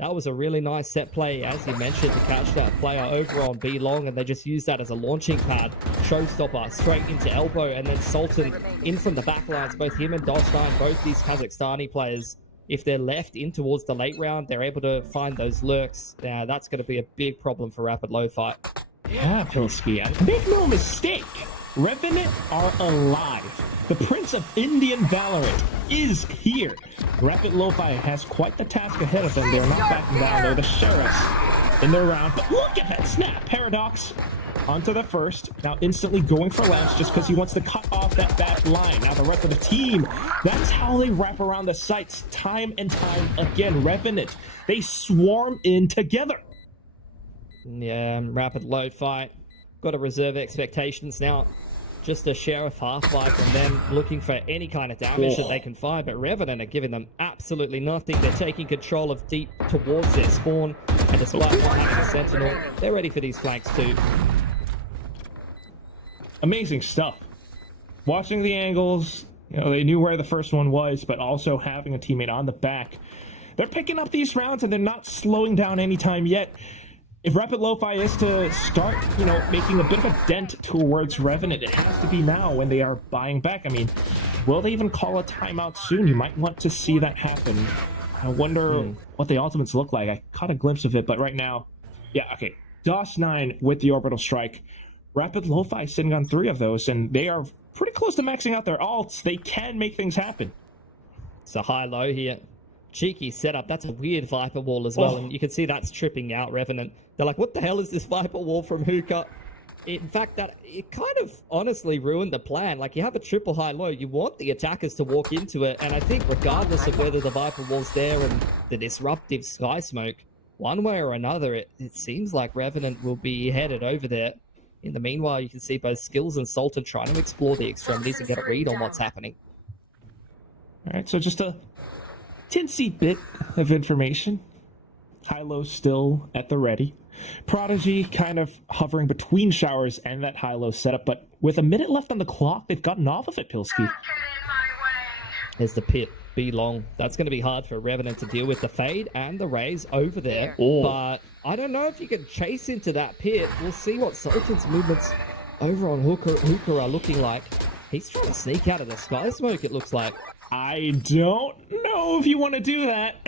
That was a really nice set play, as you mentioned, to catch that player over on B long, and they just used that as a launching pad. Showstopper straight into elbow, and then Sultan in from the backlines. Both him and DOS9, both these Kazakhstani players, if they're left in towards the late round, they're able to find those lurks. Now, that's going to be a big problem for Rapid Lo-Fi. Yeah, Pilski, make no mistake. RVNT are alive. The Prince of Indian Valorant is here. Rapid Lo-Fi has quite the task ahead of them. They're not backing down. They're the sheriffs in their round. But look at that snap. Paradox onto the first. Now instantly going for Lance just because he wants to cut off that back line. Now the rest of the team, that's how they wrap around the sites time and time again. RVNT, they swarm in together. Yeah, Rapid Lo-Fi got to reserve expectations now. Just a sheriff half-buy from them, looking for any kind of damage that they can find, but RVNT are giving them absolutely nothing. They're taking control of deep towards their spawn, and despite not having a sentinel, they're ready for these flanks too. Amazing stuff. Watching the angles, you know, they knew where the first one was, but also having a teammate on the back. They're picking up these rounds, and they're not slowing down anytime yet. If Rapid Lo-Fi is to start, you know, making a bit of a dent towards RVNT, it has to be now when they are buying back. I mean, will they even call a timeout soon? You might want to see that happen. I wonder what the ultimates look like. I caught a glimpse of it, but right now, yeah, okay. DOS9 with the orbital strike. Rapid Lo-Fi sitting on 3 of those, and they are pretty close to maxing out their alts. They can make things happen. It's a high-low here. Cheeky setup. That's a weird Viper wall as well, and you can see that's tripping out RVNT. They're like, what the hell is this Viper wall from Hookah? In fact, that it kind of honestly ruined the plan. Like, you have a triple high-low, you want the attackers to walk into it, and I think regardless of whether the Viper wall's there and the disruptive sky smoke, one way or another, it seems like RVNT will be headed over there. In the meanwhile, you can see both Skills and Sultan trying to explore the extremities and get a read on what's happening. All right, so just a tinsy bit of information. High-low still at the ready. Prodigy kind of hovering between showers and that high-low setup, but with a minute left on the clock, they've gotten off of it, Pilski. There's the pit, B long. That's going to be hard for RVNT to deal with. The fade and the raise over there, but I don't know if you can chase into that pit. We'll see what Sultan's movements over on Hookah are looking like. He's trying to sneak out of the sky smoke, it looks like. I don't know if you want to do that.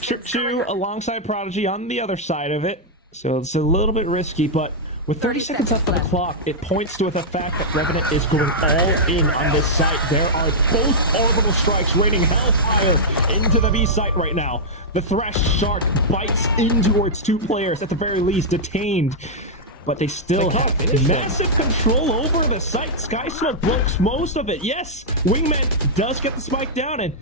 Trip 2 alongside Prodigy on the other side of it. So it's a little bit risky, but With 30 seconds left on the clock, it points to the fact that Revenant is going all in on this site. There are both orbital strikes raining hellfire into the B site right now. The Thresh Shark bites in towards 2 players, at the very least detained. But they still have massive control over the site. Sky Smoke blocks most of it. Yes, Wingman does get the spike down, and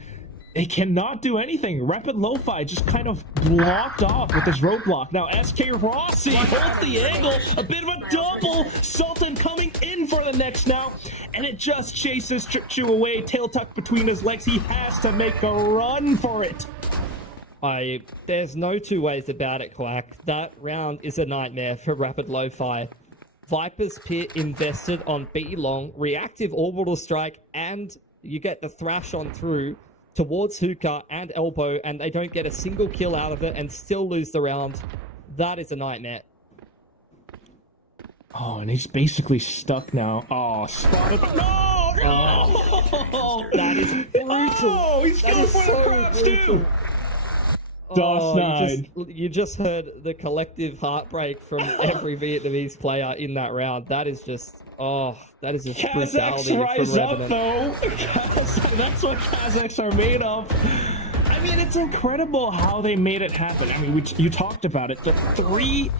they cannot do anything. Rapid Lo-Fi just kind of blocked off with this roadblock. Now SK Rossi holds the angle. A bit of a double. Sultan coming in for the next now. And it just chases Tripchu away. Tail tucked between his legs. He has to make a run for it. There's no two ways about it, Quack. That round is a nightmare for Rapid Lo-Fi. Viper's Pit invested on B long, reactive orbital strike, and you get the thrash on through towards Hookah and Elbow, and they don't get a single kill out of it and still lose the round. That is a nightmare. Oh, and he's basically stuck now. Oh, spotted. No! Oh, that is brutal. Oh, he's going for the crouch too. You just heard the collective heartbreak from every Vietnamese player in that round. That is just, that is just brutality from rise up, Revenant. though. That's what Kazakhs are made of. I mean, it's incredible how they made it happen. I mean, you talked about it. The 3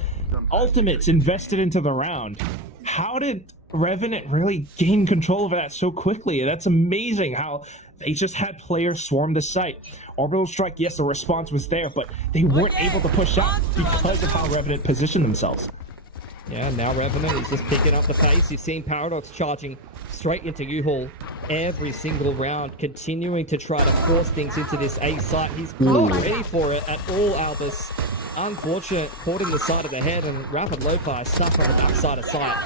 ultimates invested into the round. How did Revenant really gain control over that so quickly? That's amazing how they just had players swarm the site. Orbital strike, yes, the response was there, but they weren't able to push out because of how Revenant positioned themselves. Yeah, now Revenant is just picking up the pace. You've seen Paradox charging straight into U-Haul every single round, continuing to try to force things into this A site. He's not ready for it at all, Albus. Unfortunate, caught in the side of the head, and Rapid Lo-Fi stuck on the backside of sight.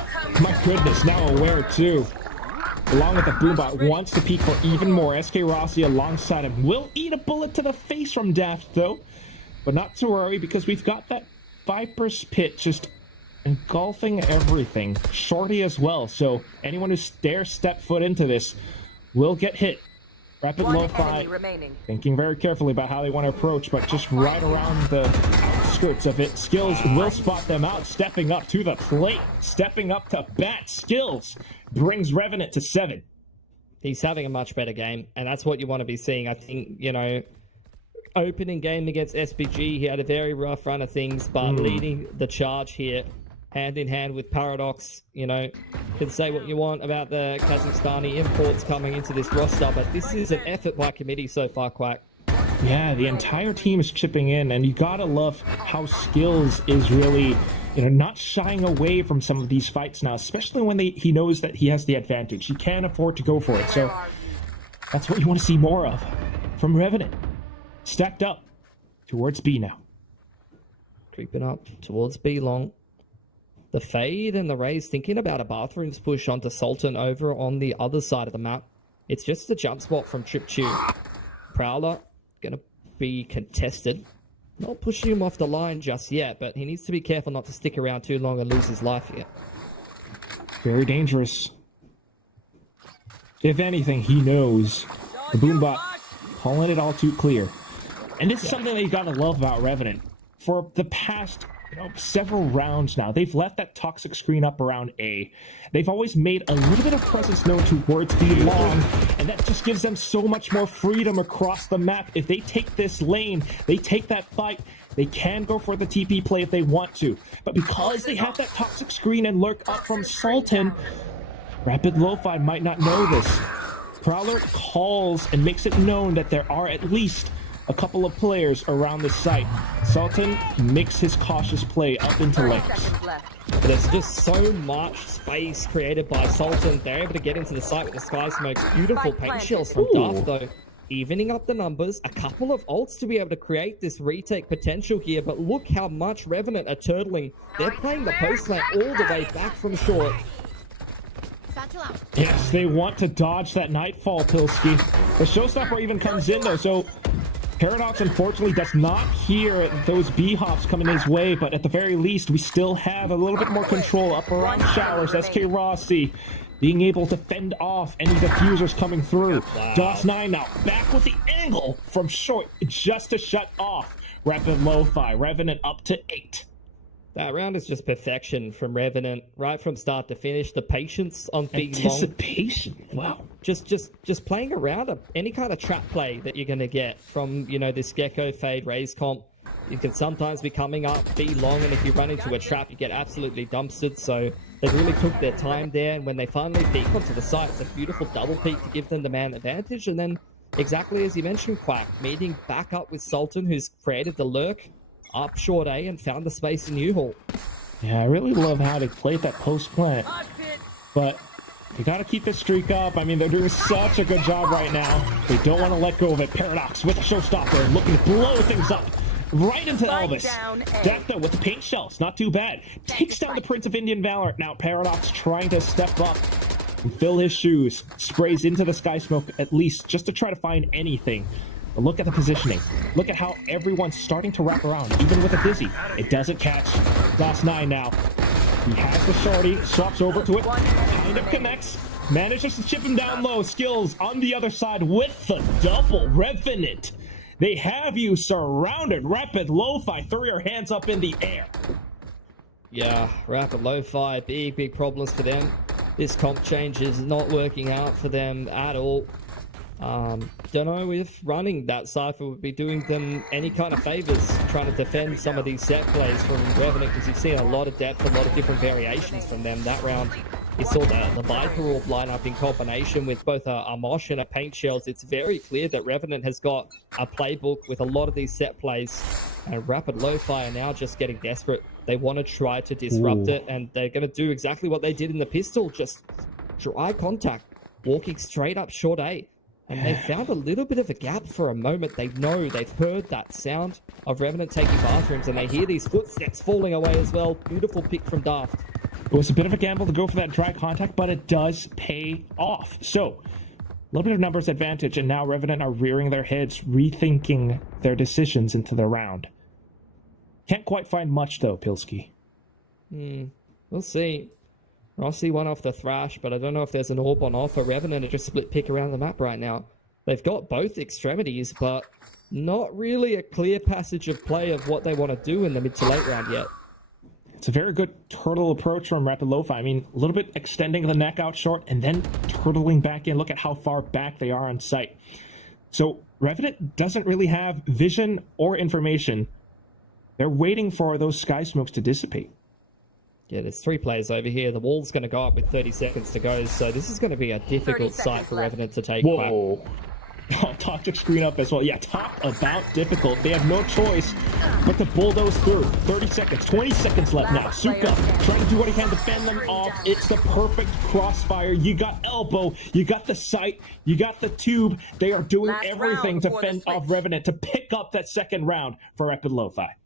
My goodness, now aware too. Along with the Boombot, wants to peek for even more. SK Rossi alongside him will eat a bullet to the face from Daft though, but not to worry because we've got that Viper's Pit just engulfing everything. Shorty as well, so anyone who dares step foot into this will get hit. Rapid Lo-Fi thinking very carefully about how they want to approach, but just right around the outskirts of it. Skills will spot them out, stepping up to the plate, stepping up to bat. Skills brings Revenant to 7. He's having a much better game, and that's what you want to be seeing. I think, opening game against SPG, he had a very rough run of things, but leading the charge here, hand in hand with Paradox, can say what you want about the Kazakhstani imports coming into this roster, but this is an effort by committee so far, Quack. Yeah, the entire team is chipping in, and you gotta love how Skills is really, not shying away from some of these fights now, especially when he knows that he has the advantage. He can't afford to go for it, so that's what you want to see more of from Revenant. Stacked up towards B now. Creeping up towards B long. The Fade and the Rays thinking about a bathrooms push onto Sultan over on the other side of the map. It's just a jump spot from Trip Chew. Prowler gonna be contested. Not pushing him off the line just yet, but he needs to be careful not to stick around too long and lose his life here. Very dangerous. If anything, he knows. The Boombot pulling it all too clear. And this is something that you gotta love about Revenant. For the past several rounds now, they've left that toxic screen up around A. They've always made a little bit of presence known towards B long, and that just gives them so much more freedom across the map. If they take this lane, they take that fight, they can go for the TP play if they want to. But because they have that toxic screen and lurk up from Sultan, Rapid Lo-Fi might not know this. Prowler calls and makes it known that there are at least a couple of players around the site. Sultan makes his cautious play up into lanes. There's just so much space created by Sultan. They're able to get into the site with the Sky Smokes. Beautiful paint shells from Daft, though. Evening up the numbers. A couple of ults to be able to create this retake potential here, but look how much Revenant are turtling. They're playing the post lane all the way back from short. Yes, they want to dodge that Nightfall, Pilski. The Showstopper even comes in, though, so Paradox, unfortunately, does not hear those B-hops coming his way, but at the very least, we still have a little bit more control up around Showers. SK Rossi being able to fend off any diffusers coming through. DOS9 now back with the angle from short just to shut off Rapid Lo-Fi. Revenant up to 8. That round is just perfection from Revenant, right from start to finish. The patience on being anticipation. Wow. Just playing around any kind of trap play that you're going to get from, you know, this Gecko Fade Raze comp. You can sometimes be coming up, be long, and if you run into a trap, you get absolutely dumpstered. So they really took their time there, and when they finally peek onto the site, it's a beautiful double peek to give them the man advantage. And then, exactly as you mentioned, Quack, meeting back up with Sultan, who's created the lurk up short A and found the space in U-Haul. Yeah, I really love how they played that post plant, but they got to keep this streak up. I mean, they're doing such a good job right now. They don't want to let go of it. Paradox with a showstopper, looking to blow things up. Right into Elvis. Death though with the paint shells, not too bad. Takes down the Prince of Indian Valorant. Now Paradox trying to step up and fill his shoes. Sprays into the Sky Smoke at least just to try to find anything. But look at the positioning. Look at how everyone's starting to wrap around, even with a Dizzy. It doesn't catch. Last 9 now. He has the shorty, swaps over to it, kind of connects, manages to chip him down low. Skills on the other side with the double Revenant. They have you surrounded. Rapid Lo-Fi, throw your hands up in the air. Yeah, Rapid Lo-Fi, big problems for them. This comp change is not working out for them at all. Don't know if running that Cypher would be doing them any kind of favors, trying to defend some of these set plays from Revenant, because you've seen a lot of depth, a lot of different variations from them. That round, you saw the Viper Orb lineup in combination with both a Mosh and a Paint Shells. It's very clear that Revenant has got a playbook with a lot of these set plays, and Rapid Lo-Fi are now just getting desperate. They want to try to disrupt it, and they're going to do exactly what they did in the pistol, just dry contact, walking straight up short A. And they found a little bit of a gap for a moment. They know, they've heard that sound of Revenant taking bathrooms, and they hear these footsteps falling away as well. Beautiful pick from Daft. It was a bit of a gamble to go for that dry contact, but it does pay off. So, a little bit of numbers advantage, and now Revenant are rearing their heads, rethinking their decisions into the round. Can't quite find much, though, Pilski. We'll see. I see one off the Thrash, but I don't know if there's an orb on offer. Revenant are just split pick around the map right now. They've got both extremities, but not really a clear passage of play of what they want to do in the mid to late round yet. It's a very good turtle approach from Rapid Lo-Fi. I mean, a little bit extending the neck out short and then turtling back in. Look at how far back they are on site. So Revenant doesn't really have vision or information. They're waiting for those Sky Smokes to dissipate. Yeah, there's 3 players over here. The wall's going to go up with 30 seconds to go, so this is going to be a difficult site for Revenant to take. Whoa. Oh, toxic screen up as well. Yeah, talk about difficult. They have no choice but to bulldoze through. 30 seconds, 20 seconds left now. Suka trying to do what he can to fend them off. It's the perfect crossfire. You got elbow, you got the sight, you got the tube. They are doing everything to fend off Revenant to pick up that second round for Rapid Lo-Fi.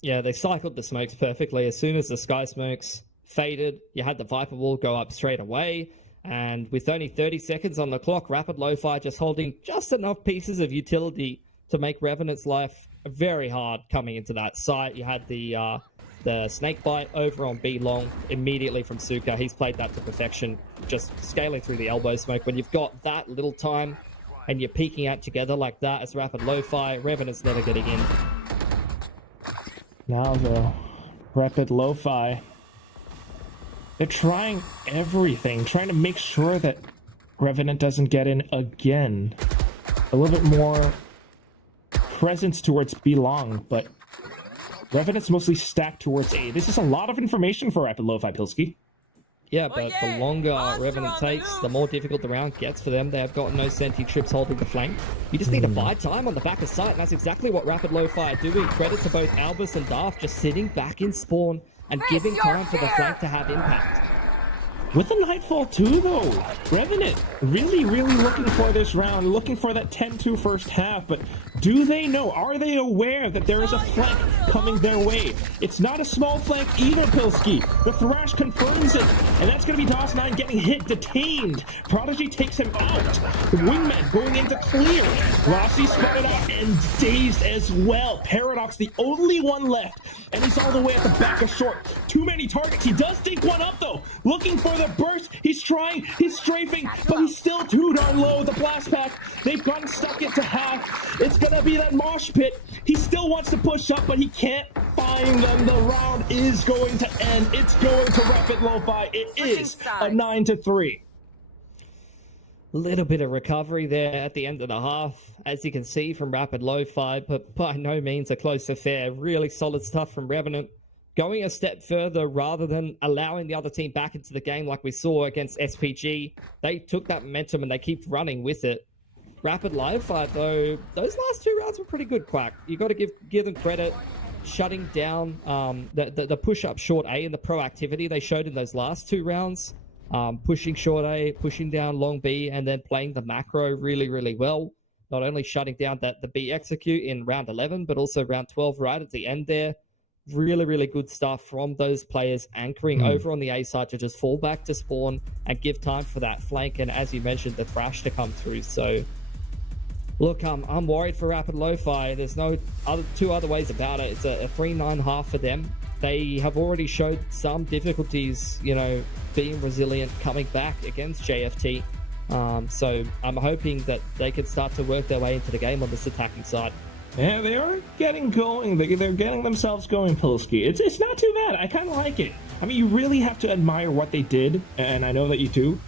Yeah, they cycled the smokes perfectly. As soon as the Sky Smokes faded, you had the Viper Wall go up straight away. And with only 30 seconds on the clock, Rapid Lo-Fi just holding just enough pieces of utility to make Revenant's life very hard coming into that site. You had the Snake Bite over on B long immediately from Suka. He's played that to perfection, just scaling through the elbow smoke. When you've got that little time and you're peeking out together like that as Rapid Lo-Fi, Revenant's never getting in. Now the Rapid Lo-Fi, they're trying everything, trying to make sure that Revenant doesn't get in again. A little bit more presence towards B long, but Revenant's mostly stacked towards A. This is a lot of information for Rapid Lo-Fi, Pilski. Yeah, but the longer Revenant takes, the more difficult the round gets for them. They have got no senti trips holding the flank. You just need to buy time on the back of sight, and that's exactly what Rapid Lo-Fi are doing. Credit to both Albus and Daft just sitting back in spawn and giving time for the flank to have impact. With the Nightfall too, though, Revenant really looking for this round, looking for that 10-2 first half, but do they know, are they aware that there is a flank coming their way? It's not a small flank either, Pilski. The Thrash confirms it, and that's going to be DOS9 getting hit, detained. Prodigy takes him out. The Wingman going into clear. Rossi spotted out and dazed as well. Paradox, the only one left, and he's all the way at the back of short. Too many targets. He does take one up, though, looking for the burst. He's trying, he's strafing, but he's still too darn low. The blast pack, they've gotten stuck into half. It's gonna be that mosh pit. He's still wants to push up, but he can't find them. The round is going to end. It's going to Rapid Lo-Fi. It is a 9-3. Little bit of recovery there at the end of the half, as you can see from Rapid Lo-Fi, but by no means a close affair. Really solid stuff from Revenant. Going a step further, rather than allowing the other team back into the game like we saw against SPG, they took that momentum and they keep running with it. Rapid Lo-Fi, though, those last 2 rounds were pretty good, Quack. You got to give them credit. Shutting down the push-up short A and the proactivity they showed in those last 2 rounds. Pushing short A, pushing down long B, and then playing the macro really, really well. Not only shutting down the B execute in round 11, but also round 12 right at the end there. Really, really good stuff from those players anchoring over on the A side to just fall back to spawn and give time for that flank. And as you mentioned, the thrash to come through. So, look, I'm worried for Rapid Lo-Fi. There's no two other ways about it. It's a 3-9 half for them. They have already showed some difficulties, being resilient, coming back against JFT. So I'm hoping that they can start to work their way into the game on this attacking side. Yeah, they are getting going. They're getting themselves going, Pilsky. It's not too bad. I kind of like it. I mean, you really have to admire what they did, and I know that you do.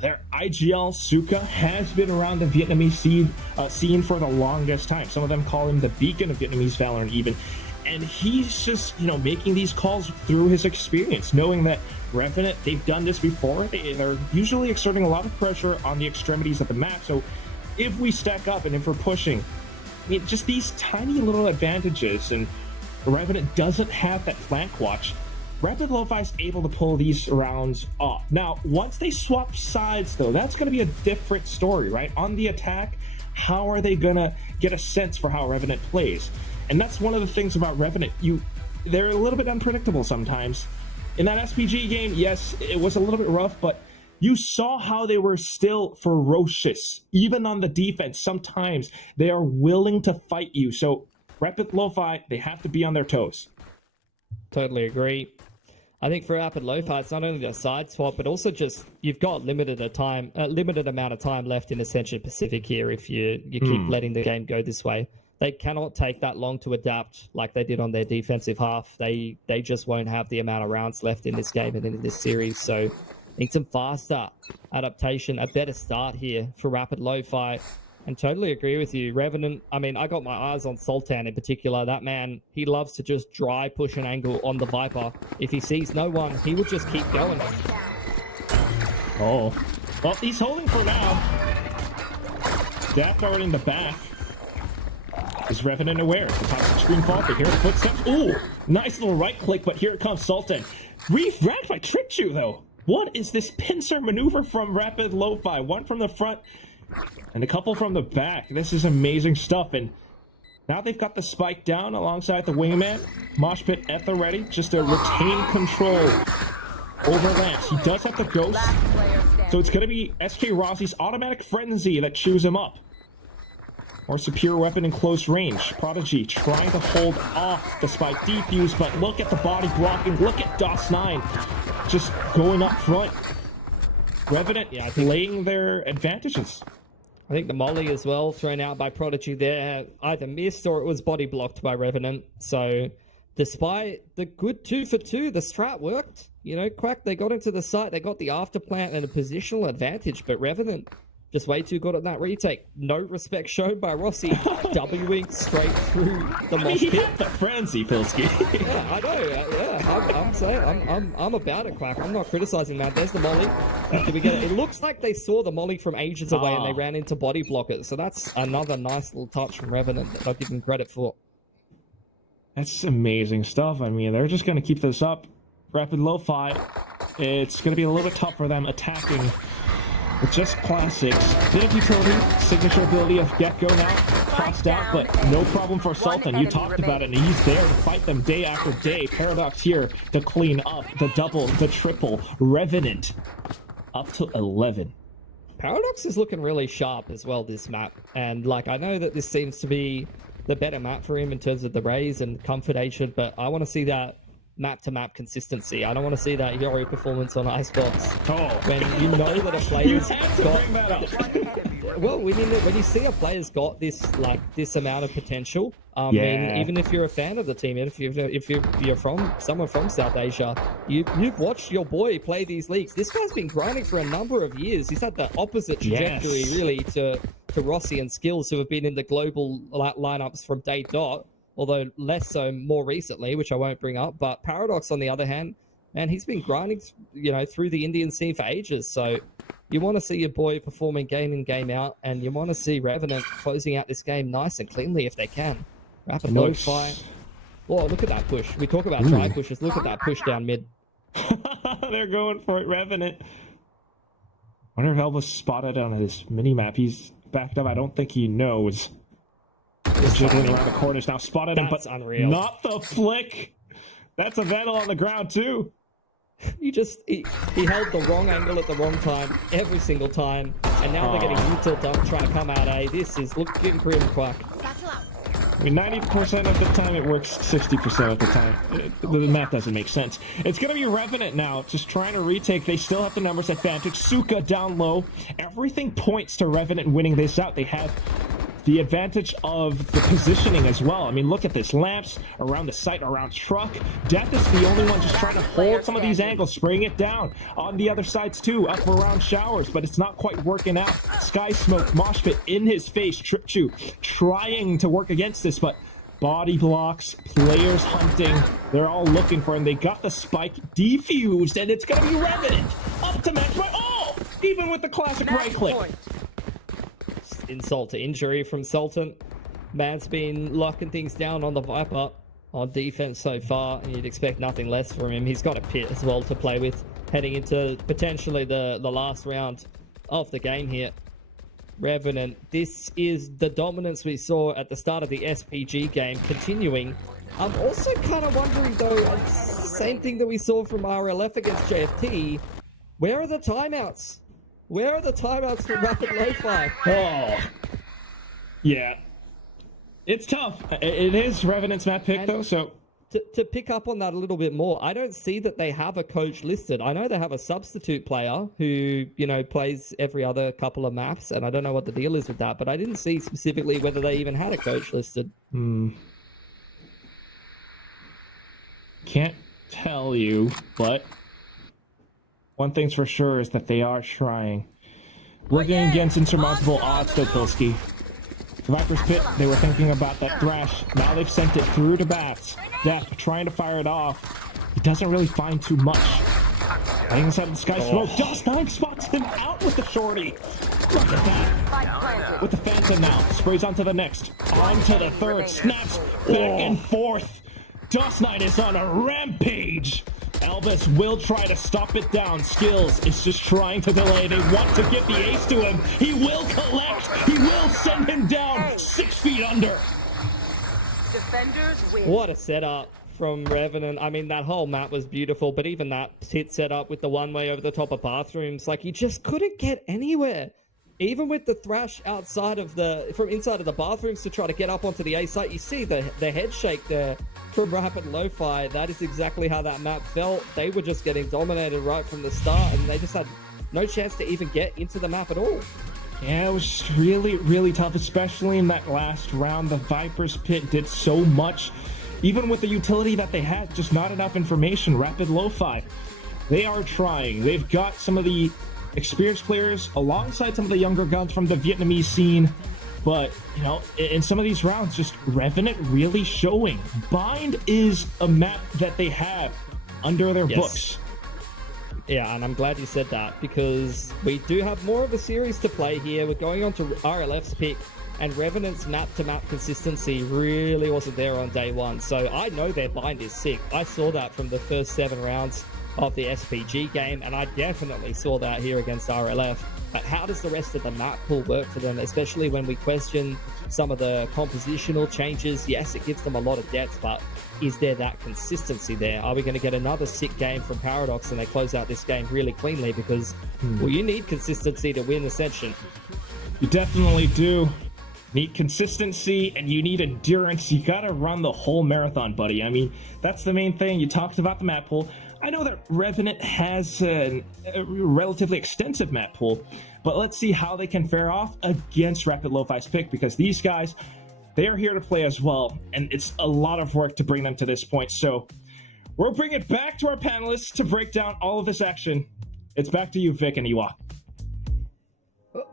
Their IGL Suka has been around the Vietnamese scene for the longest time. Some of them call him the beacon of Vietnamese Valorant even. And he's just, making these calls through his experience, knowing that Revenant, they've done this before. They're usually exerting a lot of pressure on the extremities of the map. So if we stack up and if we're pushing, just these tiny little advantages, and Revenant doesn't have that flank watch, Rapid Lo-Fi is able to pull these rounds off. Now, once they swap sides, though, that's going to be a different story, right? On the attack, how are they going to get a sense for how Revenant plays? And that's one of the things about Revenant. They're a little bit unpredictable sometimes. In that SPG game, yes, it was a little bit rough, but you saw how they were still ferocious. Even on the defense, sometimes they are willing to fight you. So Rapid Lo-Fi, they have to be on their toes. Totally agree. I think for Rapid Lo-Fi, it's not only the side swap, but also just you've got limited amount of time left in Ascension Pacific here if you keep letting the game go this way. They cannot take that long to adapt like they did on their defensive half. They just won't have the amount of rounds left in this game and in this series. So need some faster adaptation, a better start here for Rapid Lo-Fi. And totally agree with you. Revenant, I mean, I got my eyes on Sultan in particular. That man, he loves to just dry push an angle on the Viper. If he sees no one, he would just keep going. Oh. Well, he's holding for now. Daft already in the back. Is Revenant aware? The top of the screen fall, but here are the footsteps. Ooh, nice little right click, but here it comes Sultan. Rapid tricked you, though. What is this pincer maneuver from Rapid Lo-Fi? One from the front and a couple from the back. This is amazing stuff. And now they've got the spike down alongside the wingman. Mosh Pit Ether ready just to retain control over Lance. He does have the ghost. So it's going to be SK Rossi's automatic frenzy that chews him up. Or superior weapon in close range. Prodigy trying to hold off the spike defuse, but look at the body blocking. Look at DOS9 just going up front. Revenant laying their advantages. I think the molly as well, thrown out by Prodigy there, either missed or it was body blocked by Revenant. So despite the good 2 for 2, the strat worked. Quack, they got into the site, they got the afterplant and a positional advantage, but Revenant just way too good at that retake. No respect shown by Rossi, Wing straight through the mosh pit. The frenzy, Pilsky. Yeah, I know. I'm saying I'm about it, Quack. I'm not criticizing that. There's the molly. Did we get it? It looks like they saw the molly from ages away and they ran into body block it. So that's another nice little touch from Revenant that I'll give them credit for. That's amazing stuff. I mean, they're just going to keep this up. Rapid Lo-Fi, it's going to be a little bit tough for them attacking with just classics. Bit of utility, signature ability of Gecko now, tossed out, but no problem for Sultan. You talked about it, and he's there to fight them day after day. Paradox here to clean up the double, the triple. Revenant up to 11. Paradox is looking really sharp as well this map, and I know that this seems to be the better map for him in terms of the raise and comfort agent, but I want to see that map-to-map consistency. I don't want to see that hero performance on Icebox. Oh. When you know that a player's got... bring that up. Well, when you see a player's got this amount of potential, I mean, even if you're a fan of the team, if you're from someone from South Asia, you've watched your boy play these leagues. This guy's been grinding for a number of years. He's had the opposite trajectory, really, to Rossi and Skills, who have been in the global lineups from day dot, although less so more recently, which I won't bring up. But Paradox, on the other hand, man, he's been grinding, through the Indian scene for ages. So you want to see your boy performing game in, game out, and you want to see Revenant closing out this game nice and cleanly if they can. Rapid Lo-Fi. Oh, look at that push. We talk about try pushes. Look at that push down mid. They're going for it, Revenant. Wonder if Elvis spotted on his mini-map. He's backed up. I don't think he knows. He's jiggling around the corners now. Spotted him, but unreal. Not the flick. That's a Vandal on the ground, too. He held the wrong angle at the wrong time every single time, and now they're getting util dump trying to come out A. This is looking grim, Quack. I mean, 90% of the time it works, 60% of the time. The math doesn't make sense. It's going to be Revenant now, just trying to retake. They still have the numbers advantage. Suka down low. Everything points to Revenant winning this out. They have the advantage of the positioning as well. I mean, look at this. Lamps around the site, around truck. Death is the only one just trying to hold some of these angles, spraying it down. On the other sides too, up around showers, but it's not quite working out. Sky Smoke, Moshpit in his face. Trip Chew trying to work against this, but body blocks, players hunting. They're all looking for him. They got the spike defused, and it's going to be Revenant. Up to match point. Oh! Even with the classic right click. Insult to injury from Sultan. Man's been locking things down on the Viper on defense so far, and you'd expect nothing less from him. He's got a pit as well to play with heading into potentially the last round of the game here. Revenant, this is the dominance we saw at the start of the SPG game continuing. I'm also kind of wondering, though, it's the same thing that we saw from RLF against JFT. Where are the timeouts? Where are the timeouts for Rapid Lo-Fi? Oh. Yeah. It's tough. It is Revenant's map pick, though, so... To pick up on that a little bit more, I don't see that they have a coach listed. I know they have a substitute player who, plays every other couple of maps, and I don't know what the deal is with that, but I didn't see specifically whether they even had a coach listed. Can't tell you, but... one thing's for sure is that they are trying. Working against insurmountable odds, though, Pilski. The Viper's Pit, they were thinking about that Thrash. Now they've sent it through to Bats. Death trying to fire it off. He doesn't really find too much. Laying inside the Sky Smoke. Dust9 spots him out with the shorty. Look at that. With the Phantom now. Sprays onto the next. Onto the third. Snaps back and forth. Dust9 is on a rampage. Elvis will try to stop it down. Skills is just trying to delay. They want to get the ace to him. He will collect. He will send him down 6 feet under. Defenders win. What a setup from Revenant. I mean, that whole map was beautiful, but even that pit setup with the one-way over the top of bathrooms, like, he just couldn't get anywhere. Even with the Thrash outside of from inside of the bathrooms to try to get up onto the A site, you see the head shake there from Rapid Lo-Fi. That is exactly how that map felt. They were just getting dominated right from the start, and they just had no chance to even get into the map at all. Yeah, it was really, really tough, especially in that last round. The Viper's Pit did so much. Even with the utility that they had, just not enough information. Rapid Lo-Fi, they are trying. They've got some of the experienced players alongside some of the younger guns from the Vietnamese scene. But, in some of these rounds, just Revenant really showing. Bind is a map that they have under their books. Yeah, and I'm glad you said that, because we do have more of a series to play here. We're going on to RLF's pick, and Revenant's map-to-map consistency really wasn't there on day one. So I know their bind is sick. I saw that from the first 7 rounds of the SPG game, and I definitely saw that here against RLF. But how does the rest of the map pool work for them, especially when we question some of the compositional changes? Yes, it gives them a lot of depth, but is there that consistency there? Are we going to get another sick game from Paradox and they close out this game really cleanly? Because, well, you need consistency to win Ascension. You definitely do. Need consistency and you need endurance. You gotta run the whole marathon, buddy. I mean, that's the main thing. You talked about the map pool. I know that RVNT has a relatively extensive map pool, but let's see how they can fare off against Rapid Lo-Fi's pick, because these guys, they are here to play as well, and it's a lot of work to bring them to this point. So we'll bring it back to our panelists to break down all of this action. It's back to you, Vic and Iwa.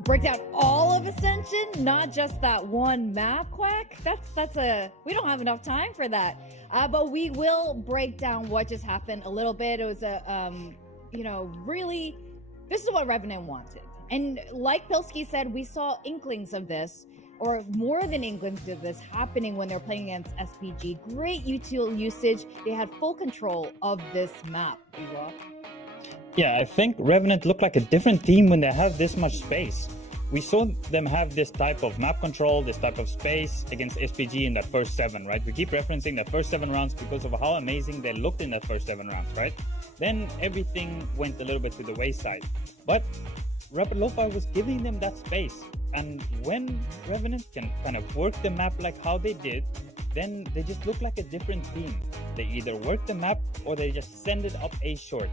Break down all of Ascension, not just that one map, Quack. We don't have enough time for that. But we will break down what just happened a little bit. It was really, this is what RVNT wanted. And like Pilsky said, we saw inklings of this, or more than inklings of this, happening when they're playing against SPG. Great util usage. They had full control of this map, Iwa. Yeah, I think RVNT looked like a different team when they have this much space. We saw them have this type of map control, this type of space against SPG in that first 7, right? We keep referencing the first 7 rounds because of how amazing they looked in that first 7 rounds, right? Then everything went a little bit to the wayside. But Rapid Lo-Fi was giving them that space. And when RVNT can kind of work the map like how they did, then they just look like a different team. They either work the map or they just send it up A short.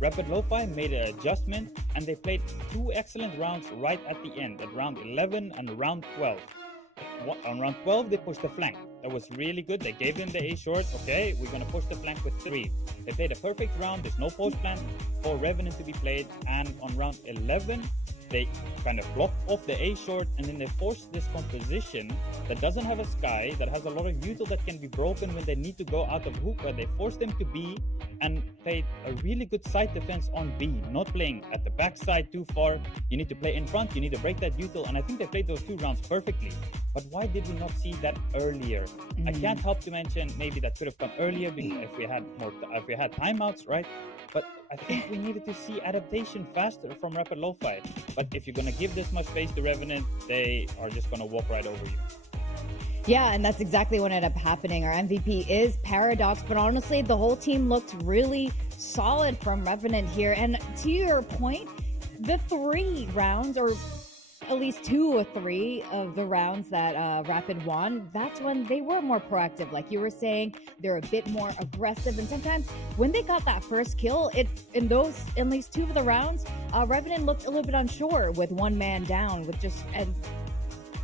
Rapid Lo-Fi made an adjustment and they played 2 excellent rounds right at the end, at round 11 and round 12. On round 12, they pushed the flank. That was really good. They gave them the A short. Okay, we're going to push the flank with 3. They played a perfect round. There's no post plan for RVNT to be played. And on round 11, they kind of blocked off the A short, and then they forced this composition that doesn't have a sky, that has a lot of util that can be broken when they need to go out of hookah. They forced them to B and played a really good side defense on B, not playing at the backside too far. You need to play in front, you need to break that util, and I think they played those 2 rounds perfectly. But why did we not see that earlier? I can't help to mention maybe that could have come earlier if we had timeouts, right? But I think we needed to see adaptation faster from Rapid Lo-Fi. But if you're going to give this much space to RVNT, they are just going to walk right over you. Yeah, and that's exactly what ended up happening. Our MVP is Paradox, but honestly, the whole team looked really solid from RVNT here. And to your point, the 3 rounds, or at least 2 or 3 of the rounds that Rapid won, that's when they were more proactive. Like you were saying, they're a bit more aggressive. And sometimes when they got that first kill, in at least 2 of the rounds, RVNT looked a little bit unsure with 1 man down, and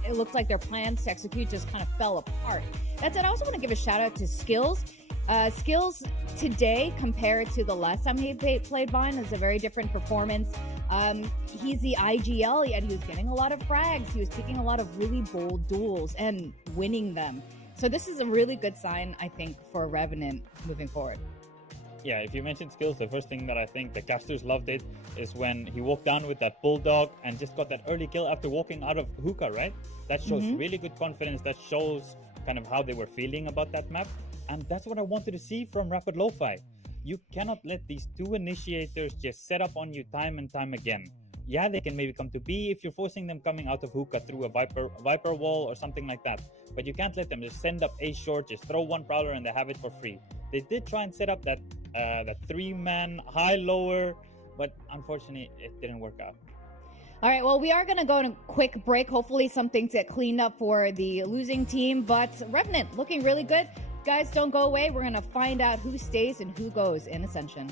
it looked like their plans to execute just kind of fell apart. That said, I also want to give a shout out to Skills. Skills today compared to the last time he played Vine is a very different performance. He's the IGL, yet he was getting a lot of frags. He was taking a lot of really bold duels and winning them. So this is a really good sign, I think, for RVNT moving forward. Yeah, if you mentioned Skills, the first thing that I think the casters loved it is when he walked down with that bulldog and just got that early kill after walking out of hookah, right? That shows really good confidence. That shows kind of how they were feeling about that map. And that's what I wanted to see from Rapid Lo-Fi. You cannot let these 2 initiators just set up on you time and time again. Yeah, they can maybe come to B if you're forcing them coming out of hookah through a Viper wall or something like that. But you can't let them just send up A short, just throw 1 prowler and they have it for free. They did try and set up that 3-man high-lower, but unfortunately it didn't work out. All right, well, we are going to go on a quick break. Hopefully something to get cleaned up for the losing team, but RVNT looking really good. Guys, don't go away. We're going to find out who stays and who goes in Ascension.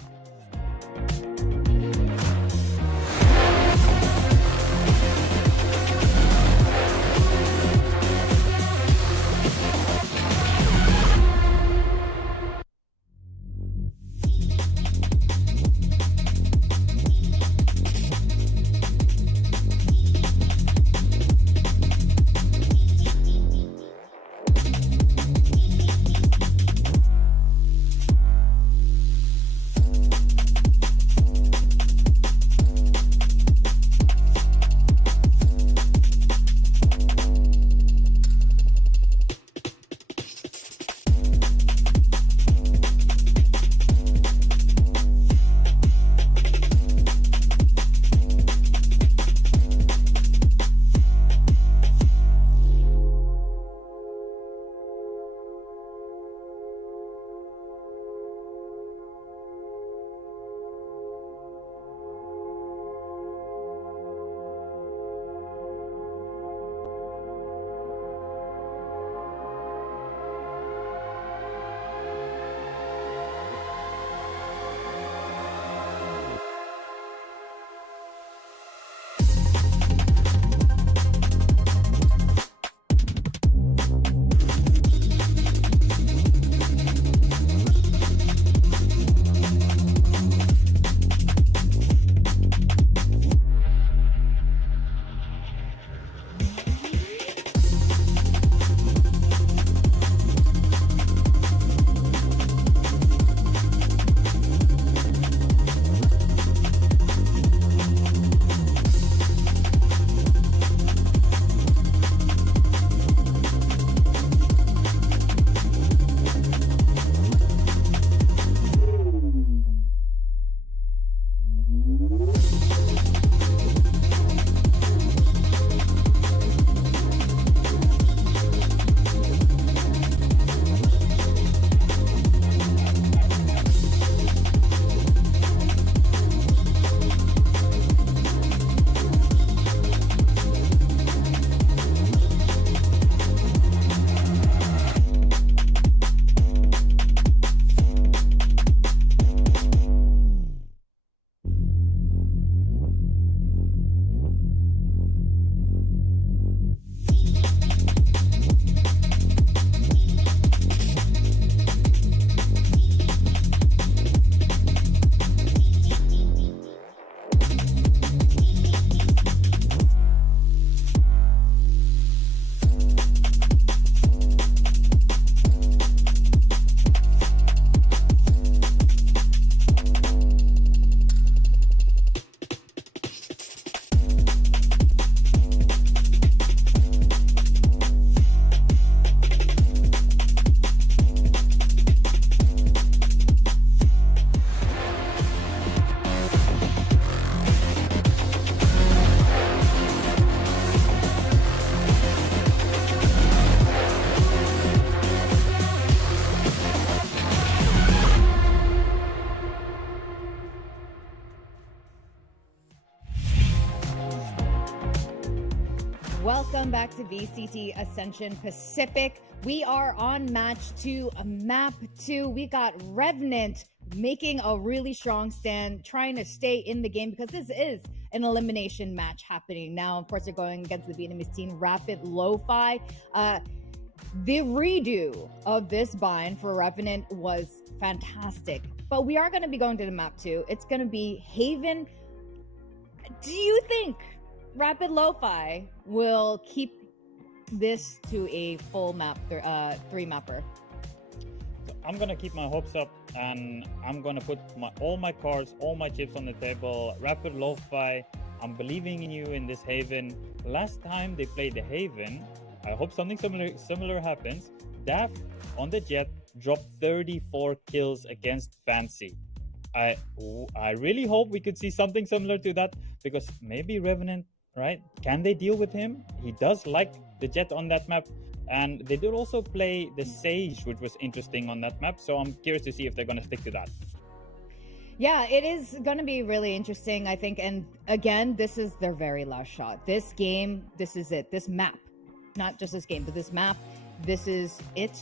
welcome back to VCT Ascension Pacific. We are on match 2, map 2. We got RVNT making a really strong stand, trying to stay in the game because this is an elimination match happening now. Of course, they're going against the Vietnamese team, Rapid Lo-Fi. The redo of this bind for RVNT was fantastic, but we are going to be going to the map 2. It's going to be Haven. Do you think Rapid Lo-Fi will keep this to a full map 3 mapper? I'm gonna keep my hopes up, and I'm gonna put all my cards, all my chips on the table. Rapid Lo-Fi, I'm believing in you in this Haven. Last time they played the Haven, I hope something similar happens. Daf on the Jet dropped 34 kills against Fancy. I really hope we could see something similar to that, because maybe RVNT, right? Can they deal with him? He does like the Jet on that map. And they did also play the Sage, which was interesting on that map. So I'm curious to see if they're going to stick to that. Yeah, it is going to be really interesting, I think. And again, this is their very last shot. This game, this is it. This map, not just this game, but this map, this is it.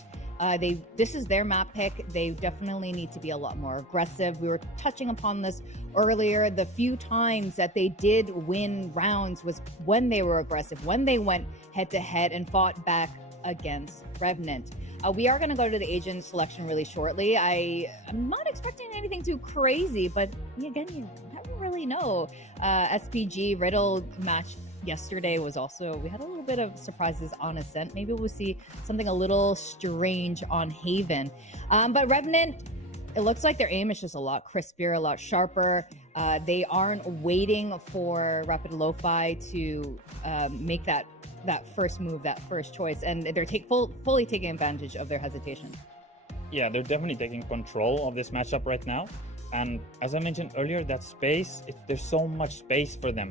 This is their map pick. They definitely need to be a lot more aggressive. We were touching upon this earlier. The few times that they did win rounds was when they were aggressive, when they went head to head and fought back against RVNT. We are going to go to the agent selection really shortly. I'm not expecting anything too crazy, but again, you never really know. SPG Riddle match yesterday was also, we had a little bit of surprises on Ascent. Maybe we'll see something a little strange on Haven. But RVNT, it looks like their aim is just a lot crispier, a lot sharper. They aren't waiting for Rapid Lo-Fi to make that first move, that first choice, and they're fully taking advantage of their hesitation. Yeah, they're definitely taking control of this matchup right now. And as I mentioned earlier, that space, there's so much space for them.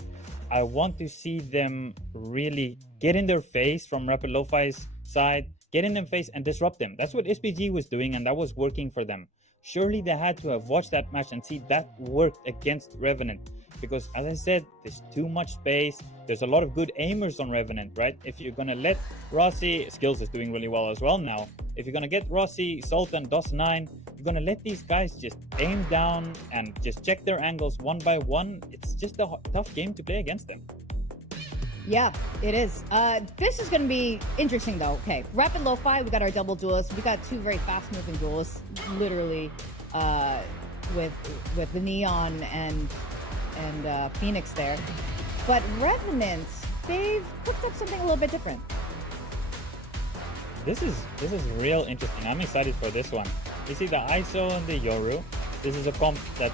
I want to see them really get in their face from Rapid Lo-Fi's side, get in their face and disrupt them. That's what SPG was doing, and that was working for them. Surely they had to have watched that match and see that worked against RVNT. Because as I said, there's too much space. There's a lot of good aimers on RVNT, right? If you're going to let Rossi, Skills is doing really well as well now. If you're going to get Rossi, Sultan, DOS9, you're going to let these guys just aim down and just check their angles one by one. It's just a tough game to play against them. Yeah, it is. This is going to be interesting, though. Okay, Rapid Lo-Fi, we got our double duelists. We got 2 very fast-moving duelists, literally, with the Neon and Phoenix there. But RVNT, they've cooked up something a little bit different. This is real interesting. I'm excited for this one. You see the ISO and the Yoru. This is a comp that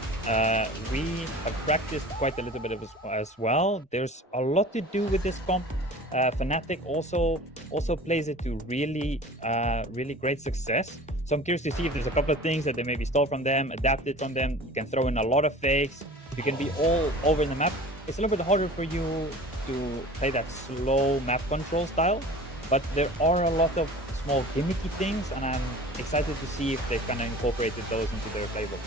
we have practiced quite a little bit of as well. There's a lot to do with this comp. Fnatic also plays it to really great success. So I'm curious to see if there's a couple of things that they maybe stole from them, adapted from them. You can throw in a lot of fakes. You can be all over the map. It's a little bit harder for you to play that slow map control style, but there are a lot of small gimmicky things, and I'm excited to see if they've kind of incorporated those into their playbook.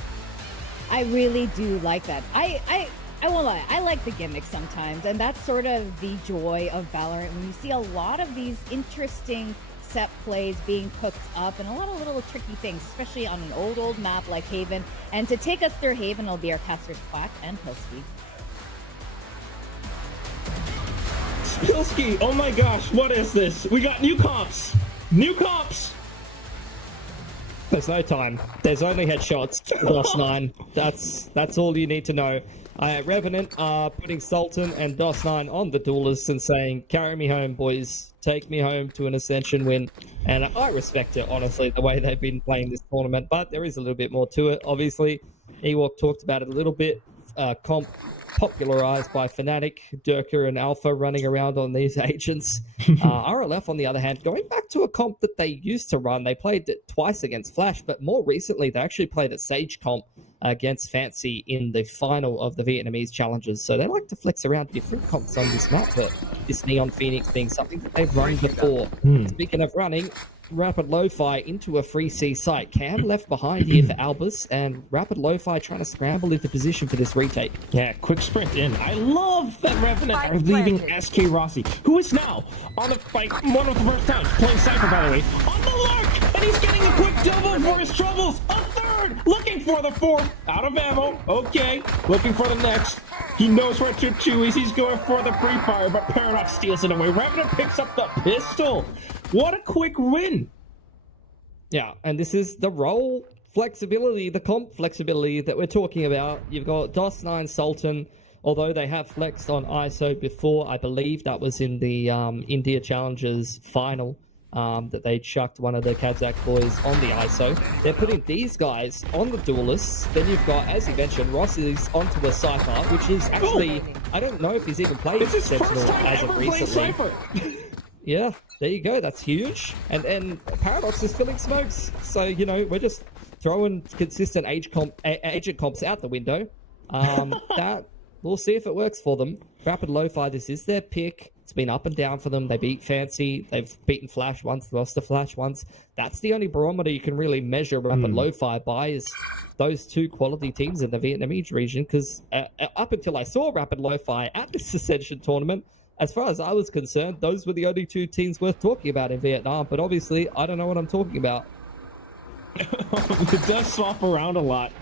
I really do like that. I won't lie, I like the gimmicks sometimes, and that's sort of the joy of Valorant. When you see a lot of these interesting set plays being cooked up and a lot of little tricky things, especially on an old map like Haven. And to take us through Haven will be our casters Quack and Pilsky. Pilsky, oh my gosh, what is this? We got new comps! New comps! There's no time. There's only headshots. DOS9. That's all you need to know. RVNT are putting Sultan and DOS9 on the duelists and saying, carry me home, boys. Take me home to an Ascension win. And I respect it, honestly, the way they've been playing this tournament. But there is a little bit more to it, obviously. Ewok talked about it a little bit. Comp popularized by Fnatic, Durka and Alpha running around on these agents. RLF, on the other hand, going back to a comp that they used to run. They played it twice against Flash, but more recently they actually played a Sage comp against Fancy in the final of the Vietnamese challenges. So they like to flex around different comps on this map, but this Neon Phoenix being something that they've run before. Speaking of running, Rapid Lo-Fi into a free C site. Cam left behind here for Albus, and Rapid Lo-Fi trying to scramble into position for this retake. Yeah, quick sprint in. I love that Revenant are leaving SK Rossi, who is now on the fight one of the first times playing Cypher, by the way, on the lurk, and he's getting a quick double for his troubles. A third, looking for the fourth, out of ammo. Okay, looking for the next. He knows where Choo is. He's going for the free fire, but Paradox steals it away. Revenant picks up the pistol. What a quick win. Yeah, and this is the role flexibility, the comp flexibility that we're talking about. You've got DOS9 Sultan, although they have flexed on ISO before. I believe that was in the India Challengers final that they chucked one of the Kazakh boys on the ISO. They're putting these guys on the duelists. Then you've got, as you mentioned, Rossi's onto the Cypher, which is actually, I don't know if he's even played Sentinel as of recently. Yeah, there you go. That's huge. And Paradox is filling smokes. So, you know, we're just throwing consistent agent comps out the window. That we'll see if it works for them. Rapid Lo-Fi, this is their pick. It's been up and down for them. They beat Fancy. They've beaten Flash once. They lost to Flash once. That's the only barometer you can really measure Rapid Lo-Fi by, is those two quality teams in the Vietnamese region. Because up until I saw Rapid Lo-Fi at this Ascension tournament, as far as I was concerned, those were the only two teams worth talking about in Vietnam. But obviously, I don't know what I'm talking about. It does swap around a lot.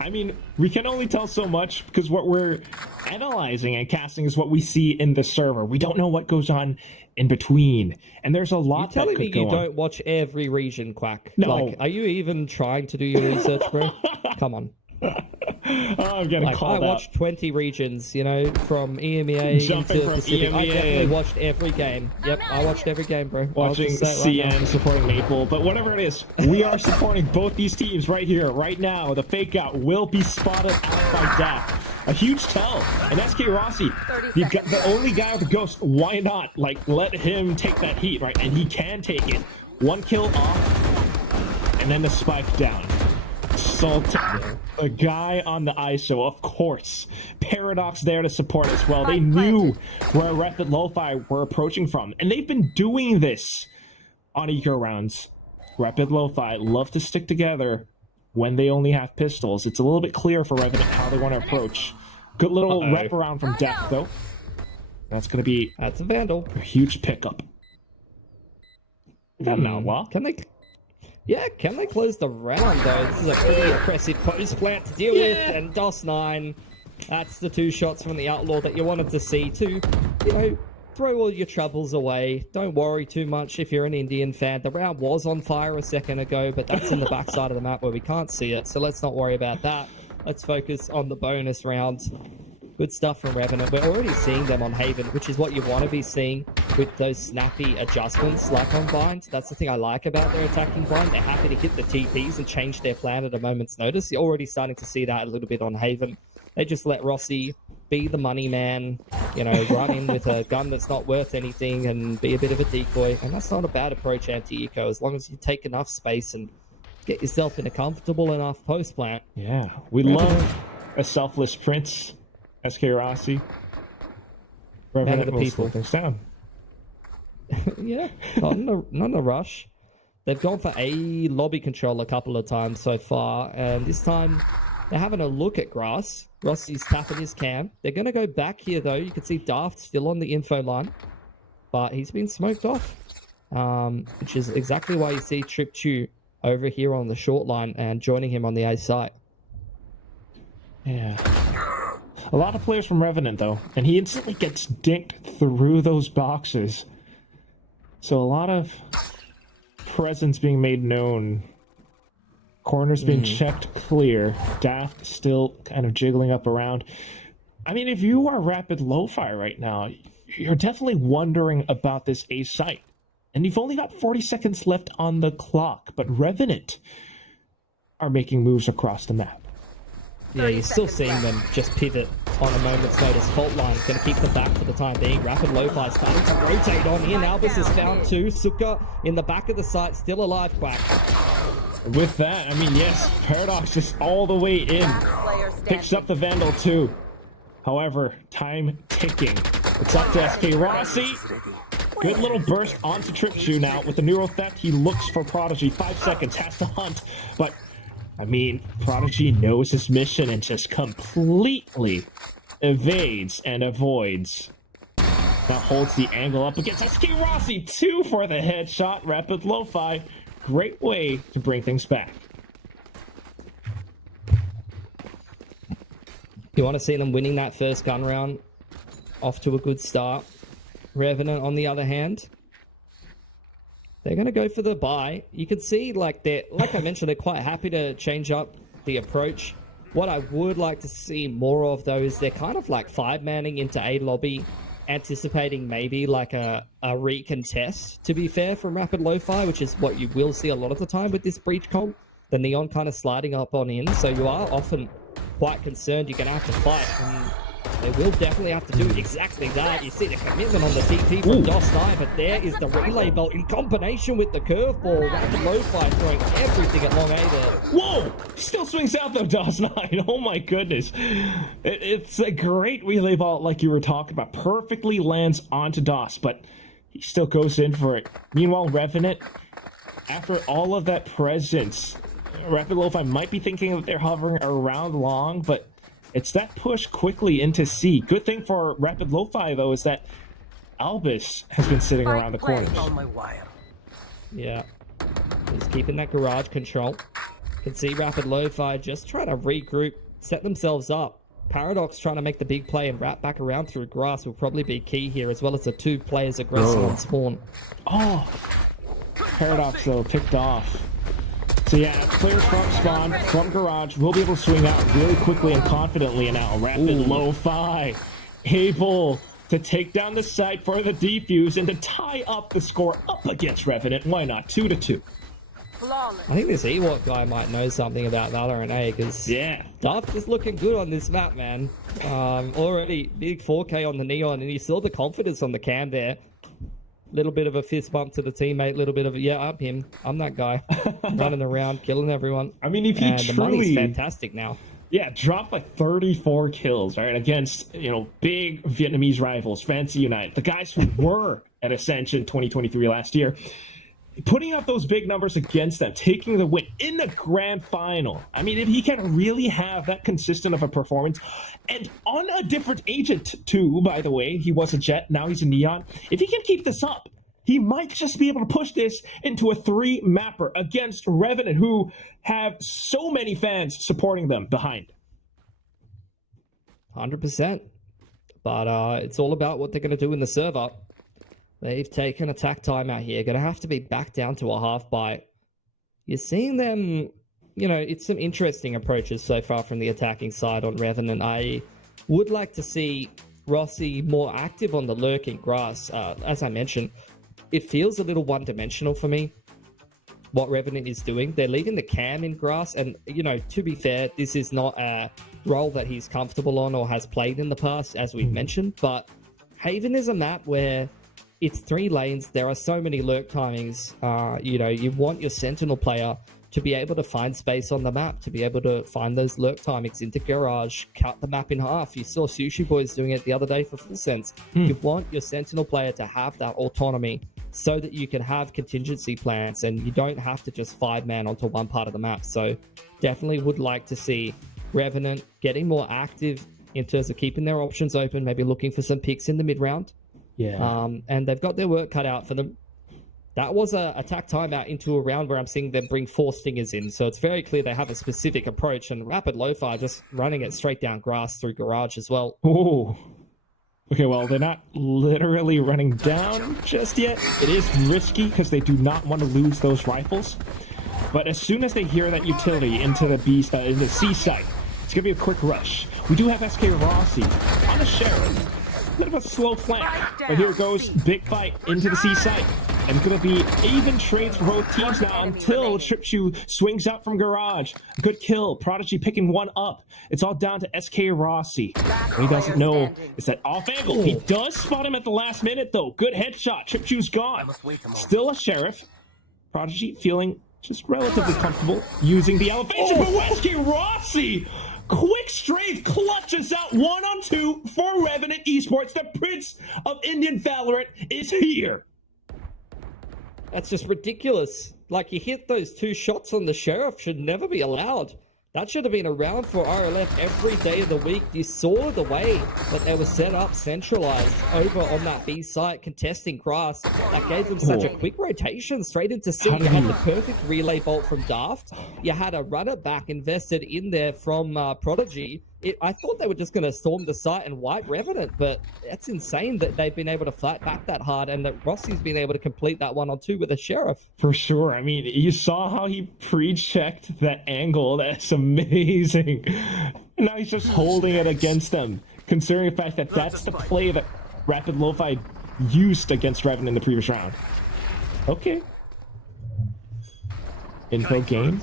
I mean, we can only tell so much because what we're analyzing and casting is what we see in the server. We don't know what goes on in between. And there's a lot that could go on. You're telling me you don't watch every region, Quack? No. Like, are you even trying to do your research, bro? Come on. I'm getting called I watched 20 regions, you know, from EMEA Jumping into from Pacific. EMEA. I definitely watched every game. Yep, I watched every game, bro. Watching CN supporting Maple, but whatever it is, we are supporting both these teams right here, right now. The fake out will be spotted out by Dak. A huge tell. And SK Rossi, the only guy with the ghost, why not? Like, let him take that heat, right? And he can take it. One kill off, and then the spike down. Sultan, the guy on the ISO, of course. Paradox there to support as well. They knew where Rapid Lo-Fi were approaching from, and they've been doing this on eco rounds. Rapid Lo-Fi love to stick together when they only have pistols. It's a little bit clear for Revenant how they want to approach. Good little wrap around from Death, though. That's going to be a Vandal. A huge pickup. Can they... Yeah, can they close the round, though? This is a pretty impressive post plant to deal with, and DOS9, that's the two shots from the Outlaw that you wanted to see to, you know, throw all your troubles away. Don't worry too much if you're an Indian fan. The round was on fire a second ago, but that's in the backside of the map where we can't see it, so let's not worry about that. Let's focus on the bonus round. Good stuff from Revenant. We're already seeing them on Haven, which is what you want to be seeing with those snappy adjustments like on Bind. That's the thing I like about their attacking Bind. They're happy to hit the TPs and change their plan at a moment's notice. You're already starting to see that a little bit on Haven. They just let Rossi be the money man, you know, run in with a gun that's not worth anything and be a bit of a decoy. And that's not a bad approach anti-eco, as long as you take enough space and get yourself in a comfortable enough post plant. Yeah, we love a selfless prince. SK Rossi. Man of the people. Things down. Yeah, not in a rush. They've gone for a lobby control a couple of times so far, and this time they're having a look at Grass. Rossi's tapping his cam. They're going to go back here, though. You can see Daft still on the info line, but he's been smoked off, which is exactly why you see Trip Chew over here on the short line and joining him on the A site. Yeah. A lot of players from Revenant, though, and he instantly gets dinked through those boxes. So a lot of presence being made known. Corners being checked clear. Daft still kind of jiggling up around. I mean, if you are Rapid Lo-Fi right now, you're definitely wondering about this A site. And you've only got 40 seconds left on the clock, but Revenant are making moves across the map. Yeah, you're still seeing them just pivot on a moment's notice. Fault line going to keep them back for the time being. Rapid Lo-Fi starting to rotate on in. Albus has found two. Suka in the back of the site, still alive, Quack. With that, I mean, yes, Paradox just all the way in. Picks up the Vandal too. However, time ticking. It's up to SK Rossi. Good little burst onto Tripshu now. With the Neuro Theft, he looks for Prodigy. 5 seconds, has to hunt. But, I mean, Prodigy knows his mission and just completely evades and avoids. Now holds the angle up against SK Rossi. 2 for the headshot. Rapid Lo-Fi. Great way to bring things back. You want to see them winning that first gun round off to a good start. Revenant, on the other hand, they're going to go for the buy. You can see, like I mentioned, they're quite happy to change up the approach. What I would like to see more of, though, is they're kind of like 5-manning into A lobby, anticipating maybe like a recontest, to be fair, from Rapid Lo-Fi, which is what you will see a lot of the time with this breach comp. The Neon kind of sliding up on in, so you are often quite concerned you're going to have to fight, and they will definitely have to do exactly that. You see the commitment on the TP from DOS9, but there is the relay bolt in combination with the curveball. Rapid Lo-Fi throwing everything at long A there. Whoa! Still swings out though, DOS9. Oh my goodness. It's a great relay ball like you were talking about. Perfectly lands onto DOS, but he still goes in for it. Meanwhile, Revenant, after all of that presence, Rapid Lo-Fi might be thinking that they're hovering around long, but it's that push quickly into C. Good thing for Rapid Lo-Fi, though, is that Albus has been sitting around the corners. Yeah. Just keeping that garage control. Can see Rapid Lo-Fi just trying to regroup, set themselves up. Paradox trying to make the big play and wrap back around through grass will probably be key here, as well as the 2 players aggressing on spawn. Oh! Paradox, though, picked off. So yeah, players from spawn, from garage, will be able to swing out really quickly and confidently now. Rapid Lo-Fi able to take down the site for the defuse and to tie up the score up against Revenant. Why not? 2-2. I think this Ewok guy might know something about VALORANT, because Duff is looking good on this map, man. Already big 4K on the Neon, and you saw the confidence on the cam there. Little bit of a fist bump to the teammate, little bit of a, yeah, I'm him. I'm that guy. Running around, killing everyone. I mean, if he the money's fantastic now. Yeah, dropped like 34 kills, right, against, big Vietnamese rivals, Fancy United, the guys who were at Ascension 2023 last year. Putting up those big numbers against them, taking the win in the grand final. I mean, if he can really have that consistent of a performance, and on a different agent too, by the way, he was a Jet, now he's a Neon. If he can keep this up, he might just be able to push this into a 3-mapper against Revenant, who have so many fans supporting them behind. 100%. But it's all about what they're going to do in the server. They've taken attack time out here. Going to have to be back down to a half bite. You're seeing them, it's some interesting approaches so far from the attacking side on Revenant. I would like to see Rossi more active on the lurking grass. As I mentioned, it feels a little one-dimensional for me, what Revenant is doing. They're leaving the cam in grass, and, to be fair, this is not a role that he's comfortable on or has played in the past, as we've mentioned, but Haven is a map where it's 3 lanes. There are so many lurk timings. You want your Sentinel player to be able to find space on the map, to be able to find those lurk timings into garage, cut the map in half. You saw Sushi Boys doing it the other day for Full Sense. You want your Sentinel player to have that autonomy so that you can have contingency plans and you don't have to just 5-man onto one part of the map. So definitely would like to see Revenant getting more active in terms of keeping their options open, maybe looking for some picks in the mid-round. Yeah. And they've got their work cut out for them. That was a attack timeout into a round where I'm seeing them bring 4 stingers in. So it's very clear they have a specific approach, and Rapid Lo-Fi just running it straight down grass through garage as well. Oh. Okay, well, they're not literally running down just yet. It is risky because they do not want to lose those rifles. But as soon as they hear that utility into the C site, it's going to be a quick rush. We do have SK Rossi on a Sheriff. Bit of a slow flank, but here goes big fight into the C site, and it's going to be even trades for both teams now until Tripshu swings out from garage. Good kill, Prodigy picking one up. It's all down to SK Rossi. What he doesn't know is that off angle. He does spot him at the last minute though. Good headshot. Tripshu's gone. Still a Sheriff. Prodigy feeling just relatively comfortable using the elevation, but SK Rossi Quick Strafe clutches out 1-on-2 for Revenant Esports. The Prince of Indian Valorant is here. That's just ridiculous. Like, you hit those 2 shots on the Sheriff should never be allowed. That should have been around for RLF every day of the week. You saw the way that they were set up, centralized over on that B site, contesting grass. That gave them such a quick rotation straight into C. You had the perfect relay bolt from Daft. You had a runner back invested in there from Prodigy. I thought they were just going to storm the site and wipe Revenant, but that's insane that they've been able to fight back that hard and that Rossi's been able to complete that 1-on-2 with a Sheriff. For sure. I mean, you saw how he pre-checked that angle. That's amazing. And now he's just holding it against them, considering the fact that that's the play that Rapid Lo-Fi used against Revenant in the previous round. Okay. Info game.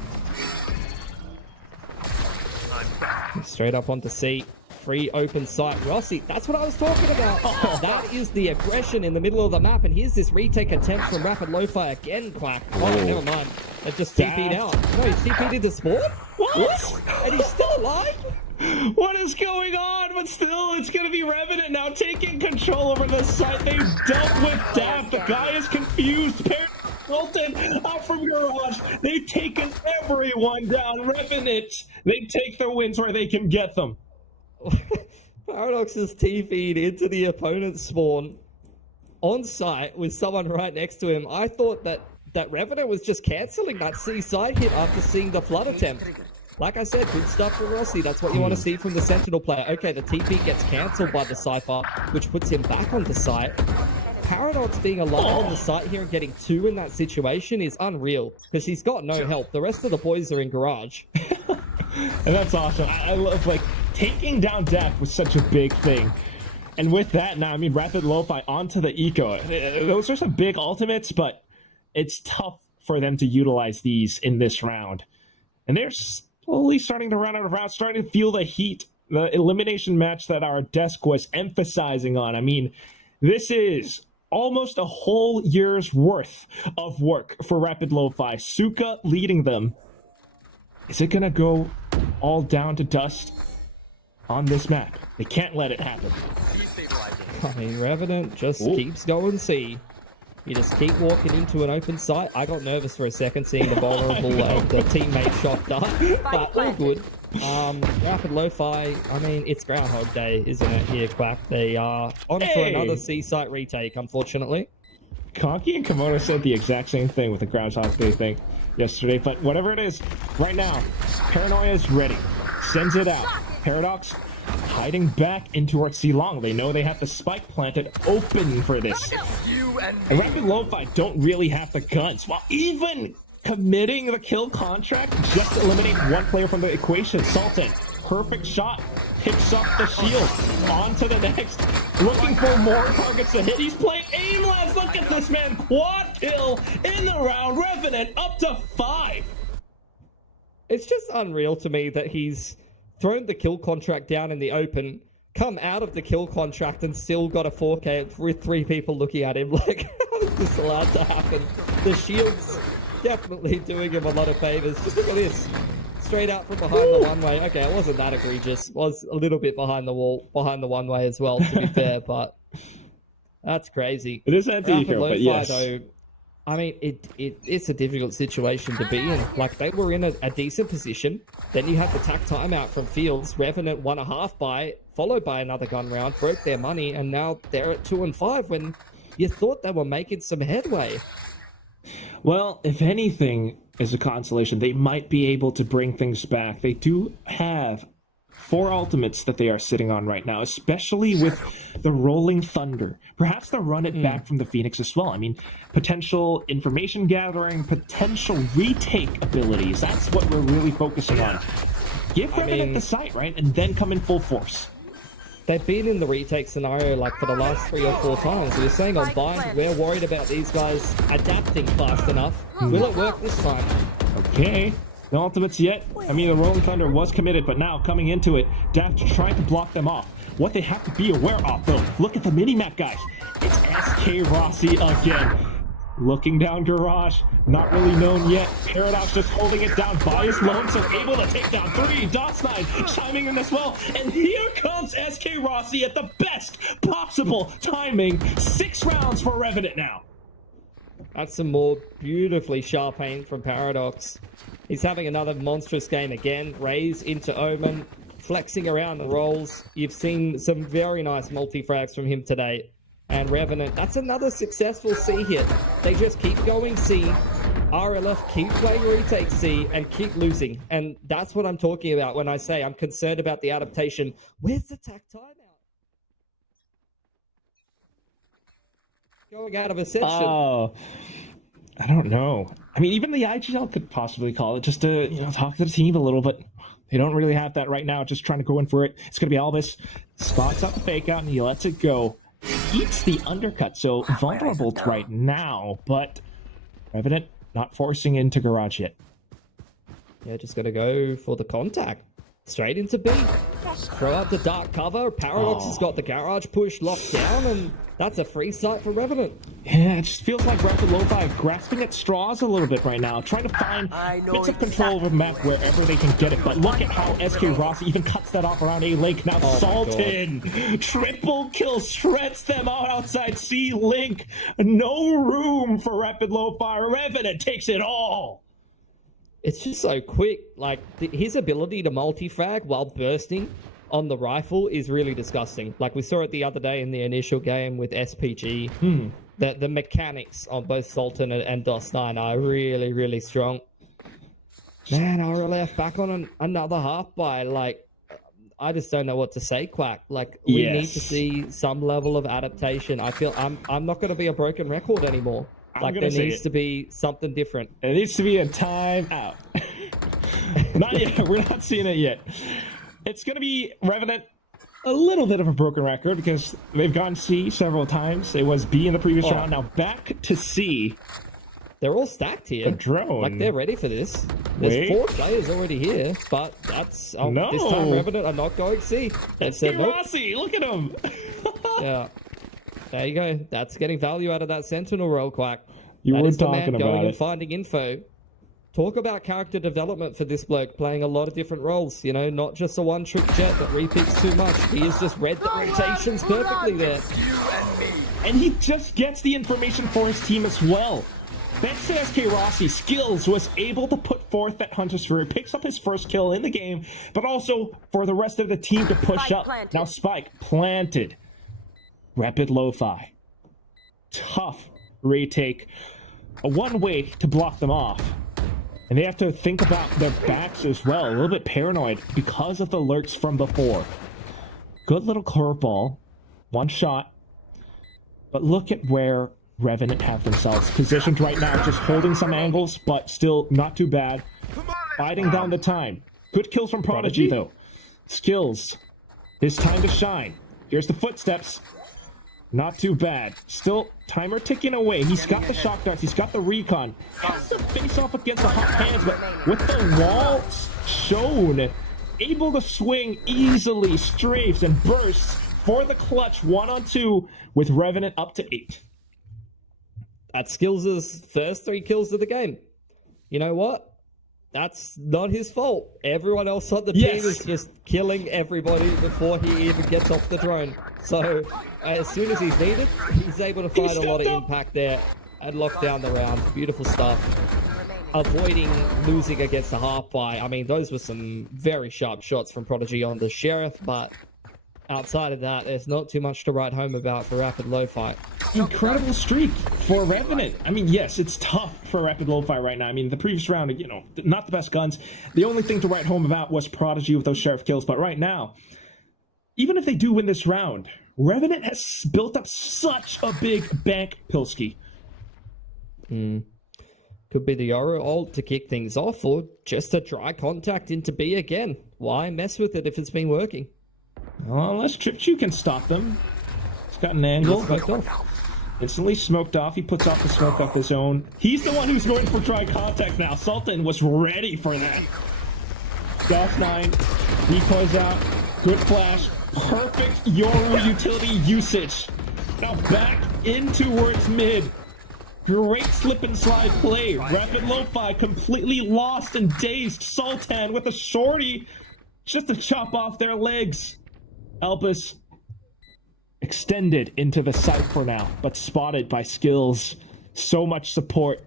Straight up onto C. Free open sight. Rossi, that's what I was talking about. That is the aggression in the middle of the map. And here's this retake attempt from Rapid Lo-Fi again, Quack. Oh, never mind. That just TP'd out. No, he TP'd into spawn? What? And he's still alive? What is going on? But still, it's going to be Revenant now taking control over the site. They've dealt with Daft. The guy is confused. Sultan out from Garage. They've taken everyone down. Revenant, they take their wins where they can get them. Paradox's T-feed into the opponent's spawn on site with someone right next to him. I thought that Revenant was just cancelling that C side hit after seeing the flood attempt. Like I said, good stuff from Rossi. That's what you want to see from the Sentinel player. Okay, the TP gets cancelled by the Cypher, which puts him back on the site. Paradox being alive on the site here and getting 2 in that situation is unreal, because he's got no help. The rest of the boys are in Garage. And that's awesome. I love, like, taking down Daft was such a big thing. And with that now, I mean, Rapid Lo-Fi onto the Eco. Those are some big ultimates, but it's tough for them to utilize these in this round. And they're slowly starting to run out of rounds, starting to feel the heat, the elimination match that our desk was emphasizing on. I mean, this is almost a whole year's worth of work for Rapid Lo-Fi. Suka leading them. Is it going to go all down to dust on this map? They can't let it happen. I mean, Revenant just keeps going C. You just keep walking into an open site. I got nervous for a second seeing the vulnerable the teammate shot dart, but all good. Rapid Lo-Fi, I mean, it's Groundhog Day, isn't it, here, Quack? They are on for another C site retake, unfortunately. Conky and Komodo said the exact same thing with the Groundhog Day thing yesterday, but whatever it is, right now, Paranoia is ready. Sends it out. Paradox hiding back in towards C-Long. They know they have the spike planted open for this. And Rapid Lo-Fi don't really have the guns. While even committing the kill contract, just eliminate one player from the equation. Sultan, perfect shot. Picks up the shield. On to the next. Looking for more targets to hit. He's playing aimless. Look at this man. Quad kill in the round. Revenant up to 5. It's just unreal to me that he's thrown the kill contract down in the open, come out of the kill contract and still got a 4K with 3 people looking at him. Like, how is this allowed to happen? The shield's definitely doing him a lot of favors. Just look at this. Straight out from behind the one-way. Okay, it wasn't that egregious. It was a little bit behind the wall, behind the one-way as well, to be fair, but that's crazy. It is anti-eco, but yes. Though, I mean, it's a difficult situation to be in. Like, they were in a decent position. Then you had the tack timeout from Fields. Revenant won a half buy, followed by another gun round, broke their money, and now they're at 2 and 5 when you thought they were making some headway. Well, if anything is a consolation, they might be able to bring things back. They do have 4 ultimates that they are sitting on right now, especially with the Rolling Thunder. Perhaps they'll run it back from the Phoenix as well. I mean, potential information gathering, potential retake abilities. That's what we're really focusing on. Give Revenant the site, right? And then come in full force. They've been in the retake scenario like for the last 3 or 4 times. We're saying on Bind, we're worried about these guys adapting fast enough. Will it work this time? Okay. No ultimates yet. I mean, the Rolling Thunder was committed, but now coming into it, Daft trying to block them off. What they have to be aware of, though, look at the mini-map, guys. It's SK Rossi again. Looking down Garage, not really known yet. Paradox just holding it down by his lonesome, able to take down 3. DOS9 chiming in as well. And here comes SK Rossi at the best possible timing. 6 rounds for Revenant now. That's some more beautifully sharp aim from Paradox. He's having another monstrous game again. Raise into Omen, flexing around the rolls. You've seen some very nice multi-frags from him today. And Revenant, that's another successful C hit. They just keep going C. RLF keep playing retake C and keep losing. And that's what I'm talking about when I say I'm concerned about the adaptation. Where's the tack timeout? Going out of Ascension. Oh, I don't know. I mean, even the IGL could possibly call it just to, talk to the team a little bit. They don't really have that right now, just trying to go in for it. It's going to be Albus. Spots out the fake out and he lets it go. Eats the undercut, so vulnerable right now, but Revenant not forcing into Garage yet. Yeah, just going to go for the contact. Straight into B. Throw out the dark cover. Paradox has got the Garage push locked down, and that's a free sight for Revenant. Yeah, it just feels like Rapid Lo-Fi grasping at straws a little bit right now, trying to find bits of control over the map wherever they can get it. But look at how SK Rossi even cuts that off around A Lake. Now Sultan, triple kill, shreds them out outside C Link. No room for Rapid Lo-Fi. Revenant takes it all. It's just so quick. Like, his ability to multi-frag while bursting on the rifle is really disgusting. Like, we saw it the other day in the initial game with SPG. The mechanics on both Sultan and DOS9 are really, really strong. Man, RLF back on another half by, like, I just don't know what to say, Quack. Like, we need to see some level of adaptation. I feel I'm not going to be a broken record anymore. Like, there needs to be something different. There needs to be a timeout. Not yet. We're not seeing it yet. It's going to be Revenant, a little bit of a broken record because they've gone C several times. It was B in the previous round. Now back to C. They're all stacked here. A drone. Like, they're ready for this. There's 4 players already here, but that's... this time Revenant are not going C. They've said nope. Rossi, look at him. Yeah. There you go. That's getting value out of that Sentinel role, Quack. You were talking talking about going it. and finding info. Talk about character development for this bloke, playing a lot of different roles. Not just a one-trick jet that repicks too much. He has just read the rotations perfectly there. And he just gets the information for his team as well. Thanks to SK Rossi, Skills was able to put forth that Hunter Sphere, picks up his first kill in the game, but also for the rest of the team to push up. Now Spike planted. Rapid Lo-Fi. Tough retake. A one-way to block them off. And they have to think about their backs as well. A little bit paranoid because of the lurks from before. Good little curveball. One shot. But look at where Revenant have themselves positioned right now. Just holding some angles, but still not too bad. Fighting down the time. Good kills from Prodigy, though. Skills. His time to shine. Here's the footsteps. Not too bad. Still, timer ticking away. He's got the shock darts. He's got the recon. Has to face off against the hot hands, but with the walls shown, able to swing easily, strafes and bursts for the clutch 1-on-2 with Revenant up to 8. That's Skills' first 3 kills of the game. You know what? That's not his fault. Everyone else on the team is just killing everybody before he even gets off the drone. So, as soon as he's needed, he's able to find a lot of impact there and lock down the round. Beautiful stuff. Avoiding losing against the half by. I mean, those were some very sharp shots from Prodigy on the Sheriff, but outside of that, there's not too much to write home about for Rapid Lo-Fi. Incredible streak for Revenant. I mean, yes, it's tough for Rapid Lo-Fi right now. I mean, the previous round, not the best guns. The only thing to write home about was Prodigy with those Sheriff kills. But right now, even if they do win this round, Revenant has built up such a big bank, Pilski. Could be the Yoru ult to kick things off, or just a dry contact into B again. Why mess with it if it's been working? Well, unless Tripchu can stop them. He's got an angle. Smoked off. Instantly smoked off. He puts off the smoke off his own. He's the one who's going for dry contact now. Sultan was ready for that. DOS9 decoys out. Good flash. Perfect Yoru utility usage. Now back in towards mid. Great slip and slide play. Rapid Lo-Fi completely lost and dazed. Sultan with a shorty just to chop off their legs. Albus extended into the site for now, but spotted by Skills. So much support.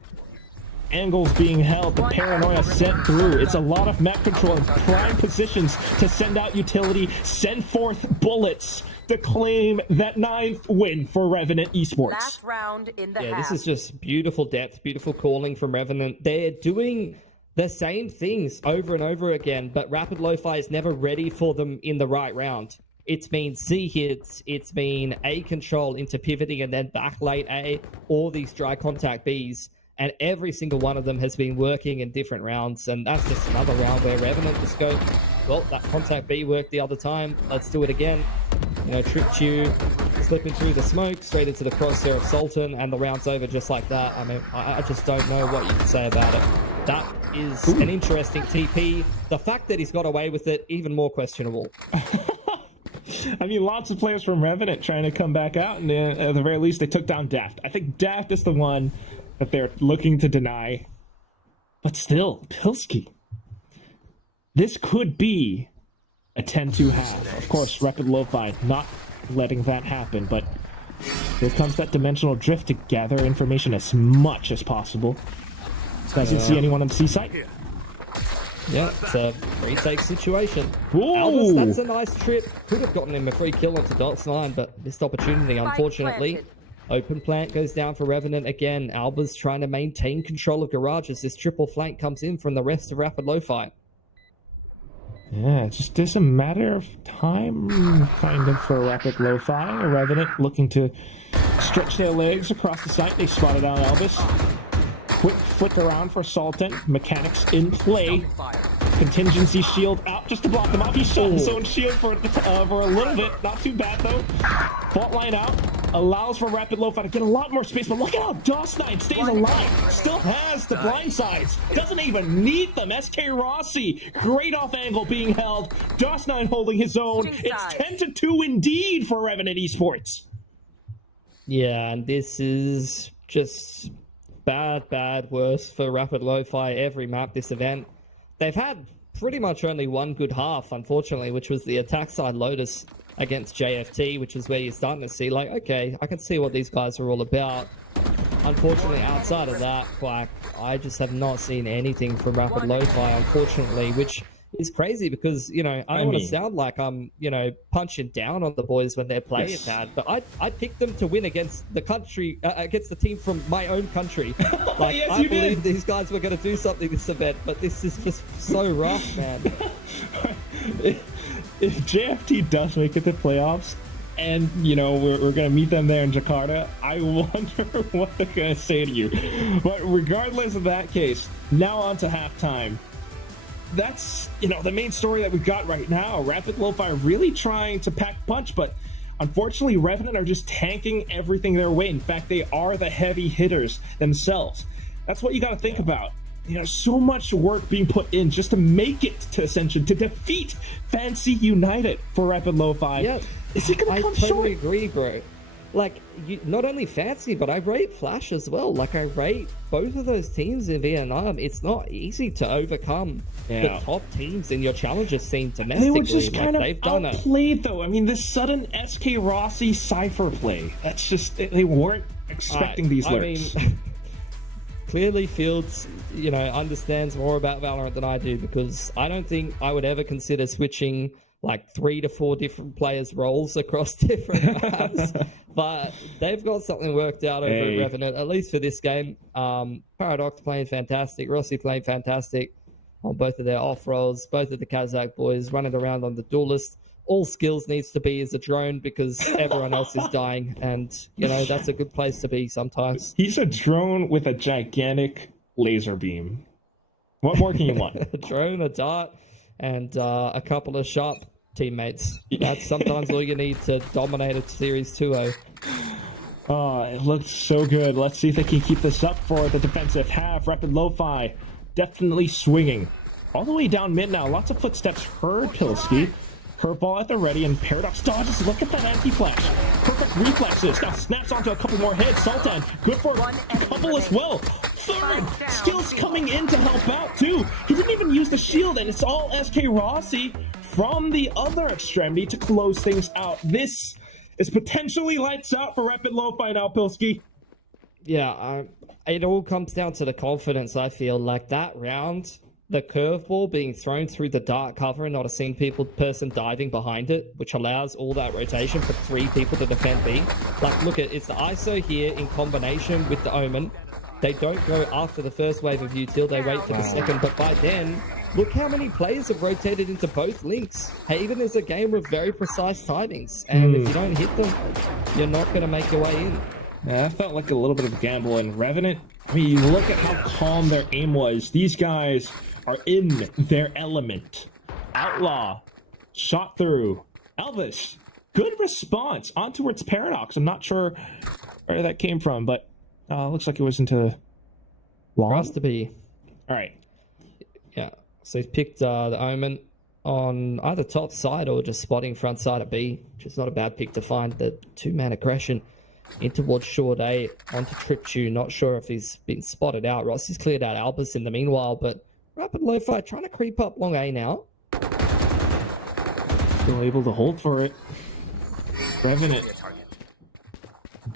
Angles being held, the paranoia sent through. It's a lot of map control and prime positions to send out utility, send forth bullets to claim that 9th win for Revenant Esports. Last round in the Yeah, half. this is just beautiful depth, beautiful calling from Revenant. They're doing the same things over and over again, but Rapid Lo-Fi is never ready for them in the right round. It's been C hits, it's been A control into pivoting and then back late A, all these dry contact Bs. And every single one of them has been working in different rounds. And that's just another round where Revenant just go, well, that contact B worked the other time. Let's do it again. You know, tripped you, slipping through the smoke, straight into the crosshair of Sultan, and the round's over just like that. I mean, I just don't know what you can say about it. That is an interesting TP. The fact that he's got away with it, even more questionable. I mean, lots of players from Revenant trying to come back out, and at the very least, they took down Daft. I think Daft is the one that they're looking to deny. But still, Pilski. This could be a 10-2 half. Of course, Rapid Lo-Fi not letting that happen, but here comes that dimensional drift to gather information as much as possible. Doesn't see anyone on the C site. Yeah, it's a retake situation. Ooh. Albus, that's a nice trip. Could have gotten him a free kill onto Dots9, but missed opportunity, unfortunately. Open plant goes down for Revenant again. Alba's trying to maintain control of Garage as this triple flank comes in from the rest of Rapid Lo-Fi. Yeah, it's just a matter of time, kind of, for Rapid Lo-Fi. Revenant looking to stretch their legs across the site. They spotted out Albus. Quick flick around for Sultan. Mechanics in play. Contingency shield up just to block them off. He shot his own shield for a little bit. Not too bad, though. Fault line out. Allows for Rapid Lo-Fi to get a lot more space, but look at how DOS9 stays alive. Still has the blind sides. Doesn't even need them. SK Rossi, great off angle being held. DOS9 holding his own. It's 10-2 indeed for Revenant Esports. Yeah, and this is just bad, worse for Rapid Lo-Fi every map this event. They've had pretty much only one good half, unfortunately, which was the attack side Lotus against JFT, which is where you're starting to see, like, okay, I can see what these guys are all about. Unfortunately, outside of that, Quack, I just have not seen anything from Rapid Lo-Fi, unfortunately, which is crazy because, you know, I don't want to sound like I'm, you know, punching down on the boys when they're playing bad, but I picked them to win against the country, against the team from my own country. Like, yes, I believe these guys were going to do something this event, but this is just so rough, man. If JFT does make it to playoffs, and, you know, we're going to meet them there in Jakarta, I wonder what they're going to say to you. But regardless of that case, now on to halftime. That's, you know, the main story that we've got right now. Rapid Lo-Fi really trying to pack punch, but unfortunately, Revenant are just tanking everything their way. In fact, they are the heavy hitters themselves. That's what you got to think about. You know, so much work being put in just to make it to Ascension, to defeat Fancy United for Rapid Lo-Fi. Yeah, is it going to come short? I totally agree, bro. Like, not only Fancy, but I rate Flash as well. Like, I rate both of those teams in Vietnam. It's not easy to overcome the top teams in your challenger scene domestically. They were just kind of they've done outplayed, though. I mean, this sudden SK Rossi Cypher play, that's just, they weren't expecting these lurks. I mean, clearly Fields, you know, understands more about Valorant than I do, because I don't think I would ever consider switching like 3 to 4 different players' roles across different maps. But they've got something worked out over at Revenant, at least for this game. Paradox playing fantastic, Rossi playing fantastic on both of their off roles, both of the Kazakh boys running around on the duelist. All Skills needs to be is a drone because everyone else is dying, and, you know, that's a good place to be sometimes. He's a drone with a gigantic laser beam. What more can you want? A drone, a dart, and a couple of sharp teammates. That's sometimes all you need to dominate a Series 2-0. Oh, it looks so good. Let's see if they can keep this up for the defensive half. Rapid Lo-Fi definitely swinging. All the way down mid now. Lots of footsteps heard, Pilski. Curveball at the ready, and Paradox dodges. Look at that anti-flash. Perfect reflexes. Now snaps onto a couple more hits. Sultan, good for a couple as well. Third, skills coming in to help out too. He didn't even use the shield, and it's all SK Rossi from the other extremity to close things out. This is potentially lights out for Rapid Lo-Fi now, Pilski. Yeah, it all comes down to the confidence, I feel. Like that round, the curveball being thrown through the dark cover and not a person diving behind it, which allows all that rotation for 3 people to defend B. Like, look, it's the ISO here in combination with the Omen. They don't go after the first wave of util, they wait for the second, but by then, look how many players have rotated into both links. Haven is a game with very precise timings, and if you don't hit them, you're not going to make your way in. Yeah, that felt like a little bit of a gamble. And Revenant, I mean, you look at how calm their aim was. These guys are in their element. Outlaw, shot through. Elvis, good response. On towards Paradox. I'm not sure where that came from, but looks like it was into long. Has to be. All right. Yeah, so he's picked the Omen on either top side or just spotting front side of B, which is not a bad pick to find. The 2-man aggression in towards short A onto Tripchu. Not sure if he's been spotted out. Rossi's cleared out Albus in the meanwhile, but Rapid Lo-Fi trying to creep up long A now. Still able to hold for it. Revenant.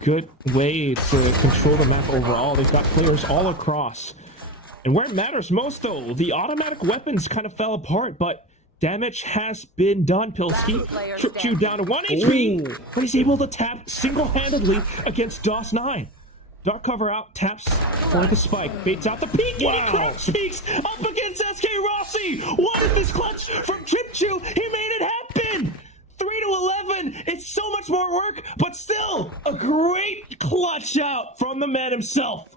Good way to control the map overall. They've got players all across. And where it matters most, though, the automatic weapons kind of fell apart, but damage has been done, Pilski. Tripped you down to 1 HP, but he's able to tap single-handedly against DOS9. Dark cover out, taps for the spike, baits out the peak, and he crouch peeks up against SK Rossi. What is this clutch from Tripchu? He made it happen! 3-11. It's so much more work, but still a great clutch out from the man himself.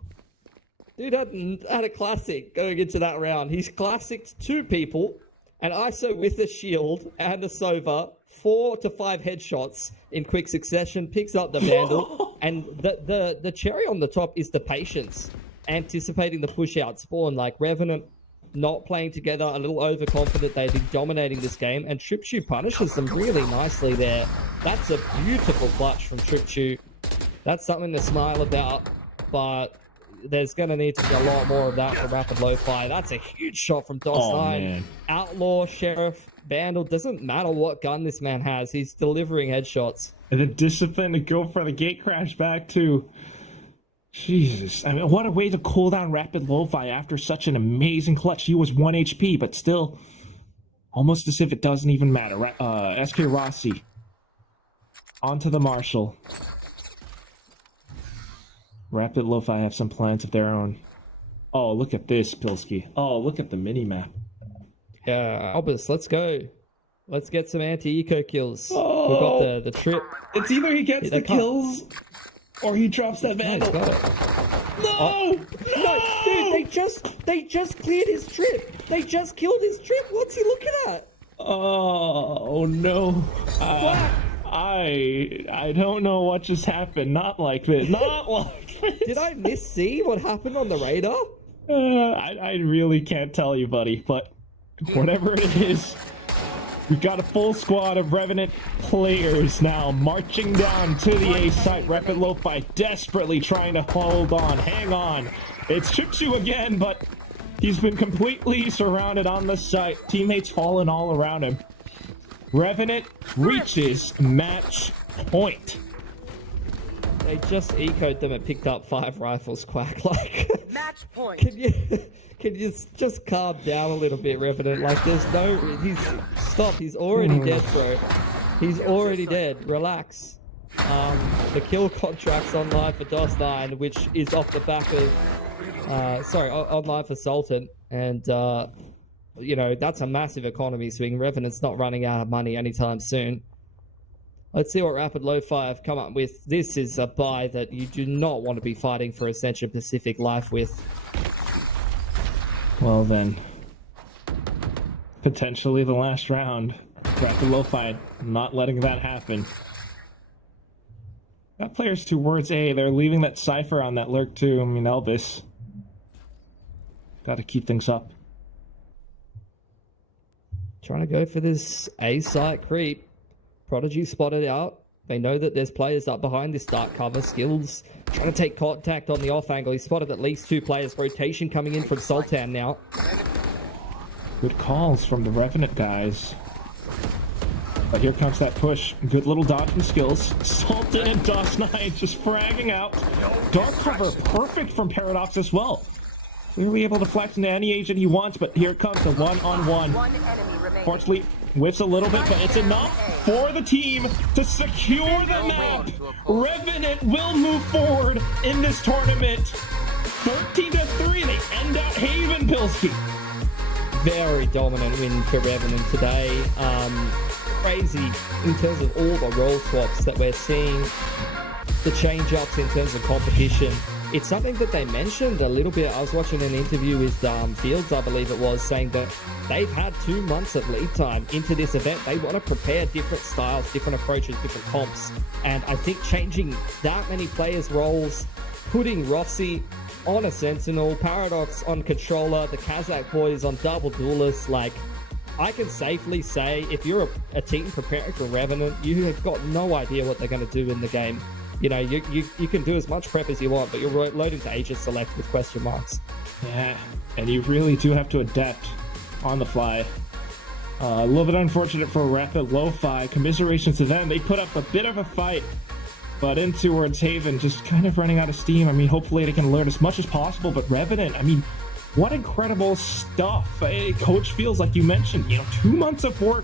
Dude had a classic going into that round. He's classicked 2 people, and ISO with a shield and a Sova, 4 to 5 headshots in quick succession, picks up the Vandal, and the cherry on the top is the patience, anticipating the push out spawn. Like Revenant not playing together, a little overconfident, they've been dominating this game, and Tripchu punishes them really nicely there. That's a beautiful clutch from Tripchu. That's something to smile about, but there's going to need to be a lot more of that for Rapid Lo-Fi. That's a huge shot from DOS9. Outlaw, Sheriff, Vandal, doesn't matter what gun this man has, he's delivering headshots. And the discipline to go for the gate crash back too. Jesus, I mean, what a way to cool down Rapid Lo-Fi after such an amazing clutch. He was 1 HP, but still, almost as if it doesn't even matter. SK Rossi, onto the Marshal. Rapid Lo-Fi have some plans of their own. Oh, look at this, Pilski. Oh, look at the mini-map. Yeah, Albus, let's go. Let's get some anti-eco kills. Oh, we've got the trip. It's either he gets the kills or he drops that Vandal. No! No, dude, they just cleared his trip. They just killed his trip. What's he looking at? Oh no. I don't know what just happened. Not like this. Not like this. Did I see what happened on the radar? I really can't tell you, buddy, but whatever it is, we've got a full squad of Revenant players now marching down to the A site. Rapid Lo-Fi desperately trying to hold on, hang on. It's Tripchu again, but he's been completely surrounded on the site. Teammates falling all around him. Revenant reaches match point. They just ecoed them and picked up 5 rifles, Quack. Like, match point. Can you just calm down a little bit, Revenant? Like, there's no... He's already dead, bro. He's already dead. Relax. The kill contract's online for DOS9, which is off the back of... online for Sultan. And, you know, that's a massive economy swing. Revenant's not running out of money anytime soon. Let's see what Rapid Lo-Fi have come up with. This is a buy that you do not want to be fighting for Ascension Pacific life with. Well then, potentially the last round. Rapid Lo-Fi not letting that happen. Got players towards A. They're leaving that Cypher on that lurk too. I mean, Elvis. Got to keep things up. trying to go for this A site creep. Prodigy spotted out. They know that there's players up behind this dark cover. Skills trying to take contact on the off angle. He spotted at least 2 players. Rotation coming in from Sultan now. Good calls from the Revenant guys. But here comes that push. Good little dodge from Skills. Sultan and DOS9 just fragging out. Dark cover perfect from Paradox as well. Clearly able to flex into any agent he wants, but here comes the one-on-one. Fortunately, whiffs a little bit, but it's enough for the team to secure the map. Revenant will move forward in this tournament. 13-3, they end out Haven, Pilski. Very dominant win for Revenant today. Crazy in terms of all the role swaps that we're seeing. The change-ups in terms of competition. It's something that they mentioned a little bit. I was watching an interview with Fields, I believe it was, saying that they've had 2 months of lead time into this event. They want to prepare different styles, different approaches, different comps. And I think changing that many players' roles, putting Rossi on a Sentinel, Paradox on Controller, the Kazakh boys on Double Duelist, like, I can safely say if you're a team preparing for Revenant, you have got no idea what they're going to do in the game. You know, you can do as much prep as you want, but you're loading to agent select with question marks. Yeah, and you really do have to adapt on the fly. A little bit unfortunate for Rapid Lo-Fi. Commiserations to them. They put up a bit of a fight, but in towards Haven, just kind of running out of steam. I mean, hopefully they can learn as much as possible, but Revenant, I mean, what incredible stuff. Coach feels like you mentioned, 2 months of work,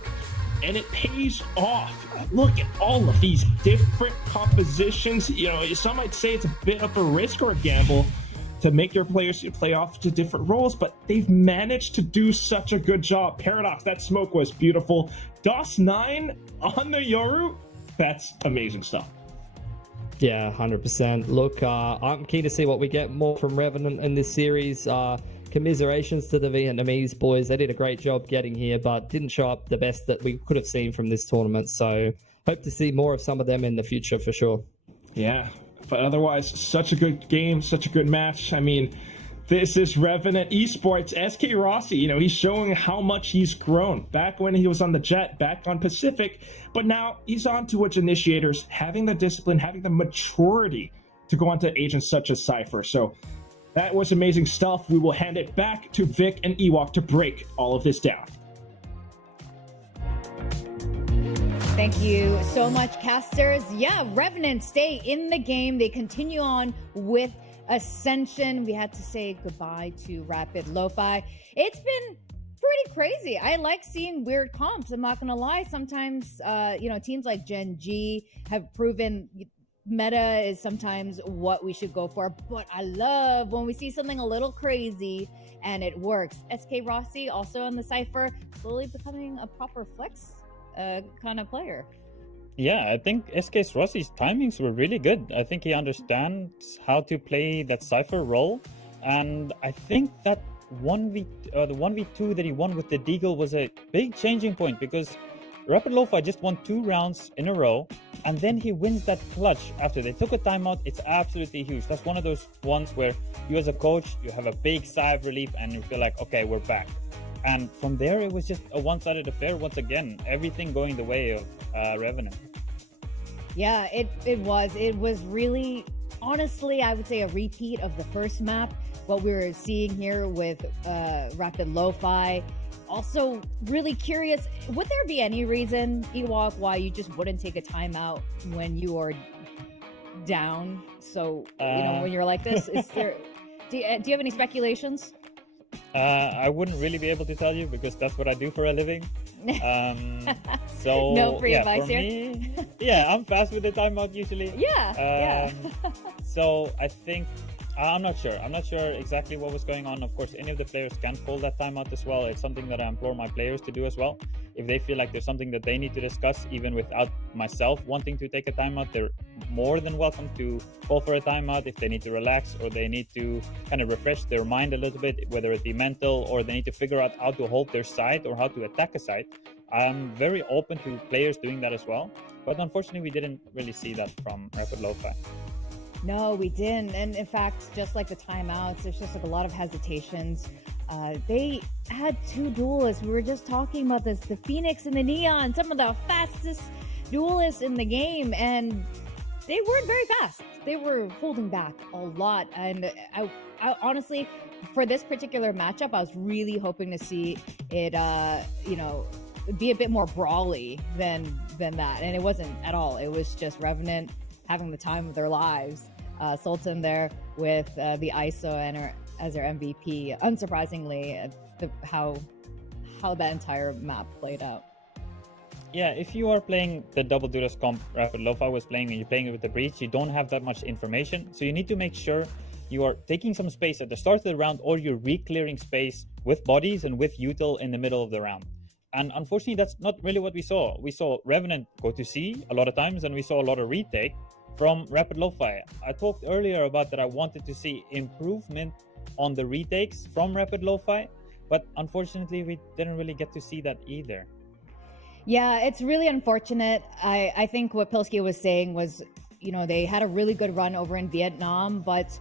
and it pays off. Look at all of these different compositions. Some might say it's a bit of a risk or a gamble to make your players play off to different roles, but they've managed to do such a good job. Paradox, that smoke was beautiful. DOS9 on the Yoru, that's amazing stuff. Yeah, 100%. Look, I'm keen to see what we get more from Revenant in this series. Commiserations to the Vietnamese boys. They did a great job getting here, but didn't show up the best that we could have seen from this tournament. So hope to see more of some of them in the future for sure. Yeah, but otherwise, such a good game, such a good match. I mean, this is Revenant Esports. SK Rossi, he's showing how much he's grown. Back when he was on the Jet, back on Pacific, but now he's on to Twitch Initiators, having the discipline, having the maturity to go on to agents such as Cypher. So that was amazing stuff. We will hand it back to Vic and Ewok to break all of this down. Thank you so much, casters. Yeah, Revenant stay in the game. They continue on with Ascension. We had to say goodbye to Rapid Lo-Fi. It's been pretty crazy. I like seeing weird comps. I'm not gonna lie. Sometimes, teams like Gen G have proven meta is sometimes what we should go for, but I love when we see something a little crazy and it works. SK Rossi also on the Cypher, slowly becoming a proper flex kind of player. Yeah, I think SK Rossi's timings were really good. I think he understands how to play that Cypher role, and I think that the 1v2 that he won with the Deagle was a big changing point, because Rapid Lo-Fi just won 2 rounds in a row, and then he wins that clutch after they took a timeout. It's absolutely huge. That's one of those ones where you as a coach, you have a big sigh of relief and you feel like, okay, we're back. And from there, it was just a one-sided affair once again, everything going the way of Revenant. Yeah, it was really, honestly, I would say a repeat of the first map. What we were seeing here with Rapid Lo-Fi. Also, really curious, would there be any reason, Ewok, why you just wouldn't take a timeout when you are down? So, when you're like this, is there? Do you have any speculations? I wouldn't really be able to tell you, because that's what I do for a living. So no free advice for here. Me, I'm fast with the timeout usually. Yeah. So I think I'm not sure. I'm not sure exactly what was going on. Of course, any of the players can pull that timeout as well. It's something that I implore my players to do as well. If they feel like there's something that they need to discuss, even without myself wanting to take a timeout, they're more than welcome to call for a timeout if they need to relax or they need to kind of refresh their mind a little bit, whether it be mental or they need to figure out how to hold their side or how to attack a side. I'm very open to players doing that as well. But unfortunately, we didn't really see that from Rapid Lo-Fi. No, we didn't. And in fact, just like the timeouts, there's just like a lot of hesitations. They had two duelists. We were just talking about this, the Phoenix and the Neon, some of the fastest duelists in the game, and they weren't very fast. They were holding back a lot, and I honestly, for this particular matchup, I was really hoping to see it, be a bit more brawly than that, and it wasn't at all. It was just Revenant having the time of their lives. Sultan there with the ISO and as their MVP. Unsurprisingly, how that entire map played out. Yeah, if you are playing the double duelist comp Rapid Lo-Fi was playing and you're playing it with the Breach, you don't have that much information. So you need to make sure you are taking some space at the start of the round, or you're re-clearing space with bodies and with util in the middle of the round. And unfortunately, that's not really what we saw. We saw Revenant go to C a lot of times, and we saw a lot of retake from Rapid Lo-Fi. I talked earlier about that I wanted to see improvement on the retakes from Rapid Lo-Fi, but unfortunately, we didn't really get to see that either. Yeah, it's really unfortunate. I think what Pilsky was saying was, they had a really good run over in Vietnam, but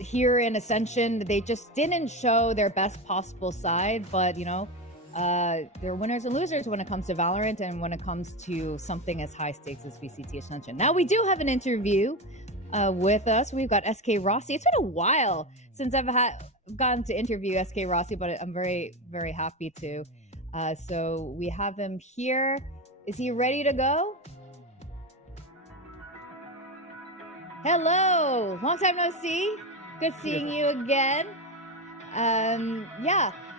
here in Ascension, they just didn't show their best possible side. But, they're winners and losers when it comes to Valorant and when it comes to something as high stakes as VCT Ascension. Now, we do have an interview with us. We've got SK Rossi. It's been a while since I've gotten to interview SK Rossi, but I'm very, very happy to. So we have him here. Is he ready to go? Hello, long time no see. Good seeing you again.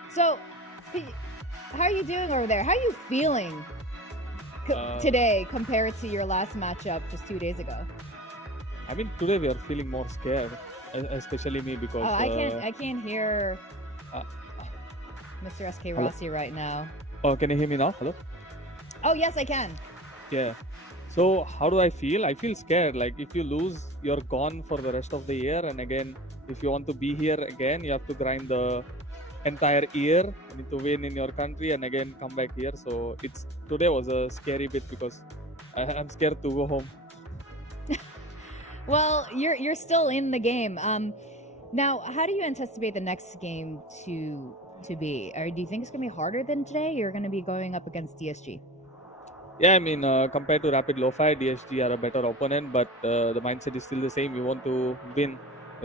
So how are you doing over there? How are you feeling today compared to your last matchup just 2 days ago? I mean, today we are feeling more scared, especially me, because I can't hear Mr. SK Rossi right now. Oh, can you hear me now? Hello? Oh, yes, I can. Yeah. So how do I feel? I feel scared. Like, if you lose, you're gone for the rest of the year. And again, if you want to be here again, you have to grind the entire year. You need to win in your country and again come back here. So today was a scary bit because I'm scared to go home. Well, you're still in the game. Now, how do you anticipate the next game to be? Or do you think it's going to be harder than today? You're going to be going up against DSG. Yeah, I mean, compared to Rapid Lo-Fi, DSG are a better opponent, but the mindset is still the same. We want to win.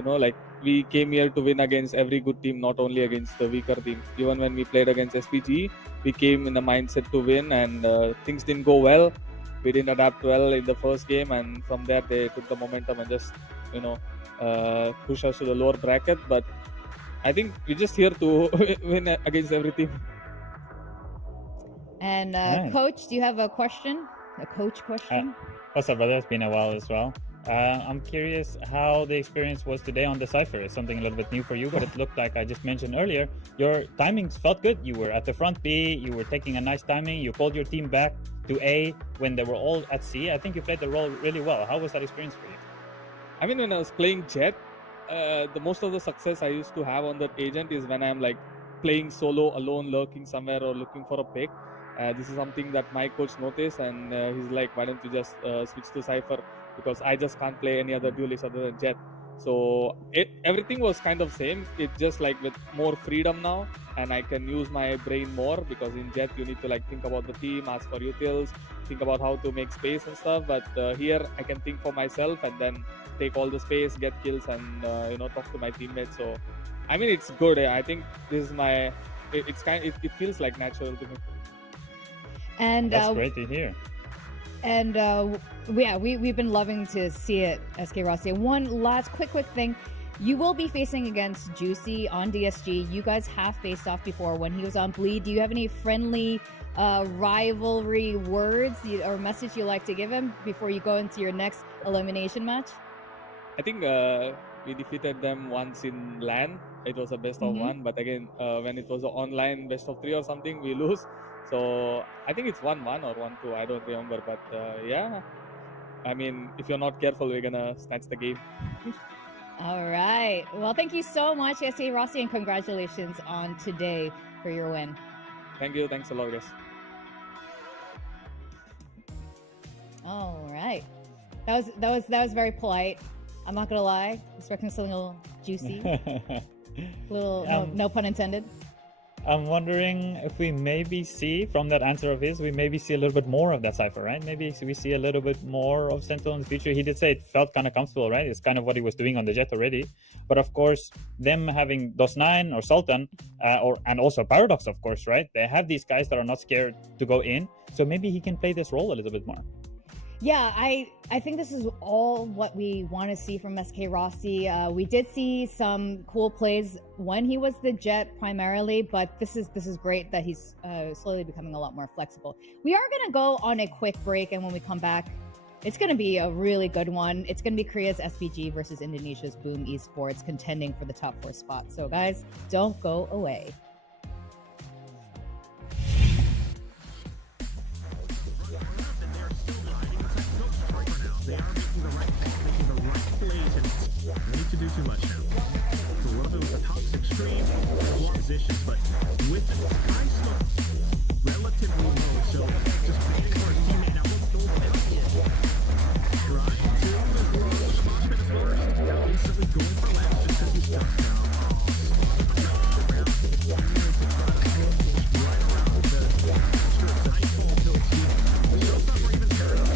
Like, we came here to win against every good team, not only against the weaker team. Even when we played against SPG, we came in the mindset to win, and things didn't go well. We didn't adapt well in the first game, and from there they took the momentum and just, push us to the lower bracket. But I think we're just here to win against every team. And Coach, do you have a question? A coach question? What's up, brother? It's been a while as well. I'm curious how the experience was today on the Cypher. It's something a little bit new for you, but it looked like, I just mentioned earlier, your timings felt good. You were at the front B, you were taking a nice timing, you called your team back to A when they were all at C. I think you played the role really well. How was that experience for you? I mean, when I was playing Jet, the most of the success I used to have on that agent is when I'm like playing solo, alone, lurking somewhere or looking for a pick. This is something that my coach noticed, and he's like, why don't you just switch to Cypher, because I just can't play any other duelist other than Jet. So everything was kind of same. It's just like with more freedom now, and I can use my brain more, because in Jet you need to like think about the team, ask for utils, think about how to make space and stuff. But here I can think for myself and then take all the space, get kills, and talk to my teammates. So I mean, it's good. I think this is my. It feels like natural to me. And that's great to hear. And we've been loving to see it, SK Rossi. One last quick thing. You will be facing against Juicy on DSG. You guys have faced off before when he was on Bleed. Do you have any friendly rivalry words or message you like to give him before you go into your next elimination match? I think we defeated them once in LAN. It was a best of one, but again, when it was an online best of 3 or something, we lose. So I think it's 1-1 or 1-2. I don't remember, but yeah. I mean, if you're not careful, we're gonna snatch the game. All right. Well, thank you so much, SK Rossi, and congratulations on today for your win. Thank you. Thanks a lot, guys. All right. That was very polite. I'm not gonna lie. Expecting something a little juicy. No pun intended. I'm wondering if we maybe see, from that answer of his, we maybe see a little bit more of that Cypher, right? Maybe we see a little bit more of Sentinel in the future. He did say it felt kind of comfortable, right? It's kind of what he was doing on the Jet already. But of course, them having DOS9 or Sultan, and also Paradox, of course, right? They have these guys that are not scared to go in. So maybe he can play this role a little bit more. Yeah, I think this is all what we want to see from SK Rossi. We did see some cool plays when he was the Jet primarily, but this is great that he's slowly becoming a lot more flexible. We are going to go on a quick break, and when we come back, it's going to be a really good one. It's going to be Korea's SPG versus Indonesia's Boom Esports contending for the top 4 spot. So guys, don't go away. They are making the right plays, and no need to do too much now. So a little bit with the tops extreme, long positions, but with the sky slope relatively low, so just waiting for his teammate. Now let's go back in. Trying to the Smoshman is first. Now instantly going for left just because he's stuck now. Right around the strips. Nice ball till it's deep. Show's not for even Paradox.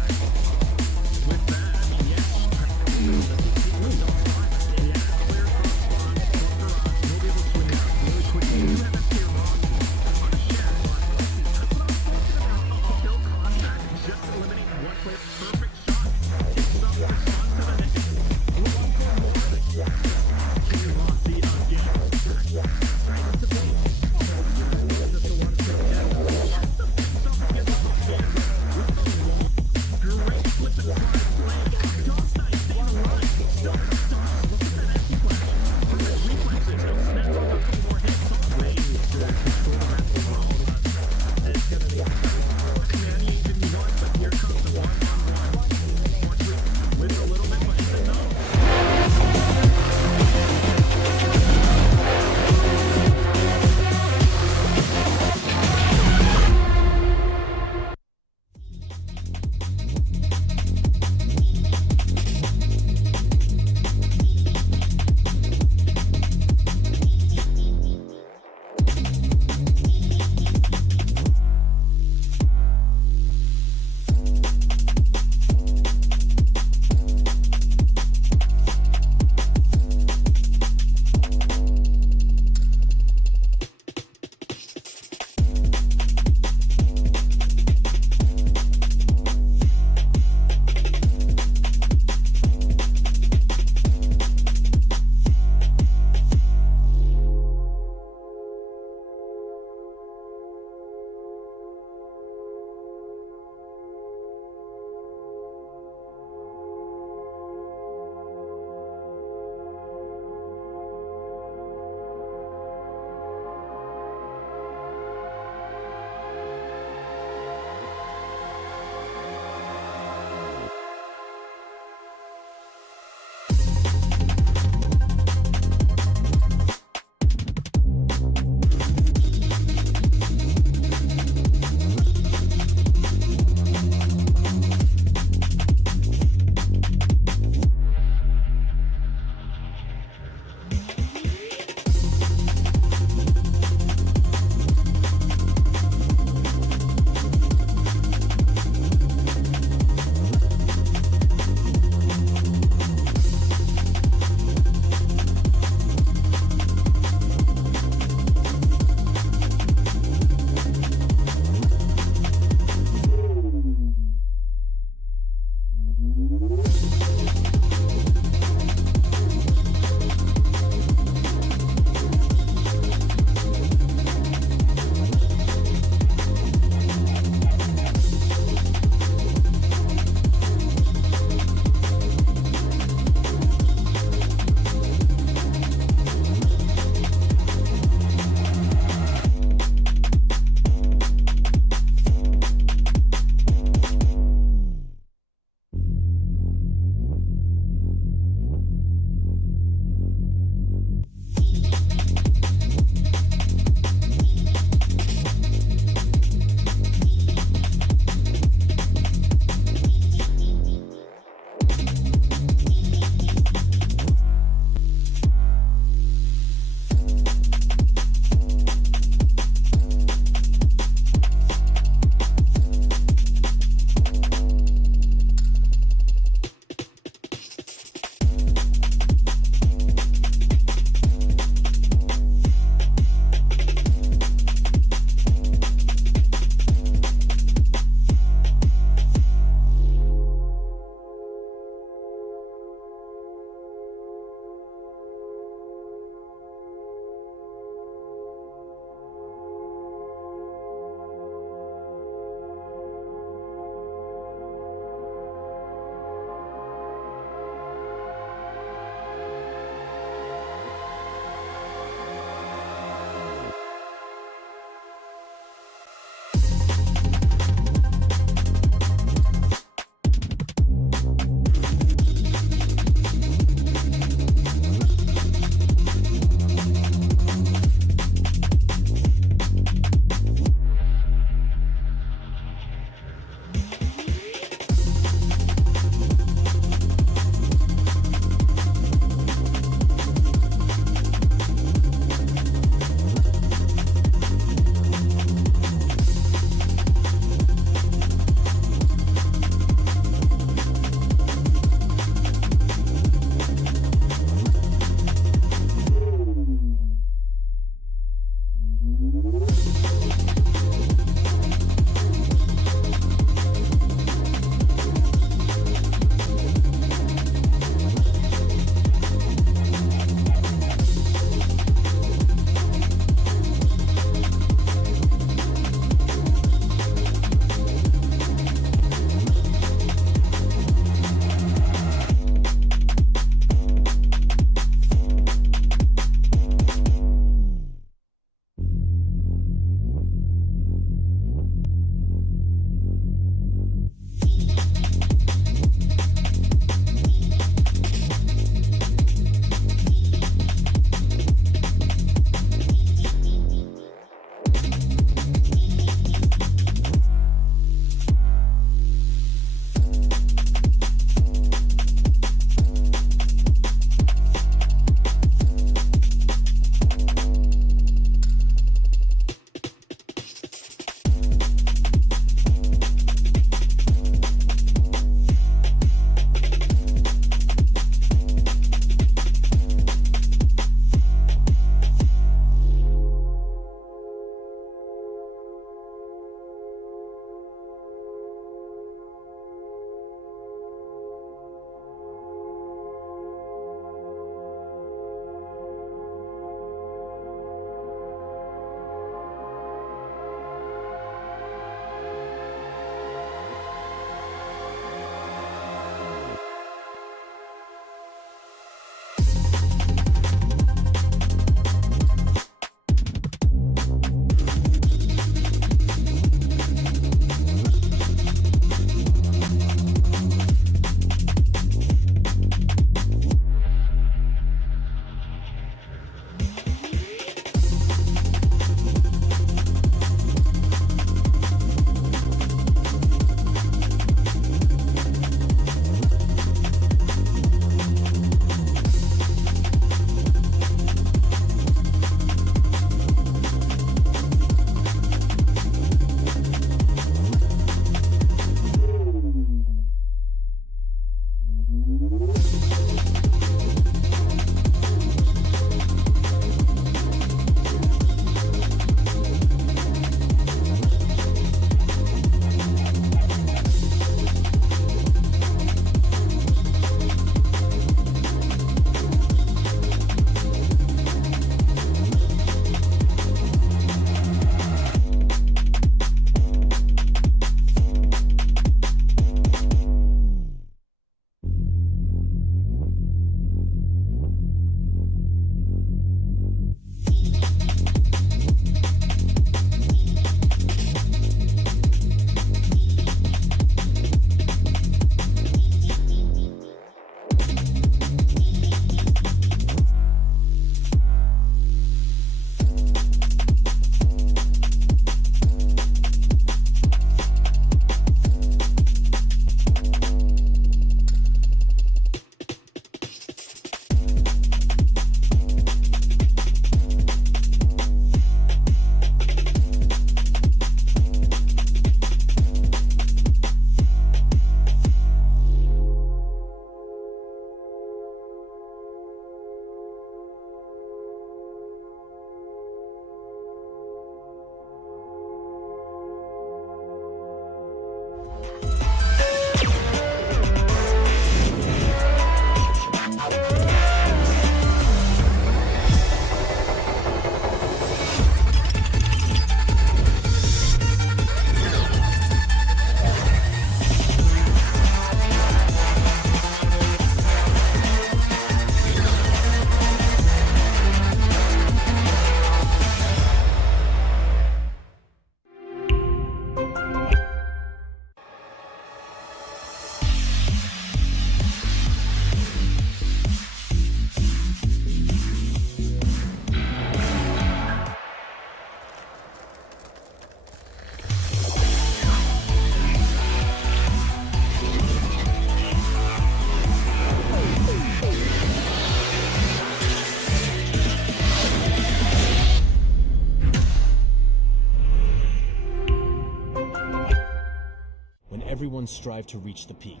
everyone strive to reach the peak.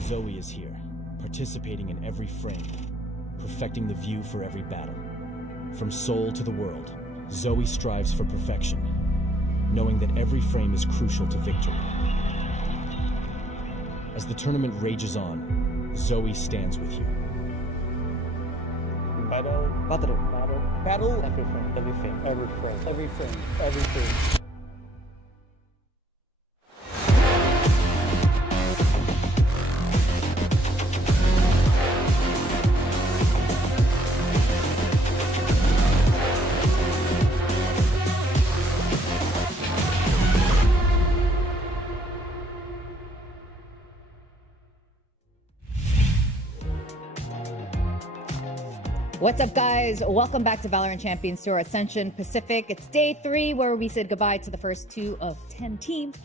Zoe is here, participating in every frame, perfecting the view for every battle. From Seoul to the world, Zoe strives for perfection, knowing that every frame is crucial to victory. As the tournament rages on, Zoe stands with you. Battle, battle, battle, battle. Every frame, every frame, every frame, every frame, every frame. What's up, guys? Welcome back to VALORANT Champions Tour Ascension Pacific. It's day 3 where we said goodbye to the first 2 of 10 teams.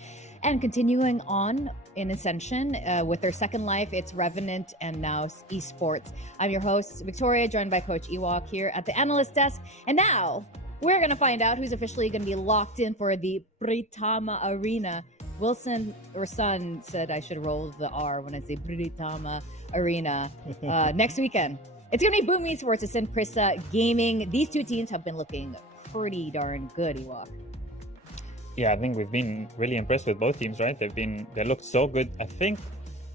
And continuing on in Ascension with their second life, it's RVNT and NAOS Esports. I'm your host, Victoria, joined by Coach Ewok here at the analyst desk. And now we're going to find out who's officially going to be locked in for the Britama Arena. Wilson or Son said I should roll the R when I say Britama Arena next weekend. It's going to be BME Esports and Prisa Gaming. These two teams have been looking pretty darn good, Ewok. Yeah, I think we've been really impressed with both teams, right? They looked so good. I think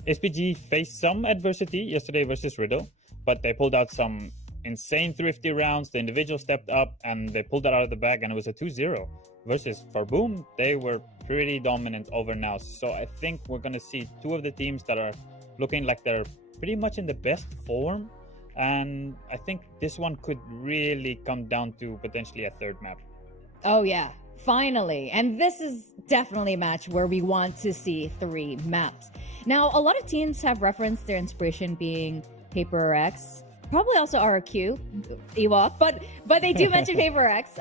SPG faced some adversity yesterday versus Riddle, but they pulled out some insane thrifty rounds. The individual stepped up and they pulled it out of the bag, and it was a 2-0. Versus for Boom, they were pretty dominant over NAOS. So I think we're going to see two of the teams that are looking like they're pretty much in the best form. And I think this one could really come down to potentially a third map. Oh, yeah. Finally. And this is definitely a match where we want to see 3 maps. Now, a lot of teams have referenced their inspiration being Paper X, probably also RQ, Ewok, but they do mention Paper X,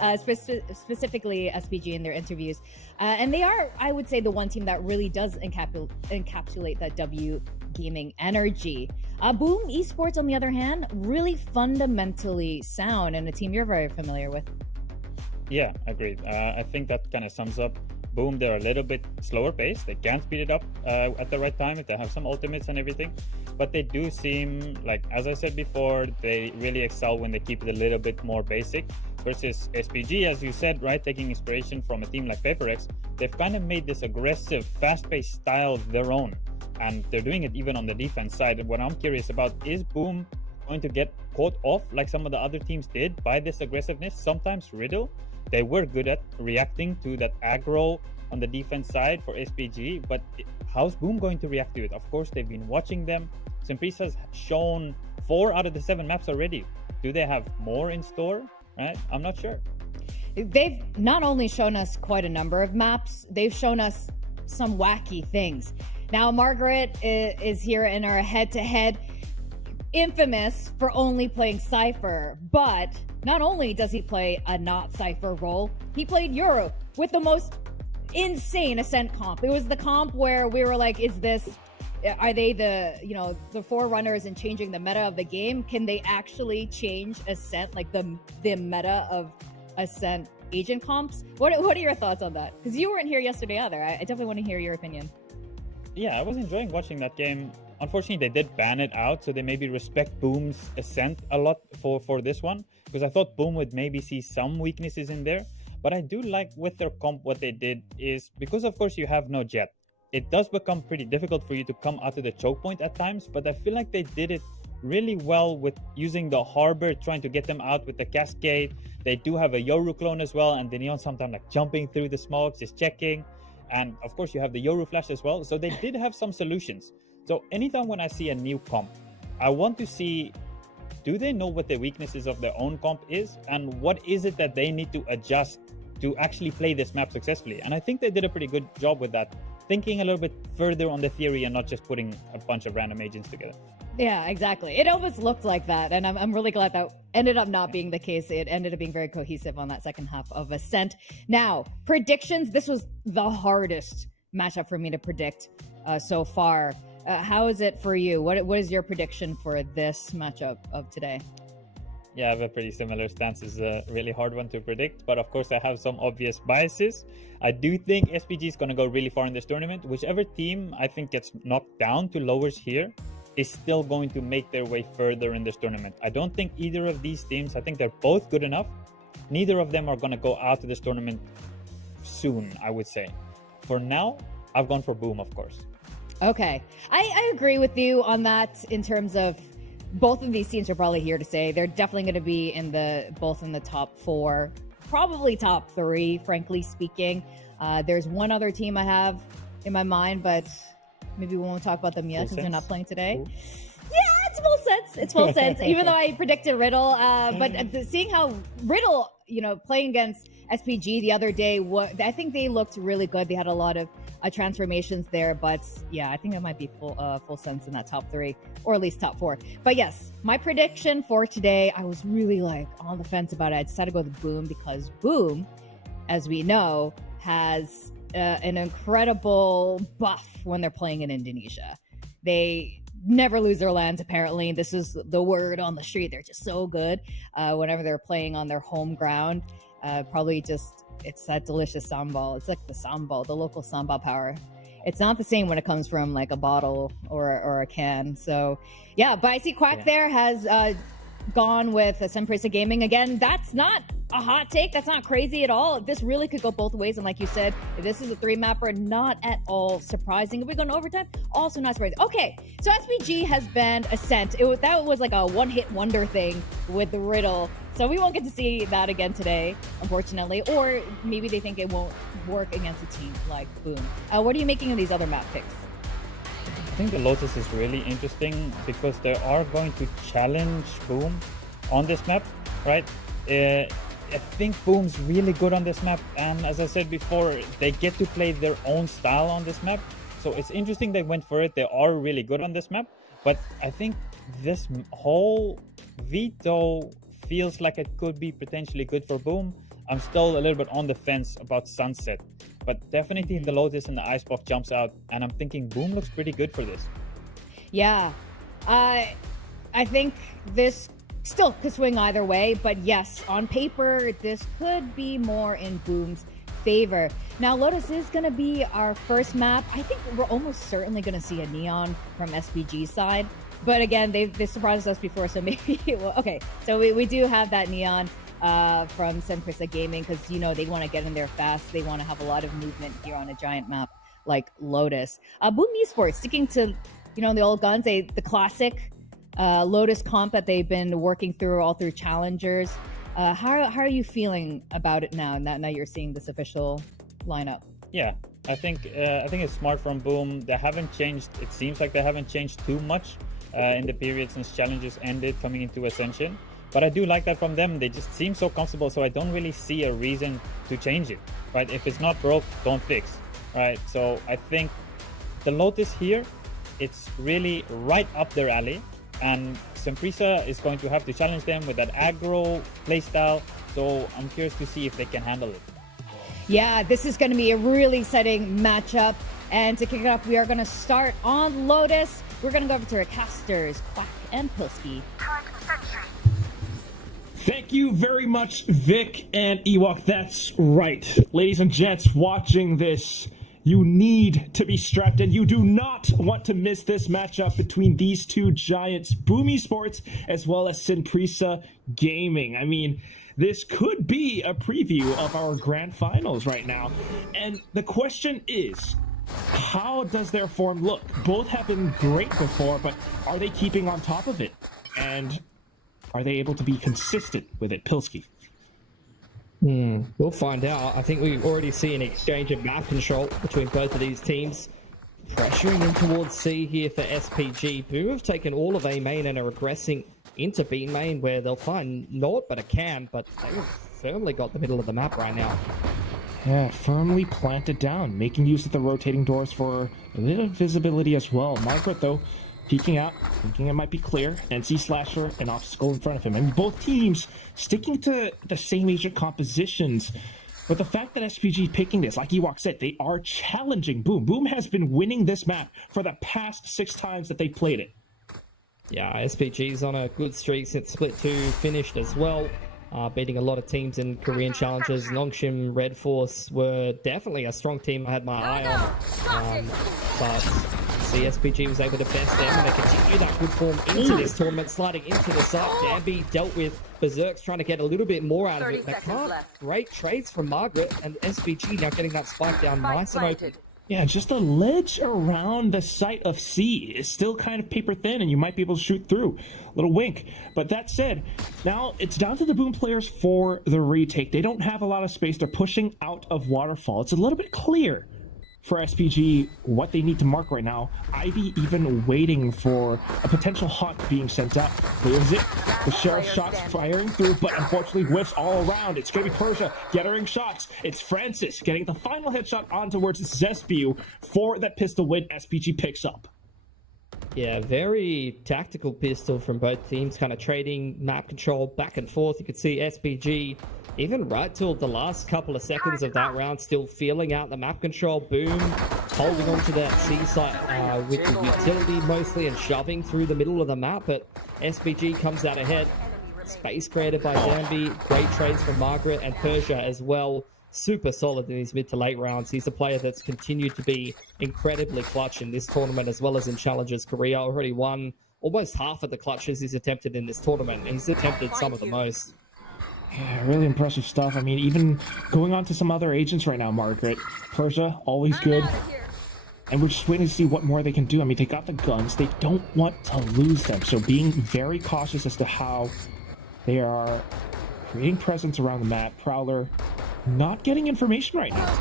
specifically SPG in their interviews. And they are, I would say, the one team that really does encapsulate that W gaming energy. Boom Esports, on the other hand, really fundamentally sound, and a team you're very familiar with. Yeah, agreed. I think that kind of sums up Boom. They're a little bit slower paced. They can speed it up at the right time if they have some ultimates and everything. But they do seem like, as I said before, they really excel when they keep it a little bit more basic. Versus SPG, as you said, right, taking inspiration from a team like PaperX, they've kind of made this aggressive, fast-paced style their own. And they're doing it even on the defense side. What I'm curious about is Boom going to get caught off like some of the other teams did by this aggressiveness. Sometimes Riddle, they were good at reacting to that aggro on the defense side for SPG, but how's Boom going to react to it? Of course, they've been watching them. Simprisa has shown 4 out of the 7 maps already. Do they have more in store? Right? I'm not sure. They've not only shown us quite a number of maps, they've shown us some wacky things. Now, Margaret is here in our head-to-head, infamous for only playing Cypher, but not only does he play a not Cypher role, he played Euro with the most insane Ascent comp. It was the comp where we were like, are they the forerunners in changing the meta of the game? Can they actually change Ascent, like the meta of Ascent agent comps? What are your thoughts on that? Because you weren't here yesterday either. I definitely want to hear your opinion. Yeah, I was enjoying watching that game. Unfortunately, they did ban it out, so they maybe respect Boom's Ascent a lot for this one, because I thought Boom would maybe see some weaknesses in there. But I do like with their comp what they did is, because of course you have no jet, it does become pretty difficult for you to come out of the choke point at times, but I feel like they did it really well with using the harbor, trying to get them out with the cascade. They do have a Yoru clone as well, and the Neon sometimes like jumping through the smokes, just checking. And of course you have the Yoru flash as well. So they did have some solutions. So anytime when I see a new comp, I want to see, do they know what the weaknesses of their own comp is? And what is it that they need to adjust to actually play this map successfully? And I think they did a pretty good job with that, thinking a little bit further on the theory and not just putting a bunch of random agents together. Yeah, exactly. It almost looked like that, and I'm really glad that ended up not being the case. It ended up being very cohesive on that second half of Ascent. Now, predictions. This was the hardest matchup for me to predict so far. How is it for you? What is your prediction for this matchup of today? Yeah, I have a pretty similar stance. It's a really hard one to predict, but of course I have some obvious biases. I do think SPG is going to go really far in this tournament. Whichever team I think gets knocked down to lowers here is still going to make their way further in this tournament. I don't think either of these teams, I think they're both good enough. Neither of them are going to go out of this tournament soon, I would say. For now, I've gone for Boom, of course. Okay. I agree with you on that in terms of both of these teams are probably here to stay. They're definitely going to be both in the top 4, probably top 3, frankly speaking. There's one other team I have in my mind, but maybe we won't talk about them yet because they're not playing today. Ooh. Yeah, it's full sense. It's full sense. Even though I predicted Riddle, but seeing how Riddle, playing against SPG the other day, I think they looked really good. They had a lot of transformations there, but yeah, I think it might be full sense in that top 3 or at least top 4. But yes, my prediction for today, I was really on the fence about it. I decided to go with Boom because Boom, as we know, has an incredible buff when they're playing in Indonesia. They never lose their lands, apparently. This is the word on the street. They're just so good whenever they're playing on their home ground. It's that delicious sambal. It's like the sambal, the local sambal power. It's not the same when it comes from like a bottle or a can. So yeah, but I see Quack there has gone with Semprisa Gaming. Again, that's not a hot take. That's not crazy at all. This really could go both ways. And like you said, if this is a 3-mapper, not at all surprising. If we go to overtime, also not surprising. Okay, so SPG has banned Ascent. That was like a one-hit wonder thing with the Riddle. So we won't get to see that again today, unfortunately. Or maybe they think it won't work against a team like Boom. What are you making of these other map picks? I think the Lotus is really interesting because they are going to challenge Boom on this map, right? I think Boom's really good on this map, and as I said before, they get to play their own style on this map. So it's interesting they went for it. They are really good on this map, but I think this whole veto feels like it could be potentially good for Boom. I'm still a little bit on the fence about Sunset, but definitely the Lotus and the Icebox jumps out, and I'm thinking Boom looks pretty good for this. Yeah, I think this still could swing either way, but yes, on paper, this could be more in Boom's favor. Now, Lotus is going to be our first map. I think we're almost certainly going to see a Neon from SPG's side. But again, they surprised us before, so maybe... okay, so we do have that Neon from Semprisa Gaming because, they want to get in there fast. They want to have a lot of movement here on a giant map like Lotus. Boom Esports, sticking to, the old guns, the classic Lotus comp that they've been working through all through challengers. How are you feeling about it now you're seeing this official lineup? Yeah, I think it's smart from Boom. They haven't changed. It seems like they haven't changed too much in the period since challenges ended coming into Ascension. But I do like that from them. They just seem so comfortable, so I don't really see a reason to change it. Right? If it's not broke, don't fix. Right? So I think the Lotus here, it's really right up their alley. And Semprisa is going to have to challenge them with that aggro playstyle. So I'm curious to see if they can handle it. Yeah, this is going to be a really exciting matchup. And to kick it off, we are going to start on Lotus. We're going to go over to our casters, Quack and Pilsky. Thank you very much, Vic and Ewok. That's right. Ladies and gents, watching this, you need to be strapped in. You do not want to miss this matchup between these two giants, Boom Esports as well as Semprisa Gaming. I mean, this could be a preview of our grand finals right now. And the question is, how does their form look? Both have been great before, but are they keeping on top of it? And are they able to be consistent with it? Pilsky. We'll find out. I think we already see an exchange of map control between both of these teams. Pressuring in towards C here for SPG. Boom have taken all of A main and are regressing into B main where they'll find naught but a cam, but they've firmly got the middle of the map right now. Yeah, firmly planted down, making use of the rotating doors for a bit of visibility as well. Margaret, though, peeking out, thinking it might be clear. NC Slasher, an obstacle in front of him. I mean, both teams sticking to the same agent compositions. But the fact that SPG picking this, like Ewok said, they are challenging Boom. Boom has been winning this map for the past 6 times that they've played it. Yeah, SPG's on a good streak since Split 2 finished as well. Beating a lot of teams in Korean challenges. Nongshim Red Force were definitely a strong team I had my eye on. But SPG was able to best them, and they continue that good form into this tournament, sliding into the side. Danby dealt with Berserks, trying to get a little bit more out of it. They can't. Great trades from Margaret, and SPG now getting that spike down nice and open. Yeah, just a ledge around the site of C is still kind of paper thin, and you might be able to shoot through. Little wink. But that said, now it's down to the Boom players for the retake. They don't have a lot of space. They're pushing out of Waterfall. It's a little bit clear for SPG what they need to mark right now. Ivy even waiting for a potential hunt being sent out. Clears it. The Sheriff shots firing through, but unfortunately whiffs all around. It's going to be Persia gathering shots. It's Francis getting the final headshot on towards Zespew for that pistol win SPG picks up. Yeah, very tactical pistol from both teams, kind of trading map control back and forth. You could see SPG, even right till the last couple of seconds of that round, still feeling out the map control. Boom, holding on to that C site with the utility mostly and shoving through the middle of the map, but SPG comes out ahead. Space created by Danby, great trades from Margaret and Persia as well. Super solid in these mid to late rounds. He's a player that's continued to be incredibly clutch in this tournament as well as in Challengers Korea. Already won almost half of the clutches he's attempted in this tournament. He's attempted some of the most. Yeah, really impressive stuff. I mean, even going on to some other agents right now, Margaret. Persia, always good. And we're just waiting to see what more they can do. I mean, they got the guns. They don't want to lose them. So being very cautious as to how they are creating presence around the map. Prowler not getting information right now.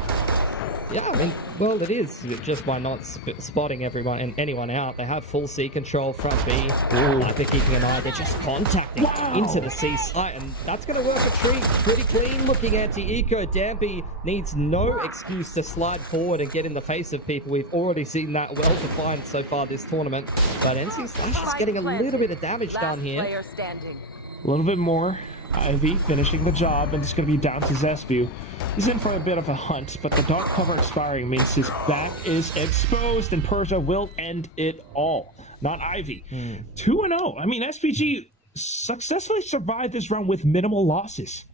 Yeah, I mean, well, it is just by not spotting everyone and anyone out. They have full C control front B. They're keeping an eye. They're just contacting into the C site, and that's going to work a treat. Pretty clean looking anti-eco. Danby needs no excuse to slide forward and get in the face of people. We've already seen that well defined so far this tournament. But NC Slash is getting a little bit of damage done here. A little bit more. Ivy finishing the job, and it's going to be down to Zespew. He's in for a bit of a hunt, but the dark cover expiring means his back is exposed, and Persia will end it all. Not Ivy. 2-0. I mean, SPG successfully survived this round with minimal losses.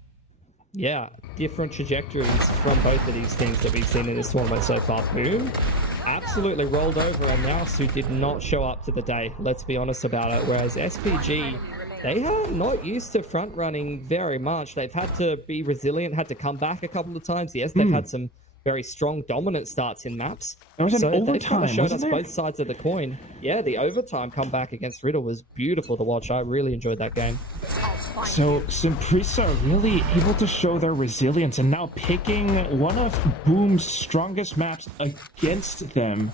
Yeah, different trajectories from both of these teams that we've seen in this tournament so far. Boom. Absolutely rolled over, and NAOS, who did not show up to the day. Let's be honest about it. Whereas SPG, they are not used to front running very much. They've had to be resilient, had to come back a couple of times. Yes, they've had some very strong dominant starts in maps. There was an overtime, they've kind of showed us there? both sides of the coin. Yeah, the overtime comeback against Riddle was beautiful to watch. I really enjoyed that game. So Simprisa really able to show their resilience and now picking one of Boom's strongest maps against them.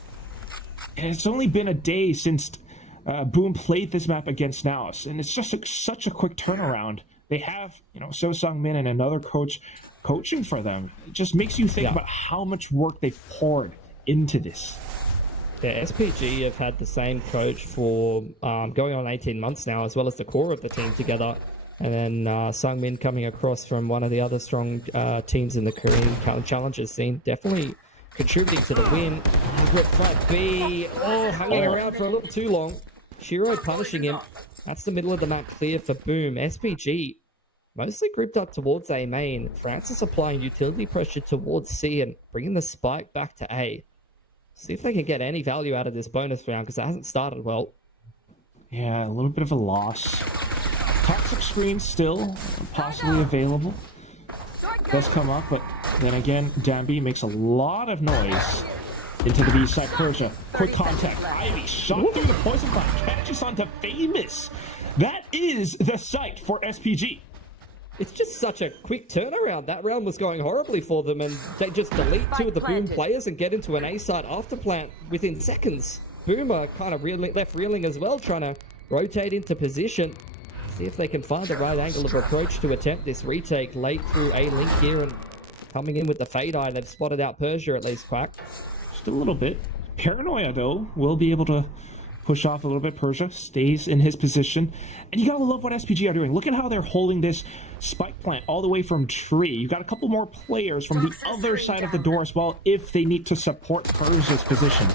And it's only been a day since Boom played this map against NAOS, and it's just such a quick turnaround. They have, So Sung-min and another coach coaching for them. It just makes you think about how much work they've poured into this. Yeah, SPG have had the same coach for going on 18 months now, as well as the core of the team together. And then Sung-min coming across from one of the other strong teams in the Korean Challengers scene. Definitely contributing to the win. Margaret flat B. Hanging around for a little too long. Shiro punishing him. That's the middle of the map clear for Boom. SPG mostly grouped up towards A main. Francis applying utility pressure towards C and bringing the spike back to A. See if they can get any value out of this bonus round, because it hasn't started well. Yeah, a little bit of a loss. Toxic screen still possibly available. Does come up, but then again, Danby makes a lot of noise into the B side. Persia, quick contact. Ivy shot through the poison cloud, catches onto Famous. That is the site for SPG. It's just such a quick turnaround. That round was going horribly for them, and they just delete two of the Boom players and get into an A side after plant within seconds. Boom are kind of left reeling as well, trying to rotate into position. See if they can find the right angle of approach to attempt this retake late through A link here, and coming in with the fade eye. They've spotted out Persia at least, Quack. Just a little bit. Paranoia, though, will be able to push off a little bit. Persia stays in his position. And you gotta love what SPG are doing. Look at how they're holding this spike plant all the way from tree. You've got a couple more players from the other side of the door as well if they need to support Persia's position.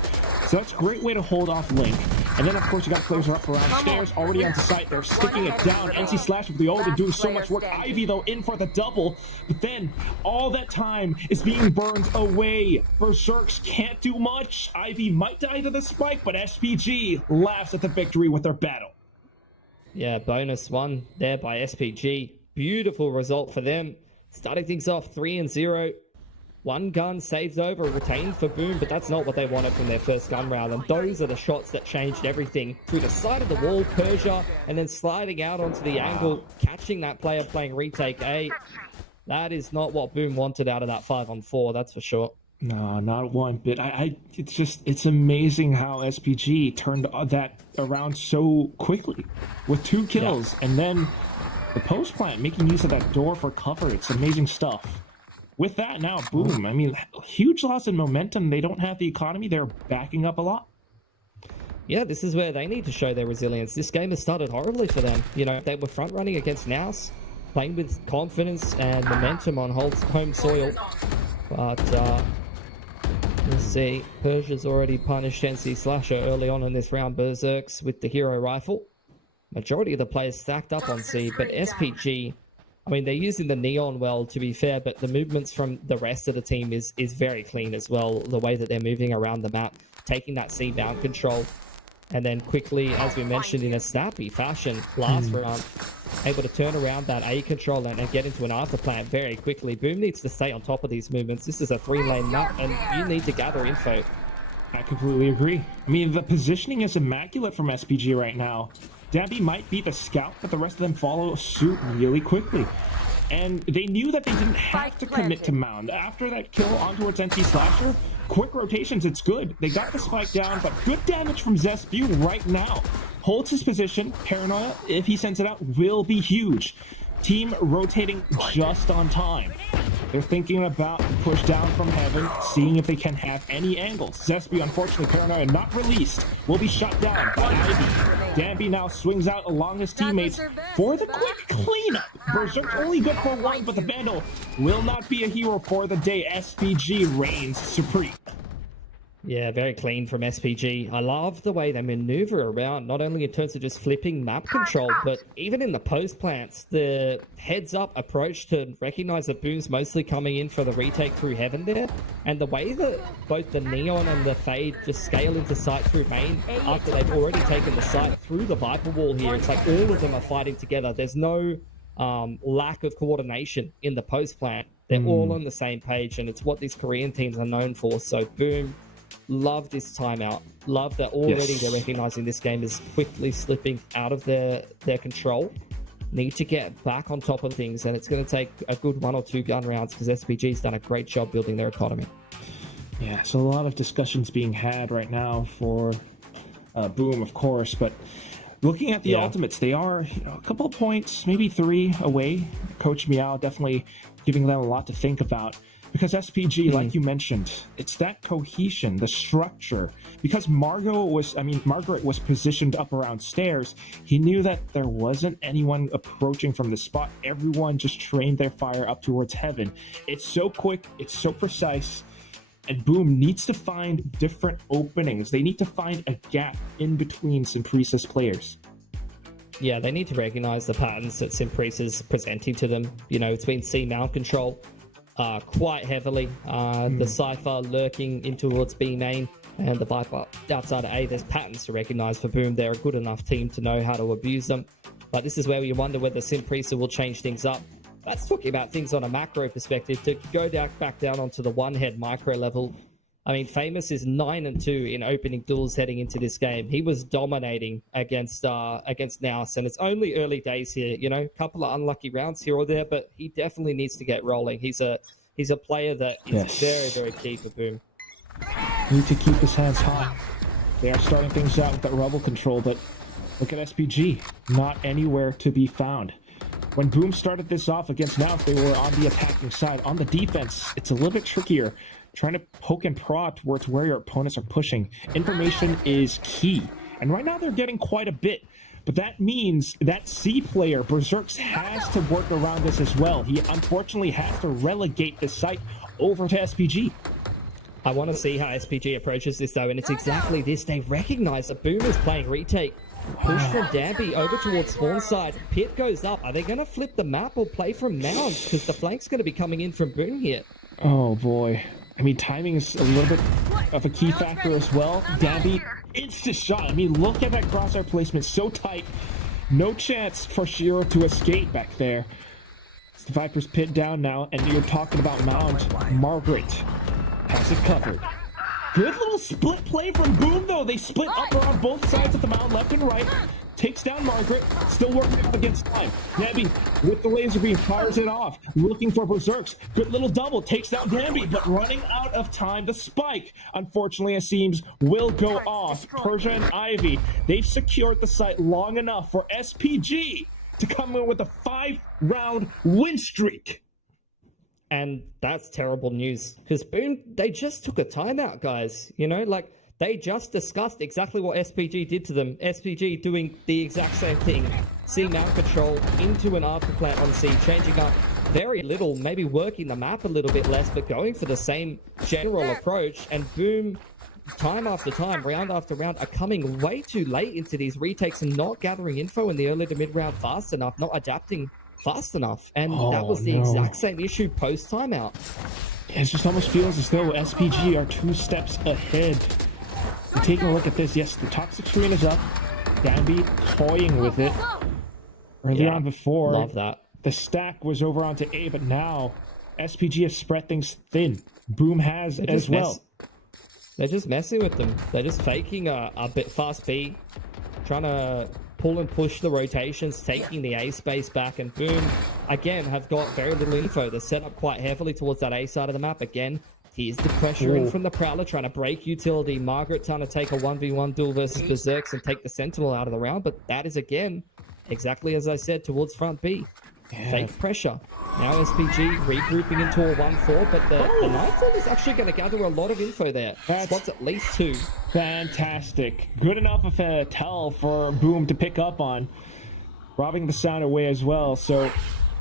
So that's a great way to hold off Link. And then, of course, you got players are up around stairs, already onto site. They're sticking it down. NC Slash with the ult and doing so much work. Ivy, though, in for the double. But then, all that time is being burned away. Berserks can't do much. Ivy might die to the spike, but SPG laughs at the victory with their battle. Yeah, bonus one there by SPG. Beautiful result for them. Starting things off 3-0. One gun saved over, retained for Boom, but that's not what they wanted from their first gun round. And those are the shots that changed everything. Through the side of the wall, Persia, and then sliding out onto the angle, catching that player playing retake A. That is not what Boom wanted out of that 5-on-4, that's for sure. No, not one bit. It's amazing how SPG turned that around so quickly with 2 kills. And then the post plant making use of that door for cover. It's amazing stuff. With that now, Boom. I mean, huge loss in momentum. They don't have the economy. They're backing up a lot. Yeah, this is where they need to show their resilience. This game has started horribly for them. You know, they were front running against NAOS, playing with confidence and momentum on home soil. But let's see. Persia's already punished NC Slasher early on in this round. Berserks with the hero rifle. Majority of the players stacked up on C, but SPG, I mean, they're using the Neon well, to be fair, but the movements from the rest of the team is very clean as well. The way that they're moving around the map, taking that C bound control, and then quickly, as we mentioned, in a snappy fashion, last round, able to turn around that A control and get into an after plant very quickly. Boom needs to stay on top of these movements. This is a 3-lane map, and you need to gather info. I completely agree. I mean, the positioning is immaculate from SPG right now. Dabby might be the scout, but the rest of them follow suit really quickly. And they knew that they didn't have to commit to Mound. After that kill on towards NC Slasher, quick rotations, it's good. They got the spike down, but good damage from Zespew right now. Holds his position. Paranoia, if he sends it out, will be huge. Team rotating just on time. They're thinking about the push down from heaven, seeing if they can have any angles. Zespew, unfortunately, Paranoia not released, will be shut down by Ivy. Danby now swings out along his teammates for the quick cleanup. Berserk's only good for 1, but the Vandal will not be a hero for the day. SPG reigns supreme. Yeah, very clean from SPG. I love the way they maneuver around, not only in terms of just flipping map control, but even in the post plants, the heads-up approach to recognize that Boom's mostly coming in for the retake through heaven there, and the way that both the Neon and the Fade just scale into sight through main after they've already taken the site through the Viper wall here. It's like all of them are fighting together. There's no lack of coordination in the post plant. They're all on the same page, and it's what these Korean teams are known for. So Boom, love this timeout. Love that already they're recognizing this game is quickly slipping out of their control. Need to get back on top of things, and it's going to take a good 1 or 2 gun rounds because SPG's done a great job building their economy. Yeah, so a lot of discussions being had right now for Boom, of course, but looking at the ultimates, they are a couple of points, maybe 3 away. Coach Meow definitely giving them a lot to think about. Because SPG, like you mentioned, it's that cohesion, the structure. Because Margaret was positioned up around stairs, he knew that there wasn't anyone approaching from the spot. Everyone just trained their fire up towards heaven. It's so quick, it's so precise, and Boom needs to find different openings. They need to find a gap in between Simprisa's players. Yeah, they need to recognize the patterns that Simprisa's presenting to them. You know, it's been C mount control quite heavily. The Cypher lurking in towards B main and the Viper outside of A. There's patterns to recognize for Boom. They're a good enough team to know how to abuse them. But this is where we wonder whether Simprisa will change things up. That's talking about things on a macro perspective. To go back down onto the one-head micro level, I mean, Famous is 9-2 in opening duels heading into this game. He was dominating against NAOS, and it's only early days here. You know, a couple of unlucky rounds here or there, but he definitely needs to get rolling. He's a player that is very, very key for Boom. Need to keep his hands hot. They are starting things out with that rebel control, but look at SPG, not anywhere to be found. When Boom started this off against NAOS, they were on the attacking side. On the defense, it's a little bit trickier. Trying to poke and prod towards where your opponents are pushing. Information is key. And right now they're getting quite a bit. But that means that C player, Berserks, has to work around this as well. He unfortunately has to relegate the site over to SPG. I want to see how SPG approaches this though, and it's exactly this. They recognize that Boom is playing retake. Push from Danby over towards spawn side. Pit goes up. Are they going to flip the map or play from Mound? Because the flank's going to be coming in from Boom here. Oh boy. I mean, timing is a little bit of a key factor as well. Danby, instant shot. I mean, look at that crosshair placement. So tight. No chance for Shiro to escape back there. It's the Viper's pit down now, and you're talking about Mound. Margaret has it covered. Good little split play from Boom, though. They split up around both sides of the mound, left and right. Takes down Margaret. Still working up against time. Danby with the laser beam fires it off. Looking for berserks. Good little double. Takes down Danby, but running out of time. The spike, unfortunately, it seems, will go off. Persia and Ivy, they've secured the site long enough for SPG to come in with a 5-round win streak. And that's terrible news, because Boom, they just took a timeout, guys. You know, like, they just discussed exactly what SPG did to them. SPG doing the exact same thing. Seeing mount control into an afterplant on C, changing up very little, maybe working the map a little bit less, but going for the same general approach. And Boom, time after time, round after round, are coming way too late into these retakes and not gathering info in the early to mid round fast enough, not adapting fast enough. And that was the exact same issue post timeout. Yeah, it just almost feels as though SPG are 2 steps ahead. And taking a look at this, yes, the toxic screen is up. Danby toying with it. Earlier on before, love that. The stack was over onto A, but now SPG has spread things thin. Boom has as well. They're just messing with them. They're just faking a bit fast B, trying to pull and push the rotations, taking the A space back, and Boom, again, have got very little info. They're set up quite heavily towards that A side of the map. Again, here's the pressure in from the Prowler, trying to break utility. Margaret trying to take a 1v1 duel versus Berserks and take the Sentinel out of the round, but that is, again, exactly as I said, towards front B. Fake pressure. Now SPG regrouping into a 1-4, but the Nightfall is actually going to gather a lot of info there. Spots at least 2. Fantastic. Good enough of a tell for Boom to pick up on. Robbing the sound away as well, so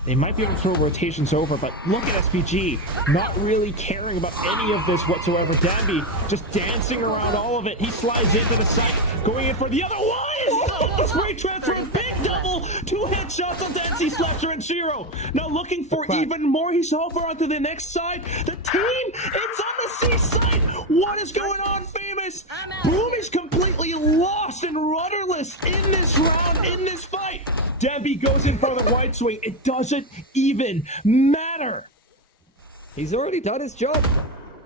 they might be able to throw rotations over, but look at SPG, not really caring about any of this whatsoever. Danby just dancing around all of it. He slides into the side, going in for the other one. It's great transfer, big double, 2 headshots on Dancy, Slasher, and Shiro. Now looking for even more. He's over onto the next side. The team, it's on the C side. What is going on, Famous? Boom is completely lost and rudderless in this round, in this fight. Danby goes in for the right swing. It doesn't even matter. He's already done his job.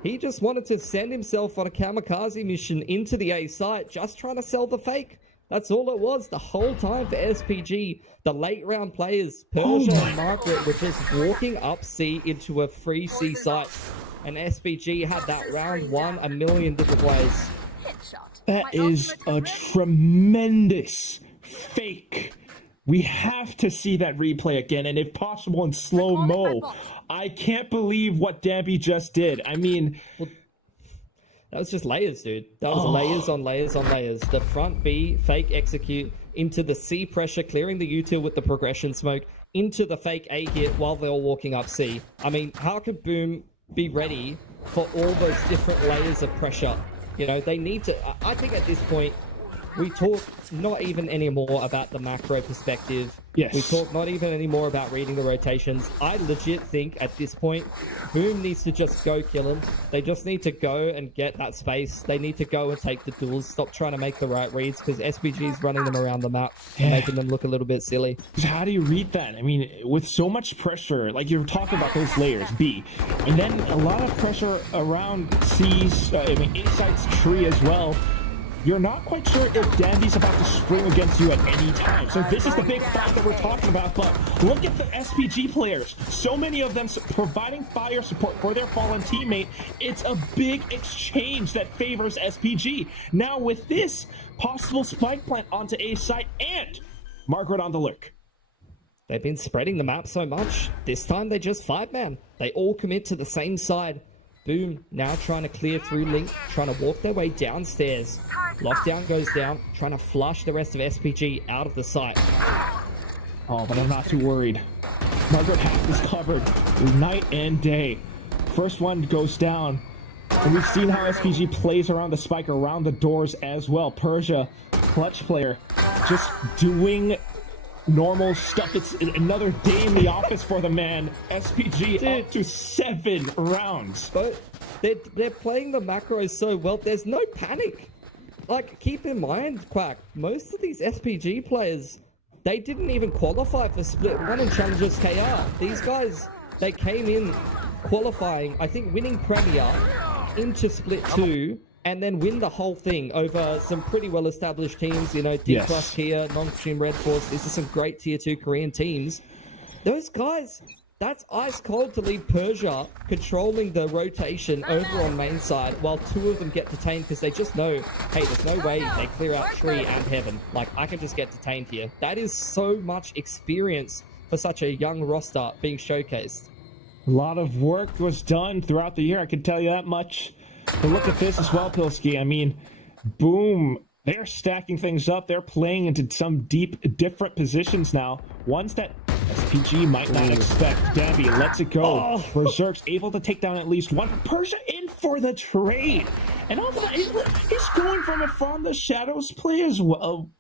He just wanted to send himself on a kamikaze mission into the A site, just trying to sell the fake. That's all it was the whole time for SPG. The late round players, Persia and Margaret, were just walking up C into a free C site. And SPG had that round won a million different ways. That is a tremendous fake. We have to see that replay again, and if possible in slow-mo. I can't believe what Danby just did. I mean... That was just layers, dude. That was layers on layers on layers. The front B, fake execute, into the C pressure, clearing the util with the progression smoke, into the fake A hit while they're all walking up C. I mean, how could Boom be ready for all those different layers of pressure? You know, they need to... I think at this point, we talk not even anymore about the macro perspective. Yes. We talk not even anymore about reading the rotations. I legit think at this point, Boom needs to just go kill him. They just need to go and get that space. They need to go and take the duels. Stop trying to make the right reads, because SPG is running them around the map, making them look a little bit silly. How do you read that? I mean, with so much pressure, like you're talking about those layers, B, and then a lot of pressure around C's, Insight's tree as well. You're not quite sure if Danby's about to spring against you at any time. So this is the big fight that we're talking about. But look at the SPG players. So many of them providing fire support for their fallen teammate. It's a big exchange that favors SPG. Now with this possible spike plant onto A site and Margaret on the lurk. They've been spreading the map so much. This time they just 5-man. They all commit to the same side. Boom, now trying to clear through Link, trying to walk their way downstairs. Lockdown goes down, trying to flush the rest of SPG out of the site. Oh, but I'm not too worried. Margaret has this covered night and day. First one goes down. And we've seen how SPG plays around the spike, around the doors as well. Persia, clutch player, just doing normal stuff. It's another day in the office for the man. SPG up to 7 rounds. But they're playing the macros so well, there's no panic. Like, keep in mind, Quack, most of these SPG players, they didn't even qualify for Split 1 and Challengers KR. These guys, they came in qualifying, I think winning Premier into Split 2, and then win the whole thing over some pretty well-established teams, you know, D Plus Kia, Non-Stream Red Force. These are some great Tier 2 Korean teams. Those guys, that's ice cold to leave Persia controlling the rotation over on main side while 2 of them get detained because they just know, hey, there's no way they clear out Tree and Heaven. Like, I can just get detained here. That is so much experience for such a young roster being showcased. A lot of work was done throughout the year, I can tell you that much. But look at this as well, Pilski. I mean, boom. They're stacking things up. They're playing into some different positions now. Ones that SPG might not expect. Dabby lets it go. Berserk's able to take down at least one. Persia in for the trade. And all that, he's going from the shadows play as well.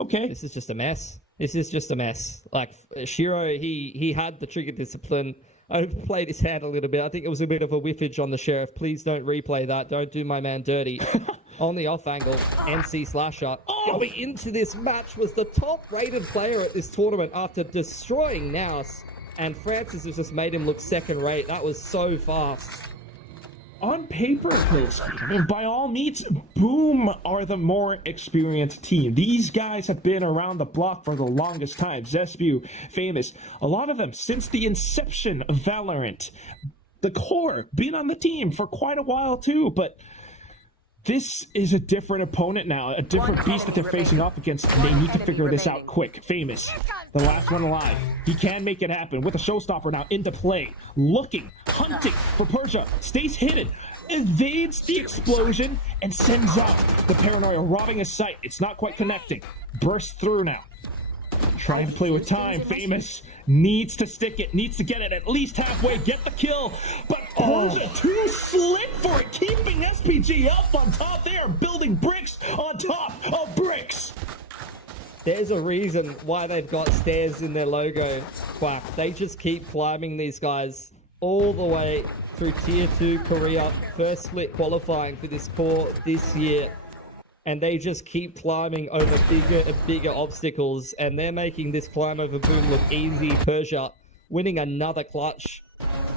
Okay. This is just a mess. This is just a mess. Like, Shiro, he had the trigger discipline. Overplayed his hand a little bit. I think it was a bit of a whiffage on the Sheriff. Please don't replay that. Don't do my man dirty. On the off angle, NC Slasher going into this match was the top-rated player at this tournament after destroying NAOS, and Francis has just made him look second-rate. That was so fast. On paper, Pilski, I mean, by all means, Boom are the more experienced team. These guys have been around the block for the longest time. Zespew, Famous, a lot of them since the inception of Valorant. The core, been on the team for quite a while too, but this is a different opponent now, a different beast that they're facing off against, and they need to figure this out quick. Famous, the last one alive. He can make it happen with a showstopper now into play. Looking, hunting for Persia, stays hidden, evades the explosion, and sends out the paranoia, robbing his sight. It's not quite connecting. Bursts through now. Trying to play with time. Famous needs to stick it, needs to get it at least halfway, get the kill, but Persia too slick for it, keeping SPG up on top there, building bricks on top of bricks. There's a reason why they've got stairs in their logo, Quack. They just keep climbing these guys all the way through Tier 2 Korea, first split qualifying for this core this year. And they just keep climbing over bigger and bigger obstacles, and they're making this climb over Boom look easy. Persia winning another clutch.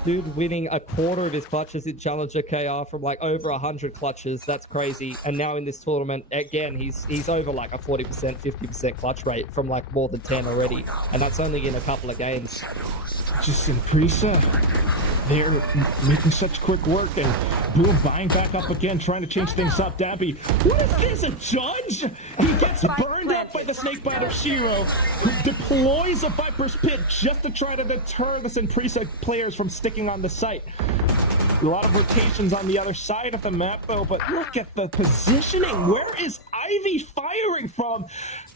Dude winning a quarter of his clutches in Challenger KR from like over 100 clutches. That's crazy. And now in this tournament, again, he's over like a 40%, 50% clutch rate from like more than 10 already. And that's only in a couple of games. Just Impresa, they're making such quick work, and Boom buying back up again, trying to change things up. Dabby, what is this, a judge? He gets burned up by the snakebite of Shiro, who deploys a Viper's Pit just to try to deter the Impresa players from sticking on the site. A lot of rotations on the other side of the map, though, but look at the positioning. Where is Ivy firing from?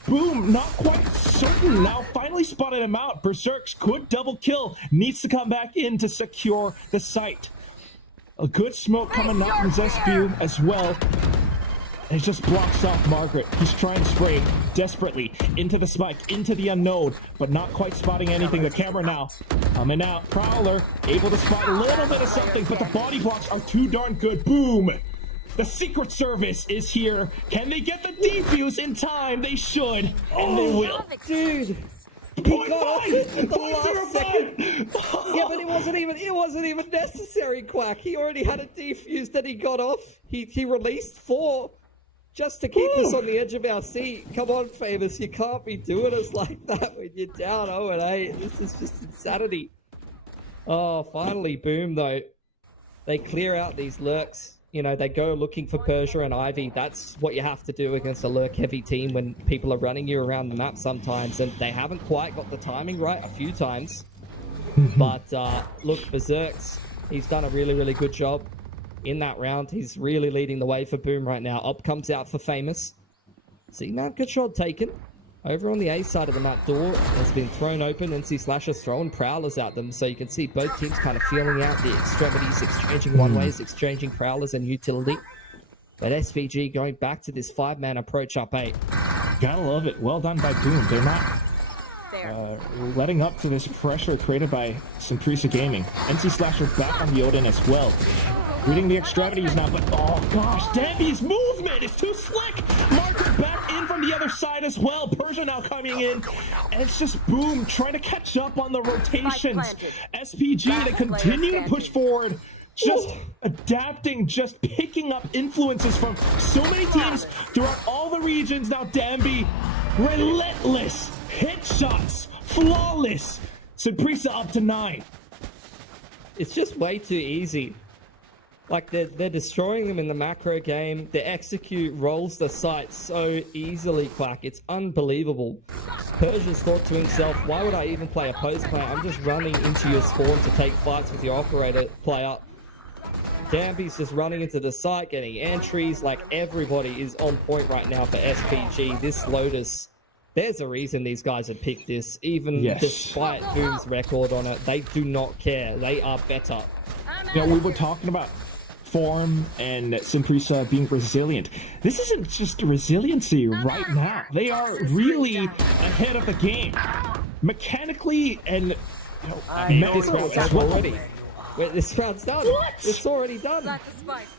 Boom, not quite certain. Now finally spotted him out. Berserks could double kill. Needs to come back in to secure the site. A good smoke coming out from Zespew as well. And it just blocks off Margaret. He's trying to spray desperately into the spike, into the unknown, but not quite spotting anything. The camera now coming out. Prowler able to spot a little bit of something, but the body blocks are too darn good. Boom! The Secret Service is here. Can they get the defuse in time? They should, and they will. Dude, he got off it at the last second. Yeah, but it wasn't even necessary, Quack. He already had a defuse that he got off. He released 4 just to keep us on the edge of our seat. Come on, Famous, you can't be doing us like that when you're down 0-8. This is just insanity. Oh, finally, Boom though. They clear out these lurks. You know, they go looking for Persia and Ivy. That's what you have to do against a lurk-heavy team when people are running you around the map sometimes, and they haven't quite got the timing right a few times. But look, Berserks, he's done a really, really good job in that round. He's really leading the way for Boom right now. Up comes out for Famous. See, now good shot taken. Over on the A side of the map, door has been thrown open. NC Slasher's throwing prowlers at them, so you can see both teams kind of feeling out the extremities, exchanging one-ways, exchanging prowlers and utility. But SPG going back to this 5-man approach up 8. Gotta love it. Well done by Boom. They're not letting up to this pressure created by Simprisa Gaming. NC Slasher back on the Odin as well. Reading the extremities now, but oh gosh, Dambi's movement is too slick! Marker back in from the other side as well. Persia now coming in, and it's just Boom trying to catch up on the rotations. SPG to continue to push forward, just adapting, just picking up influences from so many teams throughout all the regions. Now Dambi, relentless hit shots, flawless. Simprisa up to 9. It's just way too easy. Like, they're destroying them in the macro game. The execute rolls the site so easily, Quack. It's unbelievable. Persia's thought to himself, why would I even play a post player? I'm just running into your spawn to take fights with your operator player. Dambi's just running into the site, getting entries. Like, everybody is on point right now for SPG. This Lotus, there's a reason these guys have picked this. Even despite Boom's record on it, they do not care. They are better. You know, we were talking about form and Simprisa being resilient. This isn't just resiliency right now. They are really ahead of the game. Mechanically and this round's done already. Wait, this round's done. What? It's already done.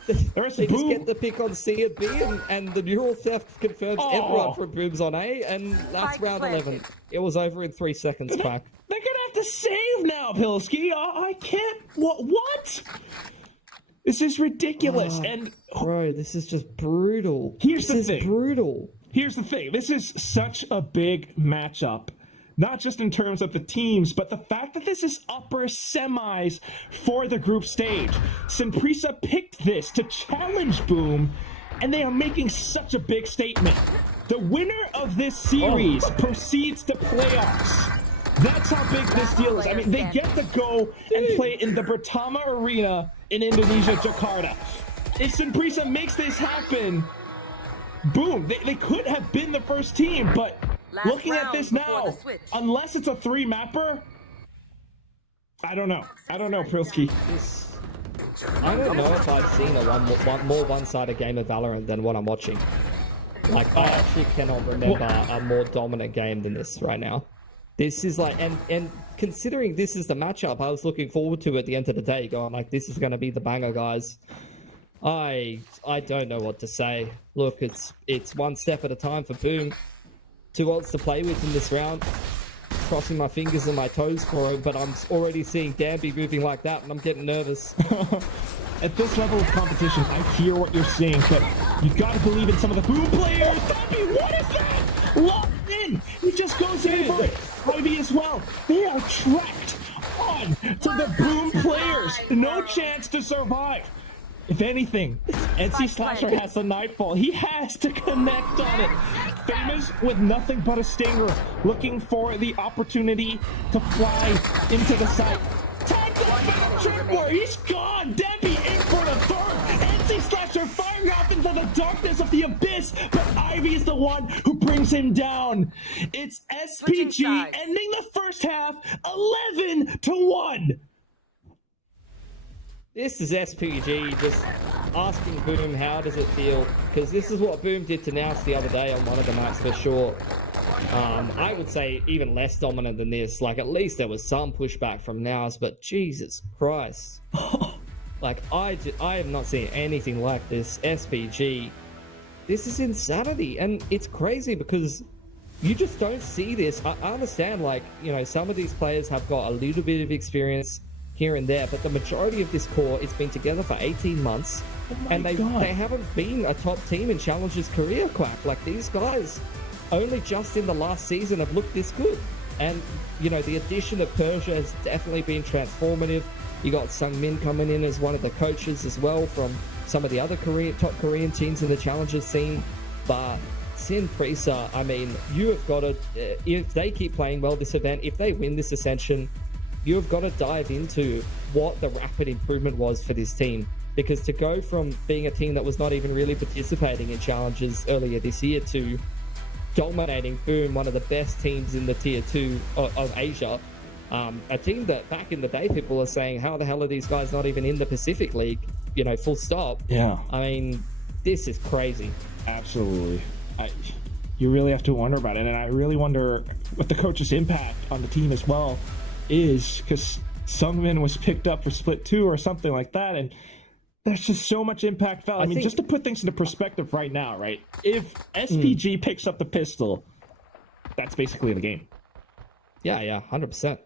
They just get the pick on C and B, and the neural theft confirms everyone from Boom's on A, and that's round 11. It was over in 3 seconds, Quack. They're gonna have to save now, Pilsky. I can't. What? This is ridiculous. And bro, this is just brutal. Here's the thing. Brutal. Here's the thing. This is such a big matchup. Not just in terms of the teams, but the fact that this is upper semis for the group stage. Simprisa picked this to challenge Boom, and they are making such a big statement. The winner of this series proceeds to playoffs. That's how big this deal is. I mean, they get to go and play in the Britama Arena in Indonesia, Jakarta. If Simprisa makes this happen, Boom, they could have been the first team, but looking at this now, unless it's a 3-mapper, I don't know. I don't know, Prilski. I don't know if I've seen a more one-sided game of Valorant than what I'm watching. Like, I actually cannot remember a more dominant game than this right now. This is like, and considering this is the matchup I was looking forward to at the end of the day, going like, this is going to be the banger, guys. I don't know what to say. Look, it's one step at a time for Boom. 2 ults to play with in this round. Crossing my fingers and my toes for it, but I'm already seeing Dambi moving like that, and I'm getting nervous. At this level of competition, I hear what you're saying, but you gotta believe in some of the Boom players. Dambi, what is that? Locked in. He just goes in for it. Ivy as well. They are tracked on to the Boom players. No chance to survive. If anything, NC Slasher has the Nightfall. He has to connect on it. Famous with nothing but a stinger, looking for the opportunity to fly into the site. Time to Tripwire. He's gone. Debbie in for the third. NC Slasher firing off into the darkness of the abyss, but Ivy is the one who brings him down. It's SPG ending the first half 11-1. This is SPG just asking Boom how does it feel, because this is what Boom did to NAOS the other day on one of the nights for sure. I would say even less dominant than this. Like, at least there was some pushback from NAOS, but Jesus Christ. Like, I have not seen anything like this. SPG, this is insanity, and it's crazy because you just don't see this. I understand, like, you know, some of these players have got a little bit of experience here and there, but the majority of this core has been together for 18 months, and they haven't been a top team in Challenger's career, Quack. Like, these guys only just in the last season have looked this good, and you know, the addition of Persia has definitely been transformative. You got Sung Min coming in as one of the coaches as well from some of the other top Korean teams in the Challengers scene, but Simprisa, I mean, you have got to, if they keep playing well this event, if they win this Ascension, you've got to dive into what the rapid improvement was for this team. Because to go from being a team that was not even really participating in challenges earlier this year to dominating Boom, one of the best teams in the tier 2 of Asia. A team that back in the day people are saying, how the hell are these guys not even in the Pacific League? You know, full stop. Yeah. I mean, this is crazy. Absolutely. You really have to wonder about it, and I really wonder what the coach's impact on the team as well is, because Sungmin was picked up for Split 2 or something like that, and there's just so much impact felt. I mean, just to put things into perspective right now, right? If SPG picks up the pistol, that's basically the game. Yeah, 100%.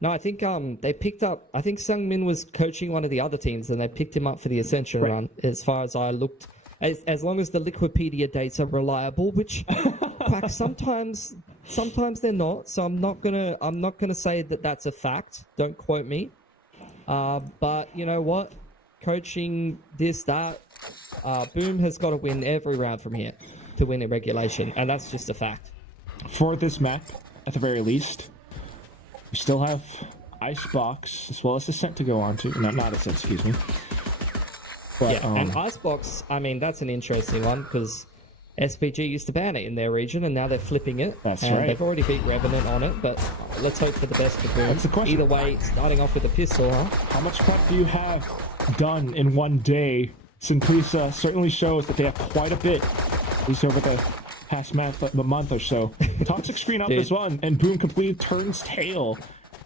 No, I think they picked up. I think Sungmin was coaching one of the other teams, and they picked him up for the Ascension run. As far as I looked, as long as the Liquipedia dates are reliable, which like, sometimes they're not. So I'm not gonna say that that's a fact. Don't quote me. But you know what? Coaching this, that, Boom has got to win every round from here to win in regulation, and that's just a fact. For this map, at the very least, we still have Icebox as well as Ascent to go on to. Not Ascent, excuse me. But, yeah, and Icebox, I mean, that's an interesting one because SPG used to ban it in their region, and now they're flipping it. That's and right. They've already beat Revenant on it, but let's hope for the best for Boom. That's the question. Either way, starting off with a pistol, huh? How much prep do you have done in one day? Simprisa certainly shows that they have quite a bit, at least over the past month or so. Toxic screen up as well, and Boom completely turns tail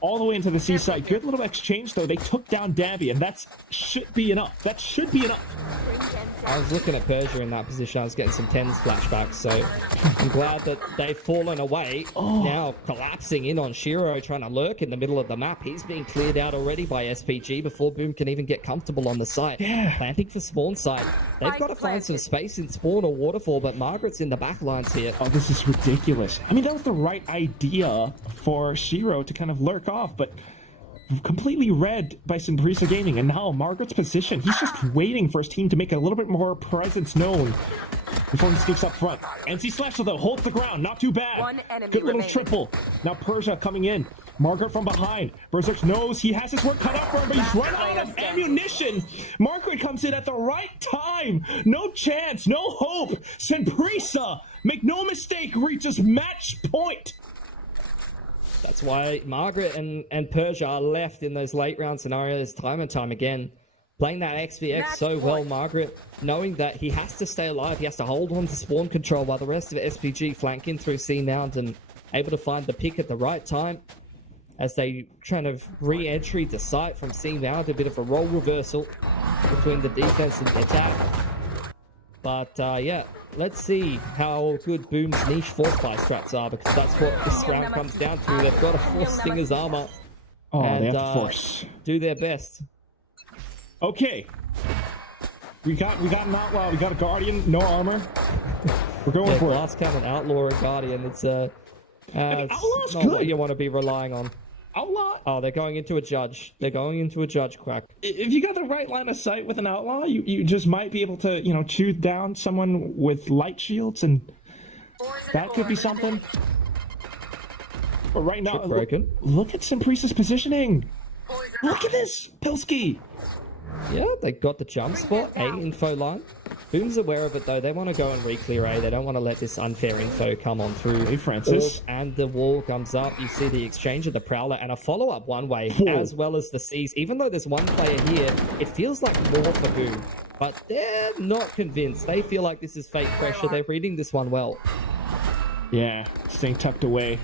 all the way into the seaside. Good little exchange, though. They took down Dabby, and that should be enough. That should be enough. I was looking at Persia in that position. I was getting some 10s flashbacks, so I'm glad that they've fallen away. Now collapsing in on Shiro, trying to lurk in the middle of the map. He's being cleared out already by SPG before Boom can even get comfortable on the site. Yeah. Planting for spawn side. They've got to find some space in spawn or waterfall, but Margaret's in the back lines here. Oh, this is ridiculous. I mean, that was the right idea for Shiro to kind of lurk off, but completely read by Simprisa Gaming, and now Margaret's position. He's just waiting for his team to make a little bit more presence known before he sneaks up front. NC Slasher, though, holds the ground. Not too bad. One enemy Good little remaining. triple. Now Persia coming in. Margaret from behind. Berserk knows he has his work cut out for him, but he's run out of ammunition. Margaret comes in at the right time. No chance, no hope. Simprisa, make no mistake, reaches match point. That's why Margaret and Persia are left in those late round scenarios time and time again. Playing that XVX so well, Margaret, knowing that he has to stay alive, he has to hold on to spawn control while the rest of SPG flank in through C Mount and able to find the pick at the right time as they kind of re-entry the site from C Mount, a bit of a role reversal between the defense and the attack. But yeah, let's see how good Boom's niche force buy strats are, because that's what this round comes down to. They've got to force Stinger's armor and they have to force. Do their best. Okay, we got an outlaw, we got a guardian, no armor. We're going for Glass Cannon, outlaw, and guardian. It's not good. what you want to be relying on. Outlaw? Oh, they're going into a judge. They're going into a judge, Quack. If you got the right line of sight with an outlaw, you just might be able to, chew down someone with light shields, and that could be something. But right now, look at Simprisa's positioning. Look at this, Pilski. Yeah, they got the jump spot, A info line. Boom's aware of it, though. They want to go and re-clear A. They don't want to let this unfair info come on through. Hey, Francis. And the wall comes up. You see the exchange of the Prowler and a follow-up one way, as well as the C's. Even though there's one player here, it feels like more for Boom. But they're not convinced. They feel like this is fake pressure. They're reading this one well. Yeah, staying tucked away.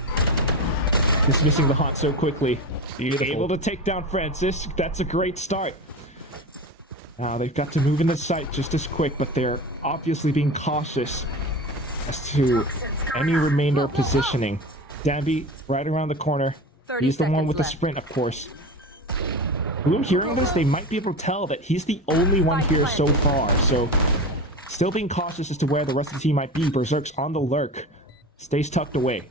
Dismissing the haunt so quickly. Beautiful. Able to take down Francis. That's a great start. They've got to move in the site just as quick, but they're obviously being cautious as to any remainder positioning. Danby right around the corner. He's the one with the sprint, of course. Blue hearing this, they might be able to tell that he's the only one here so far. So, still being cautious as to where the rest of the team might be. Berserk's on the lurk. Stays tucked away.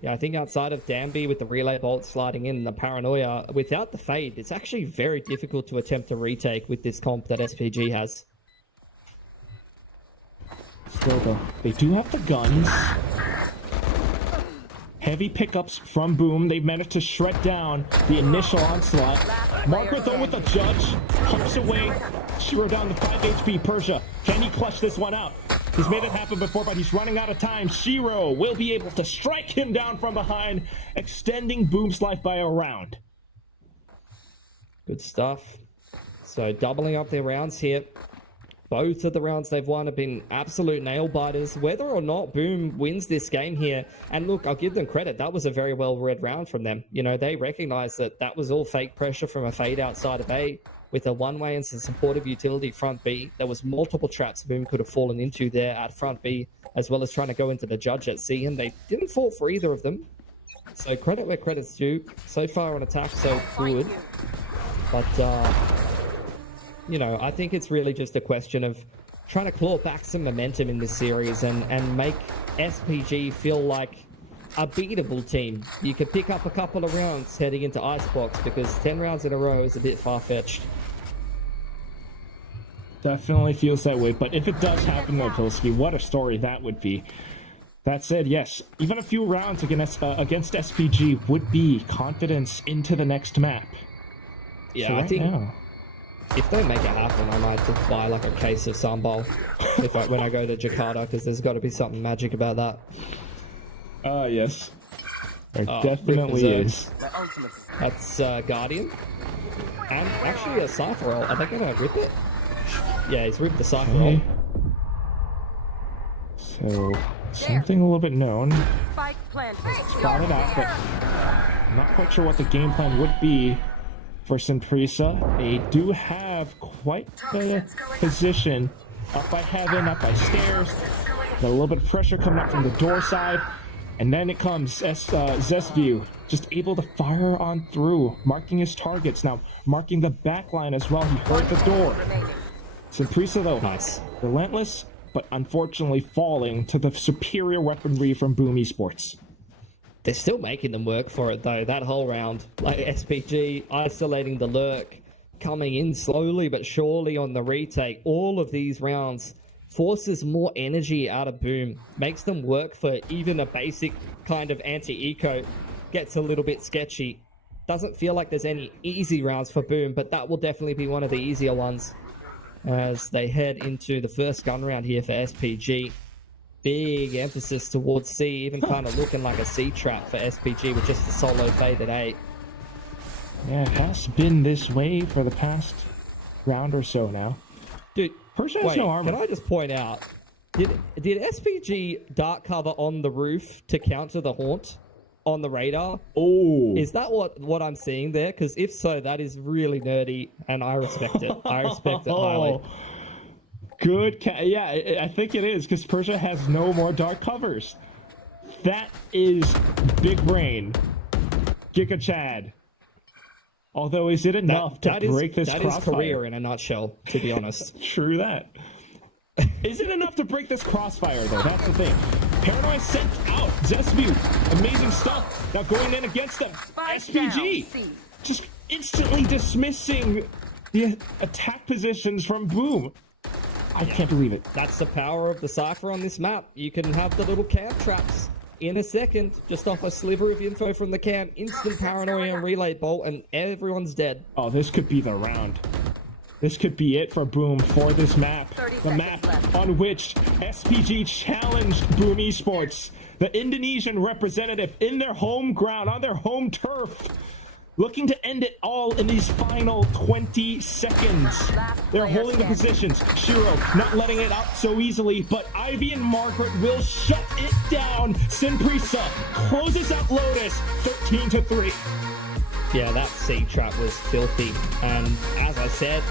Yeah, I think outside of Danby with the relay bolt sliding in and the paranoia, without the fade, it's actually very difficult to attempt a retake with this comp that SPG has. Still though, they do have the guns. Heavy pickups from Boom. They've managed to shred down the initial onslaught. Margaret though with the judge. Humps away. Shiro down to 5 HP. Persia, can he clutch this one out? He's made it happen before, but he's running out of time. Shiro will be able to strike him down from behind, extending Boom's life by a round. Good stuff. So doubling up their rounds here. Both of the rounds they've won have been absolute nail-biters. Whether or not Boom wins this game here, and look, I'll give them credit, that was a very well-read round from them. You know, they recognized that that was all fake pressure from a fade outside of A, with a one-way and some supportive utility front B. There was multiple traps Boom could have fallen into there at front B, as well as trying to go into the judge at C, and they didn't fall for either of them. So credit where credit's due. So far on attack, so good. But, you know, I think it's really just a question of trying to claw back some momentum in this series and make SPG feel like a beatable team. You could pick up a couple of rounds heading into Icebox, because 10 rounds in a row is a bit far-fetched. Definitely feels that way, but if it does happen, though, Pilsky, what a story that would be. That said, yes, even a few rounds against SPG would be confidence into the next map. Yeah, so I think now, if they make it happen, I might just buy like a case of Sambal when I go to Jakarta, because there's got to be something magic about that. Yes. There definitely is. That's Guardian. And actually a Cypher roll. Are they going to rip it? Yeah, he's ripped the Cypher roll. So, something a little bit known. Spike planted. Spotted out, but I'm not quite sure what the game plan would be for Simprisa. They do have quite the position. Up by heaven, up by stairs. Got a little bit of pressure coming up from the door side. And then it comes Zesview, just able to fire on through, marking his targets. Now, marking the back line as well. He heard the door. Simprisa, though, nice. Relentless, but unfortunately falling to the superior weaponry from Boom Esports. They're still making them work for it, though, that whole round. Like SPG isolating the lurk, coming in slowly but surely on the retake. All of these rounds forces more energy out of Boom, makes them work for even a basic kind of anti-eco. Gets a little bit sketchy. Doesn't feel like there's any easy rounds for Boom, but that will definitely be one of the easier ones as they head into the first gun round here for SPG. Big emphasis towards C, even kind of looking like a C trap for SPG with just the solo fade at 8. Yeah, it has been this way for the past round or so now. Dude, Persia has no armor. Can I just point out, did SPG dart cover on the roof to counter the haunt on the radar? Oh, is that what I'm seeing there? Because if so, that is really nerdy, and I respect it. I respect it highly. Good, yeah, I think it is, because Persia has no more dark covers. That is big brain. Giga Chad. Although, is it enough to break this crossfire? That is career in a nutshell, to be honest. True that. Is it enough to break this crossfire, though? That's the thing. Paranoia sent out. Zesview, amazing stuff. Now going in against them. SPG, just instantly dismissing the attack positions from Boom. I can't believe it. That's the power of the Cypher on this map. You can have the little camp traps in a second, just off a sliver of info from the camp, instant paranoia and relay bolt, and everyone's dead. Oh, this could be the round. This could be it for Boom for this map. The map on which SPG challenged Boom Esports, the Indonesian representative, in their home ground, on their home turf, looking to end it all in these final 20 seconds. They're holding the positions. Shiro not letting it out so easily, but Ivy and Margaret will shut it down. Simprisa closes out Lotus 13-3. Yeah, that C trap was filthy. And as I said,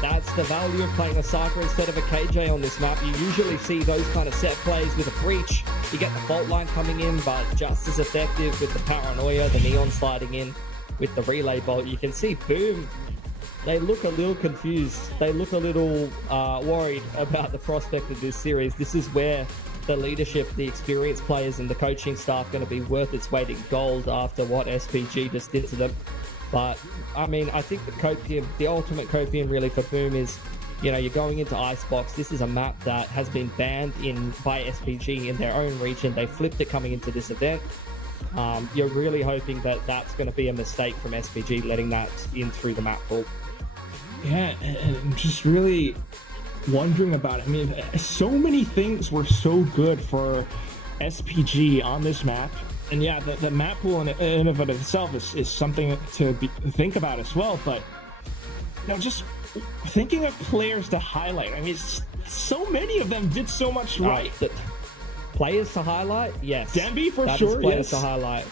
that's the value of playing a Cypher instead of a KJ on this map. You usually see those kind of set plays with a breach. You get the fault line coming in, but just as effective with the paranoia, the neon sliding in. With the relay bolt, you can see Boom, they look a little confused. They look a little worried about the prospect of this series. This is where the leadership, the experienced players and the coaching staff going to be worth its weight in gold after what SPG just did to them. But, I mean, I think the ultimate copium really for Boom is, you know, you're going into Icebox. This is a map that has been banned by SPG in their own region. They flipped it coming into this event. You're really hoping that that's going to be a mistake from SPG letting that in through the map pool. Yeah, and just really wondering about it. I mean, so many things were so good for SPG on this map. And yeah, the map pool in of itself is something to think about as well. But just thinking of players to highlight. I mean, so many of them did so much right. Players to highlight, yes. Danby for that sure. Is players yes. to highlight.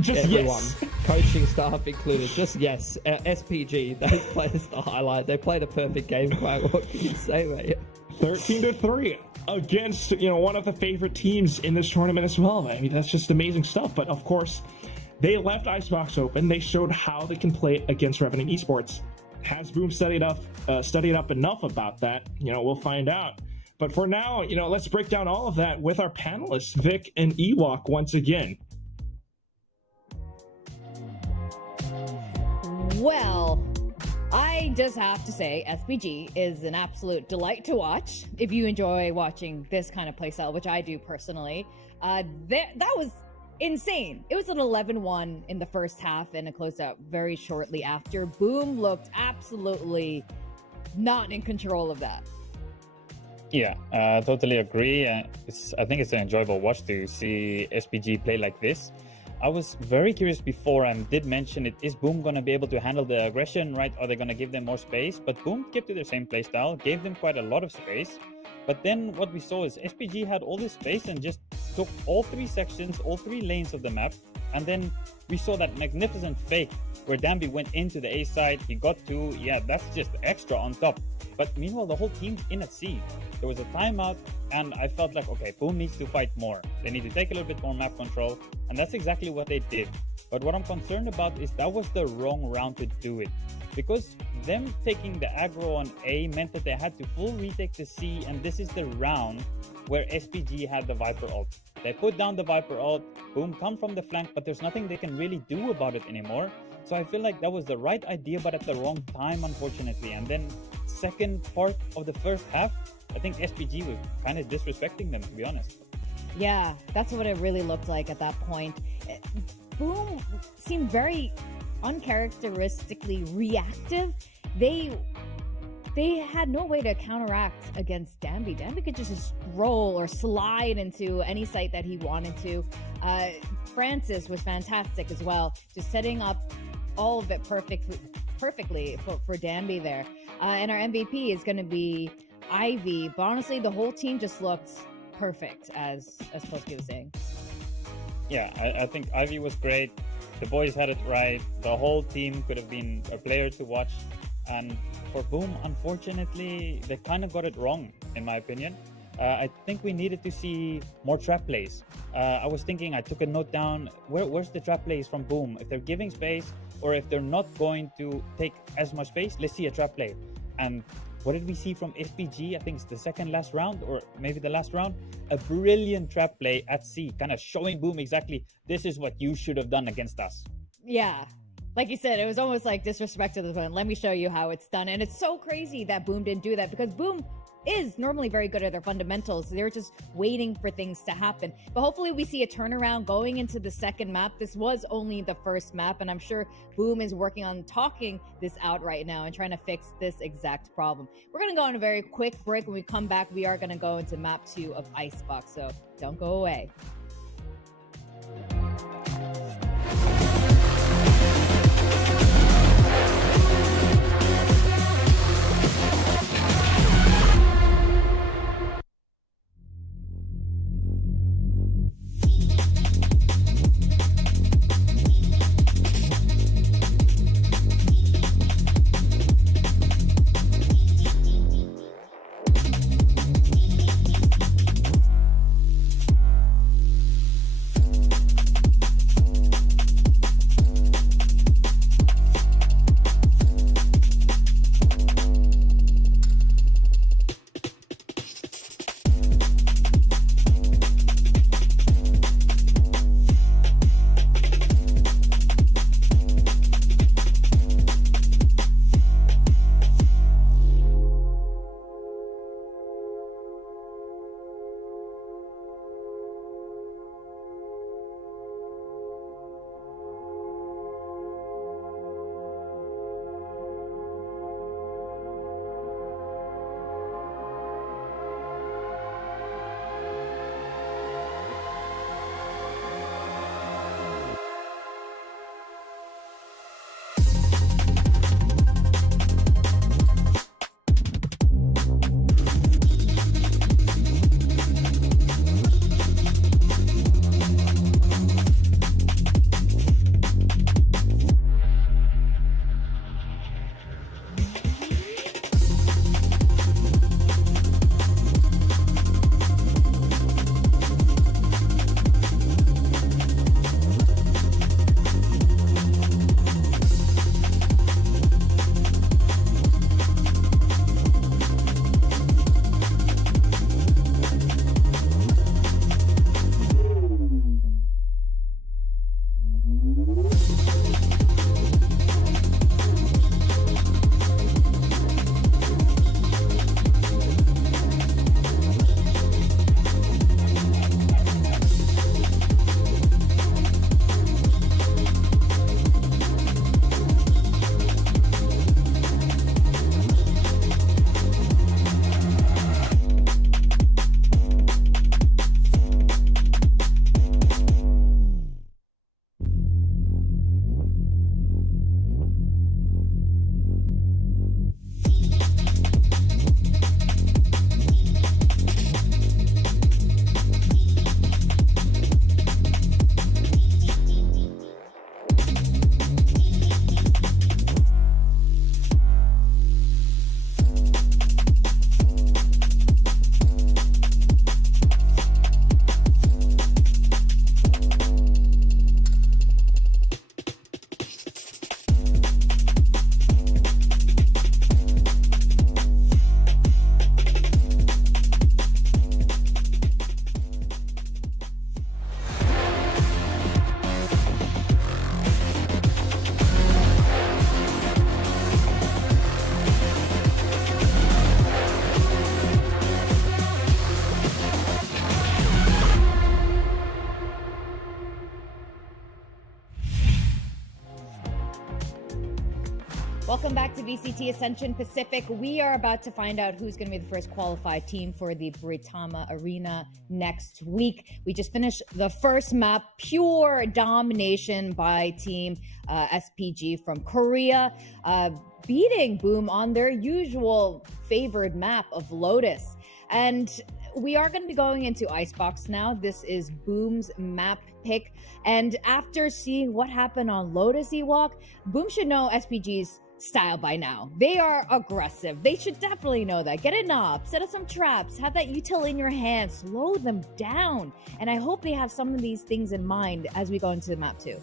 Just everyone, yes. Coaching staff included. Just yes. SPG, those players to highlight. They played a perfect game. Quite. What can you say, mate? 13-3 against one of the favorite teams in this tournament as well. I mean, that's just amazing stuff. But of course, they left Icebox open. They showed how they can play against RVNT Esports. Has Boom studied up enough about that? We'll find out. But for now, let's break down all of that with our panelists, Vic and Ewok, once again. Well, I just have to say SPG is an absolute delight to watch. If you enjoy watching this kind of playstyle, which I do personally, that was insane. It was an 11-1 in the first half, and it closed out very shortly after. Boom looked absolutely not in control of that. Yeah, totally agree. I think it's an enjoyable watch to see SPG play like this. I was very curious before, and did mention it, is Boom going to be able to handle the aggression, right? Are they going to give them more space? But Boom kept to their same playstyle, gave them quite a lot of space. But then what we saw is SPG had all this space and just took all three sections, all three lanes of the map. And then we saw that magnificent fake where Danby went into the A side. He got two. Yeah, that's just extra on top. But meanwhile, the whole team's in at C. There was a timeout, and I felt like, okay, Boom needs to fight more. They need to take a little bit more map control, and that's exactly what they did. But what I'm concerned about is that was the wrong round to do it. Because them taking the aggro on A meant that they had to full retake to C, and this is the round where SPG had the Viper ult. They put down the Viper ult, Boom come from the flank, but there's nothing they can really do about it anymore. So I feel like that was the right idea, but at the wrong time, unfortunately. And then second part of the first half, I think SPG was kind of disrespecting them, to be honest. Yeah, that's what it really looked like at that point. Boom seemed very uncharacteristically reactive. They had no way to counteract against Danby. Danby could just roll or slide into any site that he wanted to. Francis was fantastic as well, just setting up all of it perfectly for Danby there. And our MVP is going to be Ivy. But honestly, the whole team just looked perfect, as Toski was saying. Yeah, I think Ivy was great. The boys had it right. The whole team could have been a player to watch. And for Boom, unfortunately, they kind of got it wrong, in my opinion. I think we needed to see more trap plays. I was thinking, I took a note down, where's the trap plays from Boom? If they're giving space, or if they're not going to take as much space, let's see a trap play. And what did we see from SPG? I think it's the second last round, or maybe the last round. A brilliant trap play at C, kind of showing Boom exactly, this is what you should have done against us. Yeah. Like you said, it was almost like disrespect to the opponent. Let me show you how it's done. And it's so crazy that Boom didn't do that, because Boom is normally very good at their fundamentals. They're just waiting for things to happen. But hopefully we see a turnaround going into the second map. This was only the first map, and I'm sure Boom is working on talking this out right now and trying to fix this exact problem. We're going to go on a very quick break. When we come back, we are going to go into map 2 of Icebox, so don't go away. Welcome back to VCT Ascension Pacific. We are about to find out who's going to be the first qualified team for the Britama Arena next week. We just finished the first map, pure domination by team SPG from Korea, beating Boom on their usual favored map of Lotus. And we are going to be going into Icebox now. This is Boom's map pick. And after seeing what happened on Lotus Ewok, Boom should know SPG's style by now. They are aggressive. They should definitely know that. Get a knob, set up some traps, have that util in your hand, slow them down. And I hope they have some of these things in mind as we go into the map 2.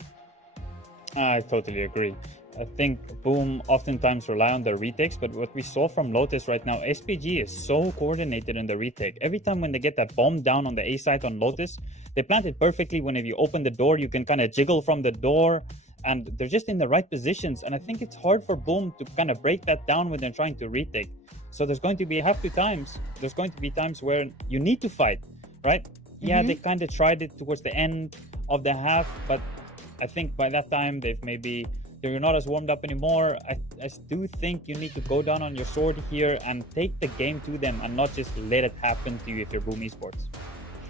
I totally agree. I think Boom oftentimes rely on their retakes, but what we saw from Lotus right now, SPG is so coordinated in the retake. Every time when they get that bomb down on the A site on Lotus, they plant it perfectly. Whenever you open the door, you can kind of jiggle from the door, and they're just in the right positions. And I think it's hard for Boom to kind of break that down when they're trying to retake. So there's going to be times where you need to fight, right? Yeah, they kind of tried it towards the end of the half, but I think by that time they're not as warmed up anymore. I do think you need to go down on your sword here and take the game to them and not just let it happen to you if you're Boom Esports.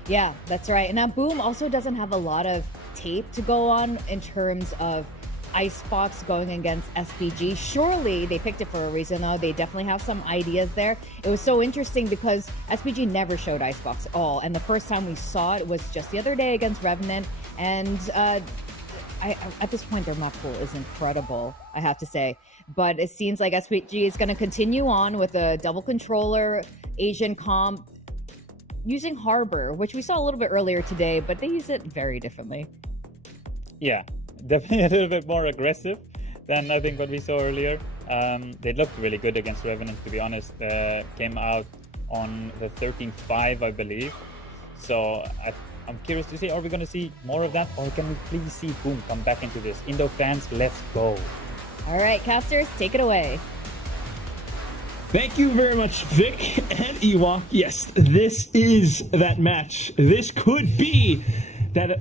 Yeah, that's right. And now Boom also doesn't have a lot of tape to go on in terms of Icebox going against SPG. Surely they picked it for a reason, though. They definitely have some ideas there. It was so interesting because SPG never showed Icebox at all. And the first time we saw it was just the other day against RVNT. And at this point, their map pool is incredible, I have to say. But it seems like SPG is going to continue on with a double controller Asian comp using Harbor, which we saw a little bit earlier today, but they use it very differently. Yeah, definitely a little bit more aggressive than I think what we saw earlier. They looked really good against RVNT, to be honest. Came out on the 13-5, I believe. So I'm curious to see, are we going to see more of that, or can we please see Boom come back into this? Indo fans, let's go. All right, casters, take it away. Thank you very much, Vic and Ewok. Yes, this is that match. This could be that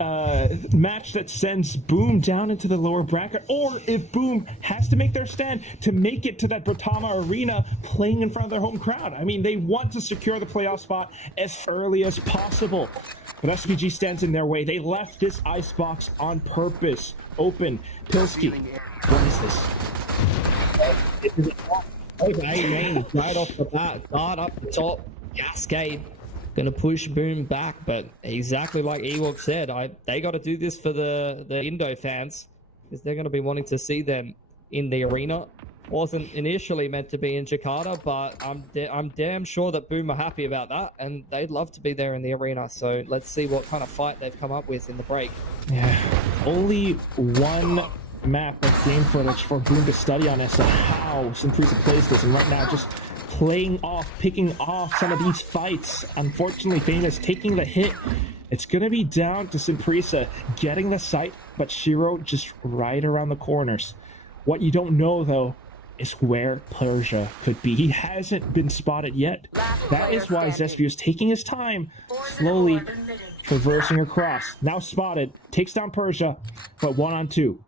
match that sends Boom down into the lower bracket, or if Boom has to make their stand to make it to that Britama Arena playing in front of their home crowd. I mean, they want to secure the playoff spot as early as possible. But SPG stands in their way. They left this icebox on purpose. Open. Pilsky. What is this? Okay, man, right off the bat, guard up the top, Cascade, gonna push Boom back, but exactly like Ewok said, they got to do this for the Indo fans, because they're gonna be wanting to see them in the arena. Wasn't initially meant to be in Jakarta, but I'm damn sure that Boom are happy about that, and they'd love to be there in the arena. So let's see what kind of fight they've come up with in the break. Yeah, only one map of game footage for Boom to study on as to how Simprisa plays this, and right now just picking off some of these fights. Unfortunately, Famous taking the hit. It's going to be down to Simprisa getting the sight, but Shiro just right around the corners. What you don't know, though, is where Persia could be. He hasn't been spotted yet. That is why Zespio is taking his time, slowly traversing across. Now spotted, takes down Persia, but 1-on-2.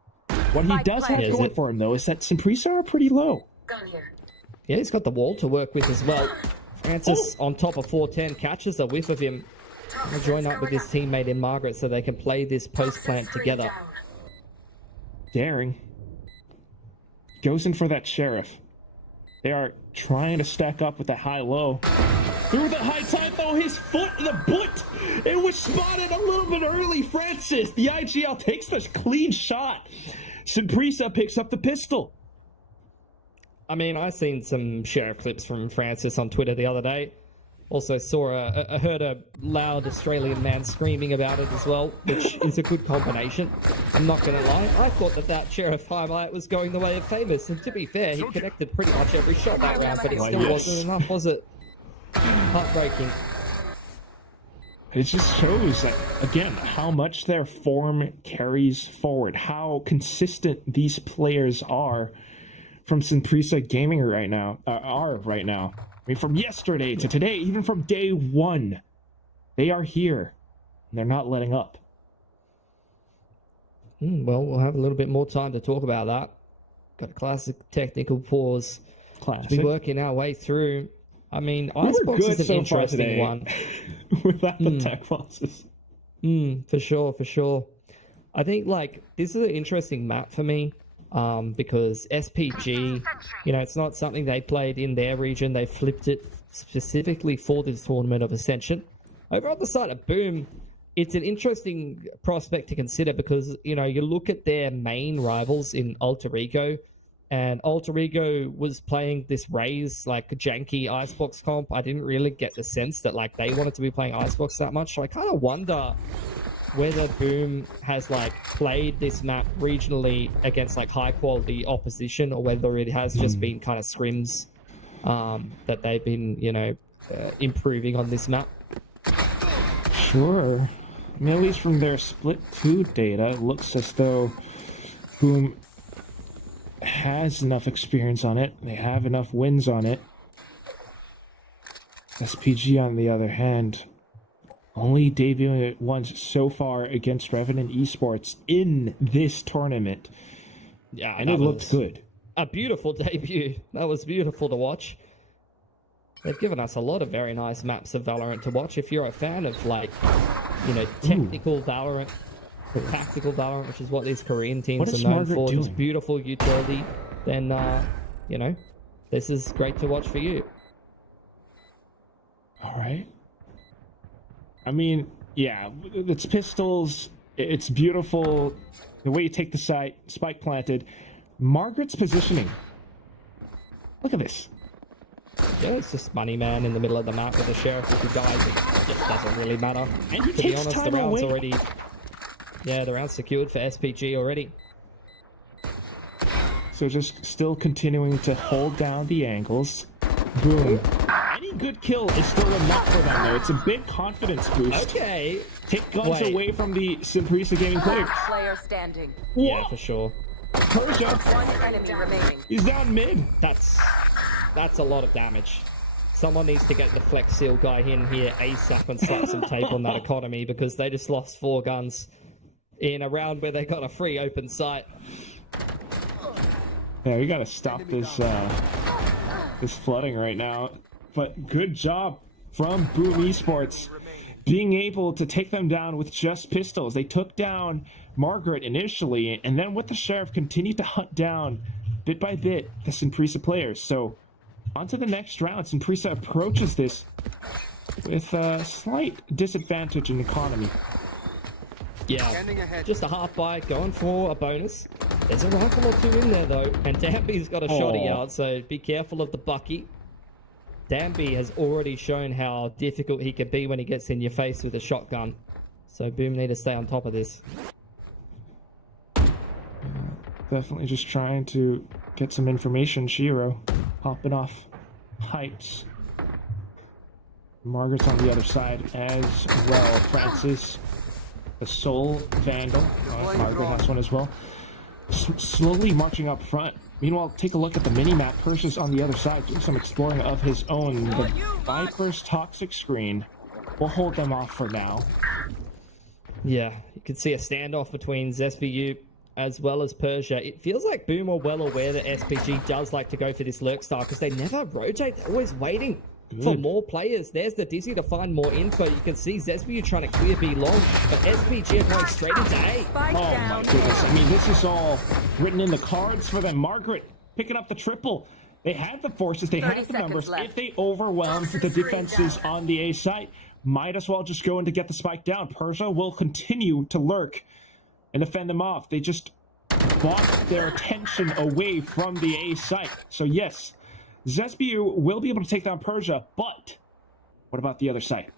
What he does have going for him, though, is that Simprisa are pretty low. Yeah, he's got the wall to work with as well. Francis on top of 410 catches a whiff of him. He'll join up with his teammate in Margaret so they can play this post plant together. Daring goes in for that Sheriff. They are trying to stack up with the high-low. Through the high tide, though, his foot, the boot, it was spotted a little bit early. Francis, the IGL, takes the clean shot. Simprisa picks up the pistol. I mean, I seen some Sheriff clips from Francis on Twitter the other day. Also heard a loud Australian man screaming about it as well, which is a good combination. I'm not going to lie. I thought that Sheriff highlight was going the way of Famous, and to be fair, he connected pretty much every shot that round, but it still wasn't enough, was it? Heartbreaking. It just shows that, again, how much their form carries forward, how consistent these players are from Simprisa Gaming right now. I mean, from yesterday to today, even from day one, they are here, and they're not letting up. Well, we'll have a little bit more time to talk about that got a classic technical pause. Classic. Be working our way through. I mean, We were Icebox good is an so far interesting today. one. Without the tech pauses. For sure, for sure. I think like this is an interesting map for me, because SPG, you know, it's not something they played in their region. They flipped it specifically for this tournament of Ascension. Over on the side of Boom, it's an interesting prospect to consider because, you know, you look at their main rivals in Alter Ego, and Alter Ego was playing this Raze, like, janky Icebox comp. I didn't really get the sense that, like, they wanted to be playing Icebox that much. So I kind of wonder whether Boom has, like, played this map regionally against, like, high-quality opposition, or whether it has just been kind of scrims that they've been, you know, improving on this map. Sure. I mean, at least from their split 2 data, it looks as though Boom has enough experience on it. They have enough wins on it. SPG, on the other hand, only debuting it once so far against RVNT Esports in this tournament. Yeah, and it looked good. A beautiful debut. That was beautiful to watch. They've given us a lot of very nice maps of Valorant to watch. If you're a fan of, like, you know, technical Valorant, or tactical Valorant, which is what these Korean teams are known for, this beautiful utility, then, you know, this is great to watch for you. All right. I mean, yeah, it's pistols. It's beautiful. The way you take the site, spike planted. Margaret's positioning. Look at this. Yeah, it's just Money Man in the middle of the map with the sheriff. If he dies, it just doesn't really matter. And he to be takes honest, time the round's away. already... Yeah, the round's secured for SPG already. So just still continuing to hold down the angles. Boom. Any good kill is still enough for them, though. It's a big confidence boost. Okay. Take guns Wait. away from the Simprisa Gaming players. Player standing. Yeah, for sure. Persia. One enemy remaining. He's down mid. That's a lot of damage. Someone needs to get the Flex Seal guy in here ASAP and slap some tape on that economy, because they just lost 4 guns in a round where they got a free open sight. Yeah, we gotta stop this this flooding right now. But good job from Boom Esports being able to take them down with just pistols. They took down Margaret initially, and then with the Sheriff continued to hunt down bit by bit the Simprisa players. So on to the next round. Simprisa approaches this with a slight disadvantage in economy. Yeah, just a half bite, going for a bonus. There's a rifle or 2 in there, though, and Danby's got a shotty out, so be careful of the bucky. Danby has already shown how difficult he can be when he gets in your face with a shotgun, so Boom need to stay on top of this. Definitely just trying to get some information. Shiro popping off hypes. Margaret's on the other side as well. Francis, the Soul Vandal. Margaret has one as well. Slowly marching up front. Meanwhile, take a look at the mini-map. Persia's on the other side doing some exploring of his own. The Viper's toxic screen will hold them off for now. Yeah, you can see a standoff between ZSBU as well as Persia. It feels like Boom are well aware that SPG does like to go for this lurk style, because they never rotate. They're always waiting for more players. There's the Dizzy to find more info. You can see ZSBU trying to clear B long, but SPG are going straight into A. Oh my goodness. I mean, this is all written in the cards for them. Margaret picking up the triple. They had the forces, they had the numbers. If they overwhelmed the defenses on the A site, might as well just go in to get the spike down. Persia will continue to lurk and defend them off. They just bought their attention away from the A site. So yes, ZSBU will be able to take down Persia, but what about the other side?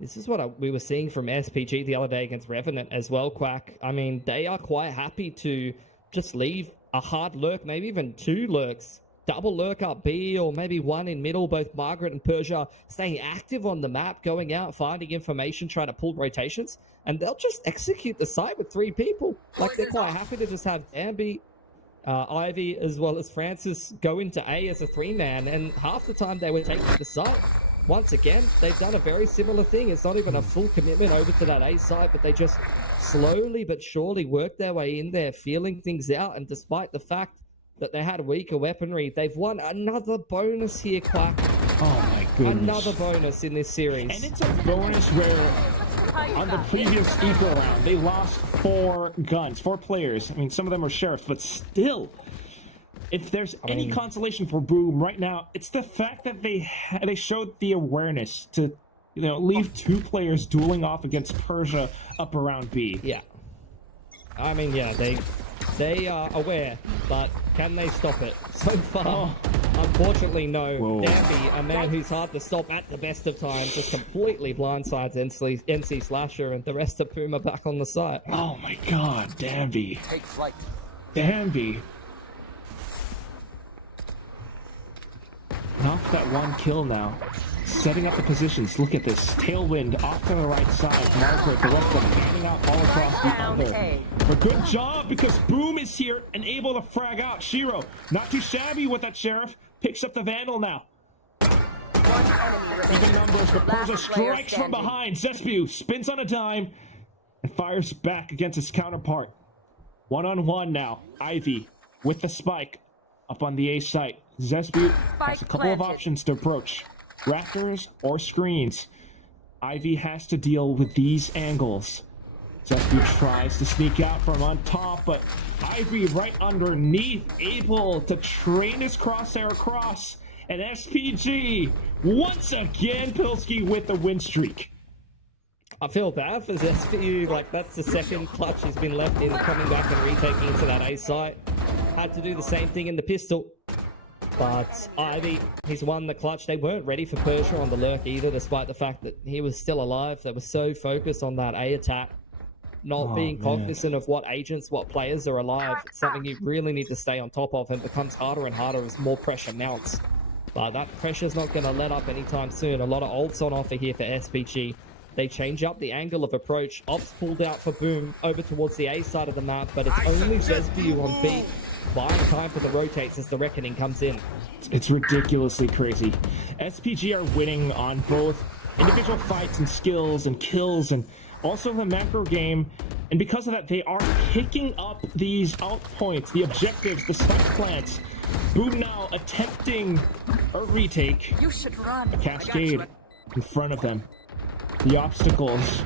This is what we were seeing from SPG the other day against RVNT as well, Quack. I mean, they are quite happy to just leave a hard lurk, maybe even 2 lurks. Double lurk up B, or maybe 1 in middle. Both Margaret and Persia staying active on the map, going out, finding information, trying to pull rotations. And they'll just execute the site with 3 people. Like, they're quite happy to just have Danby, Ivy, as well as Francis go into A as a 3-man. And half the time they were taking the site. once again, they've done a very similar thing. It's not even a full commitment over to that A site, but they just slowly but surely work their way in there, feeling things out. And despite the fact that they had weaker weaponry, they've won another bonus here, Quack. Oh my goodness. Another bonus in this series. And it's a bonus where on the previous eco round, they lost 4 guns, 4 players. I mean, some of them were sheriffs, but still, if there's any consolation for Boom right now, it's the fact that they showed the awareness to, leave 2 players dueling off against Persia up around B. Yeah. I mean, yeah, they are aware, but can they stop it? So far, unfortunately, no. Whoa. Danby, a man who's hard to stop at the best of times, just completely blindsides NC Slasher, and the rest of Puma back on the site. Oh my god, Danby. Take flight. Danby. Off that 1 kill now. Setting up the positions. Look at this. Tailwind off to the right side. Margaret, the rest of them fanning out all across the other. But good job, because Boom is here and able to frag out. Shiro, not too shabby with that sheriff. Picks up the Vandal now. Even numbers, but Persia strikes from behind. Zespew spins on a dime and fires back against his counterpart. 1-on-1 now. Ivy with the spike up on the A site. Zespew has a couple of options to approach. Raptors or screens. Ivy has to deal with these angles. Zespew tries to sneak out from on top, but Ivy right underneath, able to train his crosshair across. And SPG, once again, Pilsky with the win streak. I feel bad for Zespew, like that's the second clutch he's been left in, coming back and retaking into that A site. Had to do the same thing in the pistol. But Ivy, he's won the clutch. They weren't ready for Persia on the lurk either, despite the fact that he was still alive. They were so focused on that A attack, not being cognizant of what agents, what players are alive. It's something you really need to stay on top of, and becomes harder and harder as more pressure mounts. But that pressure's not going to let up anytime soon. A lot of ults on offer here for SPG. They change up the angle of approach. Ops pulled out for Boom over towards the A side of the map, but it's only Zespew on B. Buying time for the rotates as the reckoning comes in. It's ridiculously crazy. SPG are winning on both individual fights and skills and kills, and also the macro game. And because of that, they are picking up these out points, the objectives, the spike plants. Boom now attempting a retake. You should run. A cascade in front of them. The obstacles.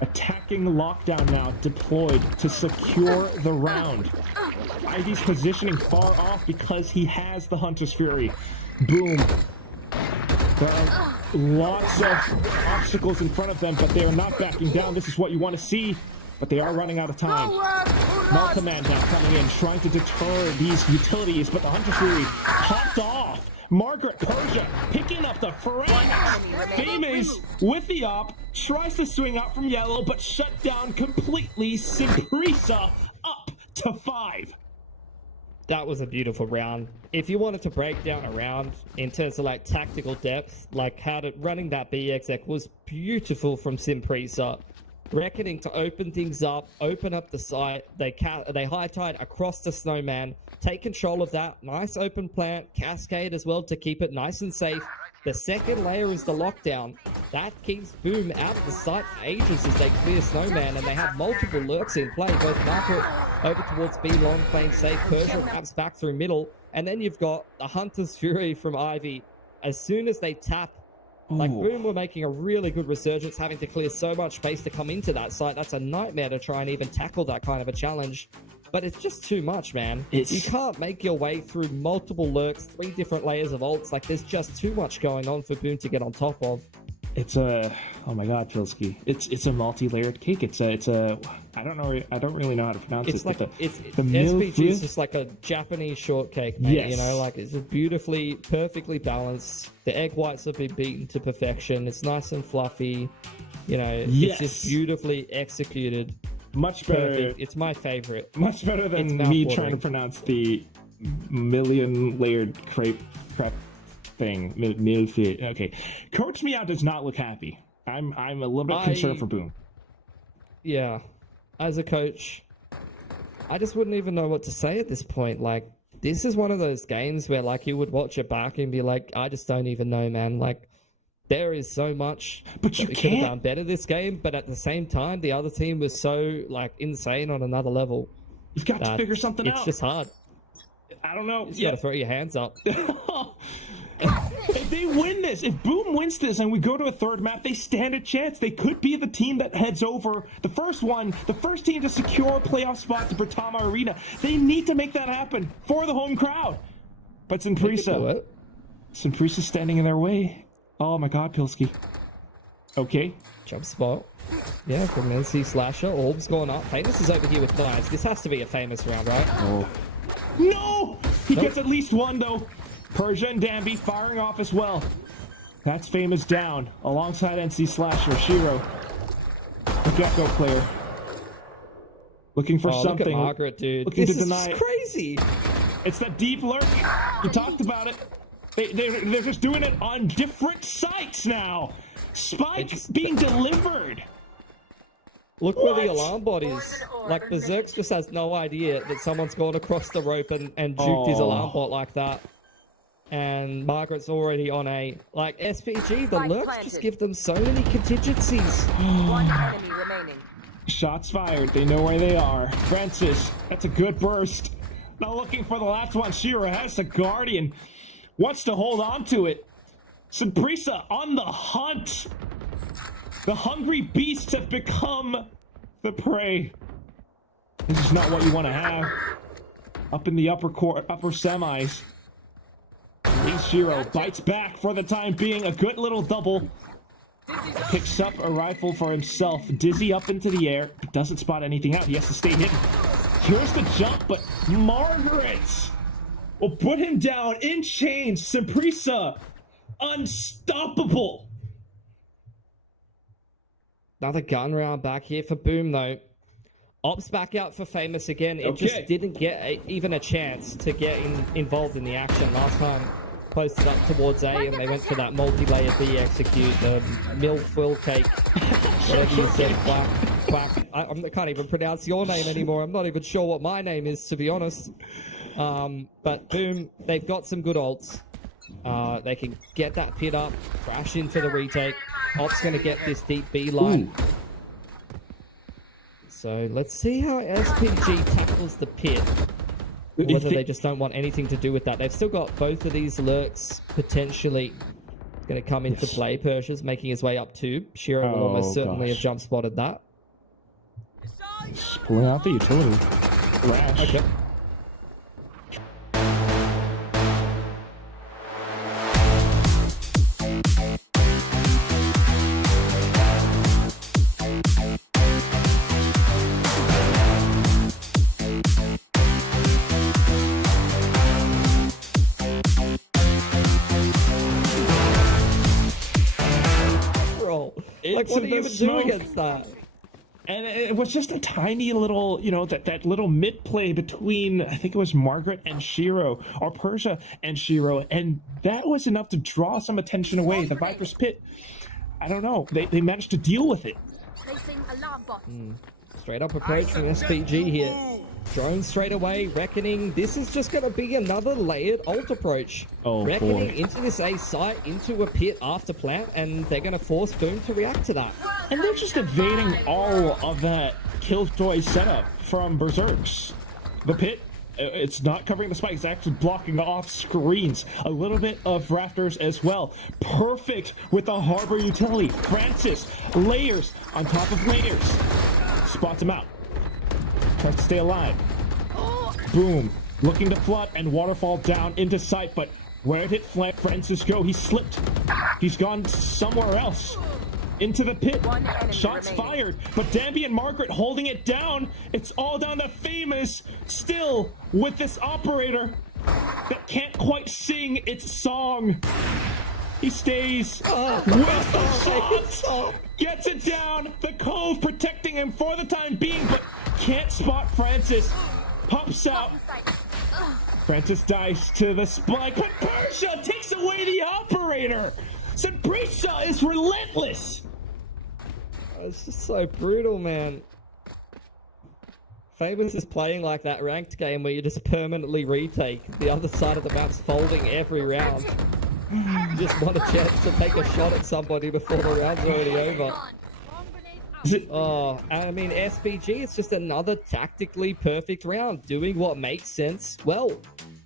Attacking lockdown now deployed to secure the round. Ivy's positioning far off because he has the Hunter's Fury. Boom. There are lots of obstacles in front of them, but they are not backing down. This is what you want to see, but they are running out of time. Multiman now coming in, trying to deter these utilities, but the Hunter's Fury popped off. Margaret Persia picking up the frag. Famous with the op, tries to swing out from yellow, but shut down completely. Simprisa up to 5. That was a beautiful round. If you wanted to break down a round in terms of like tactical depth, like how to running that B exec was beautiful from Simprisa. Reckoning to open things up, open up the site. They high tide across the snowman, take control of that. Nice open plant, cascade as well to keep it nice and safe. The second layer is the lockdown. That keeps Boom out of the site for ages as they clear snowman, and they have multiple lurks in play. Both Market over towards B long playing safe. Persia wraps back through middle, and then you've got the Hunter's Fury from Ivy. As soon as they tap, like Boom were making a really good resurgence, having to clear so much space to come into that site. That's a nightmare to try and even tackle that kind of a challenge. But it's just too much, man. You can't make your way through multiple lurks, 3 different layers of ults. Like, there's just too much going on for Boom to get on top of. It's a, oh my god, Pilsky. It's a multi-layered cake. It's a I don't really know how to pronounce it. It's like, the SPG is just like a Japanese shortcake, mate. Yes. You know, like it's beautifully, perfectly balanced. The egg whites have been beaten to perfection. It's nice and fluffy. You know, it's just beautifully executed. Much better. Perfect. It's my favorite. Much better than me trying to pronounce the million-layered crepe thing. Milfit. Okay, Coach Meow does not look happy. I'm a little bit concerned for Boom. Yeah, as a coach, I just wouldn't even know what to say at this point. Like, this is one of those games where like you would watch it back and be like, I just don't even know, man. Like, there is so much but you that we could have can't. done better this game, but at the same time, the other team was so like insane on another level. You've got to that figure something out. It's just hard. I don't know. You got to throw your hands up. If they win this, if Boom wins this and we go to a third map, they stand a chance. They could be the team that heads over. The first team to secure a playoff spot to Britama Arena. They need to make that happen for the home crowd. But Simprisa standing in their way. Oh my god, Pilsky. Okay. Jump spot. Yeah, from NC Slasher. Orb's going up. Famous is over here with knives. This has to be a Famous round, right? Oh. No! He gets at least one, though. Persia and Danby firing off as well. That's Famous down, alongside NC Slasher, Shiro. The Gecko player. Looking for something. Look at Margaret, dude. Looking this to is deny just crazy. It's that deep lurk. You talked about it. They're just doing it on different sites now. Spike being delivered. Look where the alarm bot is. Like, Berserk's just has no idea that someone's gone across the rope and juked his alarm bot like that. And Margaret's already on a... Like, SPG, the lurks just give them so many contingencies. One enemy remaining. Shots fired. They know where they are. Francis, that's a good burst. Now looking for the last one. Shiro has the Guardian. Wants to hold on to it. Simprisa on the hunt. The hungry beasts have become the prey. This is not what you want to have. Up in the upper semis. Lee Shiro bites back for the time being. A good little double. Picks up a rifle for himself. Dizzy up into the air. But doesn't spot anything out. He has to stay hidden. Here's the jump, but Margaret will put him down in chains. Simprisa, unstoppable. Another gun round back here for Boom, though. Ops back out for Famous again. It just didn't get even a chance to get involved in the action last time. Posted up towards A, and they went for that multi-layer B execute, the mil-fill cake, whatever you said, quack. I can't even pronounce your name anymore. I'm not even sure what my name is, to be honest. But Boom, they've got some good ults. They can get that pit up, crash in for the retake. Op's going to get this deep B line. Ooh. So let's see how SPG tackles the pit. Whether they just don't want anything to do with that. They've still got both of these lurks potentially going to come into play. Persia's making his way up too. Shiro will almost certainly have jump spotted that. Pulling out the utility. Rash. Okay. Like, what do you even do against that? And it was just a tiny little, that little mid-play between, I think it was Margaret and Shiro, or Persia and Shiro, and that was enough to draw some attention away. The Viper's Pit, I don't know, they managed to deal with it. Straight up approach from SPG here. Drone straight away, Reckoning. This is just going to be another layered ult approach. Reckoning into this A site, into a pit after plant, and they're going to force Boom to react to that. And they're just evading all of that Killjoy setup from Berserks. The pit, it's not covering the spike, it's actually blocking off screens. A little bit of rafters as well. Perfect with the harbor utility. Francis, layers on top of layers. Spots him out. Tries to stay alive. Boom. Looking to flood and waterfall down into sight, but where did Francis go? He slipped. He's gone somewhere else. Into the pit. Shots fired, but Danby and Margaret holding it down. It's all down to Famous, still with this operator that can't quite sing its song. He stays with the shot. Gets it down. The Cove protecting him for the time being, but can't spot Francis. Pops out. Francis dies to the spike, but Persia takes away the operator. Simprisa is relentless. It's just so brutal, man. Famous is playing like that ranked game where you just permanently retake. The other side of the map's folding every round. Just want a chance to take a shot at somebody before the round's already over. Oh, I mean, SPG, it's just another tactically perfect round, doing what makes sense. Well,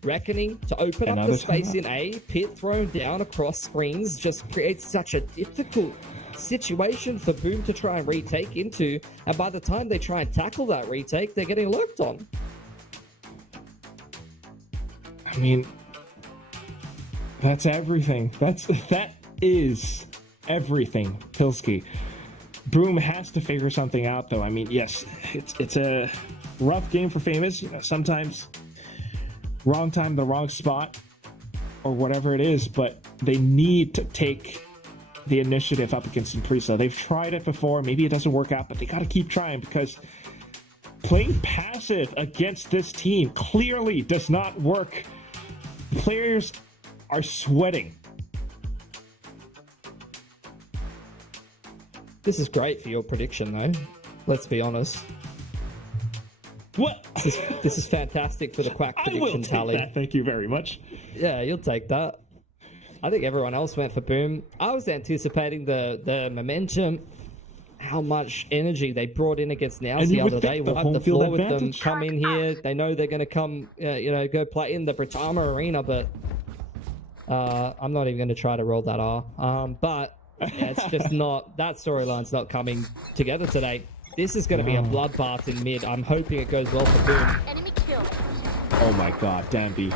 reckoning to open up the space in A, pit thrown down across screens just creates such a difficult situation for Boom to try and retake into, and by the time they try and tackle that retake, they're getting lurked on. I mean, that's everything. That is everything, Pilsky. Boom has to figure something out, though. I mean, yes, it's a rough game for Famous. You know, sometimes wrong time, the wrong spot, or whatever it is, but they need to take the initiative up against Impresa. They've tried it before. Maybe it doesn't work out, but they got to keep trying, because playing passive against this team clearly does not work. Players are sweating. This is great for your prediction, though. Let's be honest. What? This is fantastic for the Quack prediction tally. That. Thank you very much. Yeah, you'll take that. I think everyone else went for Boom. I was anticipating the momentum, how much energy they brought in against NAOS the other day. Wiped the floor with them, come in here. They know they're going to come, go play in the Britama Arena, but I'm not even going to try to roll that R. But yeah, it's just not, that storyline's not coming together today. This is going to be a bloodbath in mid. I'm hoping it goes well for Boom. Enemy killed. Oh my god, Danby.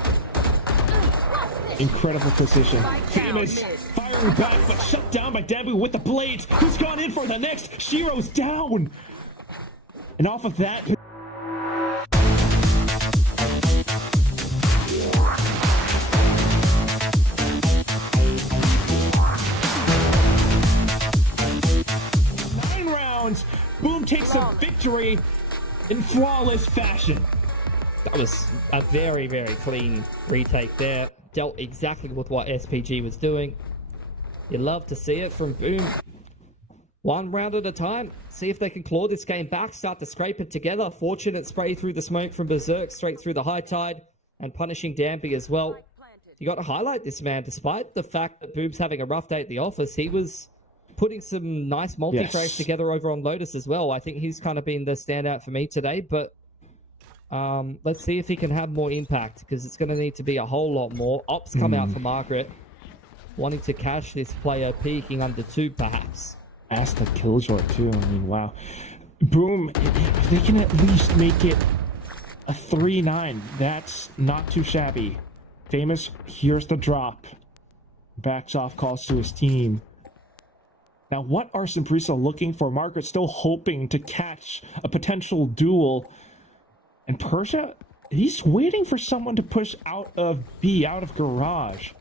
Incredible precision. Famous firing back, but shut down by Danby with the blades. Who's gone in for the next? Shiro's down. And off of that... Boom takes a victory in flawless fashion. That was a very, very clean retake there. Dealt exactly with what SPG was doing. You love to see it from Boom. One round at a time. See if they can claw this game back, start to scrape it together. Fortunate spray through the smoke from Berserk, straight through the high tide, and punishing Danby as well. You got to highlight this man. Despite the fact that Boom's having a rough day at the office, he was putting some nice multi-frags together over on Lotus as well. I think he's kind of been the standout for me today, but let's see if he can have more impact, because it's going to need to be a whole lot more. Ops come out for Margaret, wanting to catch this player peeking under 2 perhaps. Ask the Killjoy too. I mean, wow. Boom, if they can at least make it a 3-9, that's not too shabby. Famous, here's the drop. Backs off, calls to his team. Now, what are Simprisa looking for? Margaret still hoping to catch a potential duel. And Persia, he's waiting for someone to push out of B, out of garage.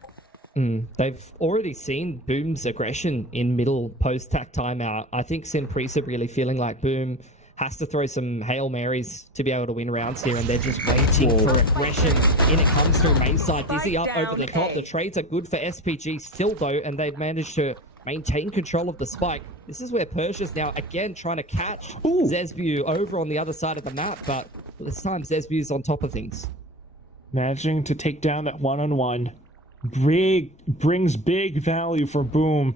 They've already seen Boom's aggression in middle post-tack timeout. I think Simprisa really feeling like Boom has to throw some Hail Marys to be able to win rounds here, and they're just waiting for aggression. In it comes through main side. Dizzy up over the top. The trades are good for SPG still, though, and they've managed to maintain control of the spike. This is where Persia's now again trying to catch Zesbu over on the other side of the map, but this time Zesbu's on top of things. Managing to take down that one-on-one. Brings big value for Boom.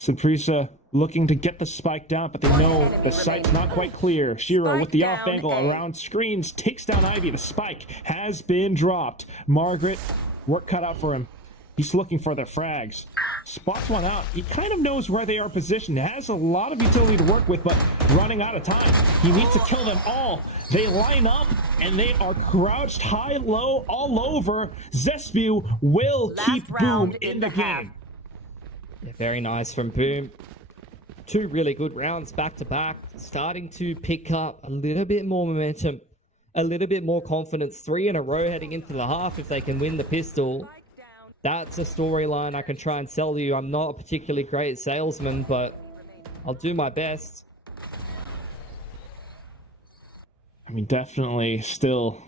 Simprisa looking to get the spike down, but they know the site's not quite clear. Shiro with the off angle around screens takes down Ivy. The spike has been dropped. Margaret, work cut out for him. He's looking for the frags. Spots one out. He kind of knows where they are positioned. Has a lot of utility to work with, but running out of time. He needs to kill them all. They line up, and they are crouched high, low, all over. Zesbu will keep Boom in the game. Yeah, very nice from Boom. 2 really good rounds back to back. Starting to pick up a little bit more momentum, a little bit more confidence. 3 in a row heading into the half if they can win the pistol. That's a storyline I can try and sell you. I'm not a particularly great salesman, but I'll do my best. I mean, definitely still,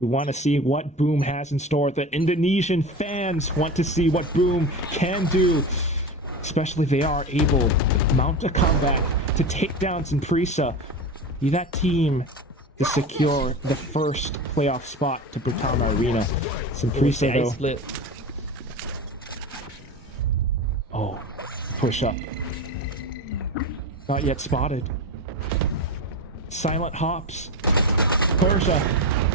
we want to see what Boom has in store. The Indonesian fans want to see what Boom can do, especially if they are able to mount a comeback to take down Simprisa. Be that team to secure the first playoff spot to Britama Arena. Simprisa, though. Split. push up. Not yet spotted. Silent hops. Persia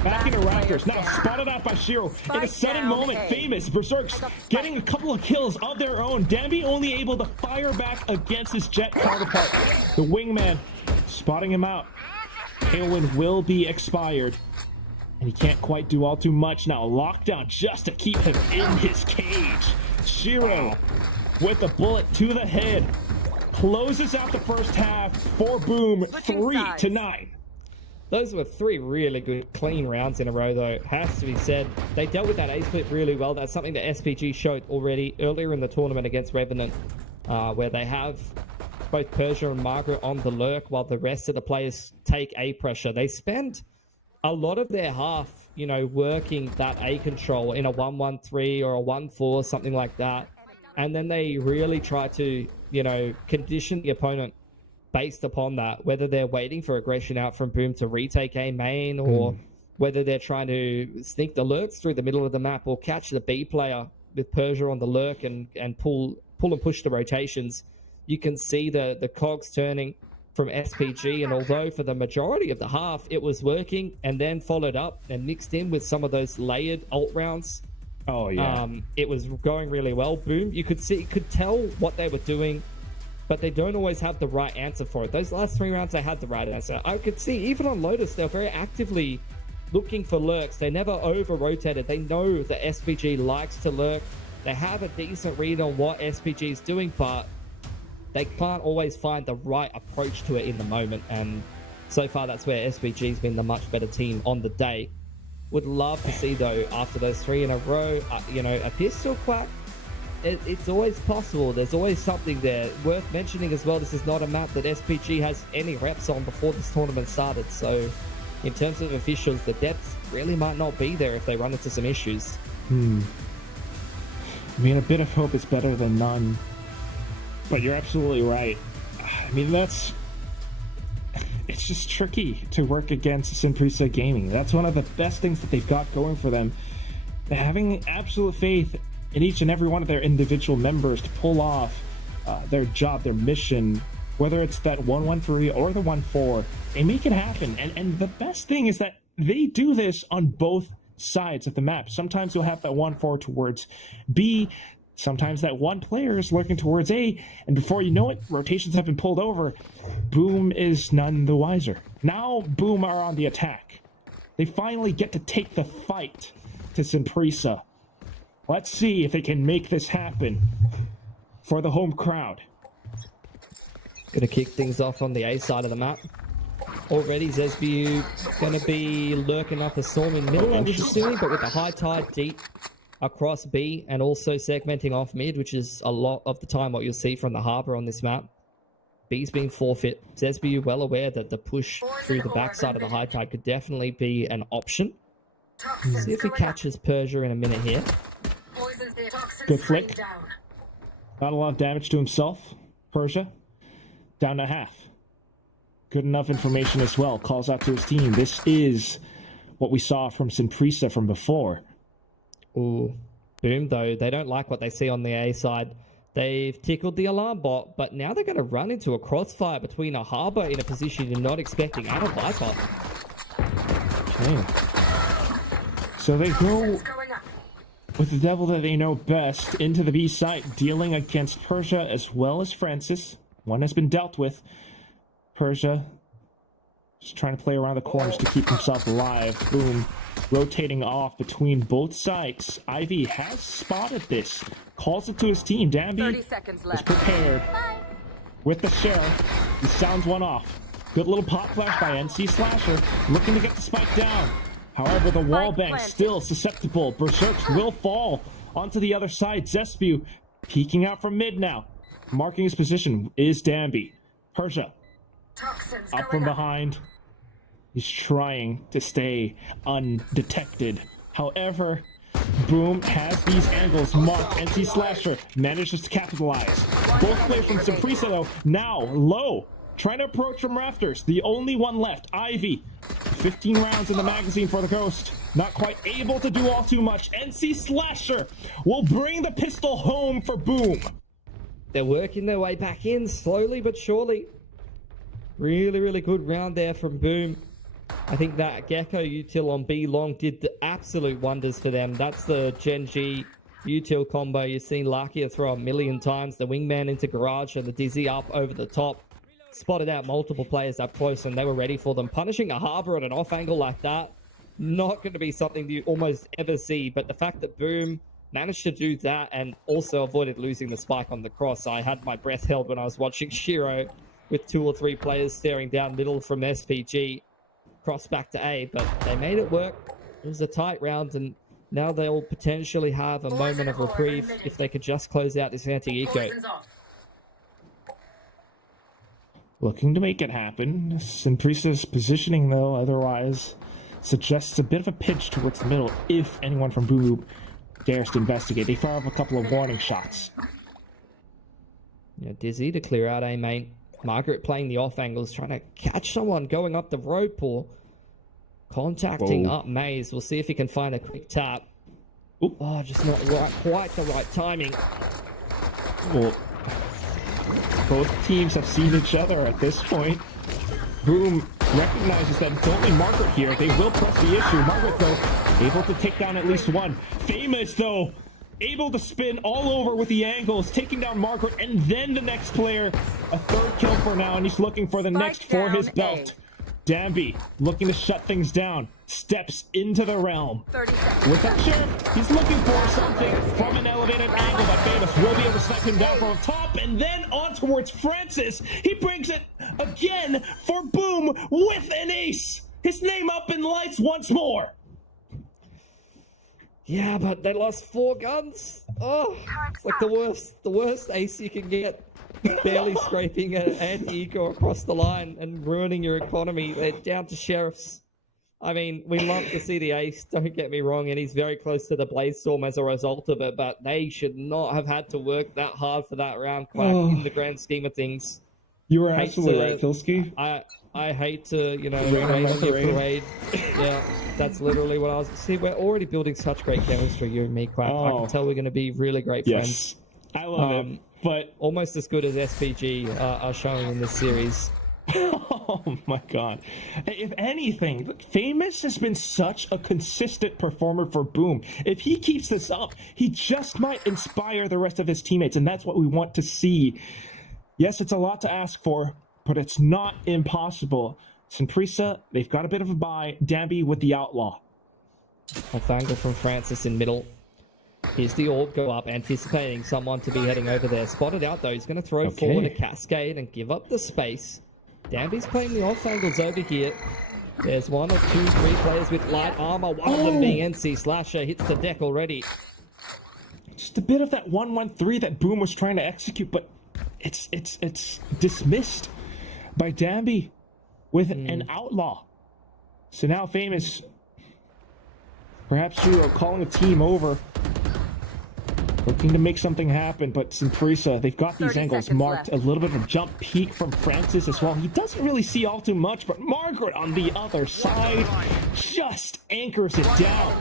back into Raptors. Now spotted out by Shiro. In a sudden moment, Famous Berserks getting a couple of kills of their own. Danby only able to fire back against his Jet counterpart. The wingman spotting him out. Tailwind will be expired. And he can't quite do all too much now. Lockdown just to keep him in his cage. Shiro with a bullet to the head. Closes out the first half for Boom, 3-9. Those were 3 really good, clean rounds in a row, though. Has to be said. They dealt with that A split really well. That's something that SPG showed already earlier in the tournament against RVNT, where they have both Persia and Margaret on the lurk while the rest of the players take A pressure. They spend a lot of their half, you know, working that A control in a 1-1-3 or a 1-4, something like that. And then they really try to, you know, condition the opponent based upon that, whether they're waiting for aggression out from Boom to retake A main, or whether they're trying to sneak the lurks through the middle of the map or catch the B player with Persia on the lurk and pull and push the rotations. You can see the cogs turning from SPG, and although for the majority of the half it was working, and then followed up and mixed in with some of those layered ult rounds, it was going really well. Boom, you could tell what they were doing, but they don't always have the right answer for it. Those last 3 rounds, they had the right answer. I could see, even on Lotus, they're very actively looking for lurks. They never over-rotated. They know that SPG likes to lurk. They have a decent read on what SPG is doing, but they can't always find the right approach to it in the moment. And so far, that's where SPG's been the much better team on the day. Would love to see, though, after those 3 in a row, you know, a pistol quack. It's always possible. There's always something there. Worth mentioning as well, this is not a map that SPG has any reps on before this tournament started. So in terms of officials, the depth really might not be there if they run into some issues. I mean, a bit of hope is better than none. But you're absolutely right. I mean, it's just tricky to work against Synprisa Gaming. That's one of the best things that they've got going for them. They're having absolute faith in each and every one of their individual members to pull off their job, their mission, whether it's that 1-1-3 or the 1-4. They make it happen. And the best thing is that they do this on both sides of the map. Sometimes you'll have that 1-4 towards B. Sometimes that one player is lurking towards A, and before you know it, rotations have been pulled over. Boom is none the wiser. Now Boom are on the attack. They finally get to take the fight to Synprisa. Let's see if they can make this happen for the home crowd. Gonna kick things off on the A side of the map. Already Zesbu gonna be lurking up a storm in middle, I'm assuming, but with the high tide deep across B, and also segmenting off mid, which is a lot of the time what you'll see from the Harbour on this map. B's been forfeit. Zesbu well aware that the push through the backside of the high tide could definitely be an option. See if he catches Persia in a minute here. Good flick. Not a lot of damage to himself. Persia down to half. Good enough information as well. Calls out to his team. This is what we saw from Synprisa from before. Ooh, Boom, though, they don't like what they see on the A side. They've tickled the alarm bot, but now they're going to run into a crossfire between a Harbour in a position you're not expecting, and a Viper. Okay. So they go with the devil that they know best into the B site, dealing against Persia as well as Francis. One has been dealt with. Persia just trying to play around the corners to keep himself alive. Boom. Rotating off between both sides. Ivy has spotted this. Calls it to his team. Danby is prepared. With the sheriff. He sounds one off. Good little pop flash by NC Slasher. Looking to get the spike down. However, the wall bank still susceptible. Berserks will fall onto the other side. Zespu peeking out from mid now. Marking his position is Danby. Persia up from behind. He's trying to stay undetected. However, Boom has these angles marked. NC Slasher manages to capitalize. Both players from Synprisa, though, now low. Trying to approach from rafters. The only one left, Ivy. 15 rounds in the magazine for the Ghost. Not quite able to do all too much. NC Slasher will bring the pistol home for Boom. they're working their way back in slowly but surely. Really, really good round there from Boom. I think that Gecko util on B long did the absolute wonders for them. That's the Gen G util combo. You've seen Lakia throw a million times. The wingman into garage and the dizzy up over the top. Spotted out multiple players up close and they were ready for them. Punishing a harbor at an off angle like that, not going to be something you almost ever see. But the fact that Boom managed to do that and also avoided losing the spike on the cross. I had my breath held when I was watching Shiro with 2 or 3 players staring down middle from SPG. Cross back to A, but they made it work. It was a tight round, and now they'll potentially have a moment of reprieve if they could just close out this anti-eco. Looking to make it happen. Simprisa's positioning, though, otherwise suggests a bit of a pitch towards the middle if anyone from Boom dares to investigate. They fire off a couple of warning shots. Yeah, Dizzy to clear out A main. Margaret playing the off angles, trying to catch someone going up the rope or contacting up Maze. We'll see if he can find a quick tap. Oop. Oh, just not quite the right timing. Well, both teams have seen each other at this point. Boom recognizes that it's only Margaret here. They will press the issue. Margaret, though, able to take down at least one. Famous, though, able to spin all over with the angles, taking down Margaret, and then the next player. A 3rd kill for now, and he's looking for the next for his belt. Danby, looking to shut things down, steps into the realm. 30 seconds. With that sheriff, he's looking for something from an elevated angle, but Famous will be able to snipe him down from top, and then on towards Francis. He brings it again for Boom with an ace. His name up in lights once more. Yeah, but they lost 4 guns. Oh, it's like the worst ace you can get. Barely scraping an anti-eco across the line and ruining your economy. They're down to sheriffs. I mean, we love to see the ace, don't get me wrong, and he's very close to the Blaze Storm as a result of it, but they should not have had to work that hard for that round, Quack, in the grand scheme of things. You were absolutely right, Filsky. I hate to, rain on your parade. Yeah, that's literally what I was... See, we're already building such great chemistry, you and me, Quack. I can tell we're going to be really great friends. I love it, but... Almost as good as SPG are showing in this series. Oh my god. If anything, Famous has been such a consistent performer for Boom. If he keeps this up, he just might inspire the rest of his teammates, and that's what we want to see. Yes, it's a lot to ask for, but it's not impossible. Simprisa, they've got a bit of a bye. Danby with the Outlaw. Off angle from Francis in middle. Here's the orb go up, anticipating someone to be heading over there. Spotted out, though. He's going to throw forward a cascade and give up the space. Danby's playing the off angles over here. There's 1 or 2, 3 players with light armor. One of them being NC Slasher. Hits the deck already. Just a bit of that 1-1-3 that Boom was trying to execute, but it's dismissed by Danby with an Outlaw. So now Famous, perhaps you are calling a team over, looking to make something happen, but Simprisa, they've got these angles marked. A little bit of a jump peek from Francis as well. He doesn't really see all too much, but Margaret on the other side just anchors it down.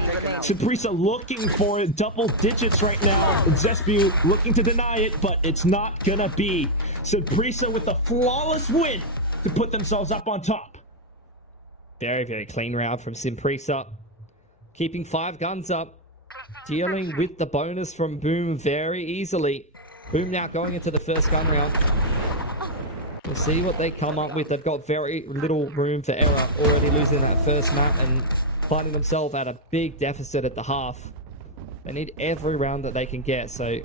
Simprisa looking for double digits right now. Zesbu looking to deny it, but it's not gonna be. Simprisa with a flawless win to put themselves up on top. Very, very clean round from Simprisa. Keeping 5 guns up. Dealing with the bonus from Boom very easily. Boom now going into the first gun round. We'll see what they come up with. They've got very little room for error. Already losing that first map and finding themselves at a big deficit at the half. They need every round that they can get. So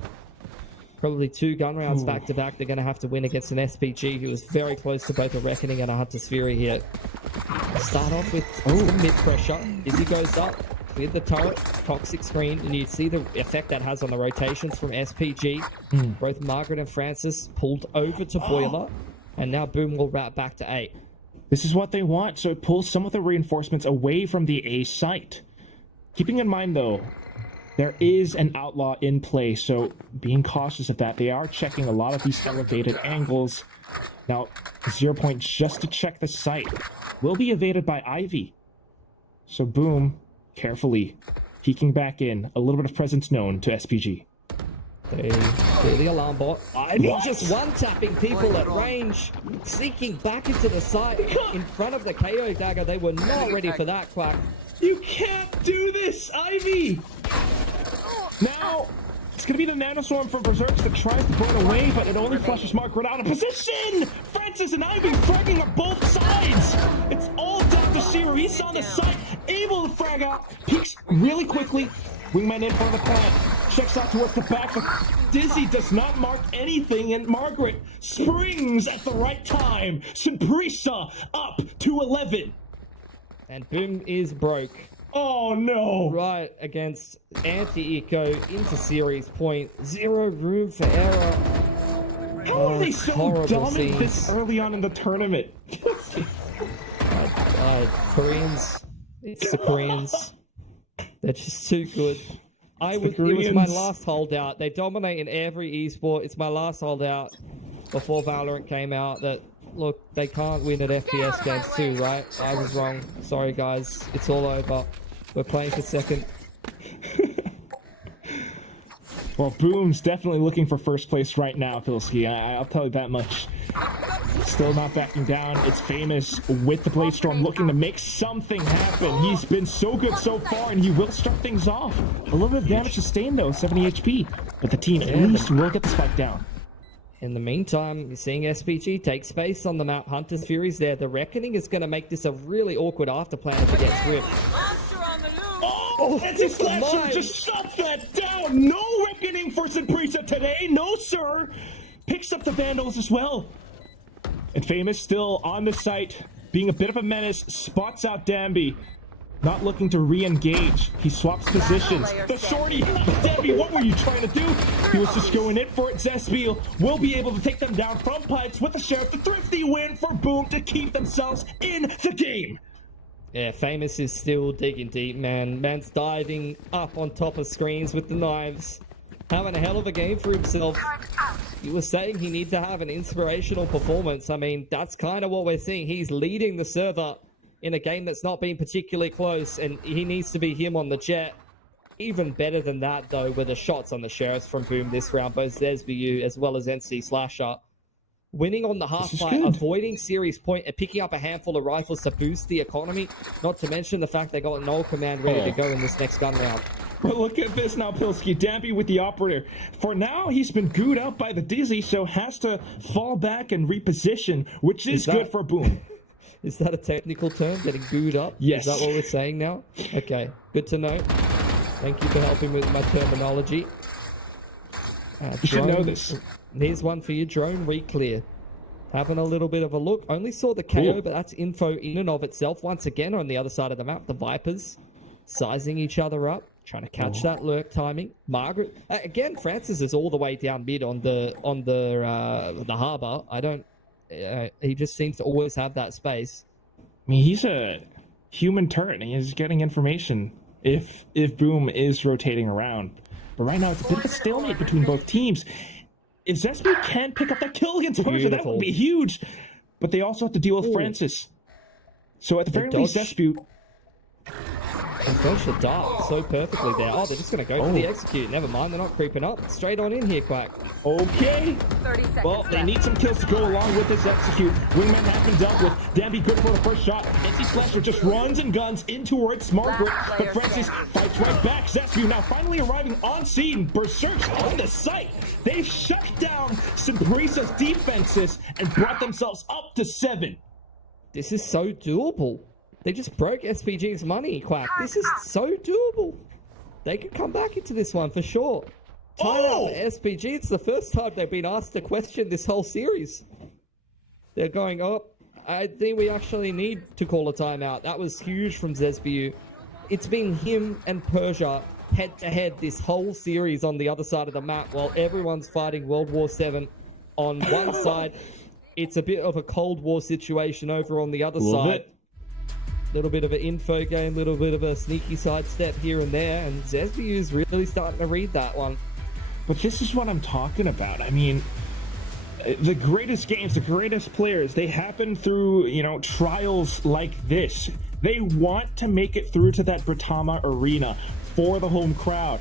probably 2 gun rounds back to back. They're going to have to win against an SPG who is very close to both a Reckoning and a Hunter's Fury here. Start off with some mid pressure. Izzy goes up. With the turret, toxic screen, and you see the effect that has on the rotations from SPG. Both Margaret and Francis pulled over to Boiler, and now Boom will route back to A. This is what they want, so it pulls some of the reinforcements away from the A site. Keeping in mind, though, there is an Outlaw in play, so being cautious of that. They are checking a lot of these elevated angles. Now, 0 point just to check the site will be evaded by Ivy. So Boom, carefully peeking back in. A little bit of presence known to SPG. They clear the alarm bot. Ivy just one-tapping people at range, sneaking back into the site in front of the KO dagger. They were not ready for that, Quack. You can't do this, Ivy! Now, it's going to be the Nanoswarm from Berserks that tries to burn away, but it only flushes Margaret out of position! Francis and Ivy fragging on both sides! It's all down to Shiro. He's on the site, able to frag out, peeks really quickly. Wingman in front of the plant, checks out towards the back, but Dizzy does not mark anything, and Margaret springs at the right time. Simprisa up to 11. And Boom is broke. Oh no! Right against anti-eco into series point. Zero room for error. How are they so dominant this early on in the tournament? Koreans. It's the Koreans. They're just too good. It was my last holdout. They dominate in every esport. It's my last holdout before Valorant came out that, look, they can't win at FPS games too, right? I was wrong. Sorry, guys. It's all over. We're playing for second. Well, Boom's definitely looking for first place right now, Pilsky. I'll tell you that much. Still not backing down. It's Famous with the Blade Storm looking to make something happen. He's been so good so far, and he will start things off. A little bit of damage sustained, though, 70 HP. But the team at least will get the spike down. In the meantime, you're seeing SPG take space on the map. Hunter's Fury's there. The Reckoning is going to make this a really awkward afterplan if it gets ripped. Oh, Anti-Slasher just shut that down! No Reckoning for Simprisa today! No, sir! Picks up the Vandals as well. And Famous still on the site, being a bit of a menace, spots out Danby. Not looking to re-engage. He swaps positions. The shorty! Danby, what were you trying to do? He was just going in for it. Zespiel will be able to take them down from pipes with the Sheriff. The thrifty win for Boom to keep themselves in the game. Yeah, Famous is still digging deep, man. Man's diving up on top of screens with the knives. Having a hell of a game for himself. He was saying he needs to have an inspirational performance. I mean, that's kind of what we're seeing. He's leading the server in a game that's not been particularly close, and he needs to be him on the jet. Even better than that, though, were the shots on the Sheriffs from Boom this round, both ZSBU as well as NC Slasher. Winning on the half fight, avoiding series point, and picking up a handful of rifles to boost the economy. Not to mention the fact they got an old command ready to go in this next gun round. But look at this now, Pilsky. Danby with the operator. For now, he's been gooed up by the Dizzy, so has to fall back and reposition, which is good for Boom. Is that a technical term, getting gooed up? Yes. Is that what we're saying now? Okay, good to know. Thank you for helping with my terminology. You should know this. Here's one for you, Drone. Re-clear. Having a little bit of a look. Only saw the KO, but that's info in and of itself. Once again, on the other side of the map, the Vipers sizing each other up, trying to catch that lurk timing. Margaret again. Francis is all the way down mid on the harbor. I don't. He just seems to always have that space. I mean, he's a human turret, and he's getting information if Boom is rotating around. But right now, it's a bit of a stalemate between both teams. If Zespi can pick up that kill against Persia, that would be huge. But they also have to deal with Francis. So at the very least, Zespi... And dodged the dart so perfectly there. Oh, they're just going to go for the execute. Never mind, they're not creeping up. Straight on in here, Quack. Okay. Well, they need some kills to go along with this execute. Wingman has been dealt with. Danby good for the first shot. NC Slasher just runs and guns in towards Margaret, but Francis fights right back. Zespu now finally arriving on scene. Berserks on the site. They've shut down Simprisa's defenses and brought themselves up to 7. This is so doable. They just broke SPG's money, Quack. This is so doable. They could come back into this one for sure. Timeout for SPG. It's the first time they've been asked to question this whole series. They're going, I think we actually need to call a timeout. That was huge from ZSBU. It's been him and Persia head-to-head this whole series on the other side of the map while everyone's fighting World War VII on one side. It's a bit of a Cold War situation over on the other side. Little bit of an info game, little bit of a sneaky sidestep here and there, and ZSBU is really starting to read that one. But this is what I'm talking about. I mean, the greatest games, the greatest players, they happen through, trials like this. They want to make it through to that Britama arena for the home crowd.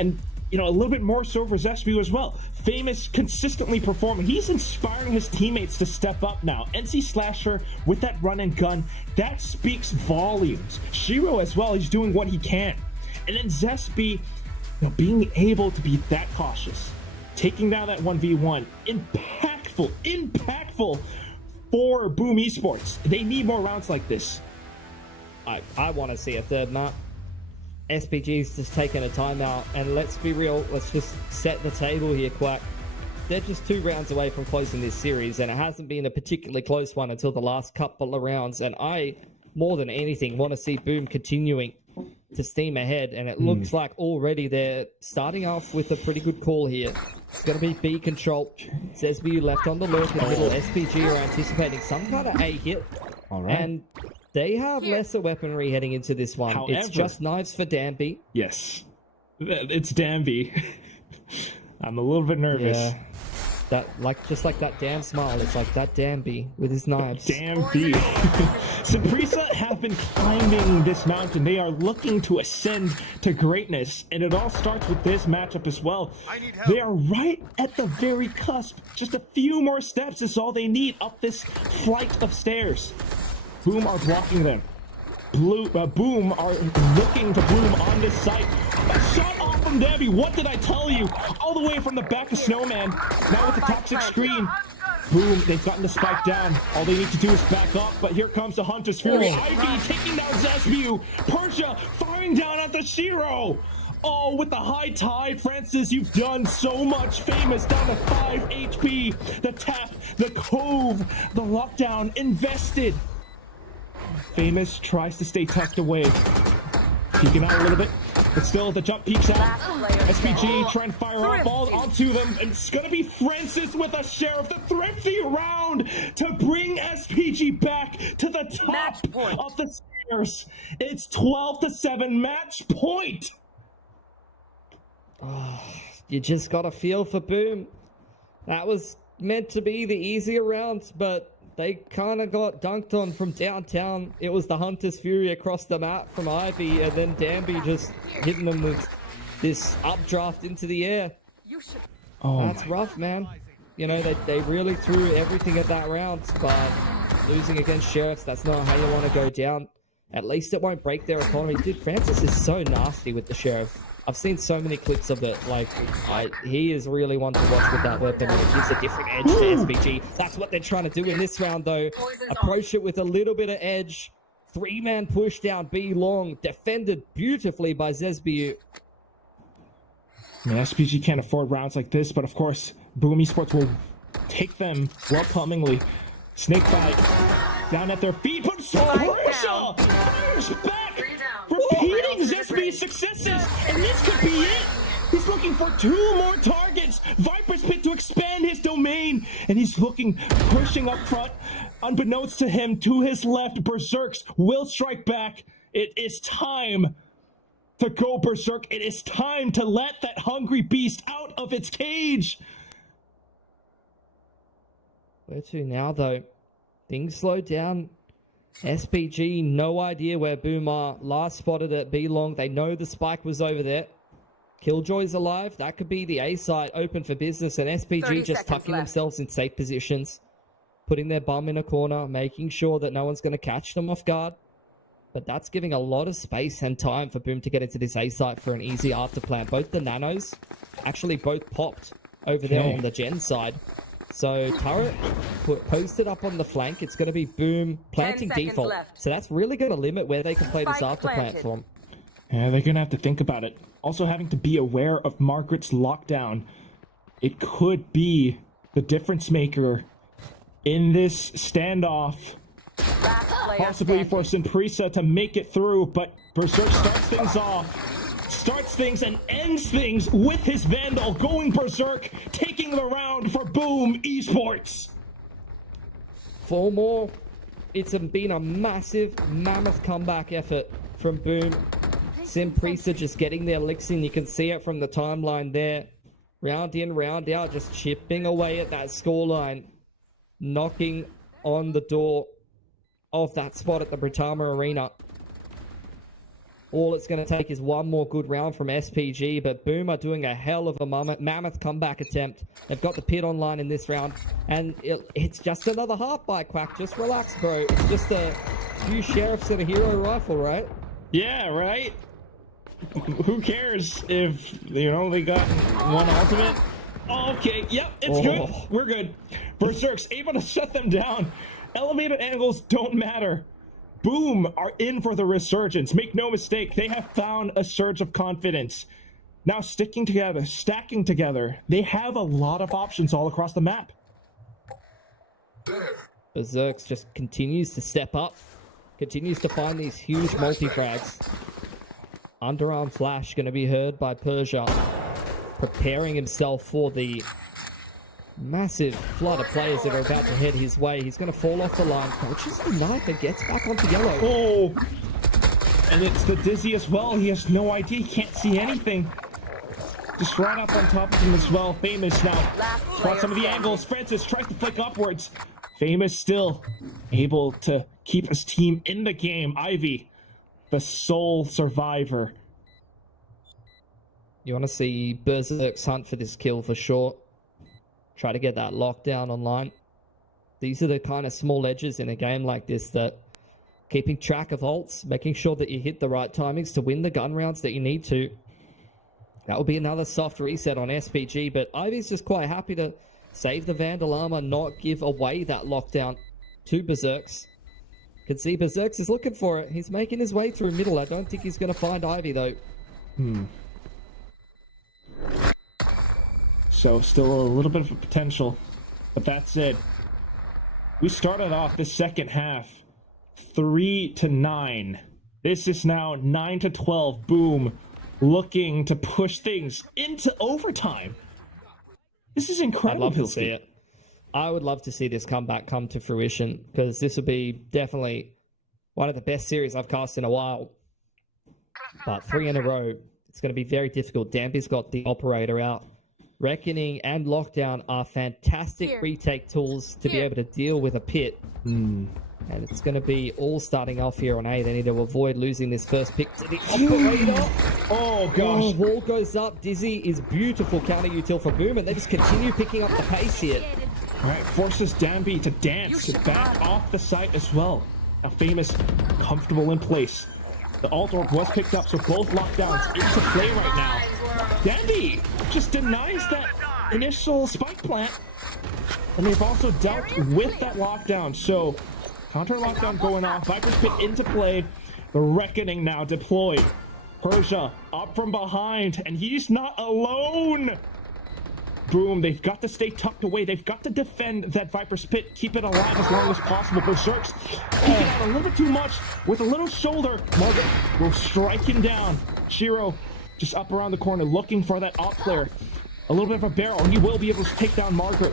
And, you know, a little bit more so for Zespu as well. Famous consistently performing. He's inspiring his teammates to step up now. NC Slasher with that run and gun, that speaks volumes. Shiro as well, he's doing what he can. And then Zespi, you know, being able to be that cautious, taking down that 1v1, impactful for Boom Esports. They need more rounds like this. I want to see a third map. SPG's just taking a timeout, and let's be real, let's just set the table here, Quack. They're just 2 rounds away from closing this series, and it hasn't been a particularly close one until the last couple of rounds, and I, more than anything, want to see Boom continuing to steam ahead, and it looks like already they're starting off with a pretty good call here. It's going to be B control. Zesbu left on the lurk in the middle. SPG are anticipating some kind of A hit, and they have lesser weaponry heading into this one. However, it's just knives for Danby. Yes, it's Danby. I'm a little bit nervous. Yeah. Just like that damn smile, it's like that Danby with his knives. Danby. Saprissa have been climbing this mountain. They are looking to ascend to greatness, and it all starts with this matchup as well. They are right at the very cusp. Just a few more steps is all they need up this flight of stairs. Boom are blocking them. Boom are looking to Bloom on this site. A shot off from Debbie. What did I tell you? All the way from the back of Snowman. Now with the toxic screen. Boom, they've gotten the spike down. All they need to do is back up, but here comes the Hunter's Fury. Ivy taking down Zesbu. Persia firing down at the Shiro. Oh, with the high tide, Francis, you've done so much. Famous down to 5 HP. The tap, the cove, the lockdown, invested. Famous tries to stay tucked away. Peeking out a little bit, but still the jump peeks out. SPG trying to fire off all onto them, and it's gonna be Francis with a Sheriff, the thrifty round to bring SPG back to the top of the stairs. It's 12-7 match point. Oh, you just got a feel for Boom. That was meant to be the easier rounds, but they kind of got dunked on from downtown. It was the Hunter's Fury across the map from Ivy, and then Danby just hitting them with this updraft into the air. Oh, that's rough, man. You know, they really threw everything at that round, but losing against Sheriffs, that's not how you want to go down. At least it won't break their economy. Dude, Francis is so nasty with the Sheriff. I've seen so many clips of it. Like, he is really one to watch with that weapon, and it gives a different edge to SPG. That's what they're trying to do in this round, though. Approach it with a little bit of edge. 3-man push down B long, defended beautifully by Zesbu. I mean, SPG can't afford rounds like this, but of course, Boom Esports will take them welcomingly. Snakebite down at their feet, but Saprissa fires back, repeating Zesby's successes, and this could be it. He's looking for 2 more targets. Viper's Pit to expand his domain, and he's pushing up front. Unbeknownst to him, to his left, Berserks will strike back. It is time to go berserk. It is time to let that hungry beast out of its cage. Where to now, though? Things slow down. SPG, no idea where Boom are. Last spotted at B long. They know the spike was over there. Killjoy's alive. That could be the A site open for business. And SPG just tucking themselves in safe positions. Putting their bum in a corner. Making sure that no one's going to catch them off guard. But that's giving a lot of space and time for Boom to get into this A site for an easy after plan. Both the nanos actually both popped over there on the Gen side. So turret posted up on the flank. It's going to be Boom planting default. So that's really going to limit where they can play this after plant from. Yeah, they're going to have to think about it. Also having to be aware of Margaret's lockdown. It could be the difference maker in this standoff. Possibly for Saprissa to make it through, but Berserk starts things and ends things with his Vandal going Berserk, taking the round for Boom Esports. 4 more. It's been a massive, mammoth comeback effort from Boom. Saprissa just getting their licks in. You can see it from the timeline there. Round in, round out, just chipping away at that scoreline. Knocking on the door of that spot at the Britama Arena. All it's going to take is one more good round from SPG, but Boom are doing a hell of a mammoth comeback attempt. They've got the pit online in this round, and it's just another half by Quack. Just relax, bro. It's just a few sheriffs and a hero rifle, right? Yeah, right? Who cares if, you know, they got one ultimate? Okay, yep, it's good. We're good. Berserk's able to shut them down. Elevated angles don't matter. Boom are in for the resurgence. Make no mistake, they have found a surge of confidence. Now sticking together, stacking together, they have a lot of options all across the map. Berserk's just continues to step up, continues to find these huge multi-frags. Underarm flash going to be heard by Persia, preparing himself for the massive flood of players that are about to head his way. He's going to fall off the line, touches the knife and gets back onto yellow. Oh, and it's the Dizzy as well. He has no idea, he can't see anything. Just right up on top of him as well. Famous now got some of the angles. Francis tries to flick upwards. Famous still able to keep his team in the game. Ivy, the sole survivor. You want to see Berserk's hunt for this kill for sure. Try to get that lockdown online. These are the kind of small edges in a game like this that keeping track of ults, making sure that you hit the right timings to win the gun rounds that you need to. That will be another soft reset on SPG, but Ivy's just quite happy to save the Vandal armor, not give away that lockdown to Berserk's. Can see Berserk's is looking for it. He's making his way through middle. I don't think he's going to find Ivy though. So still a little bit of a potential, but that's it. We started off the second half 3-9. This is now 9-12. Boom, looking to push things into overtime. This is incredible. I'd love to see it. I would love to see this comeback come to fruition, because this would be definitely one of the best series I've cast in a while. But 3 in a row, it's going to be very difficult. Dampy's got the operator out. Reckoning and Lockdown are fantastic retake tools to be able to deal with a pit. And it's going to be all starting off here on A. They need to avoid losing this first pick to the operator. Oh, gosh. Wall goes up. Dizzy is beautiful counter util for Boom, and they just continue picking up the pace here. All right, forces Danby to dance back off the site as well. Now Famous comfortable in place. The alt orb was picked up, so both lockdowns into play right now. Danby just denies that initial spike plant, and they've also dealt with that lockdown. So counter lockdown going off, Viper's Pit into play, the Reckoning now deployed. Persia up from behind, and he's not alone. Boom, they've got to stay tucked away. They've got to defend that Viper's Pit, keep it alive as long as possible. Berserk's keeping out a little bit too much with a little shoulder. Margaret will strike him down. Shiro just up around the corner looking for that op player. A little bit of a barrel, and he will be able to take down Margaret.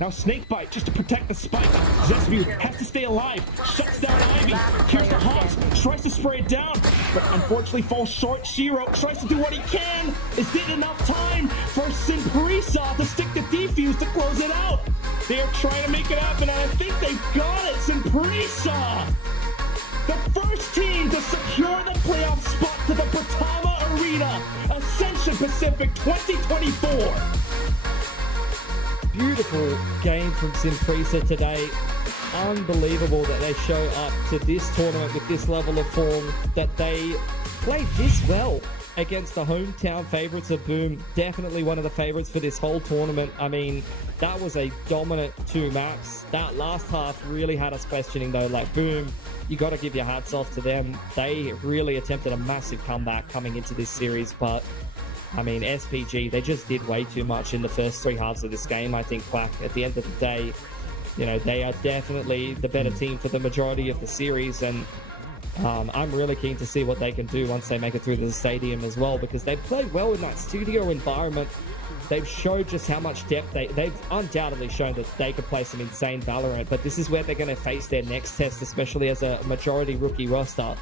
Now Snakebite just to protect the spike. Zesbu has to stay alive. Shuts down Ivy. Here's the Hobbs. Tries to spray it down, but unfortunately falls short. Shiro tries to do what he can. Is it enough time for Simprisa to stick the defuse to close it out? They are trying to make it happen, and I think they've got it. Simprisa, the first team to secure the playoff spot to the Pratama Arena Ascension Pacific 2024. Beautiful game from Simprisa today. Unbelievable that they show up to this tournament with this level of form, that they play this well against the hometown favorites of Boom. Definitely one of the favorites for this whole tournament. I mean, that was a dominant 2 maps. That last half really had us questioning though, like Boom, you got to give your hats off to them. They really attempted a massive comeback coming into this series, but I mean, SPG, they just did way too much in the first 3 halves of this game. I think Quack, at the end of the day, you know, they are definitely the better team for the majority of the series, and I'm really keen to see what they can do once they make it through to the stadium as well, because they've played well in that studio environment. They've showed just how much depth they've undoubtedly shown that they could play some insane Valorant, but this is where they're going to face their next test, especially as a majority rookie roster.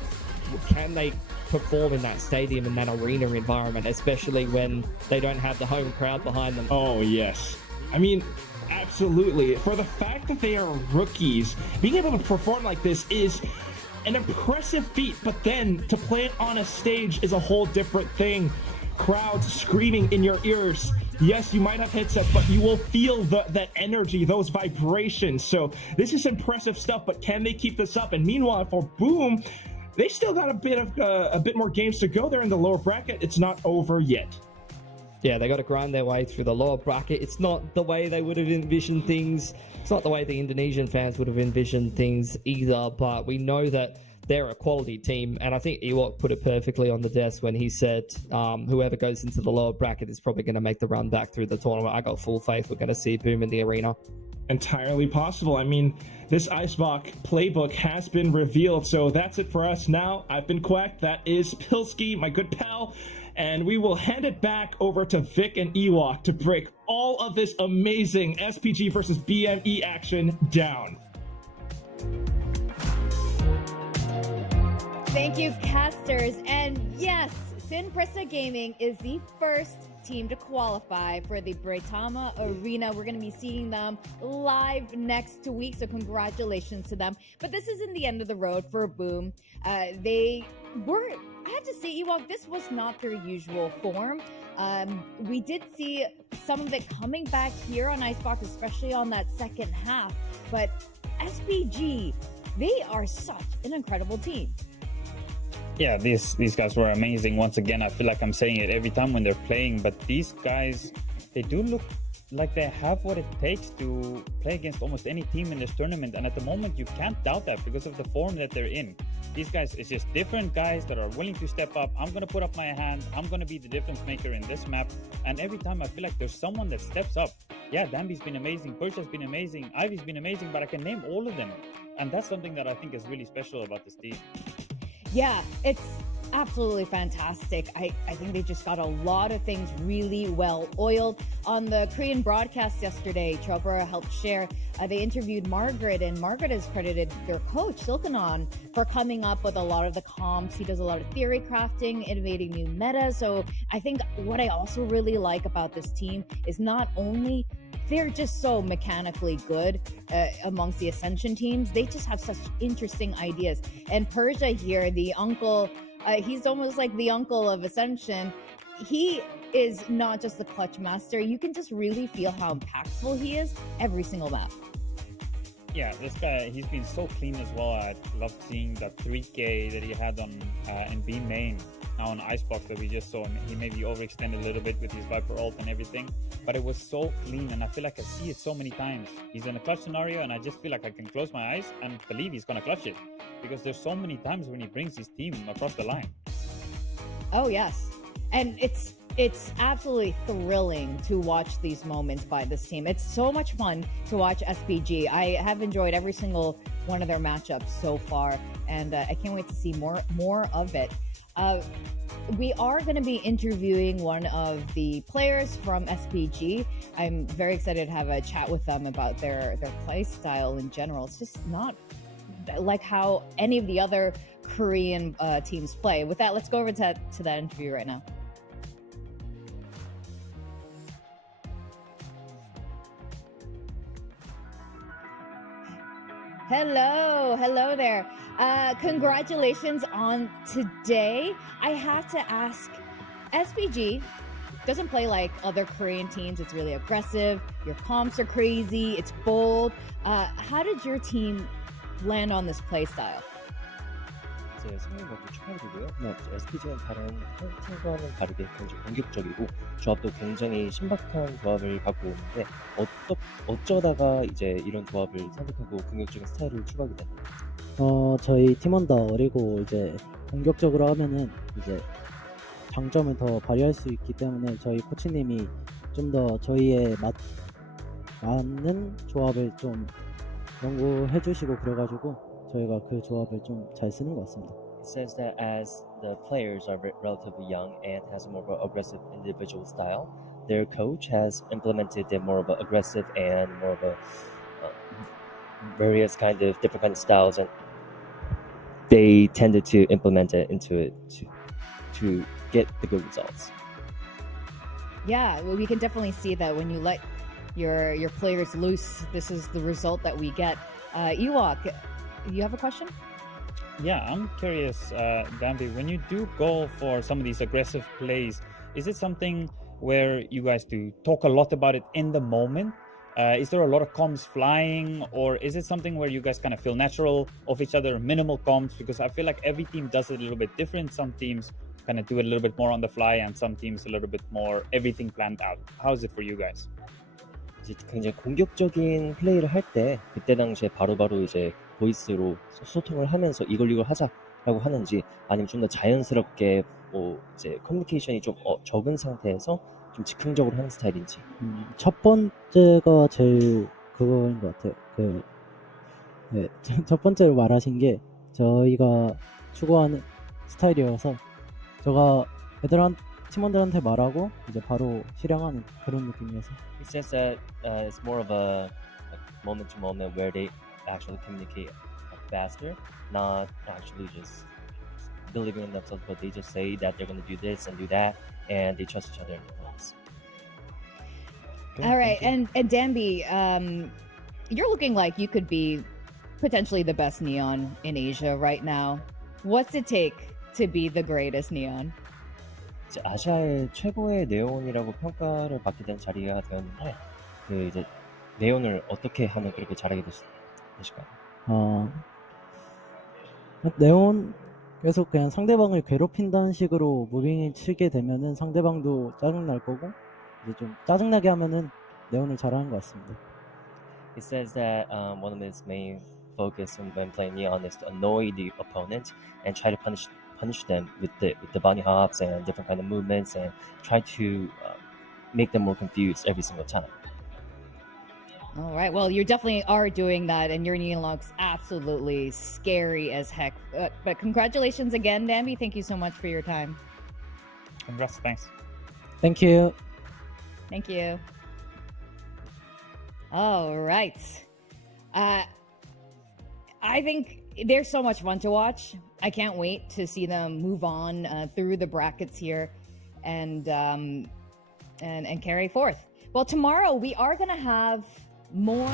Can they perform in that stadium, in that arena environment, especially when they don't have the home crowd behind them? Oh, yes. I mean, absolutely. For the fact that they are rookies, being able to perform like this is an impressive feat, but then to play it on a stage is a whole different thing. Crowds screaming in your ears. Yes, you might have headset, but you will feel that energy, those vibrations. So this is impressive stuff, but can they keep this up? And meanwhile, for Boom, they still got a bit more games to go there in the lower bracket. It's not over yet. Yeah, they got to grind their way through the lower bracket. It's not the way they would have envisioned things. It's not the way the Indonesian fans would have envisioned things either, but we know that they're a quality team, and I think Ewok put it perfectly on the desk when he said whoever goes into the lower bracket is probably going to make the run back through the tournament. I got full faith we're going to see Boom in the arena. Entirely possible. I mean, this Icebox playbook has been revealed, so that's it for us now. I've been Quack, that is Pilsky, my good pal, and we will hand it back over to Vic and Ewok to break all of this amazing SPG versus BME action down. Thank you, casters. And yes, Sinpresa Gaming is the first team to qualify for the Britama Arena. We're going to be seeing them live next week, so congratulations to them. But this isn't the end of the road for Boom. They were, I have to say, Ewok, this was not their usual form. We did see some of it coming back here on Icebox, especially on that second half. But SPG, they are such an incredible team. Yeah, these guys were amazing. Once again, I feel like I'm saying it every time when they're playing, but these guys, they do look like they have what it takes to play against almost any team in this tournament, and at the moment you can't doubt that because of the form that they're in. These guys, it's just different guys that are willing to step up. I'm going to put up my hand. I'm going to be the difference maker in this map, and every time I feel like there's someone that steps up. Yeah, Dambi's been amazing, Persia's been amazing, Ivy's been amazing, but I can name all of them, and that's something that I think is really special about this team. Yeah, it's absolutely fantastic. I think they just got a lot of things really well oiled. On the Korean broadcast yesterday, Chopra helped share, they interviewed Margaret, and Margaret has credited their coach, Silkanon, for coming up with a lot of the comps. He does a lot of theory crafting, innovating new meta. So I think what I also really like about this team is not only they're just so mechanically good amongst the Ascension teams, they just have such interesting ideas. And Persia here, the uncle, he's almost like the uncle of Ascension. He is not just the clutch master. You can just really feel how impactful he is every single map. Yeah, this guy, he's been so clean as well. I loved seeing that 3K that he had on in B main, now on Icebox that we just saw. He maybe overextended a little bit with his Viper ult and everything, but it was so clean, and I feel like I see it so many times. He's in a clutch scenario, and I just feel like I can close my eyes and believe he's going to clutch it, because there's so many times when he brings his team across the line. Oh, yes. And it's absolutely thrilling to watch these moments by this team. It's so much fun to watch SPG. I have enjoyed every single one of their matchups so far, and I can't wait to see more of it. We are going to be interviewing one of the players from SPG. I'm very excited to have a chat with them about their play style in general. It's just not like how any of the other Korean teams play. With that, let's go over to that interview right now. Hello there. Congratulations on today. I have to ask, SPG doesn't play like other Korean teams. It's really aggressive. Your comps are crazy. It's bold. How did your team land on this play style? 승리 먼저 축하드리고요. SPG는 다른 팀과는 다르게 굉장히 공격적이고 조합도 굉장히 신박한 조합을 갖고 있는데 어쩌다가 이제 이런 조합을 선택하고 공격적인 스타일을 추구하게 됐나요? 저희 팀원도 어리고 이제 공격적으로 하면은 이제 장점을 더 발휘할 수 있기 때문에 저희 코치님이 좀 더 저희에 맞는 조합을 좀 연구해 주시고 그래가지고 저희가 그 조합을 좀 잘 쓰는 것 같습니다. It says that as the players are relatively young and has a more of an aggressive individual style, their coach has implemented a more of an aggressive and more of a various kind of different kind of styles, and they tended to implement it into it to get the good results. Yeah, well, we can definitely see that when you let your players loose, this is the result that we get. Ewok, you have a question? Yeah, I'm curious, Dambi, when you do go for some of these aggressive plays, is it something where you guys do talk a lot about it in the moment? Is there a lot of comms flying, or is it something where you guys kind of feel natural of each other, minimal comms? Because I feel like every team does it a little bit different. Some teams kind of do it a little bit more on the fly, and some teams a little bit more everything planned out. How is it for you guys? 이제 굉장히 공격적인 플레이를 할 때 그때 당시에 바로바로 이제 보이스로 소통을 하면서 이걸 하자라고 하는지, 아니면 좀 더 자연스럽게 뭐 이제 커뮤니케이션이 좀 적은 상태에서 좀 즉흥적으로 하는 스타일인지. 첫 번째가 제일 그거인 것 같아요. 첫 번째로 말하신 게 저희가 추구하는 스타일이어서 제가 팀원들한테 말하고 이제 바로 실행하는 그런 느낌이어서. He says that it's more of a moment to moment where they actually communicate faster, not actually just believing in themselves, but they just say that they're going to do this and do that, and they trust each other in their lives. All right, and Dambi, you're looking like you could be potentially the best Neon in Asia right now. What's it take to be the greatest Neon? 이제 아시아의 최고의 네온이라고 평가를 받게 된 자리가 되었는데, 그 이제 네온을 어떻게 하면 그렇게 잘하게 되실까요? 네온 계속 그냥 상대방을 괴롭힌다는 식으로 무빙을 치게 되면은 상대방도 짜증날 거고, 이제 좀 짜증나게 하면은 네온을 잘하는 것 같습니다. He says that one of his main focus when playing Neon is to annoy the opponent and try to punish them with the bunny hops and different kind of movements, and try to make them more confused every single time. All right, well, you definitely are doing that, and your Neon looks absolutely scary as heck. But congratulations again, Dambi. Thank you so much for your time. Congrats, thanks. Thank you. Thank you. All right. I think they're so much fun to watch. I can't wait to see them move on through the brackets here and carry forth. Well, tomorrow we are going to have more.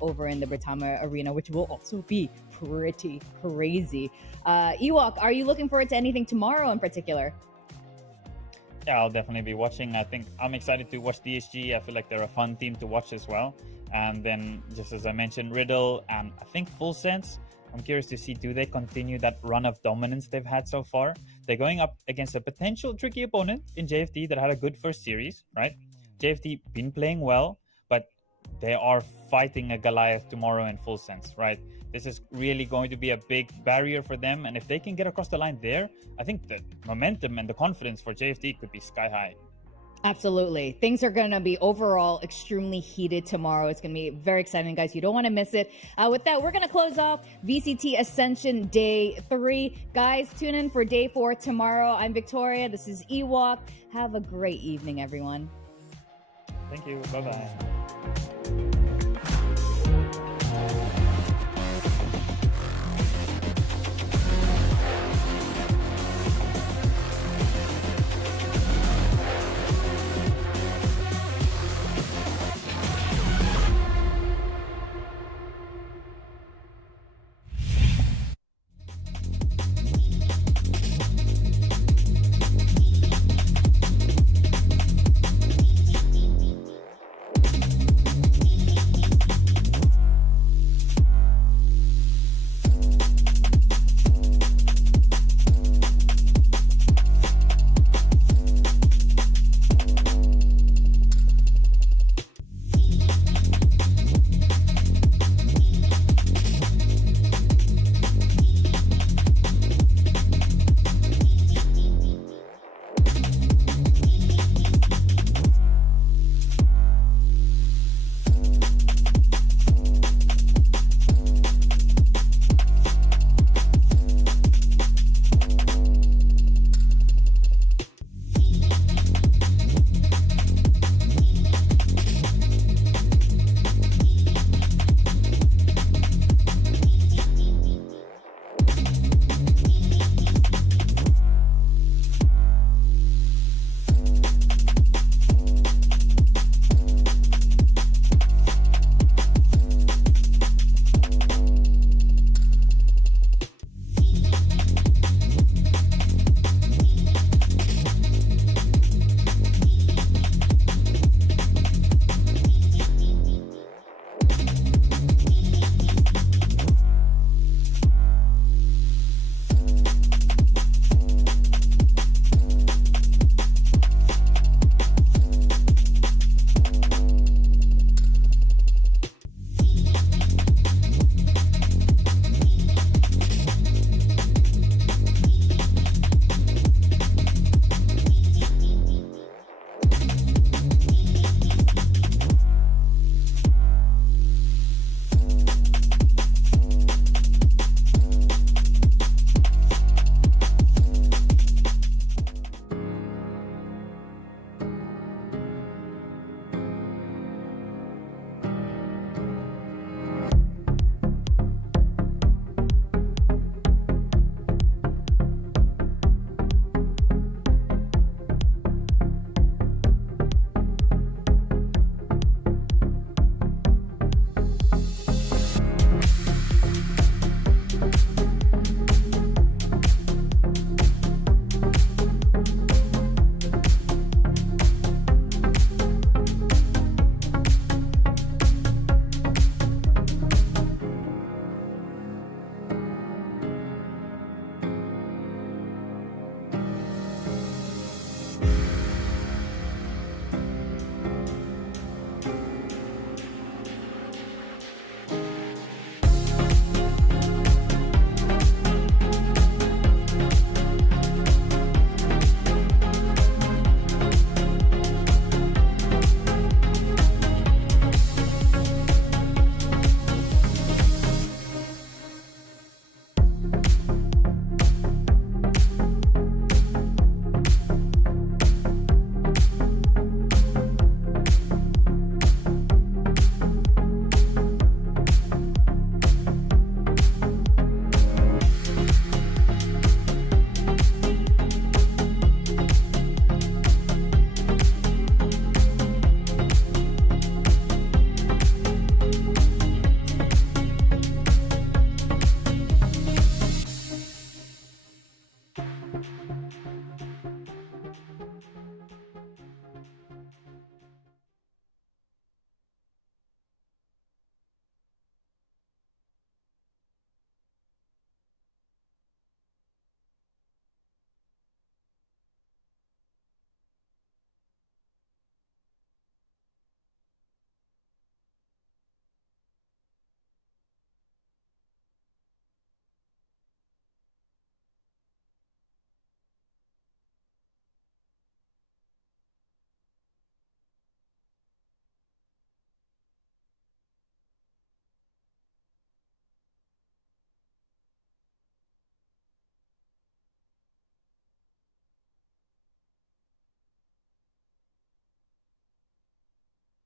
Over in the Britama Arena, which will also be pretty crazy. Ewok, are you looking forward to anything tomorrow in particular? Yeah, I'll definitely be watching. I think I'm excited to watch DSG. I feel like they're a fun team to watch as well. And then, just as I mentioned, Riddle and I think Full Sense. I'm curious to see, do they continue that run of dominance they've had so far? They're going up against a potential tricky opponent in JFT that had a good first series, right? JFT been playing well, but they are fighting a Goliath tomorrow in Full Sense, right? This is really going to be a big barrier for them. And if they can get across the line there, I think the momentum and the confidence for JFT could be sky high. Absolutely. Things are going to be overall extremely heated tomorrow. It's going to be very exciting, guys. You don't want to miss it. With that, we're going to close off VCT Ascension Day 3. Guys, tune in for Day 4 tomorrow. I'm Victoria. This is Ewok. Have a great evening, everyone. Thank you. Bye-bye.